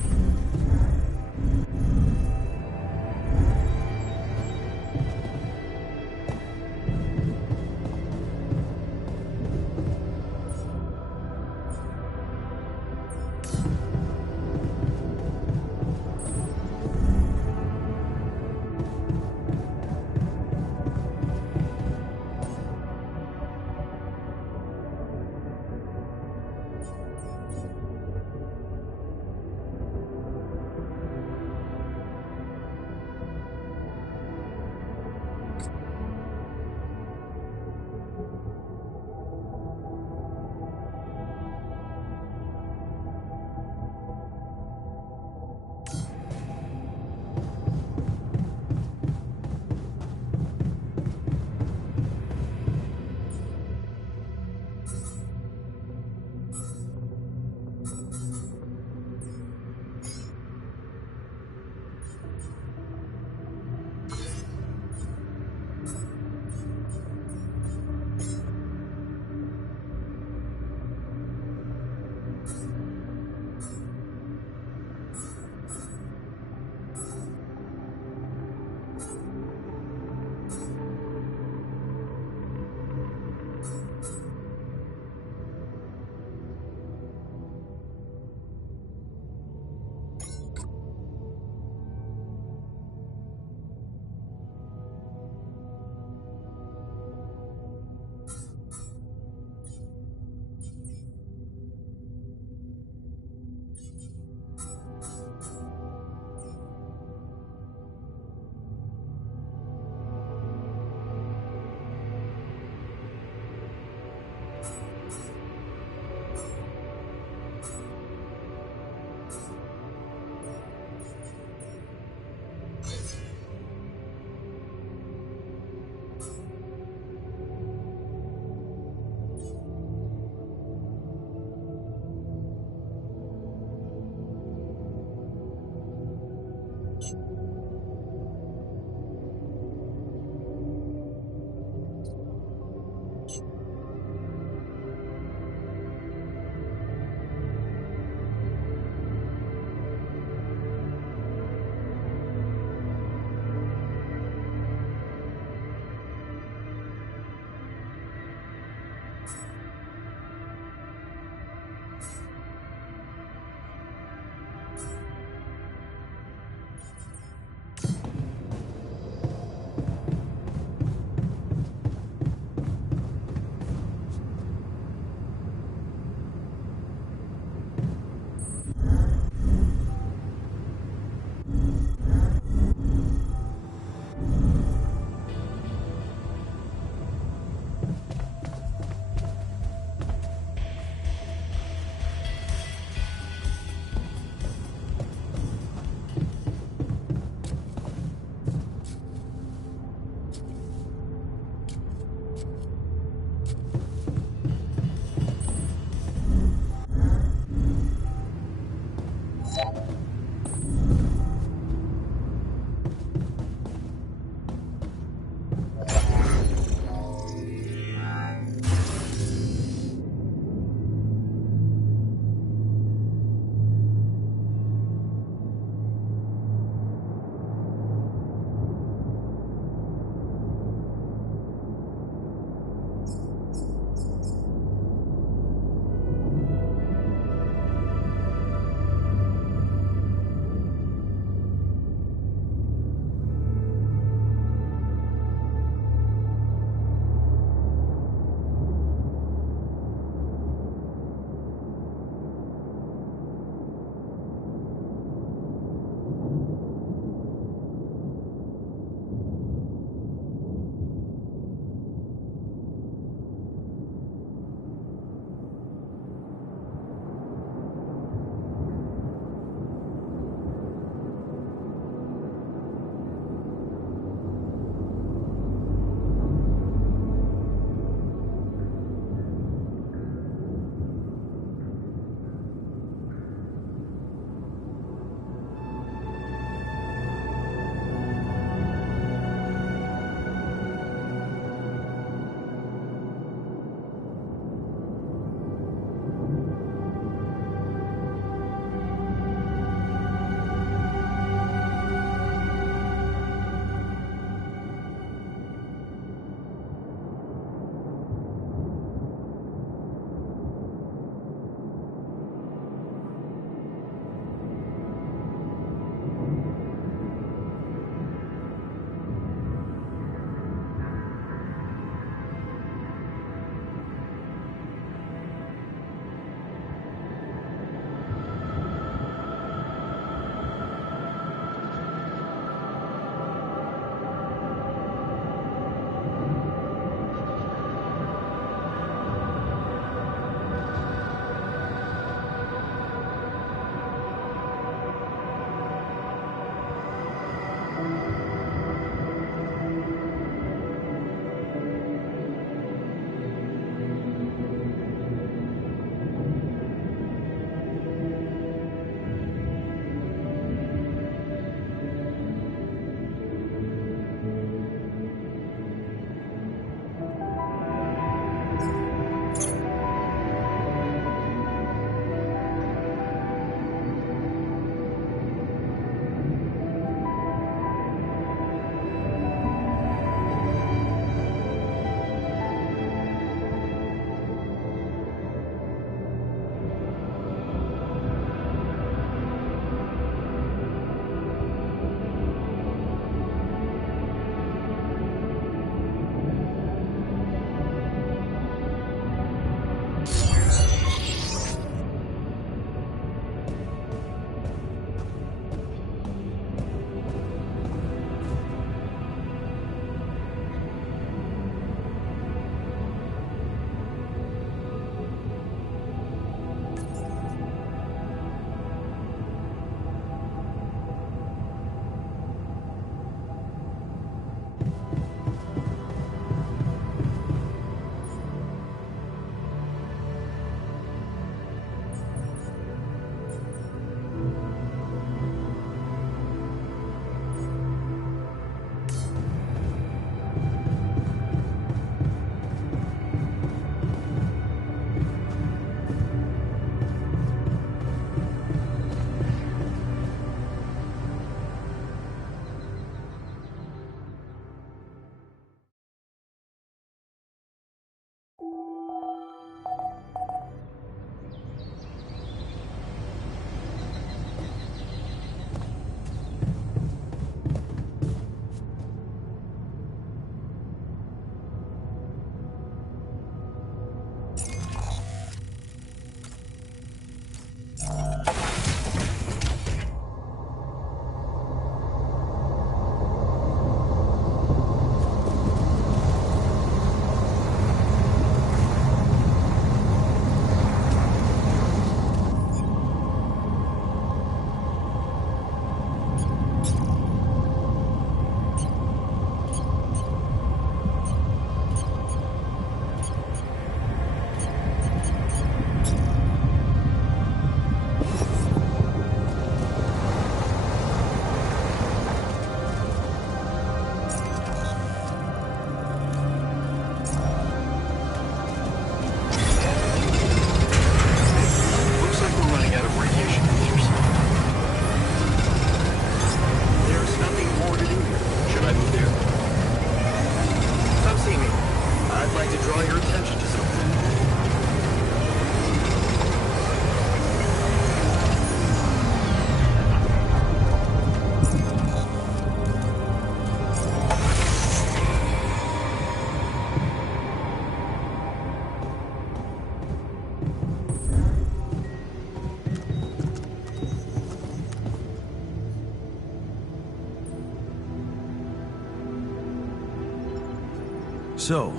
So,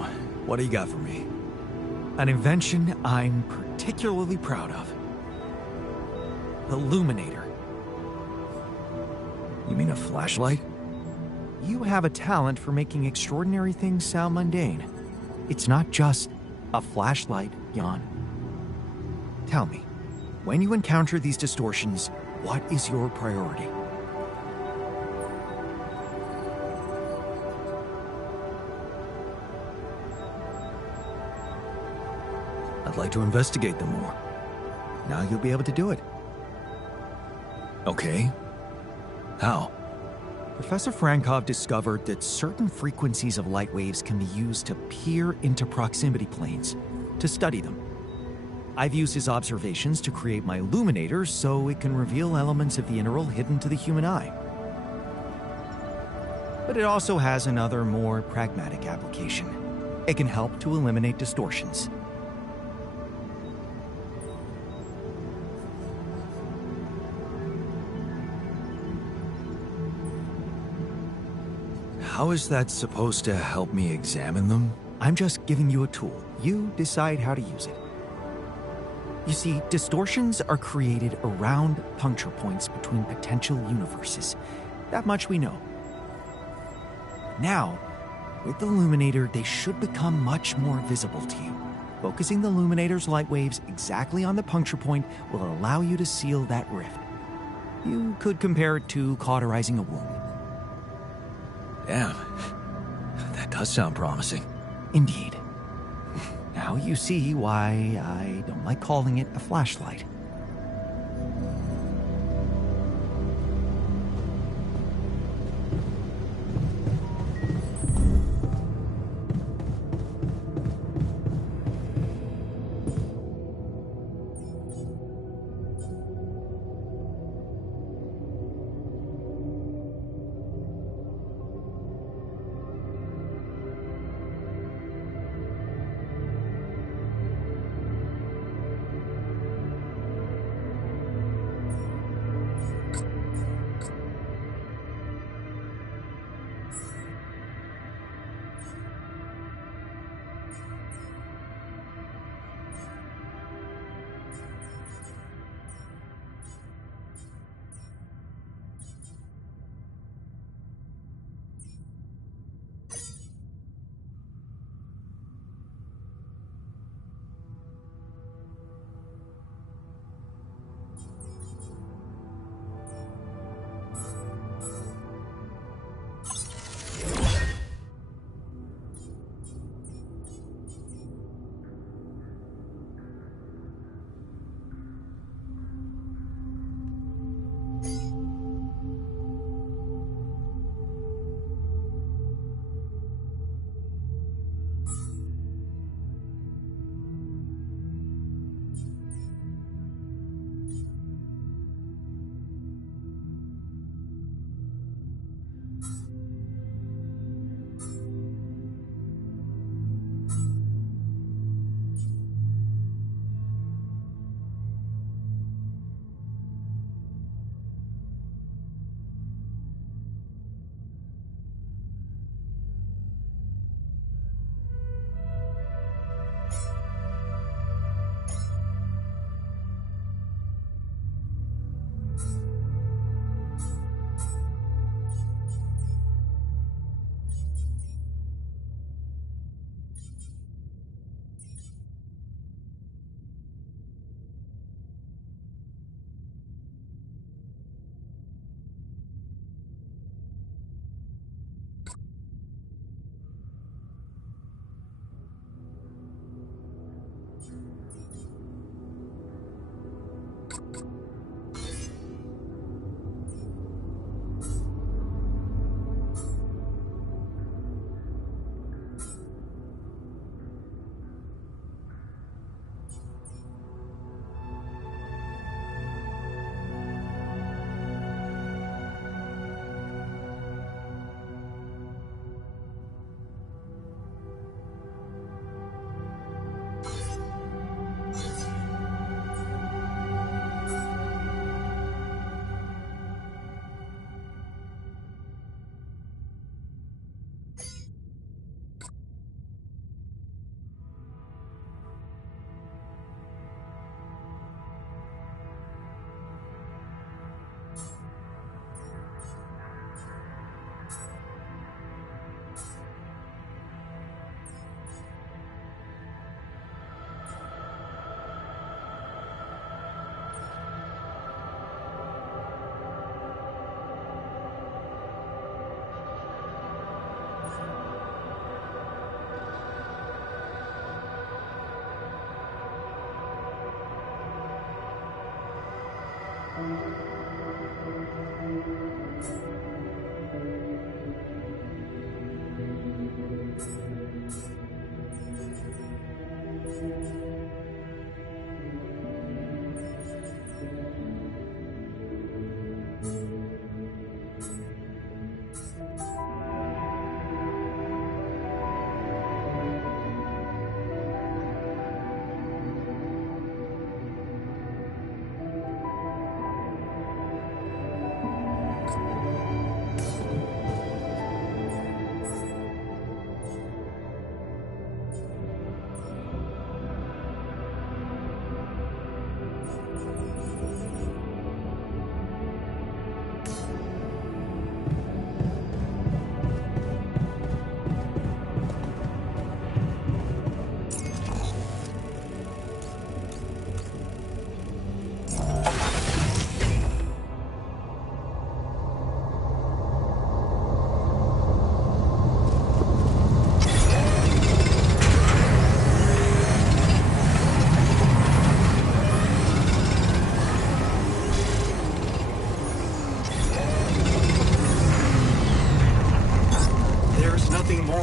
what do you got for me? An invention I'm particularly proud of. The Luminator. You mean a flashlight? You have a talent for making extraordinary things sound mundane. It's not just a flashlight, Jan. Tell me, when you encounter these distortions, what is your priority? I'd like to investigate them more. Now you'll be able to do it. Okay. How? Professor Frankov discovered that certain frequencies of light waves can be used to peer into proximity planes, to study them. I've used his observations to create my illuminator so it can reveal elements of the integral hidden to the human eye. But it also has another, more pragmatic application. It can help to eliminate distortions. How is that supposed to help me examine them? I'm just giving you a tool. You decide how to use it. You see, distortions are created around puncture points between potential universes. That much we know. Now, with the Illuminator, they should become much more visible to you. Focusing the Illuminator's light waves exactly on the puncture point will allow you to seal that rift. You could compare it to cauterizing a wound. Damn. That does sound promising. Indeed. Now you see why I don't like calling it a flashlight.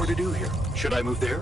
To do here. Should I move there?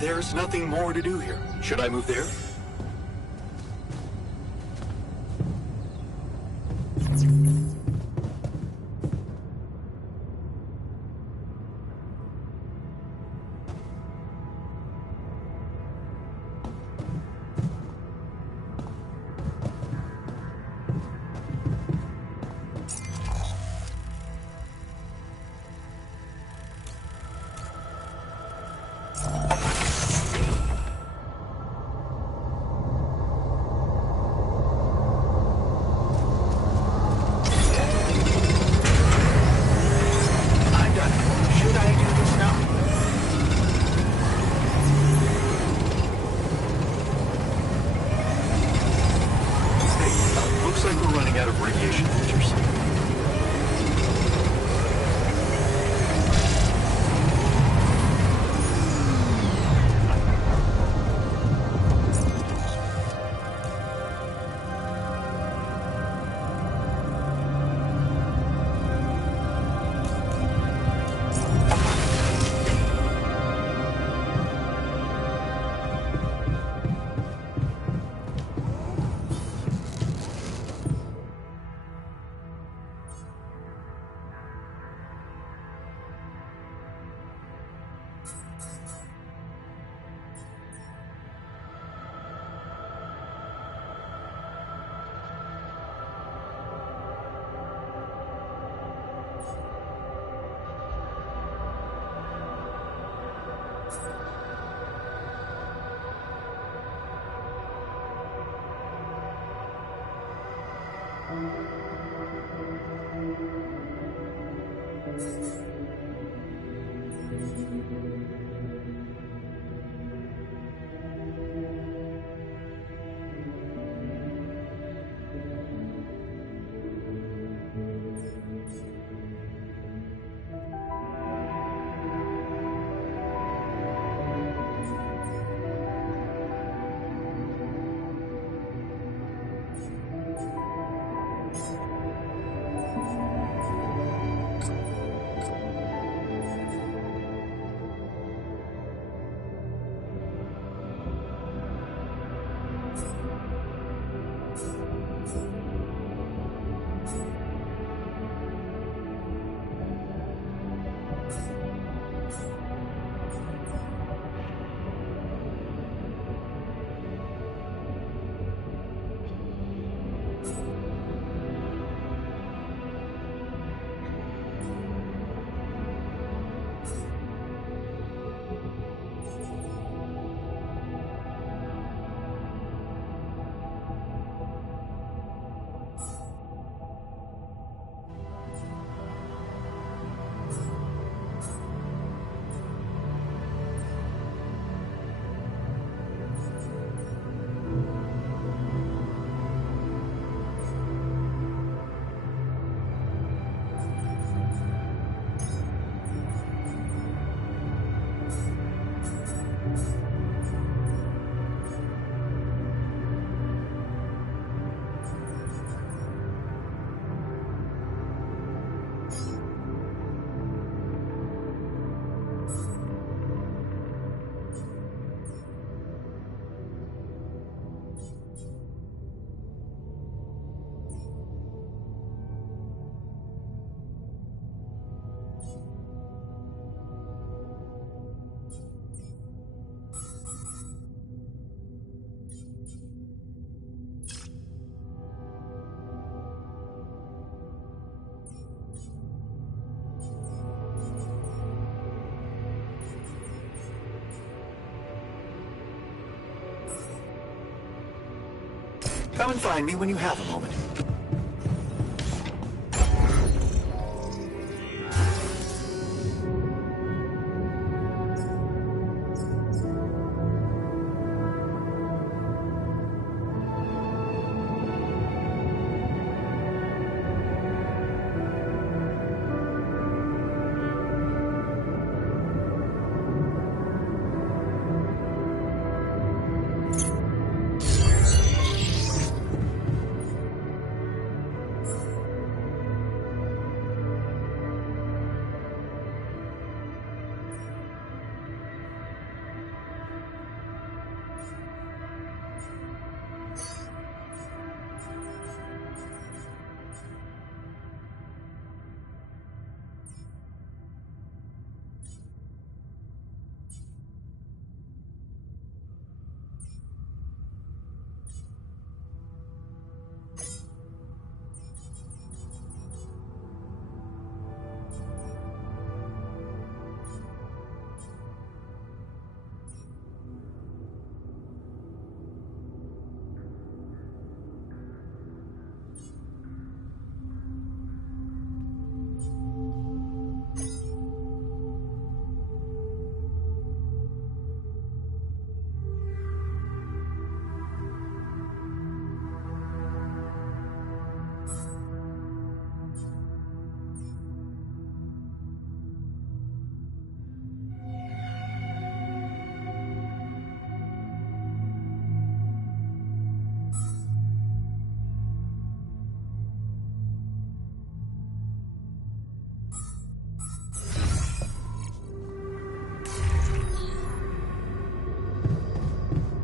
There's nothing more to do here. Should I move there? Come and find me when you have a moment.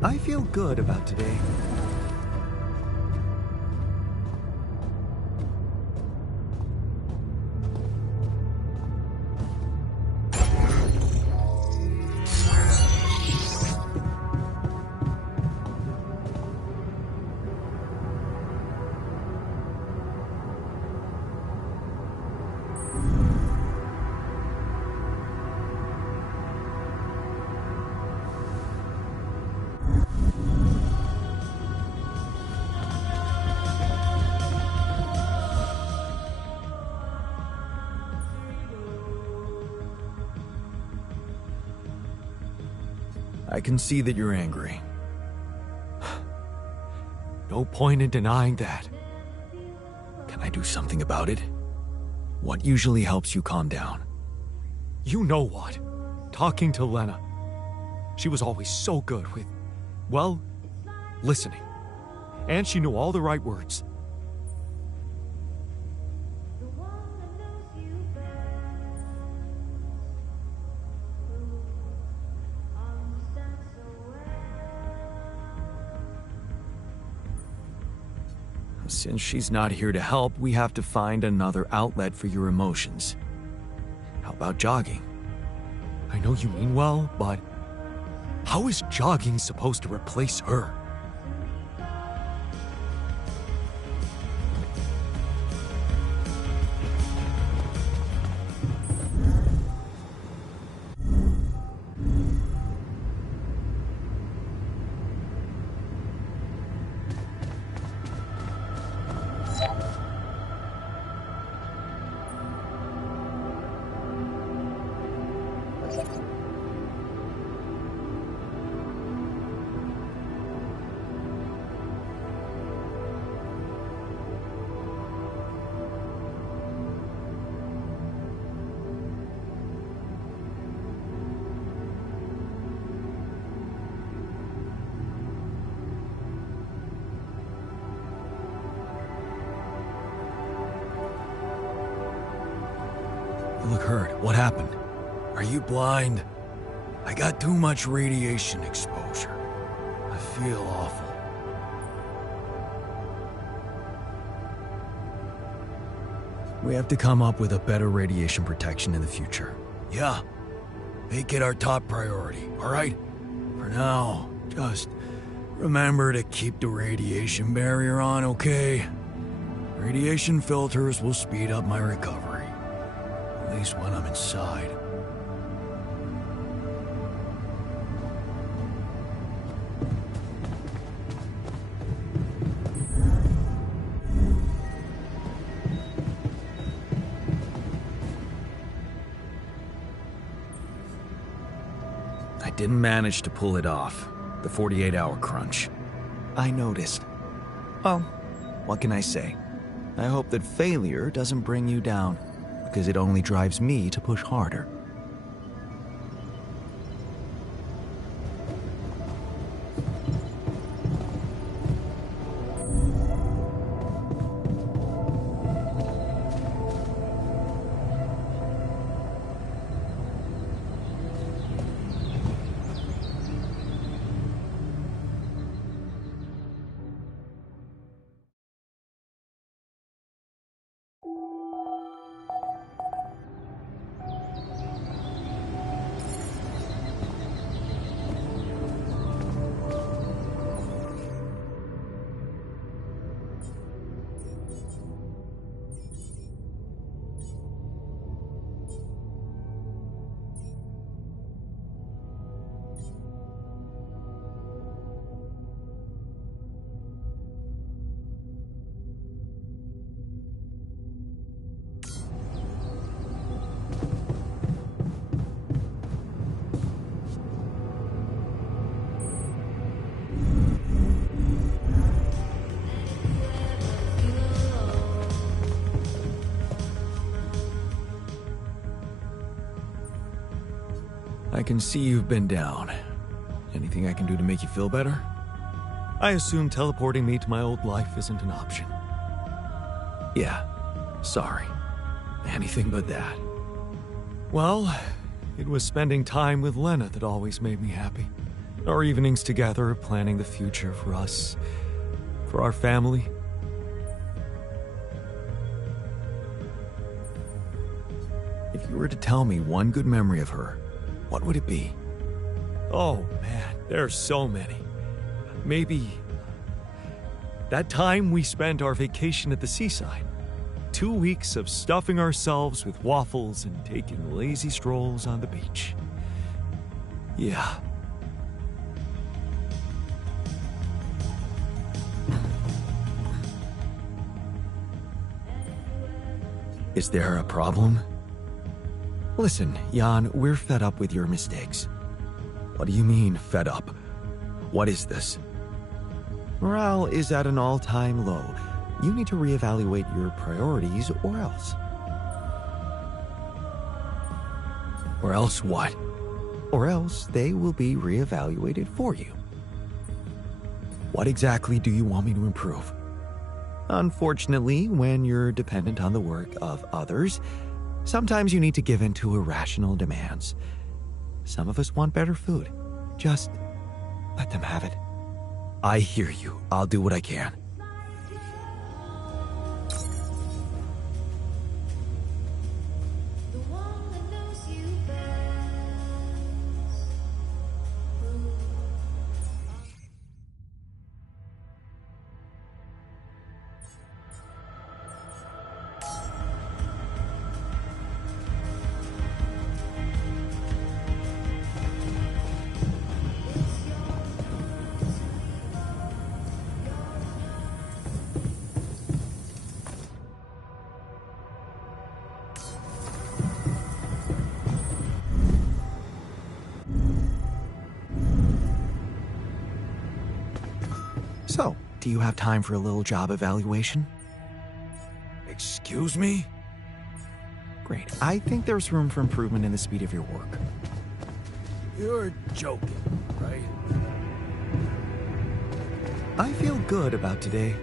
I feel good about today. I can see that you're angry. No point in denying that. Can I do something about it? What usually helps you calm down? You know what? Talking to Lena. She was always so good with, well, listening. And she knew all the right words. Since she's not here to help, we have to find another outlet for your emotions. How about jogging? I know you mean well, but how is jogging supposed to replace her? You look hurt. What happened? Are you blind? I got too much radiation exposure. I feel awful. We have to come up with a better radiation protection in the future. Yeah. Make it our top priority, alright? For now, just remember to keep the radiation barrier on, okay? Radiation filters will speed up my recovery. At least when I'm inside. I didn't manage to pull it off. The 48-hour crunch. I noticed. Well, what can I say? I hope that failure doesn't bring you down, because it only drives me to push harder. I can see you've been down. Anything I can do to make you feel better? I assume teleporting me to my old life isn't an option. Yeah, sorry. Anything but that. Well, it was spending time with Lena that always made me happy. Our evenings together, planning the future for us, for our family. If you were to tell me one good memory of her, what would it be? Oh man, there's so many. Maybe that time we spent our vacation at the seaside. 2 weeks of stuffing ourselves with waffles and taking lazy strolls on the beach. Yeah. Is there a problem? Listen, Jan, we're fed up with your mistakes. What do you mean, fed up? What is this? Morale is at an all-time low. You need to reevaluate your priorities or else. Or else what? Or else they will be reevaluated for you. What exactly do you want me to improve? Unfortunately, when you're dependent on the work of others, sometimes you need to give in to irrational demands. Some of us want better food. Just let them have it. I hear you. I'll do what I can. So, do you have time for a little job evaluation? Excuse me? Great. I think there's room for improvement in the speed of your work. You're joking, right? I feel good about today.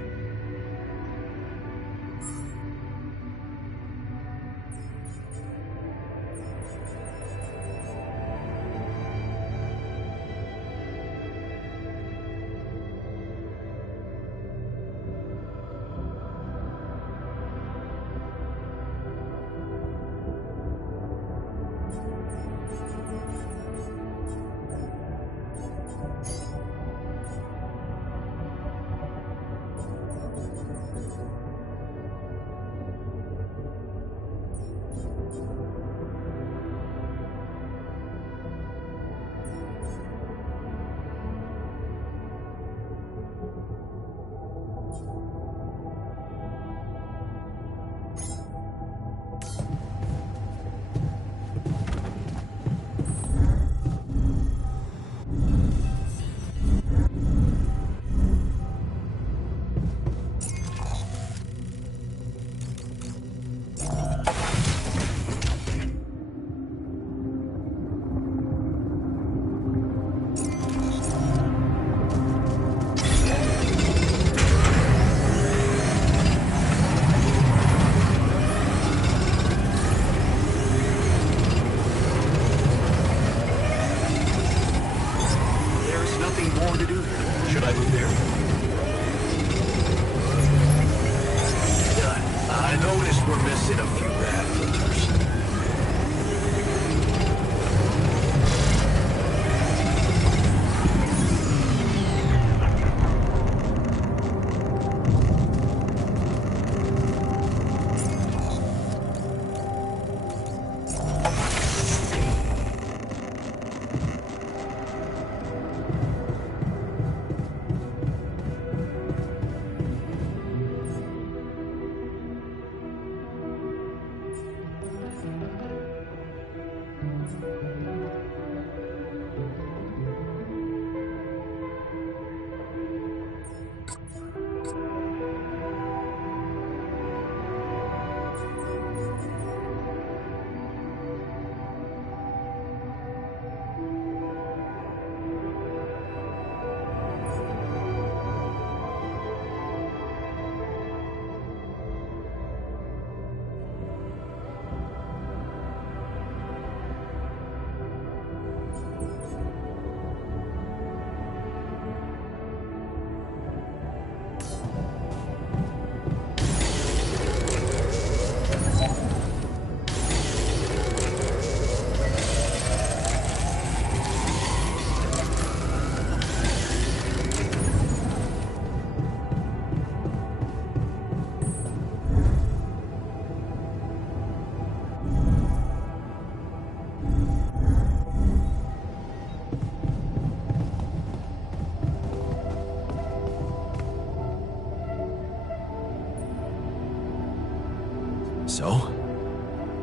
So,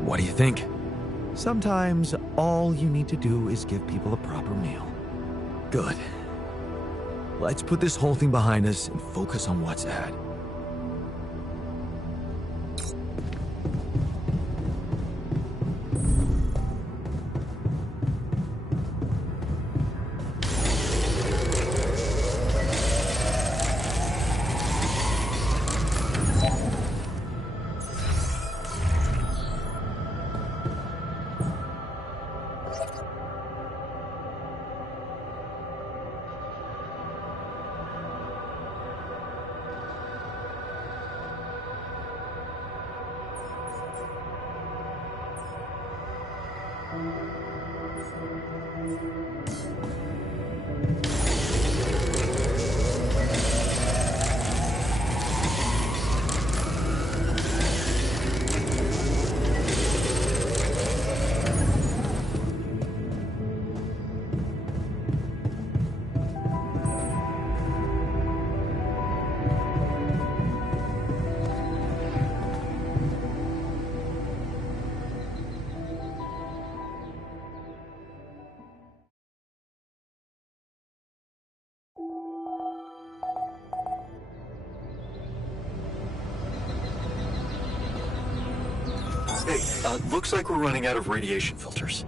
what do you think? Sometimes all you need to do is give people a proper meal. Good. Let's put this whole thing behind us and focus on what's ahead. Hey, looks like we're running out of radiation filters.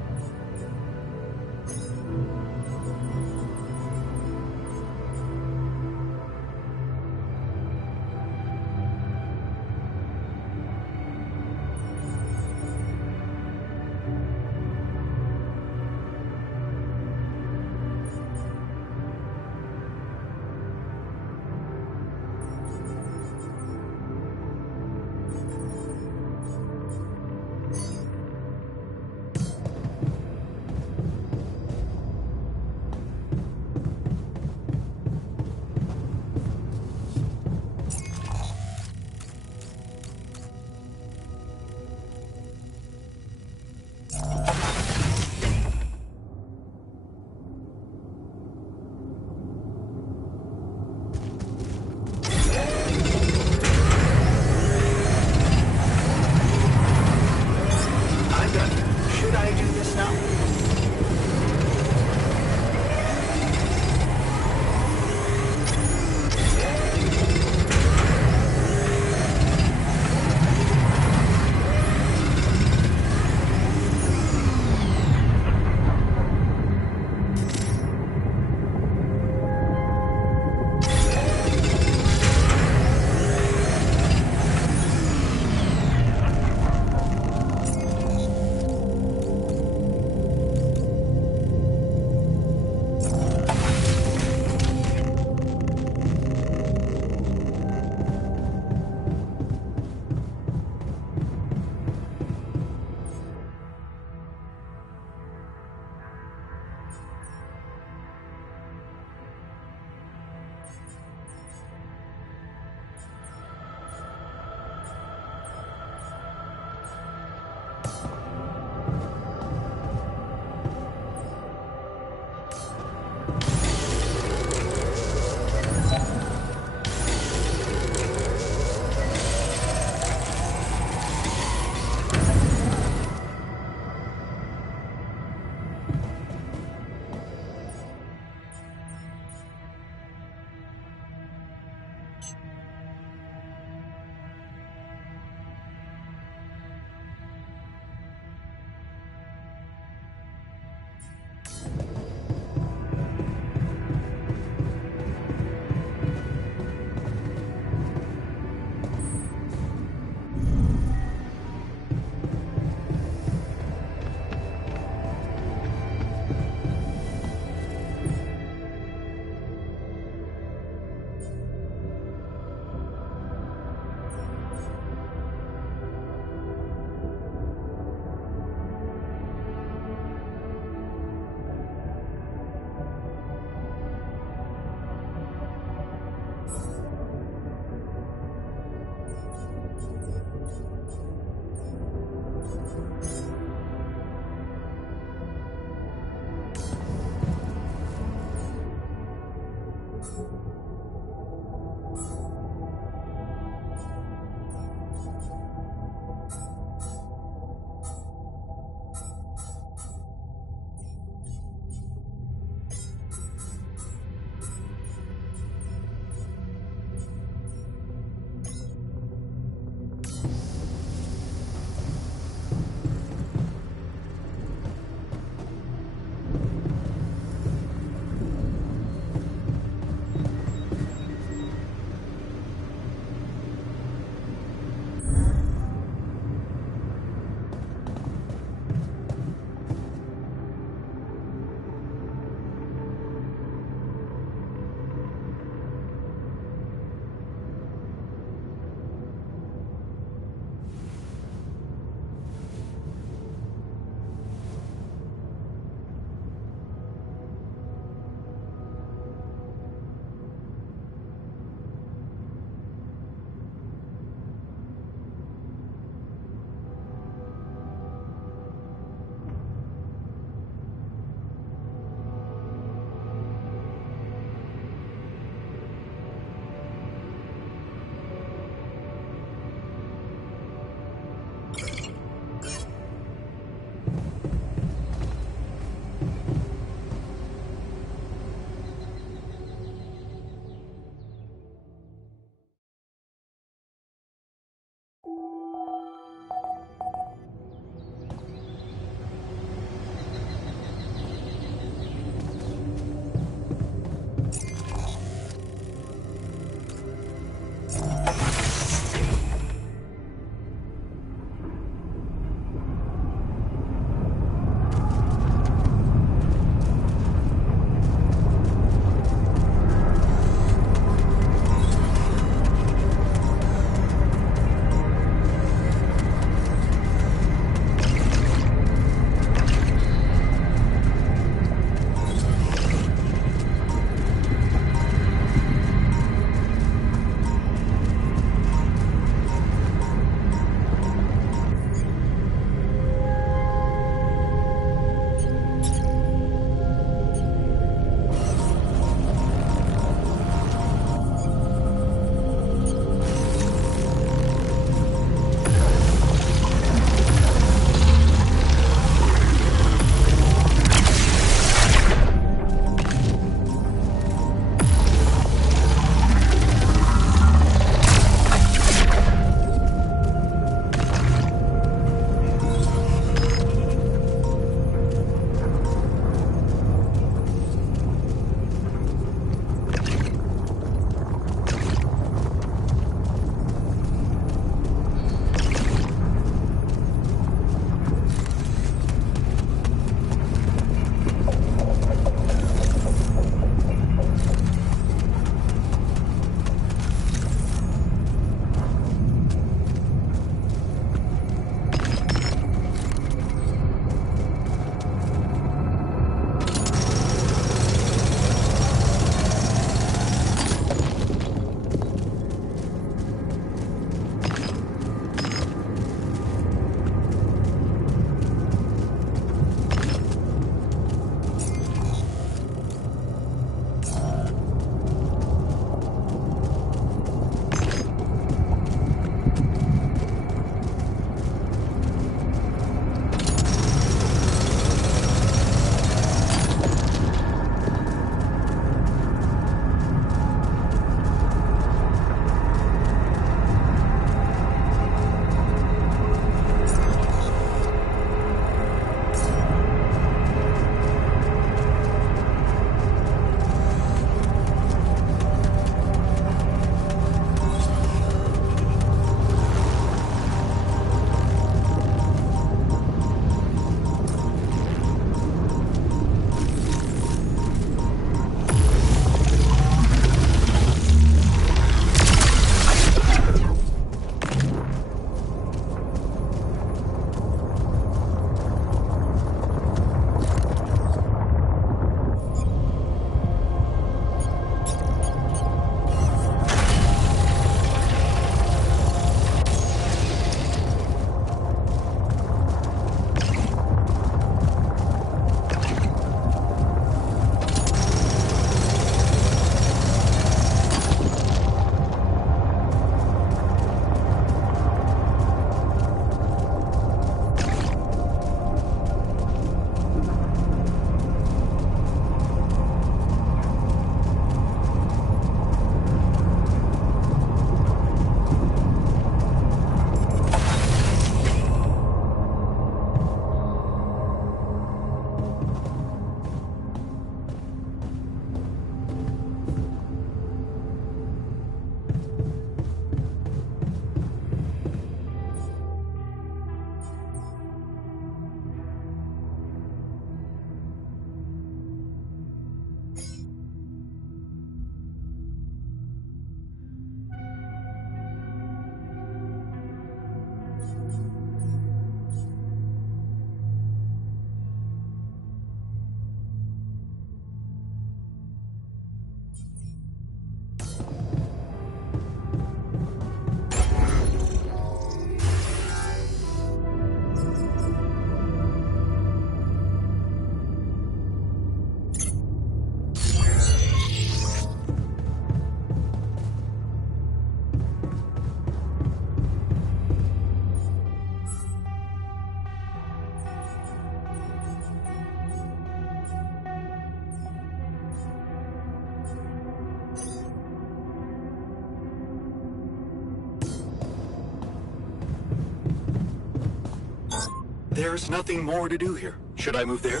There's nothing more to do here. Should I move there?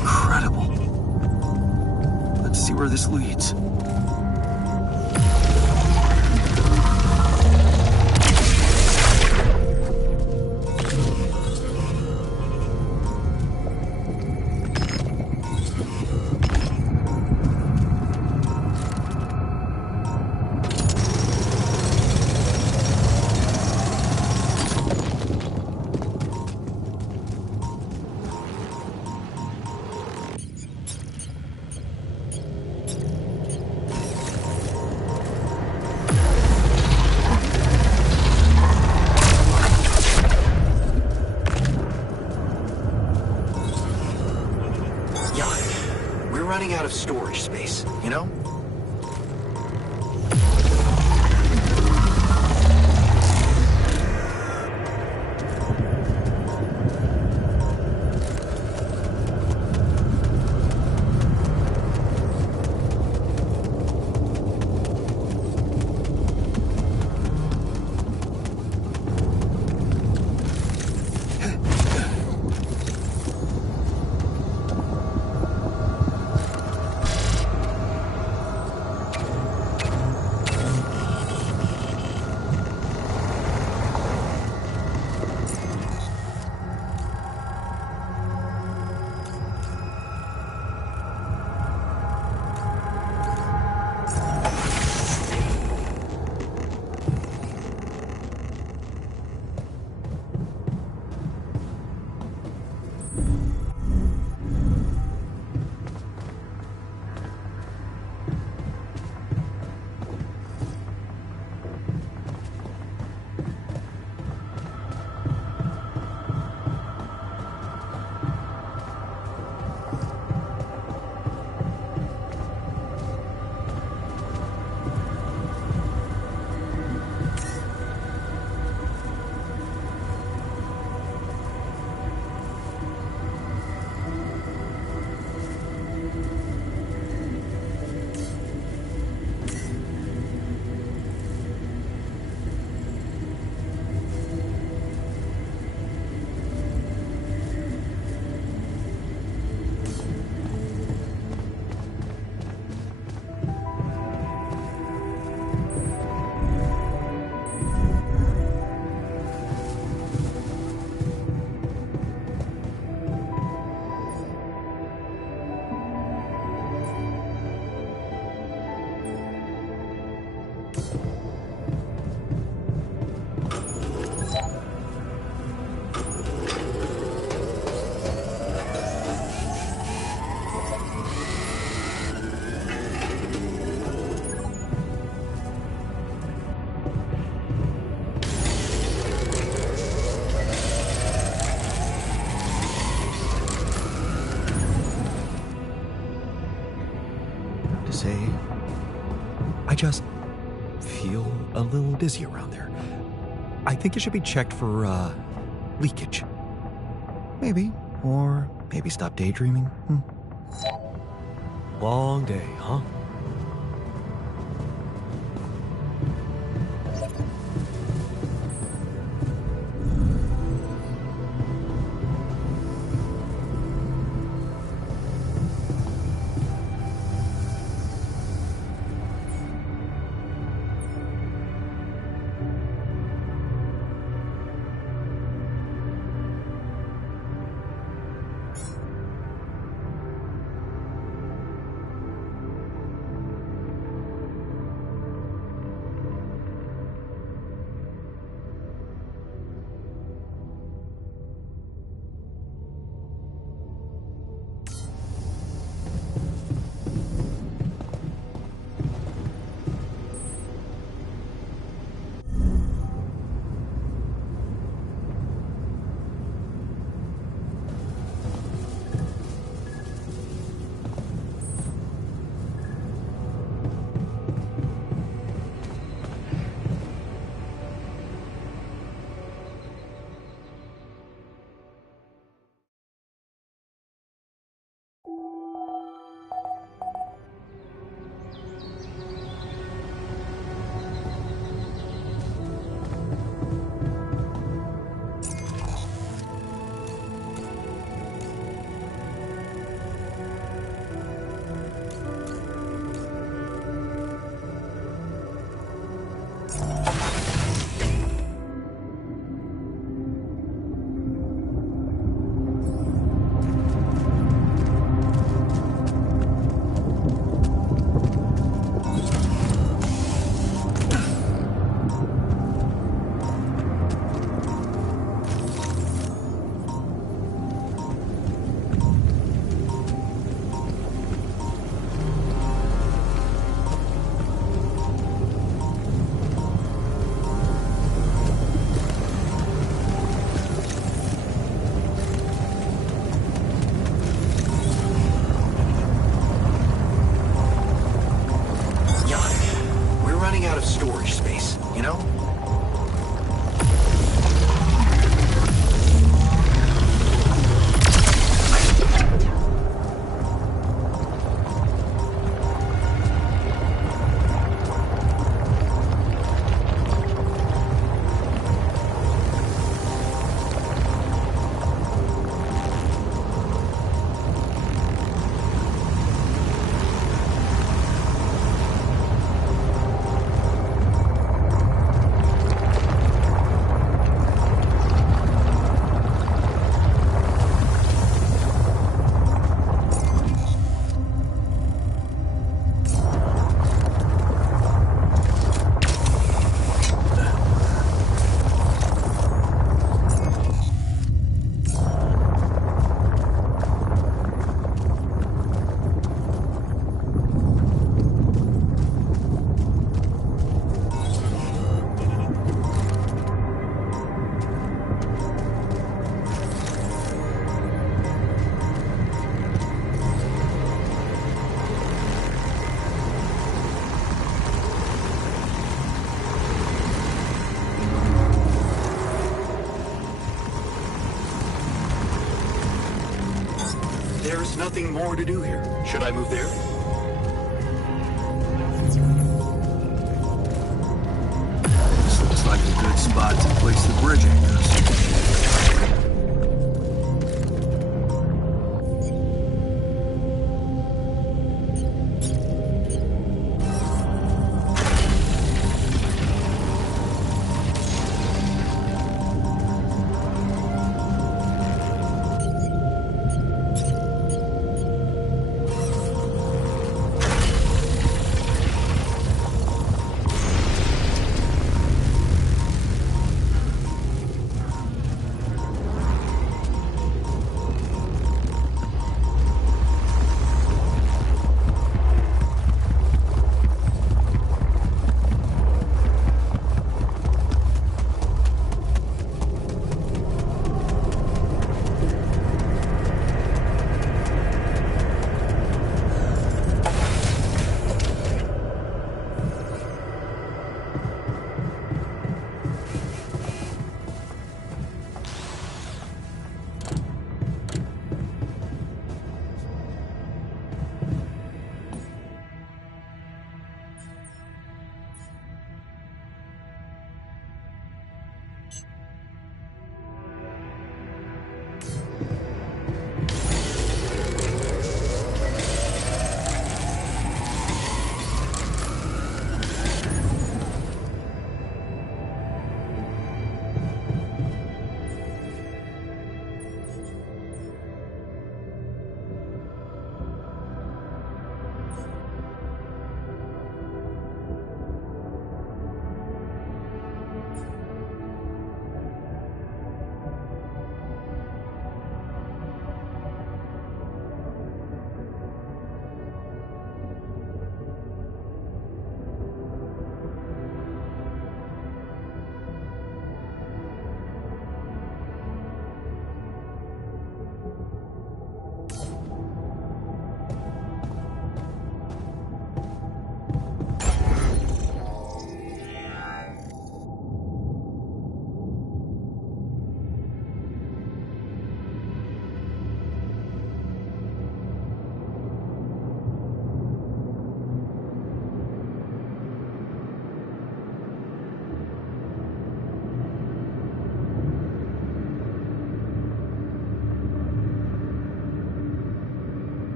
Incredible. Let's see where this leads. Running out of storage space, you know? I just feel a little dizzy around there. I think it should be checked for, leakage. Maybe. Or maybe stop daydreaming. Long day, huh? There's nothing more to do here. Should I move there? This looks like a good spot to place the bridge anchors.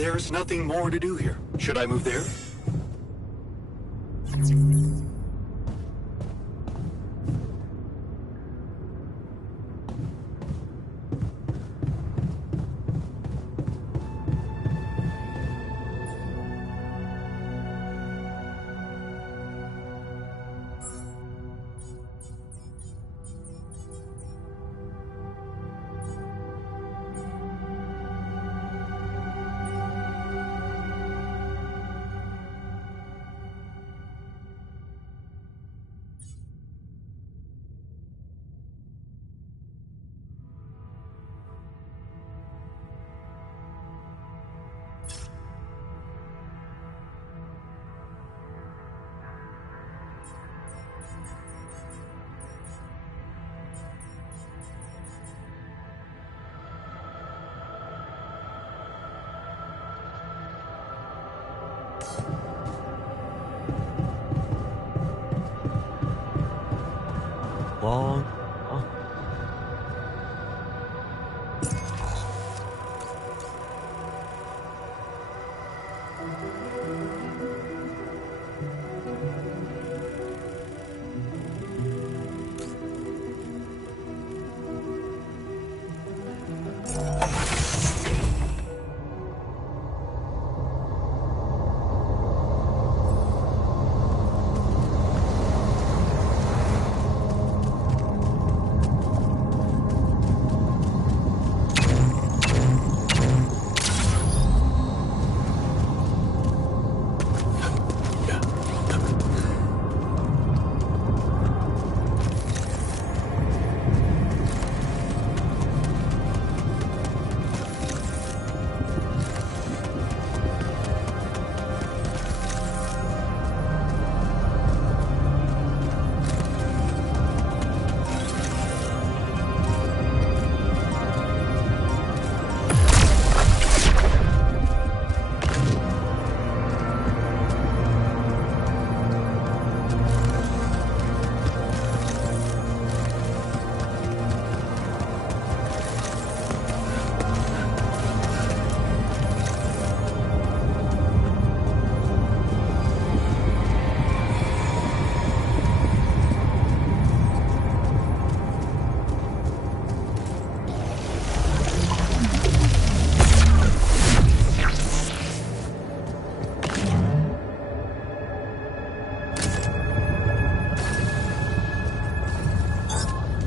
There's nothing more to do here. Should I move there? Long.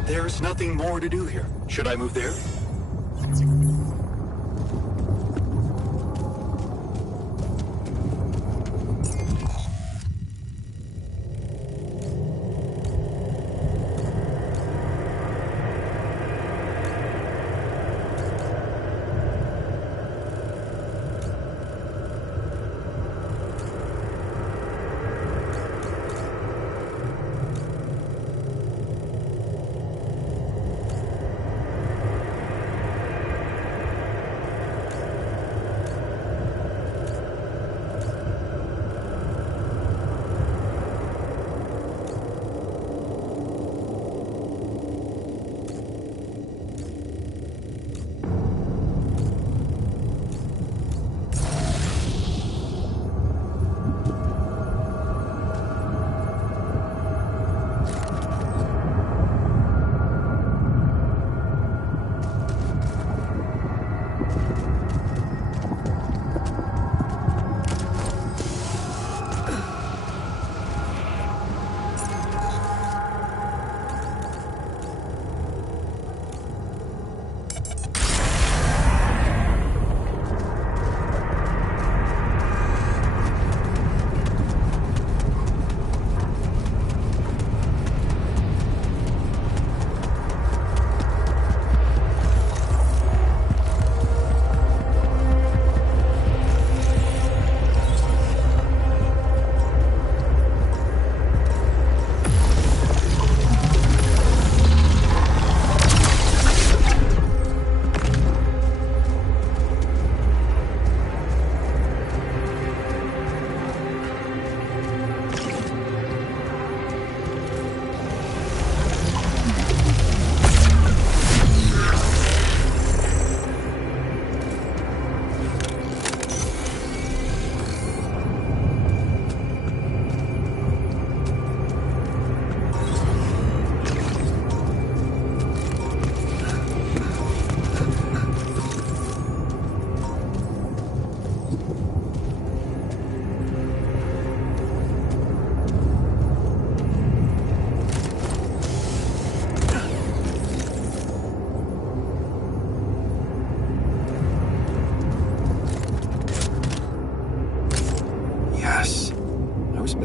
There's nothing more to do here. Should I move there?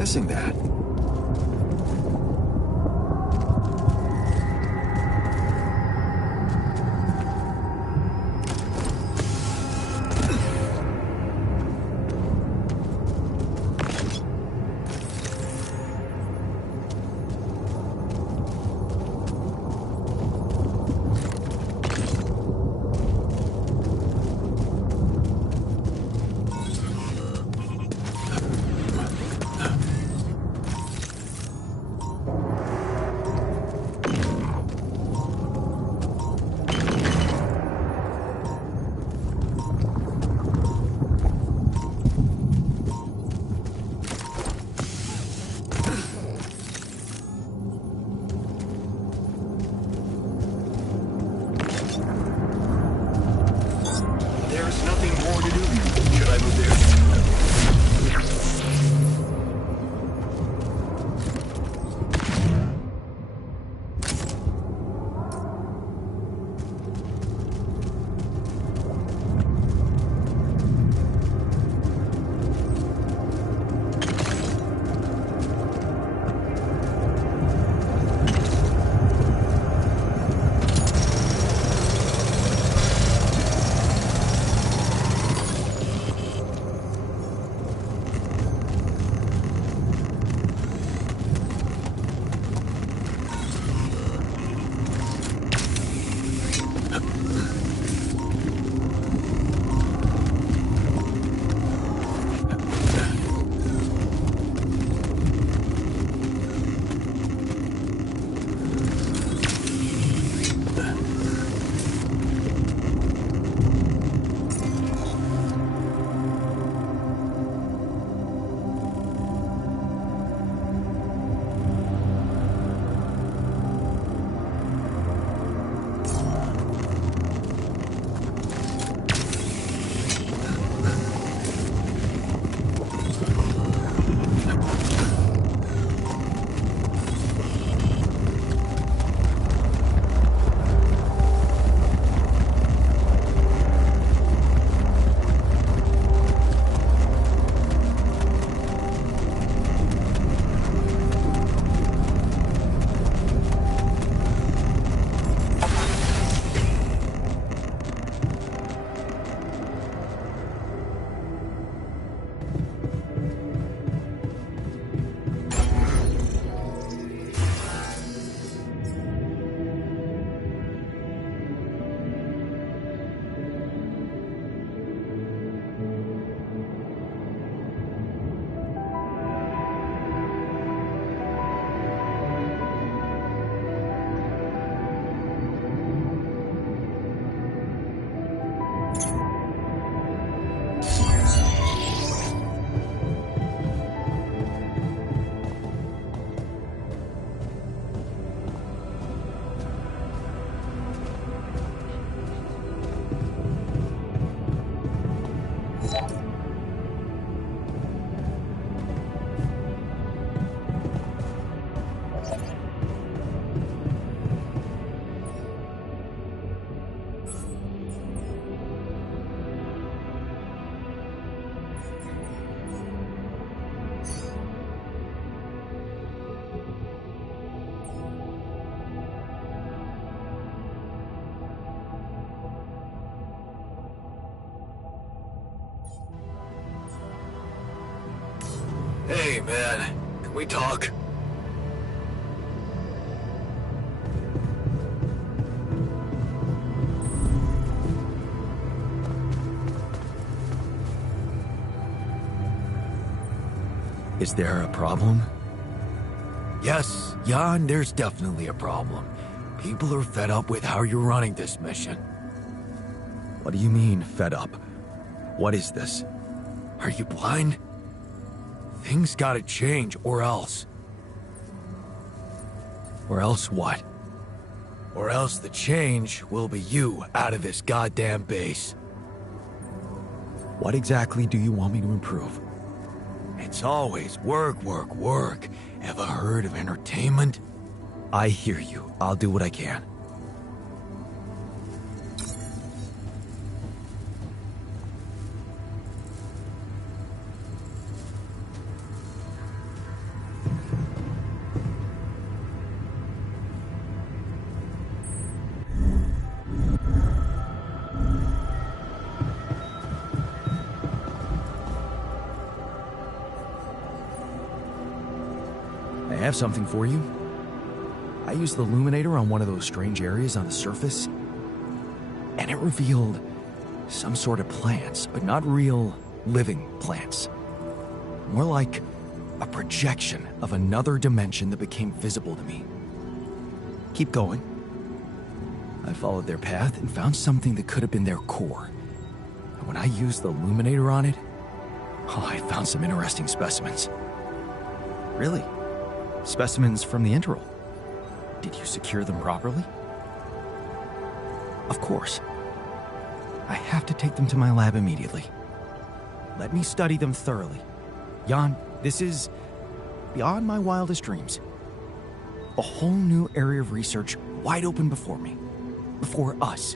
guessing that. Hey, man. Can we talk? Is there a problem? Yes, Jan, there's definitely a problem. People are fed up with how you're running this mission. What do you mean, fed up? What is this? Are you blind? Things gotta change, or else. Or else what? Or else the change will be you out of this goddamn base. What exactly do you want me to improve? It's always work, work, work. Ever heard of entertainment? I hear you. I'll do what I can. have something for you. I used the illuminator on one of those strange areas on the surface, and it revealed some sort of plants, but not real living plants. More like a projection of another dimension that became visible to me. Keep going. I followed their path and found something that could have been their core. And when I used the illuminator on it, I found some interesting specimens. Really? Specimens from the interval? Did you secure them properly? Of course. I have to take them to my lab immediately. Let me study them thoroughly. Jan, this is beyond my wildest dreams. A whole new area of research wide open before me. Before us.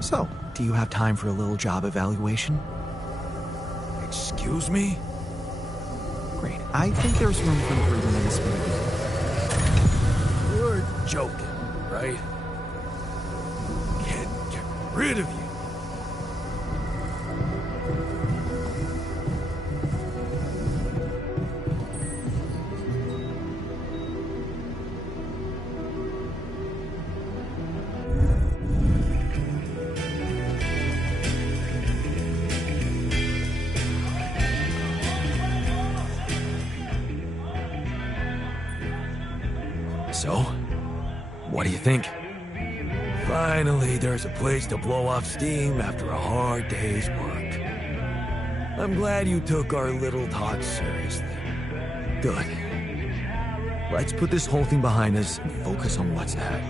So, do you have time for a little job evaluation? Excuse me? Great. I think there's room for improvement in this movie. You're joking, right? Get rid of you. So, what do you think? Finally, there's a place to blow off steam after a hard day's work. I'm glad you took our little talk seriously. Good. Let's put this whole thing behind us and focus on what's ahead.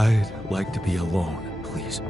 I'd like to be alone, please.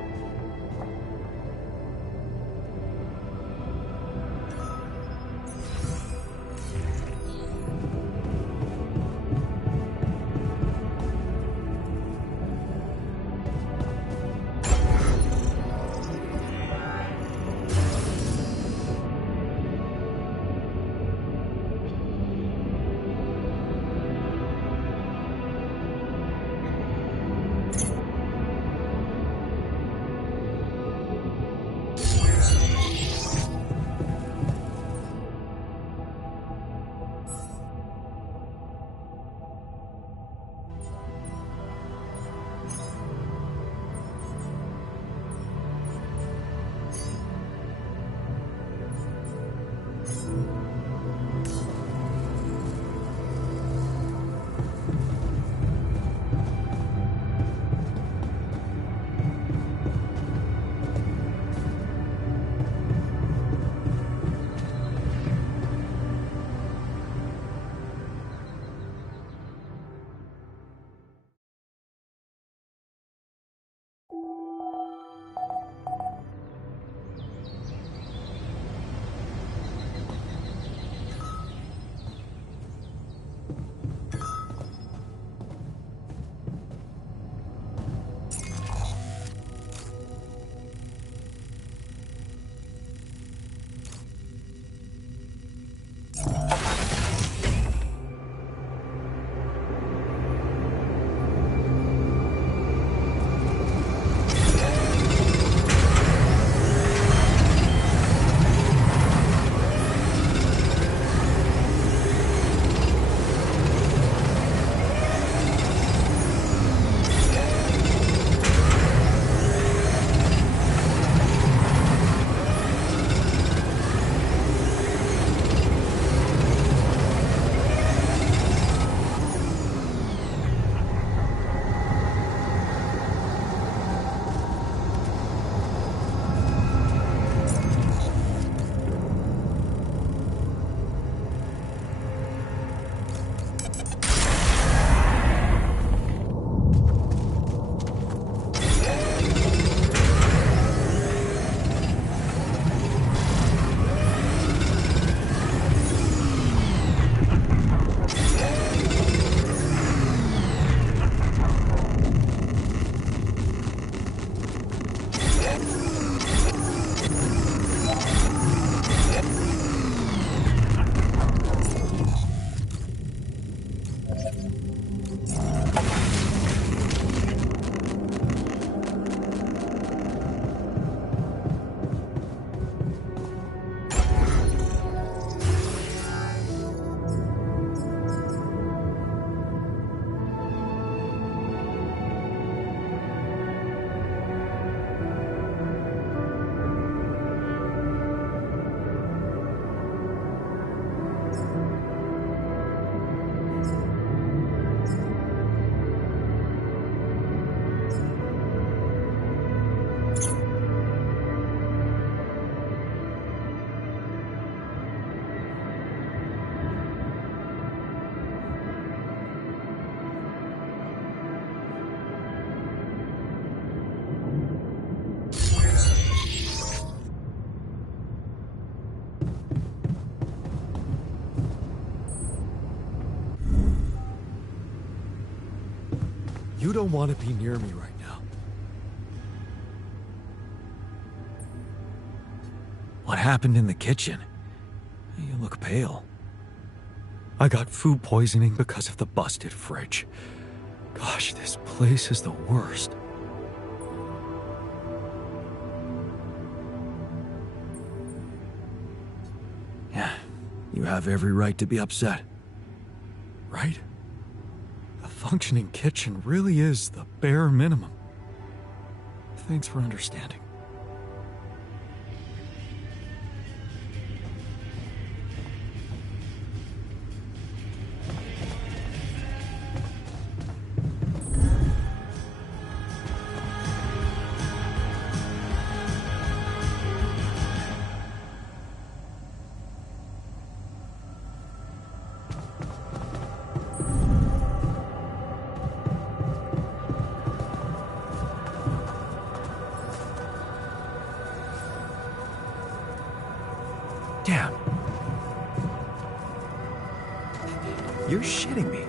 You don't want to be near me right now. What happened in the kitchen? You look pale. I got food poisoning because of the busted fridge. Gosh, this place is the worst. Yeah, you have every right to be upset. Right? A functioning kitchen really is the bare minimum. Thanks for understanding. You're shitting me.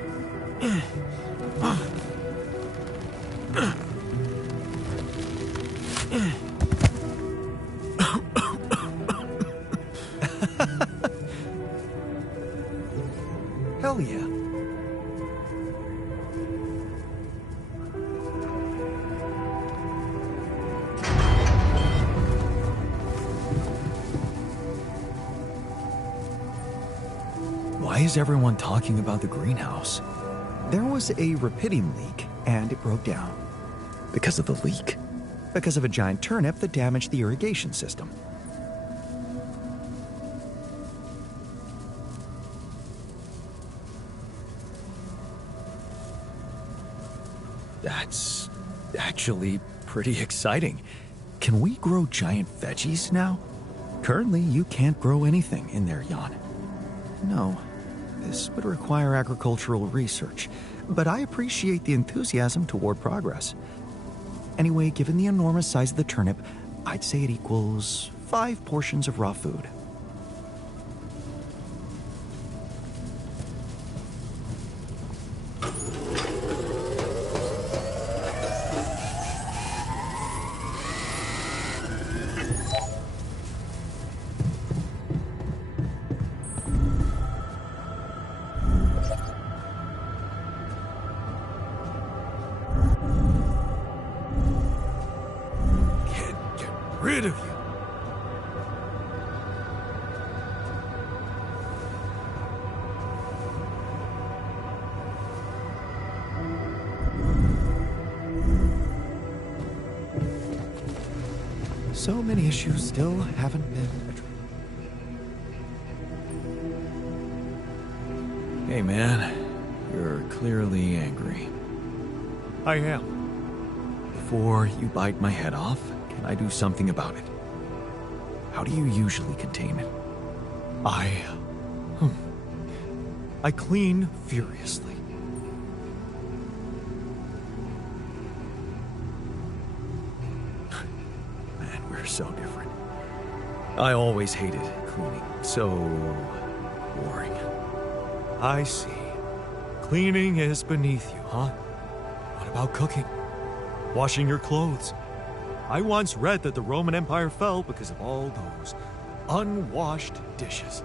Hell yeah. Why is everyone talking about the greenhouse? There was a rupidium leak, and it broke down. Because of the leak? Because of a giant turnip that damaged the irrigation system. That's actually pretty exciting. Can we grow giant veggies now? Currently, you can't grow anything in there, Jan. No, this would require agricultural research, but I appreciate the enthusiasm toward progress. Anyway, given the enormous size of the turnip, I'd say it equals 5 portions of raw food. Rid of you. So many issues still haven't been addressed. Hey man, you're clearly angry. I am. Before you bite my head off, can I do something about it? How do you usually contain it? I clean furiously. Man, we're so different. I always hated cleaning. So boring. I see. Cleaning is beneath you, huh? What about cooking? Washing your clothes? I once read that the Roman Empire fell because of all those unwashed dishes.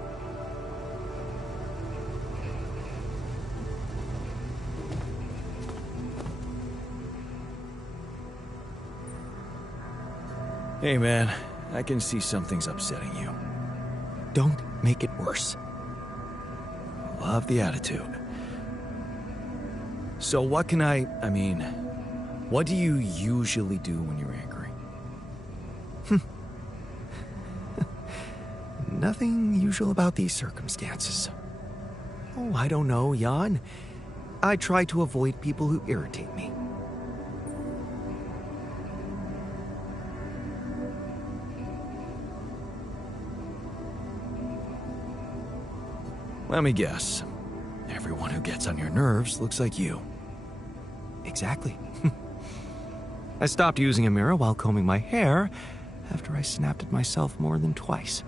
Hey man, I can see something's upsetting you. Don't make it worse. Love the attitude. So what can what do you usually do when you're angry? Nothing usual about these circumstances. Oh, I don't know, Jan. I try to avoid people who irritate me. Let me guess. Everyone who gets on your nerves looks like you. Exactly. I stopped using a mirror while combing my hair after I snapped at myself more than twice.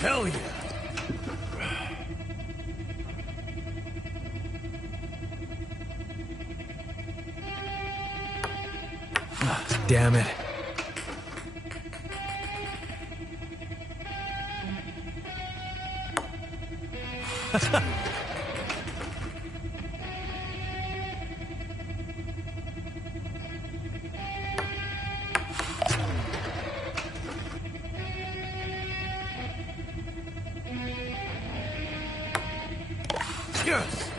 Hell yeah! Damn it. Yes!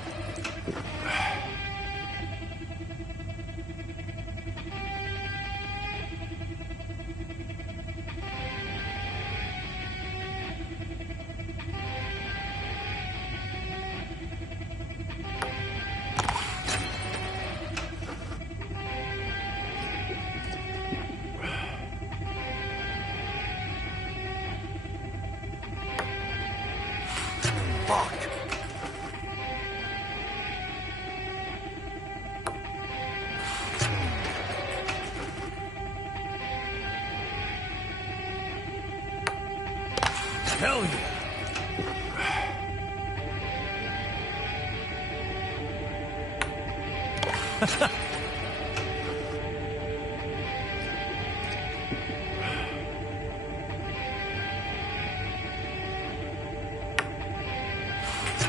Fuck. Hell yeah.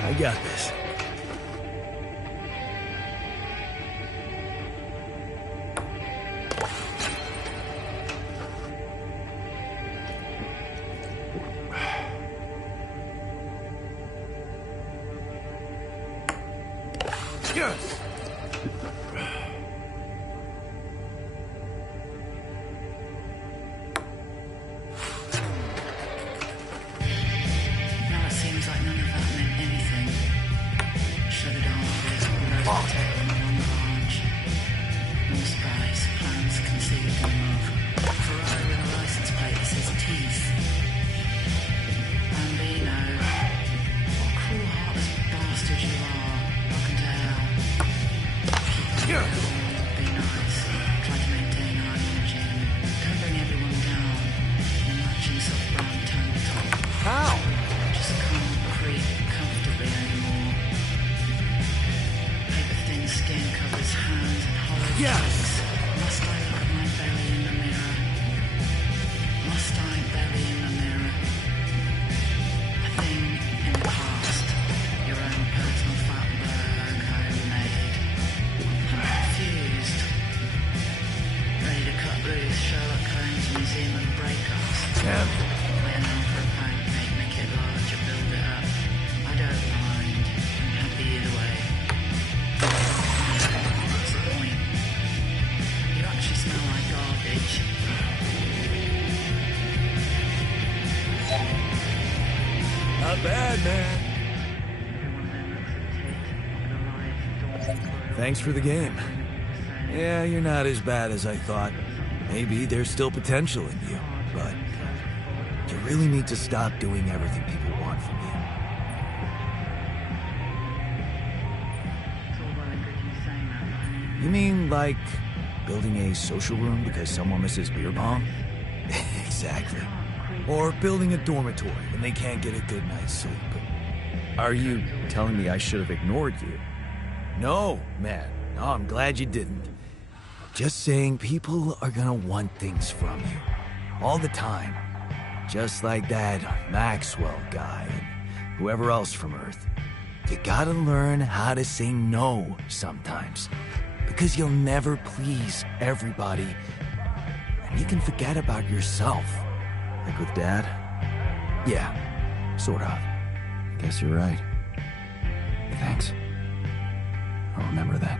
I got this. Yes! Now it seems like none of that meant anything. Shredded arteries, all those potato on the long branch. More spies, plans conceived in love. Ferrari with a license plate that says teeth. Bambino. What cruel heartless bastard you are. I can tell. Yeah. Be nice. Try to maintain high energy. Don't bring everyone down. You're matching soft brown tank top. How? Just can't creep comfortably anymore. Paper thin skin covers hands and hollow Yes. cheeks. Must I look at my belly in the mirror? Must I belly in the mirror? A thing in the past. Your own personal fatberg homemade. I'm confused. Ready to cut loose Sherlock Holmes Museum of Breakups. Damn. Waiting on for a pancake, make it larger, build it up. I don't mind. I'm happy either way. What's the point? You actually smell like garbage. Not bad, man. Thanks for the game. Yeah, you're not as bad as I thought. Maybe there's still potential in you, but you really need to stop doing everything people want from you. You mean like building a social room because someone misses beer pong? Exactly. Or building a dormitory when they can't get a good night's sleep. Are you telling me I should have ignored you? No, man. No, I'm glad you didn't. Just saying people are gonna want things from you. All the time. Just like that Maxwell guy and whoever else from Earth. You gotta learn how to say no sometimes. Because you'll never please everybody. And you can forget about yourself. Like with Dad? Yeah, sort of. I guess you're right. Thanks. I'll remember that.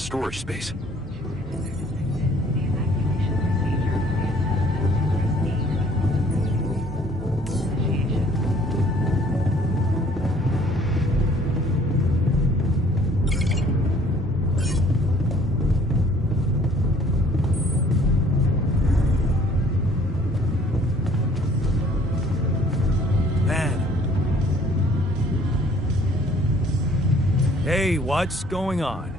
excess storage space. Hey, what's going on?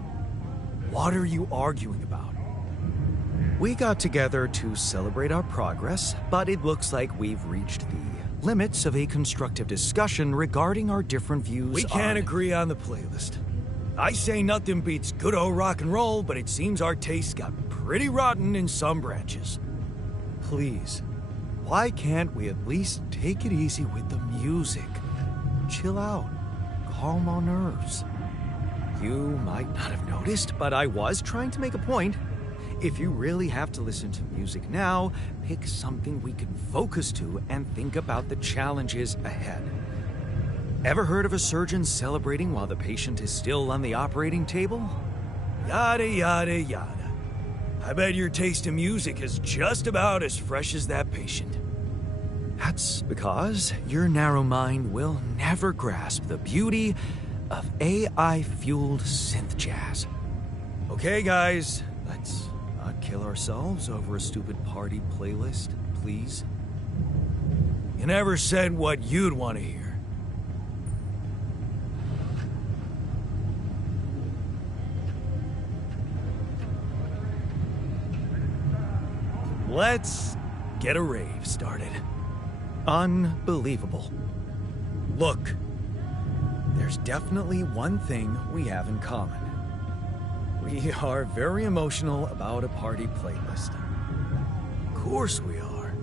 What are you arguing about? We got together to celebrate our progress, but it looks like we've reached the limits of a constructive discussion regarding our different views. We can't agree on the playlist. I say nothing beats good old rock and roll, but it seems our tastes got pretty rotten in some branches. Please, why can't we at least take it easy with the music? Chill out, calm our nerves. You might not have noticed, but I was trying to make a point. If you really have to listen to music now, pick something we can focus to and think about the challenges ahead. Ever heard of a surgeon celebrating while the patient is still on the operating table? Yada, yada, yada. I bet your taste in music is just about as fresh as that patient. That's because your narrow mind will never grasp the beauty of AI-fueled synth jazz. Okay, guys, let's not kill ourselves over a stupid party playlist, please. You never said what you'd want to hear. Let's get a rave started. Unbelievable. Look, there's definitely one thing we have in common. We are very emotional about a party playlist. Of course we are.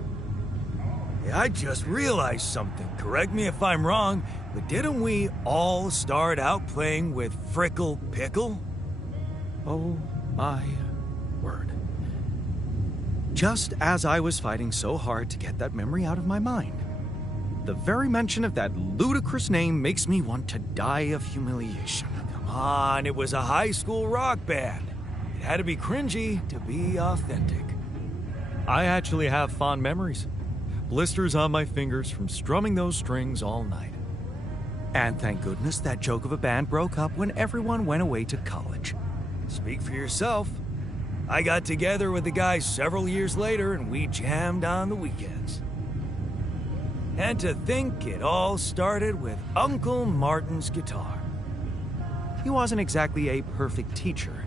Yeah, I just realized something. Correct me if I'm wrong, but didn't we all start out playing with Frickle Pickle? Oh my word. Just as I was fighting so hard to get that memory out of my mind. The very mention of that ludicrous name makes me want to die of humiliation. Come on, it was a high school rock band. It had to be cringy to be authentic. I actually have fond memories. Blisters on my fingers from strumming those strings all night. And thank goodness that joke of a band broke up when everyone went away to college. Speak for yourself. I got together with the guys several years later and we jammed on the weekends. And to think it all started with Uncle Martin's guitar. He wasn't exactly a perfect teacher,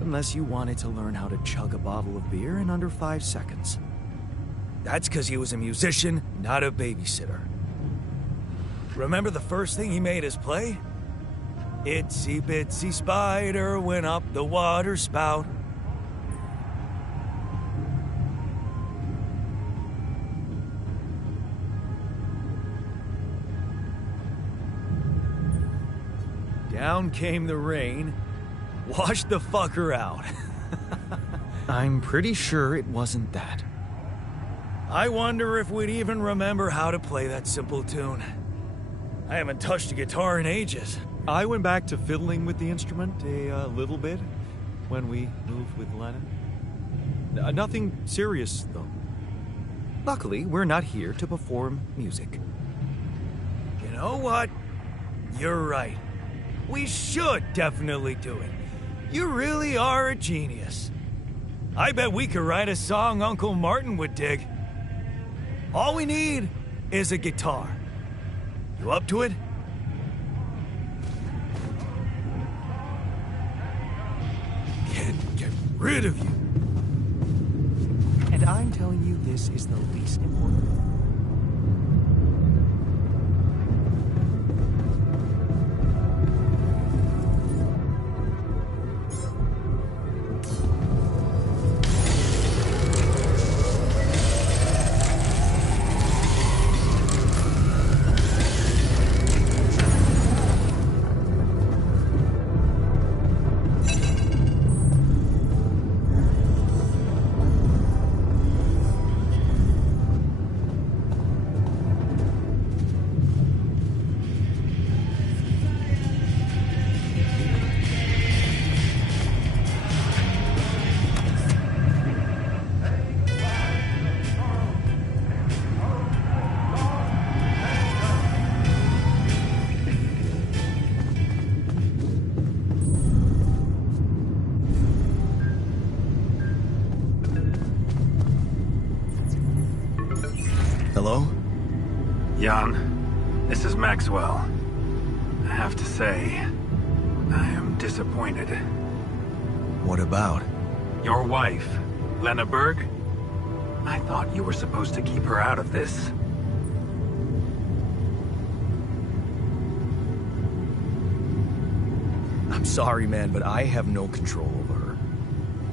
unless you wanted to learn how to chug a bottle of beer in under 5 seconds. That's because he was a musician, not a babysitter. Remember the first thing he made us play? Itsy bitsy spider went up the water spout. Down came the rain, washed the fucker out. I'm pretty sure it wasn't that. I wonder if we'd even remember how to play that simple tune. I haven't touched a guitar in ages. I went back to fiddling with the instrument a little bit when we moved with Lennon. Nothing serious, though. Luckily, we're not here to perform music. You know what? You're right. We should definitely do it. You really are a genius. I bet we could write a song Uncle Martin would dig. All we need is a guitar. You up to it? Can't get rid of you. And I'm telling you this is the least important. Hello? Jan, this is Maxwell. I have to say, I am disappointed. What about? Your wife, Lena Berg? I thought you were supposed to keep her out of this. I'm sorry, man, but I have no control over her.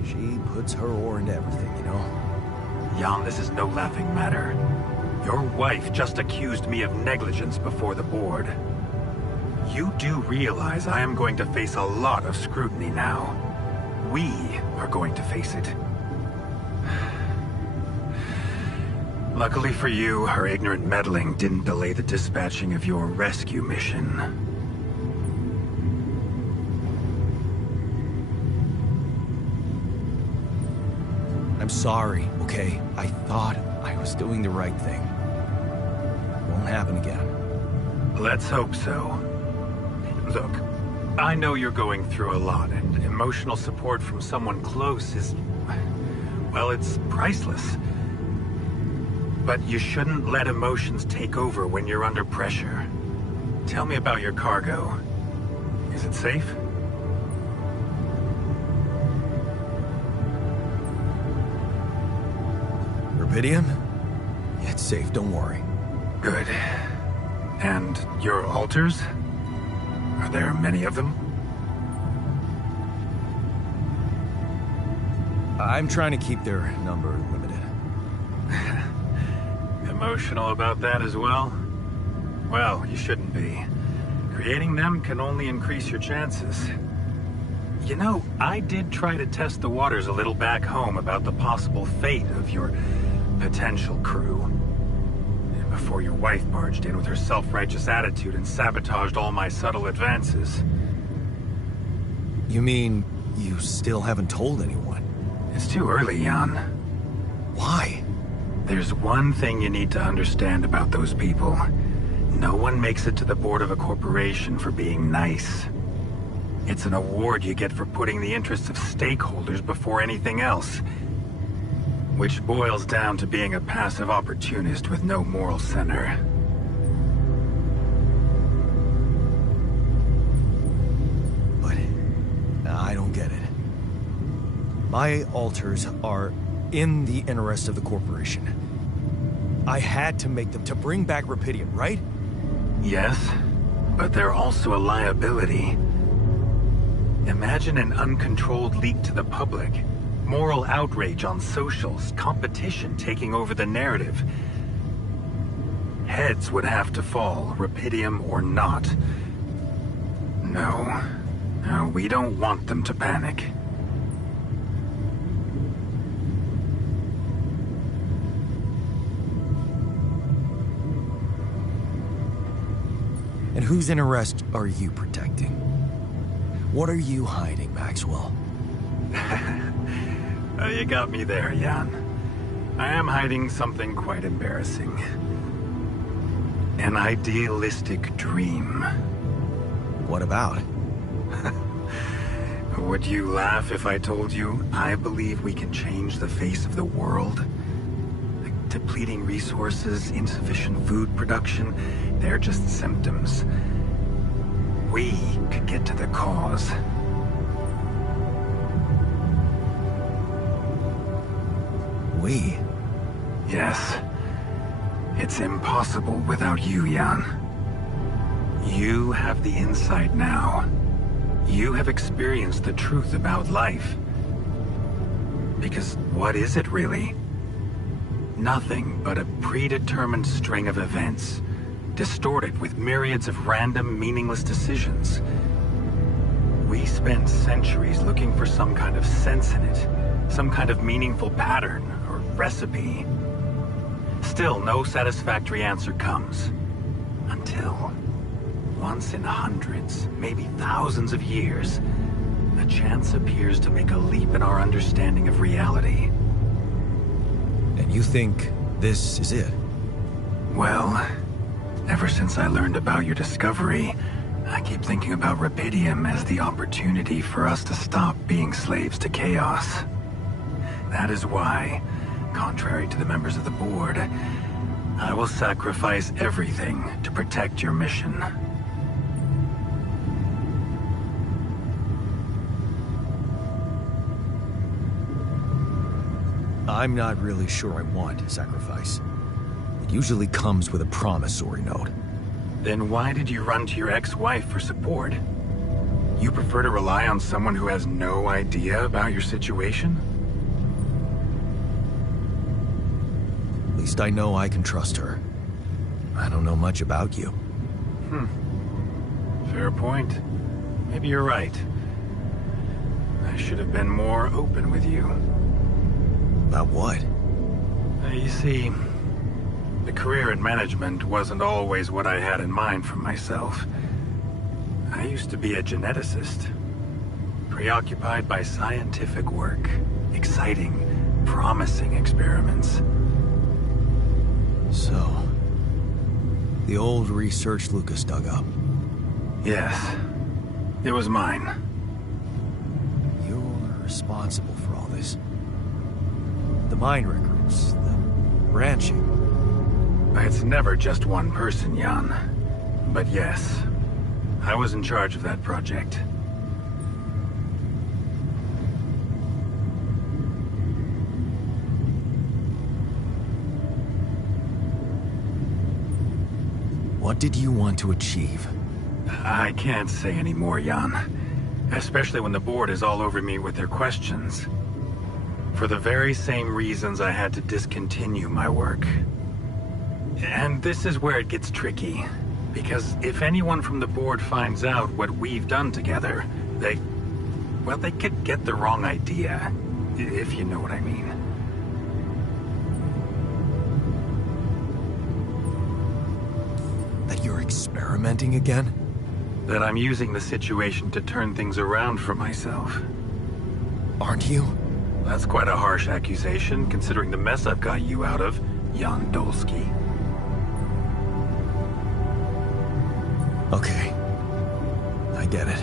She puts her oar into everything, you know? Jan, this is no laughing matter. Your wife just accused me of negligence before the board. You do realize I am going to face a lot of scrutiny now. We are going to face it. Luckily for you, her ignorant meddling didn't delay the dispatching of your rescue mission. I'm sorry, okay? I thought I was doing the right thing. Won't happen again. Let's hope so. Look, I know you're going through a lot, and emotional support from someone close is... well, it's priceless. But you shouldn't let emotions take over when you're under pressure. Tell me about your cargo. Is it safe? Rubidium? Yeah, it's safe, don't worry. Good. And your altars? Are there many of them? I'm trying to keep their number limited. Emotional about that as well? Well, you shouldn't be. Creating them can only increase your chances. You know, I did try to test the waters a little back home about the possible fate of your potential crew. Before your wife barged in with her self-righteous attitude and sabotaged all my subtle advances. You mean you still haven't told anyone? It's too early, Jan. Why? There's one thing you need to understand about those people. No one makes it to the board of a corporation for being nice. It's an award you get for putting the interests of stakeholders before anything else. Which boils down to being a passive opportunist with no moral center. But I don't get it. My altars are in the interest of the corporation. I had to make them to bring back Rapidium, right? Yes, but they're also a liability. Imagine an uncontrolled leak to the public. Moral outrage on socials, competition taking over the narrative. Heads would have to fall, Rapidium or not. No, we don't want them to panic. And whose interest are you protecting? What are you hiding, Maxwell? You got me there, Jan. I am hiding something quite embarrassing. An idealistic dream. What about? Would you laugh if I told you I believe we can change the face of the world? Like depleting resources, insufficient food production, they're just symptoms. We could get to the cause. We? Yes. It's impossible without you, Jan. You have the insight now. You have experienced the truth about life. Because what is it really? Nothing but a predetermined string of events, distorted with myriads of random, meaningless decisions. We spend centuries looking for some kind of sense in it, some kind of meaningful pattern or recipe. Still, no satisfactory answer comes. Until, once in hundreds, maybe thousands of years, a chance appears to make a leap in our understanding of reality. And you think this is it? Well, ever since I learned about your discovery, I keep thinking about Rapidium as the opportunity for us to stop being slaves to chaos. That is why, contrary to the members of the board, I will sacrifice everything to protect your mission. I'm not really sure I want sacrifice. It usually comes with a promissory note. Then why did you run to your ex-wife for support? You prefer to rely on someone who has no idea about your situation? At least I know I can trust her. I don't know much about you. Fair point. Maybe you're right. I should have been more open with you. About what? You see, the career in management wasn't always what I had in mind for myself. I used to be a geneticist, preoccupied by scientific work, exciting, promising experiments. So, the old research Lucas dug up. Yes, it was mine. You're responsible for all this. The mine records, the branching. It's never just one person, Jan. But yes, I was in charge of that project. What did you want to achieve? I can't say any more, Jan. Especially when the board is all over me with their questions. For the very same reasons I had to discontinue my work. And this is where it gets tricky. Because if anyone from the board finds out what we've done together, they could get the wrong idea. If you know what I mean. That you're experimenting again? That I'm using the situation to turn things around for myself. Aren't you? That's quite a harsh accusation, considering the mess I've got you out of, Jan Dolsky. Okay. I get it.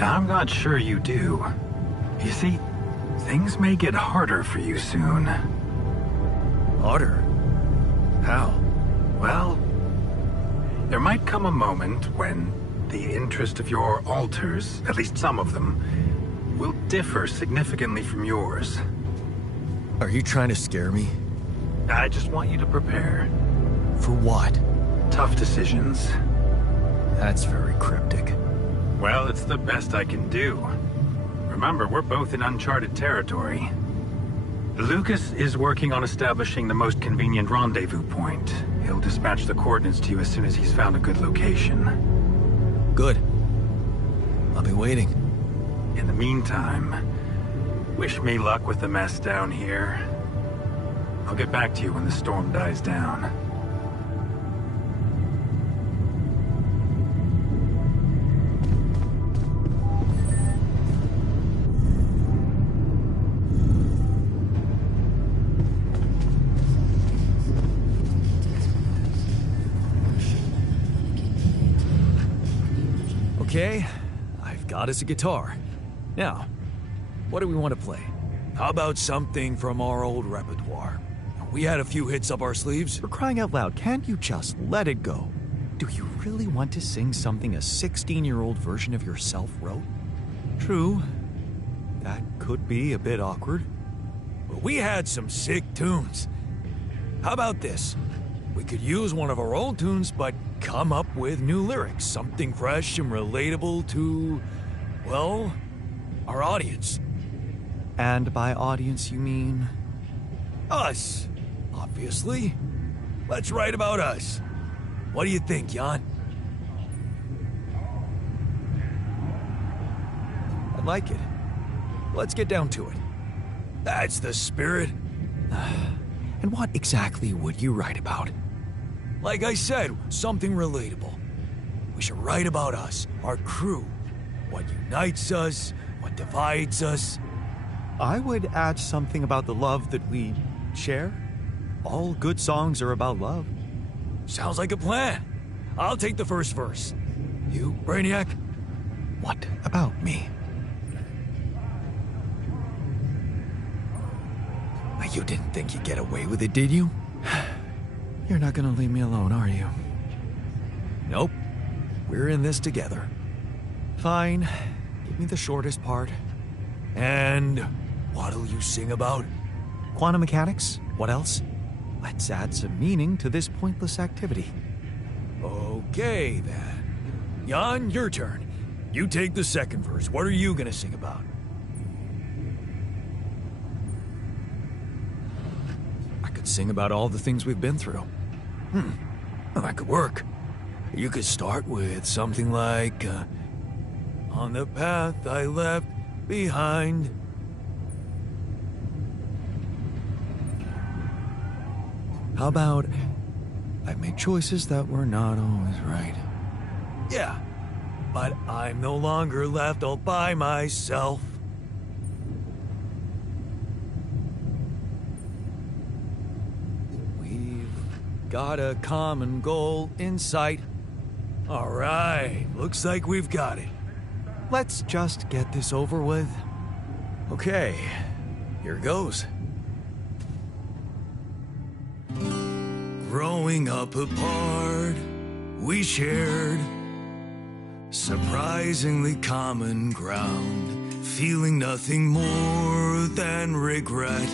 I'm not sure you do. You see, things may get harder for you soon. Harder? How? Well, there might come a moment when the interest of your alters, at least some of them, will differ significantly from yours. Are you trying to scare me? I just want you to prepare. For what? Tough decisions. That's very cryptic. Well, it's the best I can do. Remember, we're both in uncharted territory. Lucas is working on establishing the most convenient rendezvous point. He'll dispatch the coordinates to you as soon as he's found a good location. Good. I'll be waiting. In the meantime, wish me luck with the mess down here. I'll get back to you when the storm dies down. Okay, I've got us a guitar. Now, what do we want to play? How about something from our old repertoire? We had a few hits up our sleeves. For crying out loud, can't you just let it go? Do you really want to sing something a 16-year-old version of yourself wrote? True. That could be a bit awkward. But we had some sick tunes. How about this? We could use one of our old tunes, but come up with new lyrics. Something fresh and relatable to, well, our audience. And by audience, you mean? Us, obviously. Let's write about us. What do you think, Jan? I like it. Let's get down to it. That's the spirit. And what exactly would you write about? Like I said, something relatable. We should write about us, our crew. What unites us, what divides us. I would add something about the love that we share. All good songs are about love. Sounds like a plan. I'll take the first verse. You, Brainiac? What about me? You didn't think you'd get away with it, did you? You're not gonna leave me alone, are you? Nope. We're in this together. Fine. Give me the shortest part. And what'll you sing about? Quantum mechanics? What else? Let's add some meaning to this pointless activity. Okay, then. Jan, your turn. You take the second verse. What are you gonna sing about? I could sing about all the things we've been through. Well, that could work. You could start with something like, on the path I left behind. How about, I've made choices that were not always right. Yeah, but I'm no longer left all by myself. We've got a common goal in sight. All right, looks like we've got it. Let's just get this over with. Okay, here goes. Growing up apart, we shared surprisingly common ground, feeling nothing more than regret.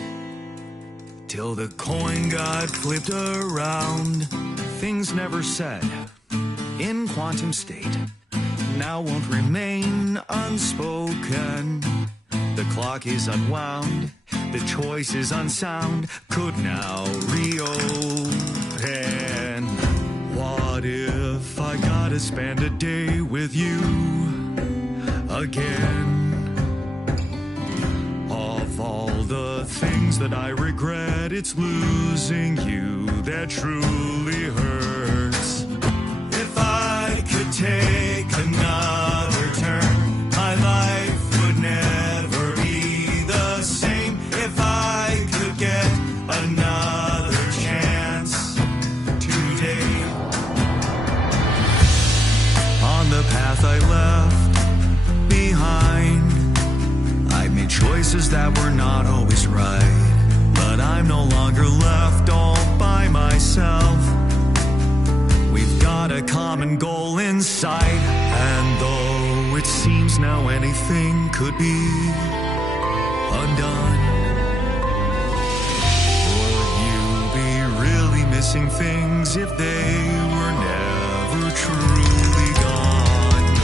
Till the coin got flipped around. Things never said in quantum state now won't remain unspoken. The clock is unwound, the choice is unsound, could now reopen. What if I gotta spend a day with you again? Of all the things that I regret, it's losing you that truly hurts. If I could take another turn, my life would never be the same. If I could get another chance today. On the path I left behind, I made choices that were not always right. But I'm no longer left all by myself. We've got a common goal in sight. And though it seems now anything could be undone, would you be really missing things if they were never truly gone?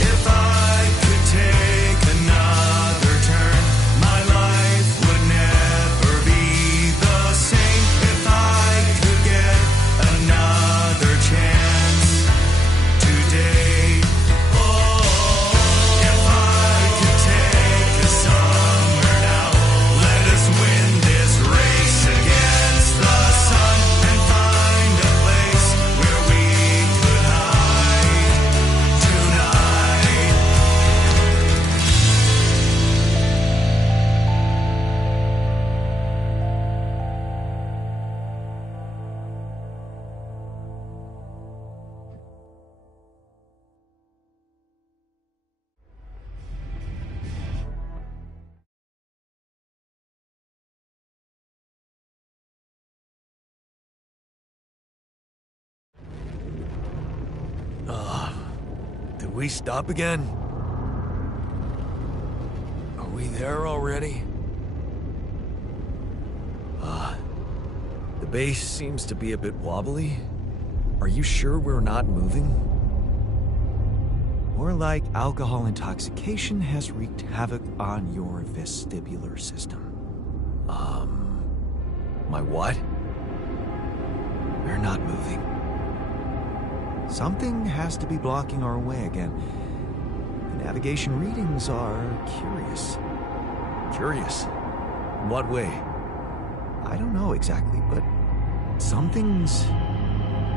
If I could take another turn, my life would never be the same. If I could get another chance today. Oh, if I could take a summer now, let us win this race against the sun and find a place where we could hide tonight. Did we stop again? Are we there already? The base seems to be a bit wobbly. Are you sure we're not moving? More like alcohol intoxication has wreaked havoc on your vestibular system. My what? We're not moving. Something has to be blocking our way again. The navigation readings are curious. Curious? In what way? I don't know exactly, but something's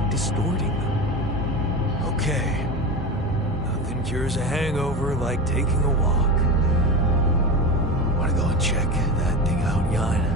distorting them. Okay. Nothing cures a hangover like taking a walk. Wanna go and check that thing out, Jan?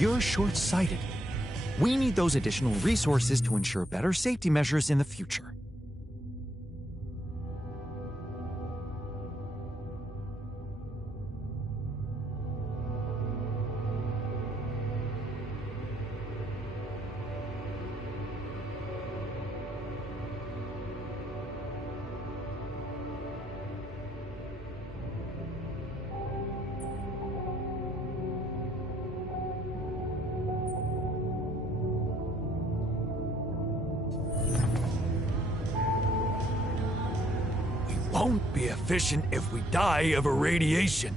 You're short-sighted. We need those additional resources to ensure better safety measures in the future. Won't be efficient if we die of irradiation.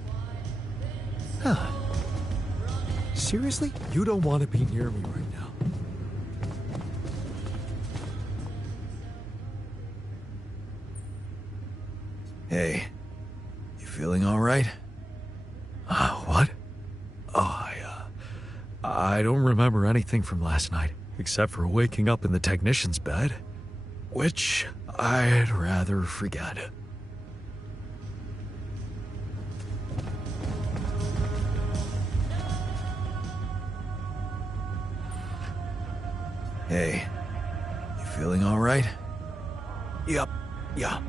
Huh. Seriously? You don't want to be near me right now. Hey, you feeling all right? What? Oh, I don't remember anything from last night, except for waking up in the technician's bed, which I'd rather forget. Hey, you feeling all right? Yep, yeah.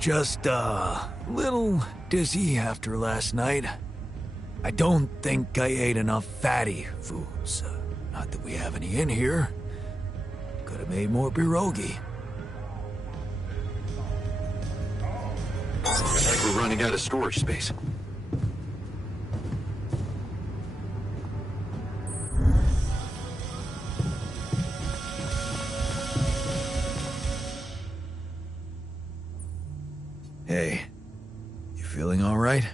Just a little dizzy after last night. I don't think I ate enough fatty foods. Not that we have any in here. Could have made more pierogi. Looks like we're running out of storage space. Hey, you feeling all right?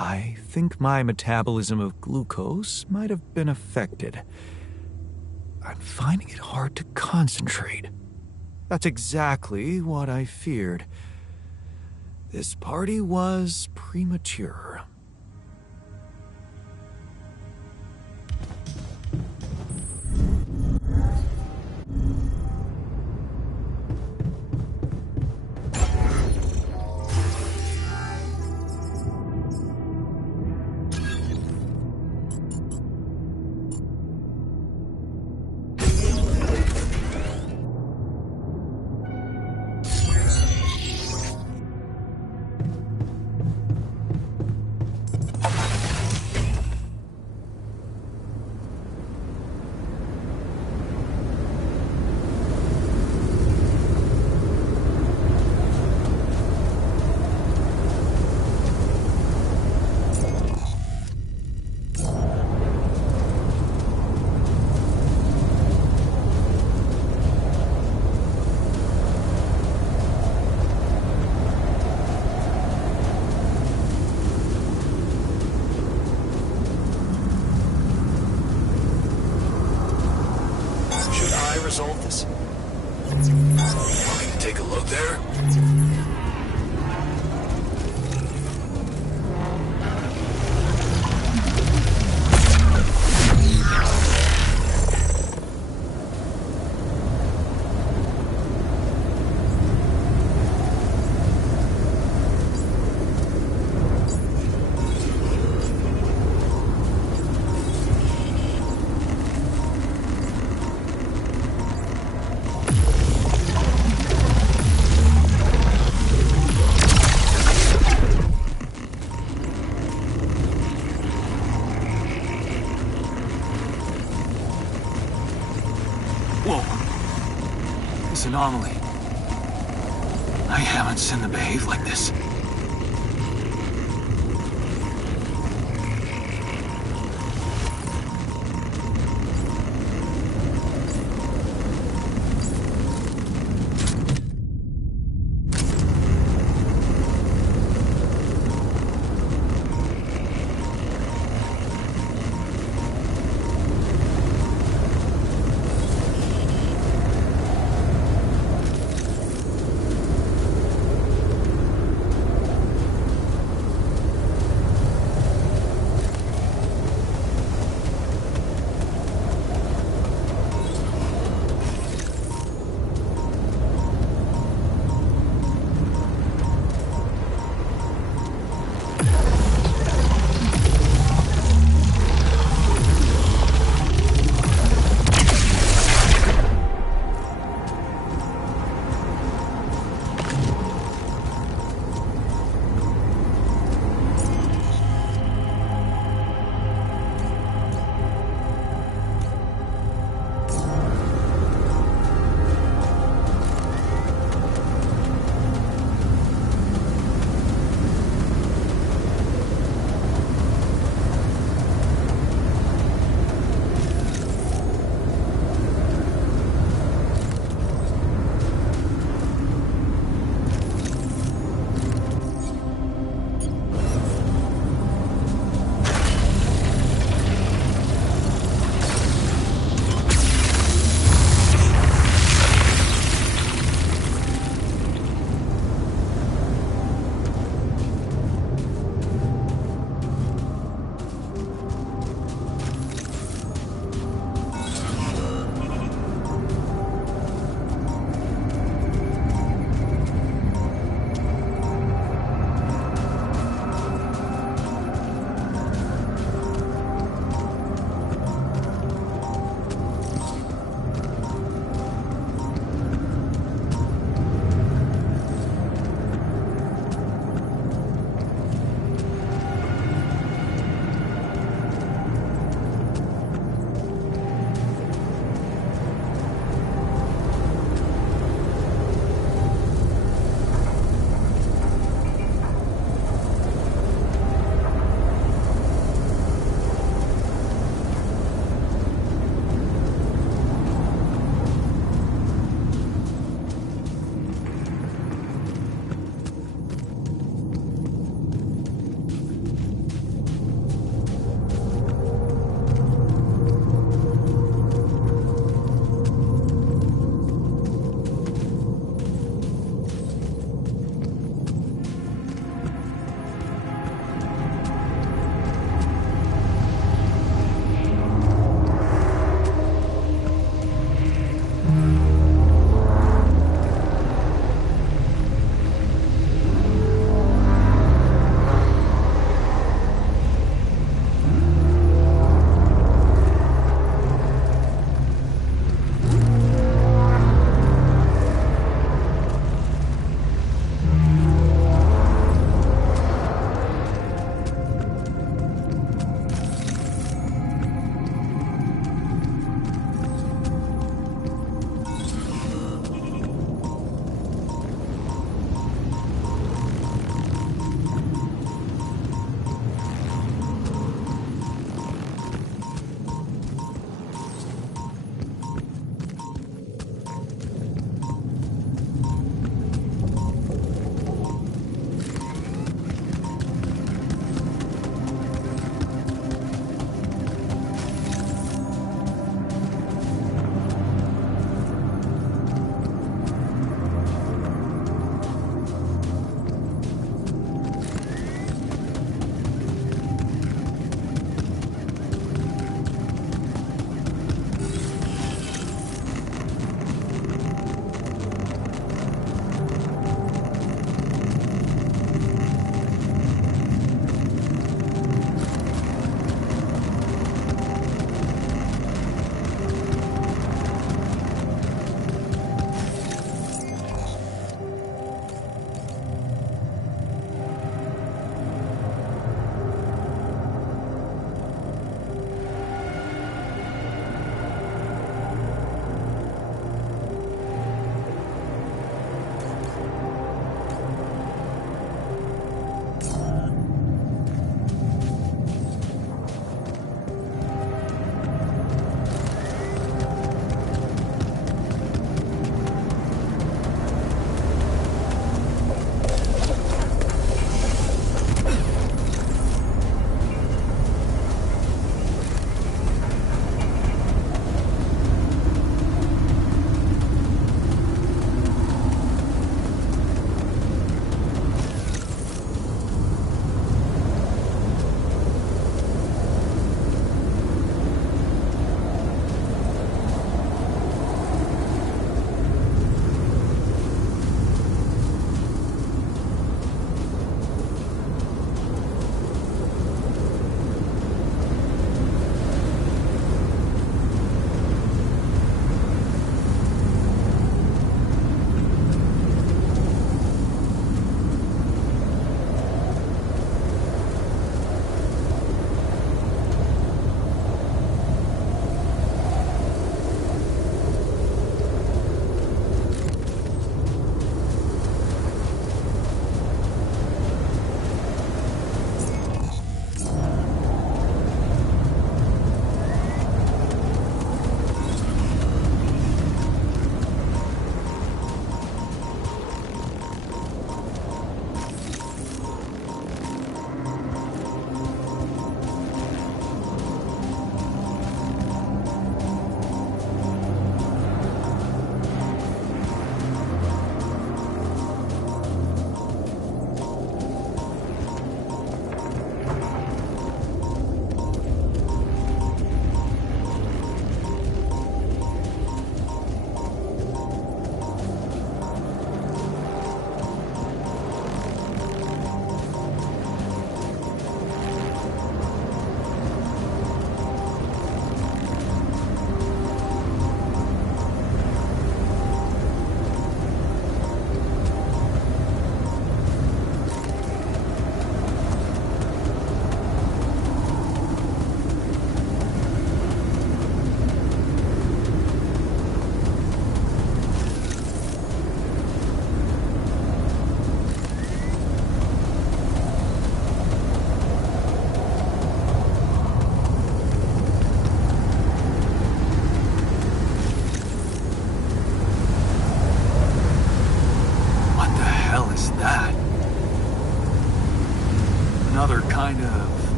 I think my metabolism of glucose might have been affected. I'm finding it hard to concentrate. That's exactly what I feared. This party was premature. Resolve this. Want me to take a look there? Whoa. This anomaly. I haven't seen them behave like this.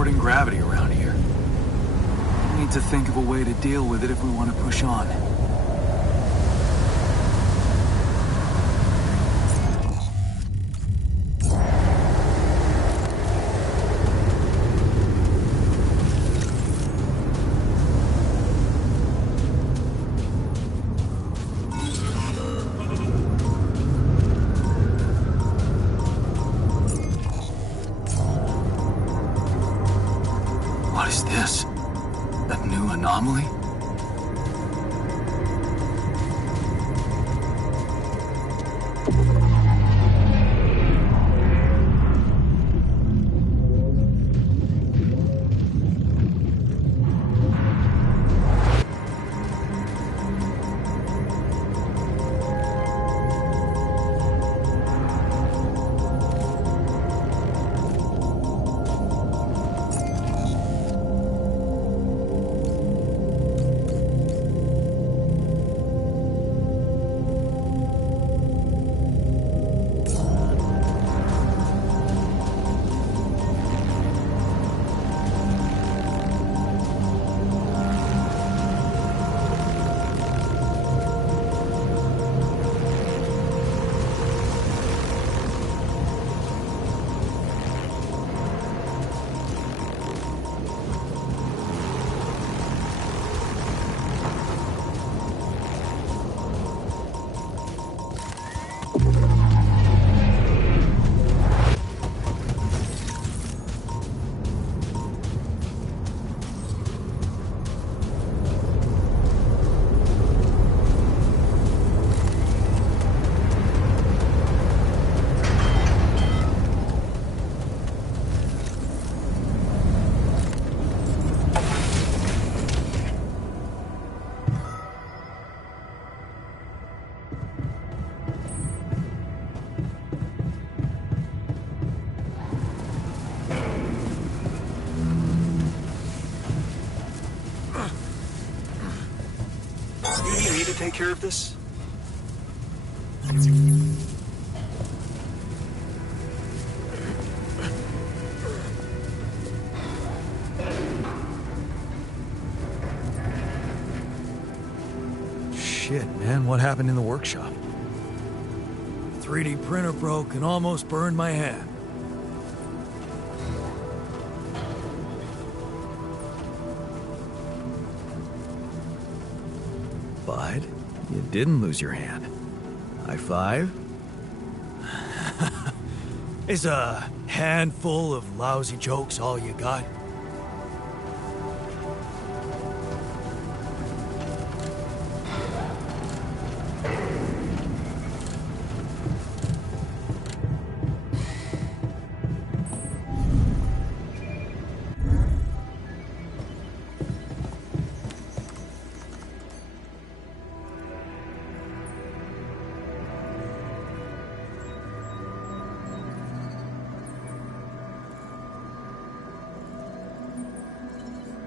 distorting gravity around here. We need to think of a way to deal with it if we want to push on. What is this? A new anomaly? You need me to take care of this? Shit, man, what happened in the workshop? 3D printer broke and almost burned my hand. But you didn't lose your hand. High five? Is a handful of lousy jokes all you got?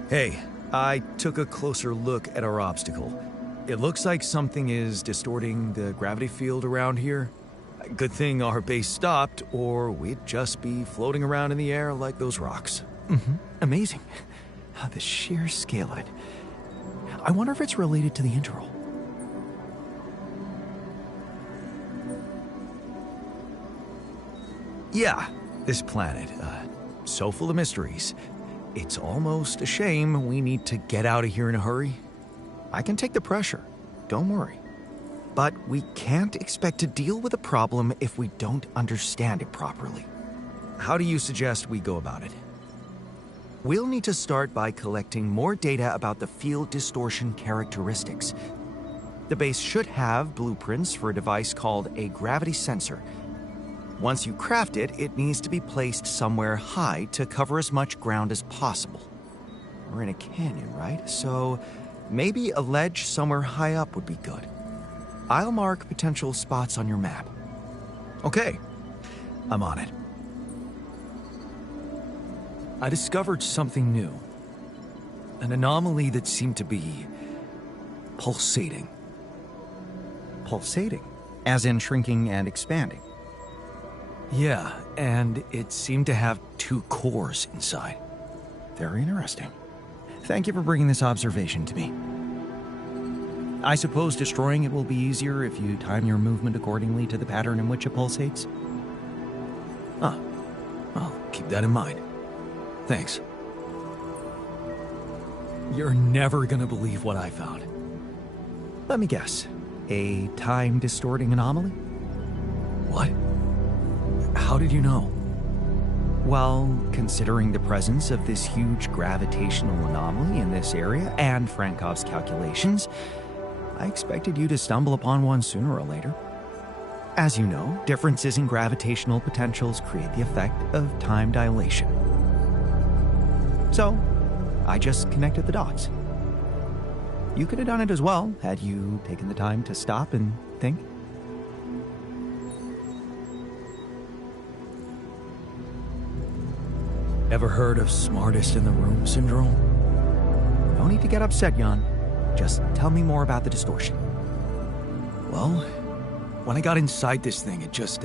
Hey, I took a closer look at our obstacle. It looks like something is distorting the gravity field around here. Good thing our base stopped, or we'd just be floating around in the air like those rocks. Amazing. The sheer scale of it. I wonder if it's related to the interval. Yeah, this planet, so full of mysteries. It's almost a shame we need to get out of here in a hurry. I can take the pressure. Don't worry. But we can't expect to deal with a problem if we don't understand it properly. How do you suggest we go about it? We'll need to start by collecting more data about the field distortion characteristics. The base should have blueprints for a device called a gravity sensor. Once you craft it, it needs to be placed somewhere high to cover as much ground as possible. We're in a canyon, right? So maybe a ledge somewhere high up would be good. I'll mark potential spots on your map. Okay, I'm on it. I discovered something new. An anomaly that seemed to be pulsating. Pulsating? As in shrinking and expanding? Yeah, and it seemed to have two cores inside. Very interesting. Thank you for bringing this observation to me. I suppose destroying it will be easier if you time your movement accordingly to the pattern in which it pulsates? Huh. I'll keep that in mind. Thanks. You're never gonna believe what I found. Let me guess. A time-distorting anomaly? What? How did you know? Well, considering the presence of this huge gravitational anomaly in this area and Frankov's calculations, I expected you to stumble upon one sooner or later. As you know, differences in gravitational potentials create the effect of time dilation. So, I just connected the dots. You could have done it as well, had you taken the time to stop and think. Ever heard of smartest in the room syndrome? No need to get upset, Jan. Just tell me more about the distortion. Well, when I got inside this thing, it just,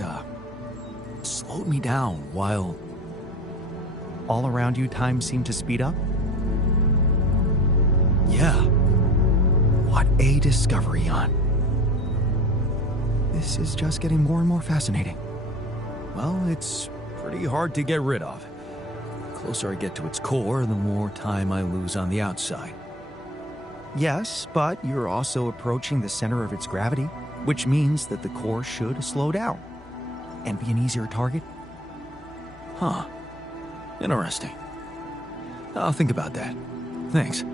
slowed me down while... All around you, time seemed to speed up? Yeah. What a discovery, Jan. This is just getting more and more fascinating. Well, it's pretty hard to get rid of. The closer I get to its core, the more time I lose on the outside. Yes, but you're also approaching the center of its gravity, which means that the core should slow down and be an easier target. Huh. Interesting. I'll think about that. Thanks.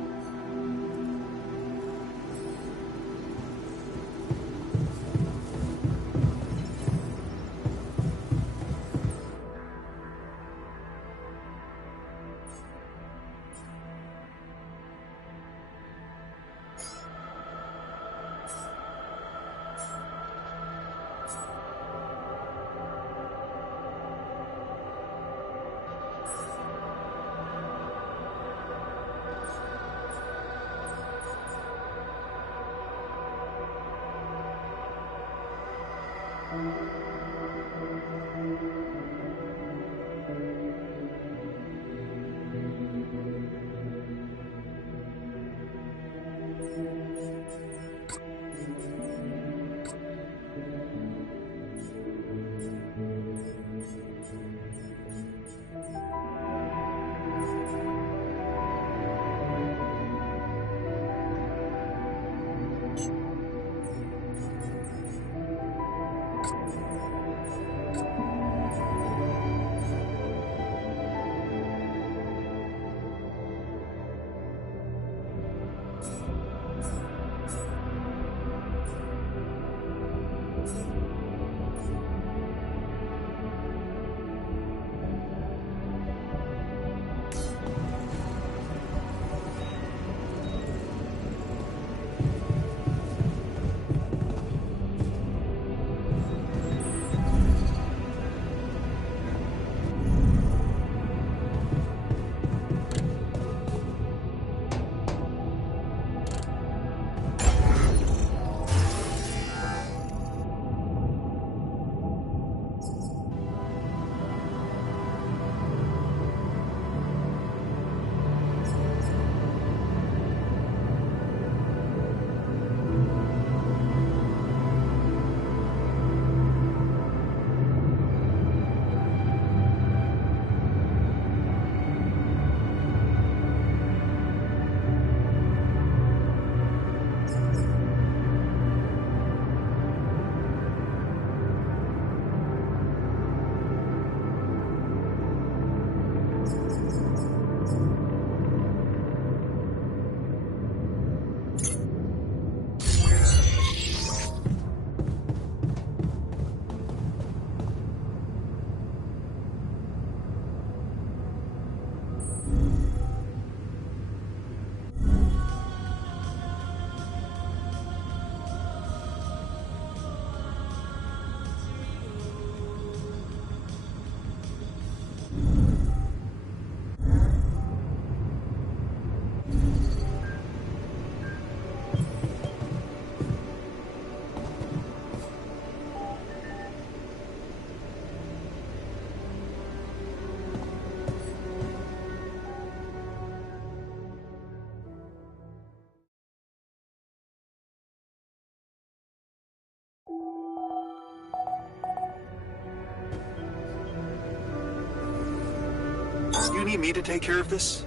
you need me to take care of this?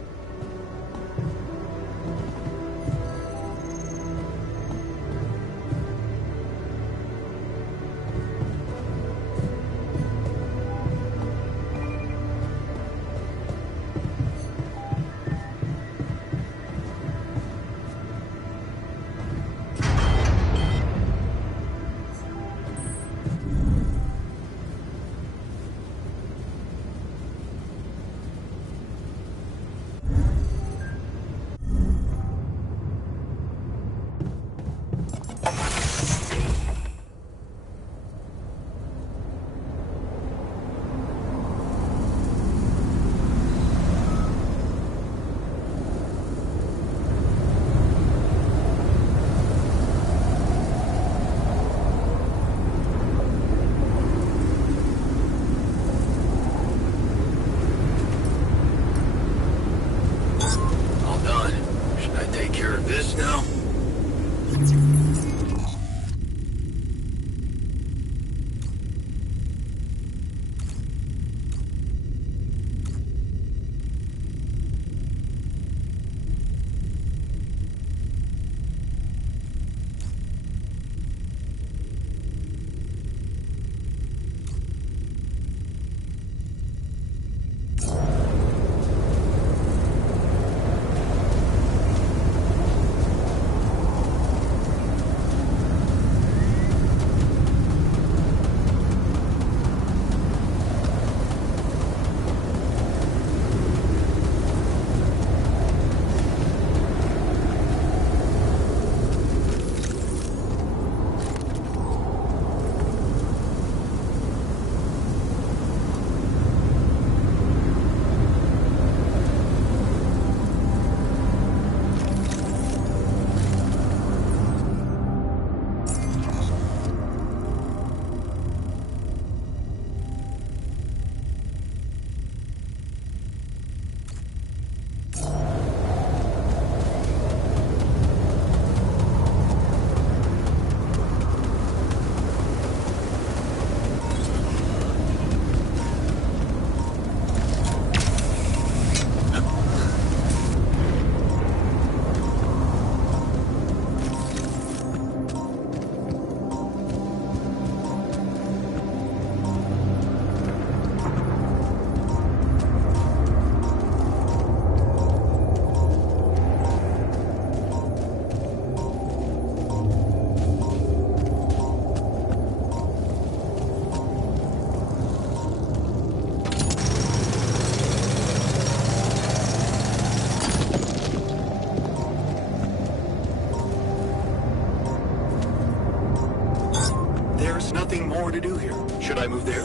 Nothing more to do here. Should I move there?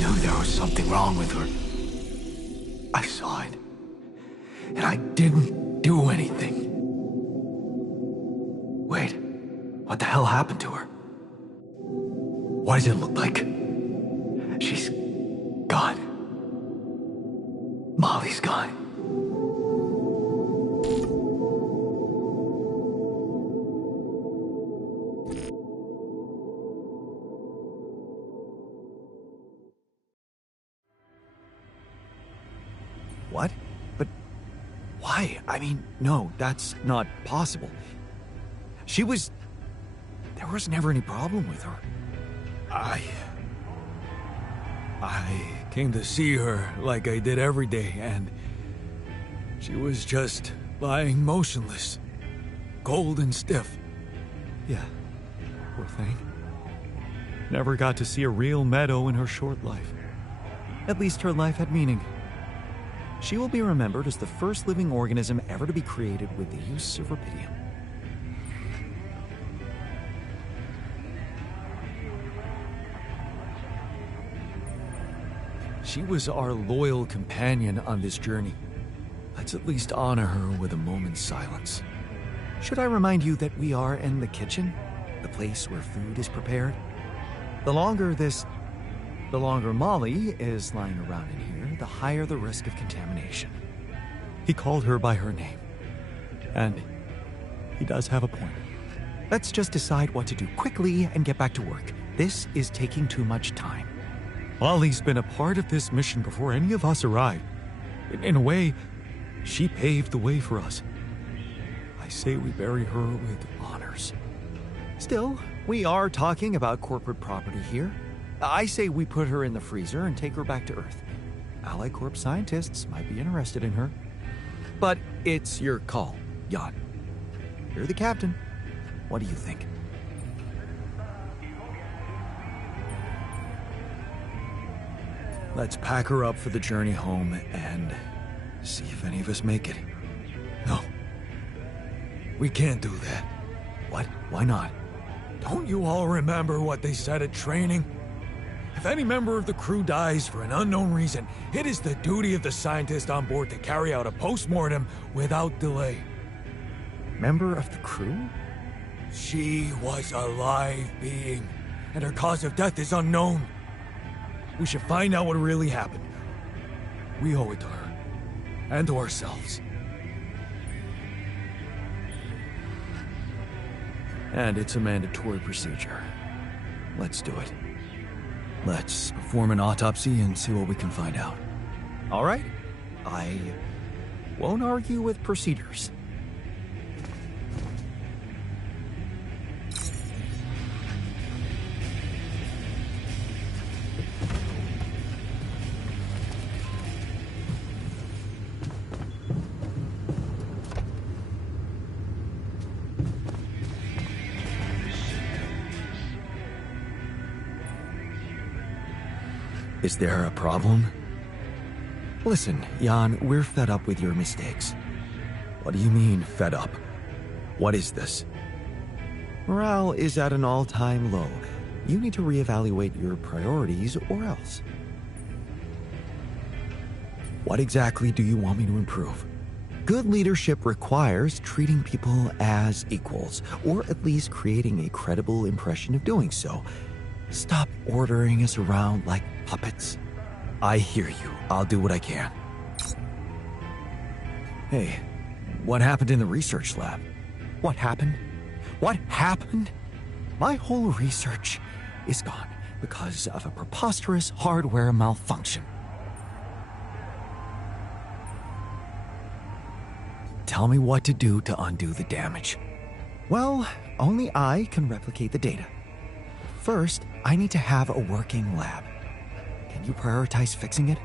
knew there was something wrong with her. I saw it. And I didn't do anything. Wait, what the hell happened to her? What does it look like? She's gone. Molly's gone. What? But why? I mean, no, that's not possible. There was never any problem with her. I came to see her like I did every day, and she was just lying motionless, cold and stiff. Yeah, poor thing. Never got to see a real meadow in her short life. At least her life had meaning. She will be remembered as the first living organism ever to be created with the use of rupidium. She was our loyal companion on this journey. Let's at least honor her with a moment's silence. Should I remind you that we are in the kitchen? The place where food is prepared? The longer Molly is lying around in here, the higher the risk of contamination. He called her by her name. And he does have a point. Let's just decide what to do quickly and get back to work. This is taking too much time. Molly's been a part of this mission before any of us arrived. In a way, she paved the way for us. I say we bury her with honors. Still, we are talking about corporate property here. I say we put her in the freezer and take her back to Earth. Ally Corp scientists might be interested in her. But it's your call, Jan. You're the captain. What do you think? Let's pack her up for the journey home and see if any of us make it. No. We can't do that. What? Why not? Don't you all remember what they said at training? If any member of the crew dies for an unknown reason, it is the duty of the scientist on board to carry out a post-mortem without delay. Member of the crew? She was a live being, and her cause of death is unknown. We should find out what really happened. We owe it to her, and to ourselves. And it's a mandatory procedure. Let's do it. Let's perform an autopsy and see what we can find out. All right. I won't argue with procedures. Is there a problem? Listen, Jan, we're fed up with your mistakes. What do you mean, fed up? What is this? Morale is at an all-time low. You need to reevaluate your priorities or else. What exactly do you want me to improve? Good leadership requires treating people as equals, or at least creating a credible impression of doing so. Stop ordering us around like puppets. I hear you. I'll do what I can. Hey, what happened in the research lab? What happened? What happened? My whole research is gone because of a preposterous hardware malfunction. Tell me what to do to undo the damage. Well, only I can replicate the data. First, I need to have a working lab. Can you prioritize fixing it?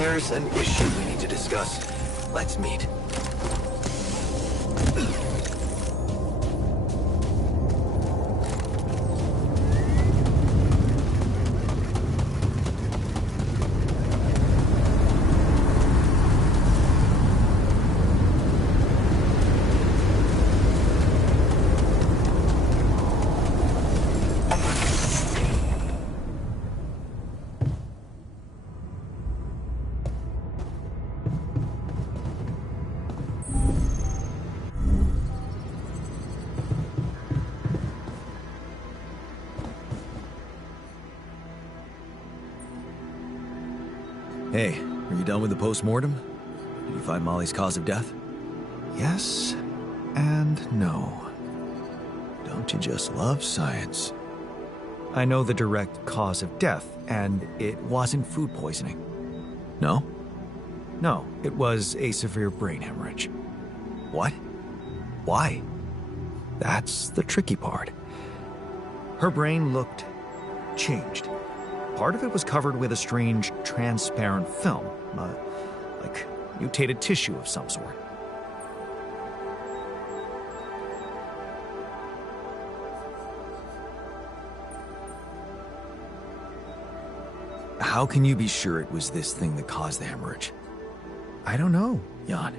There's an issue we need to discuss. Let's meet. Hey, are you done with the post-mortem? Did you find Molly's cause of death? Yes and no. Don't you just love science? I know the direct cause of death, and it wasn't food poisoning. No? No, it was a severe brain hemorrhage. What? Why? That's the tricky part. Her brain looked changed. Part of it was covered with a strange, transparent film, like mutated tissue of some sort. How can you be sure it was this thing that caused the hemorrhage? I don't know, Jan.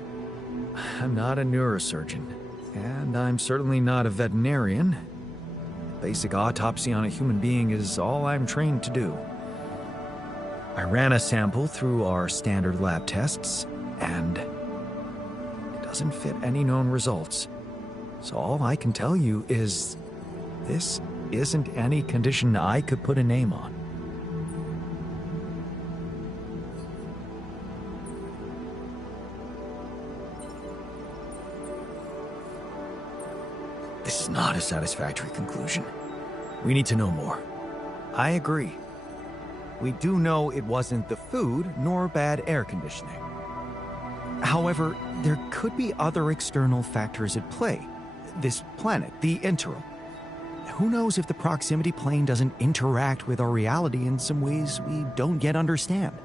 I'm not a neurosurgeon, and I'm certainly not a veterinarian. Basic autopsy on a human being is all I'm trained to do. I ran a sample through our standard lab tests, and it doesn't fit any known results. So all I can tell you is this isn't any condition I could put a name on. This is not a satisfactory conclusion. We need to know more. I agree. We do know it wasn't the food nor bad air conditioning. However, there could be other external factors at play. This planet, the Interim. Who knows if the proximity plane doesn't interact with our reality in some ways we don't yet understand?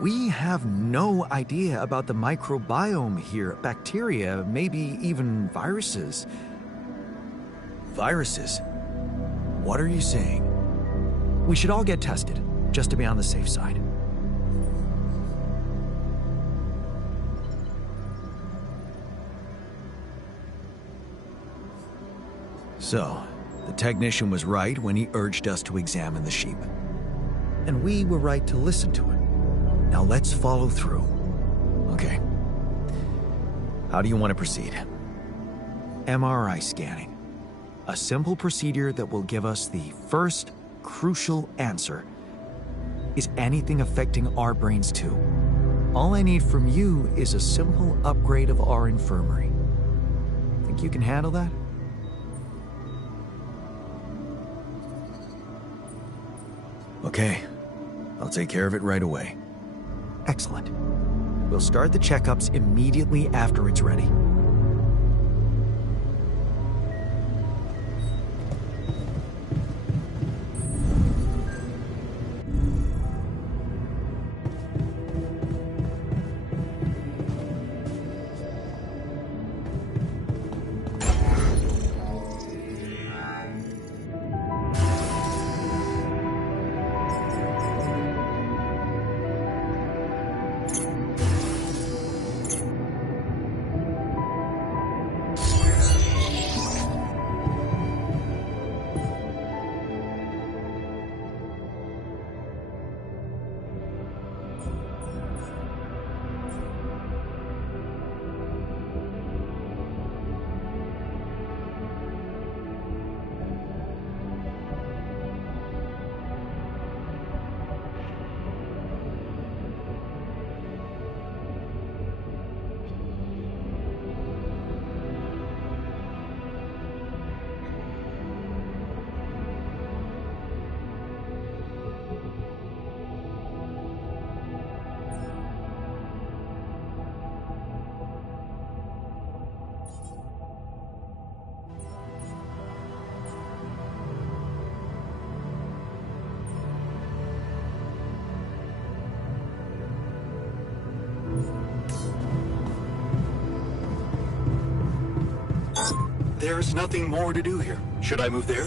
We have no idea about the microbiome here, bacteria, maybe even viruses. Viruses? What are you saying? We should all get tested, just to be on the safe side. So, the technician was right when he urged us to examine the sheep. And we were right to listen to him. Now let's follow through. Okay. How do you want to proceed? MRI scanning. A simple procedure that will give us the first crucial answer. Is anything affecting our brains too? All I need from you is a simple upgrade of our infirmary. Think you can handle that? Okay. I'll take care of it right away. Excellent. We'll start the checkups immediately after it's ready. There's nothing more to do here. Should I move there?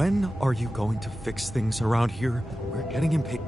When are you going to fix things around here? We're getting impatient.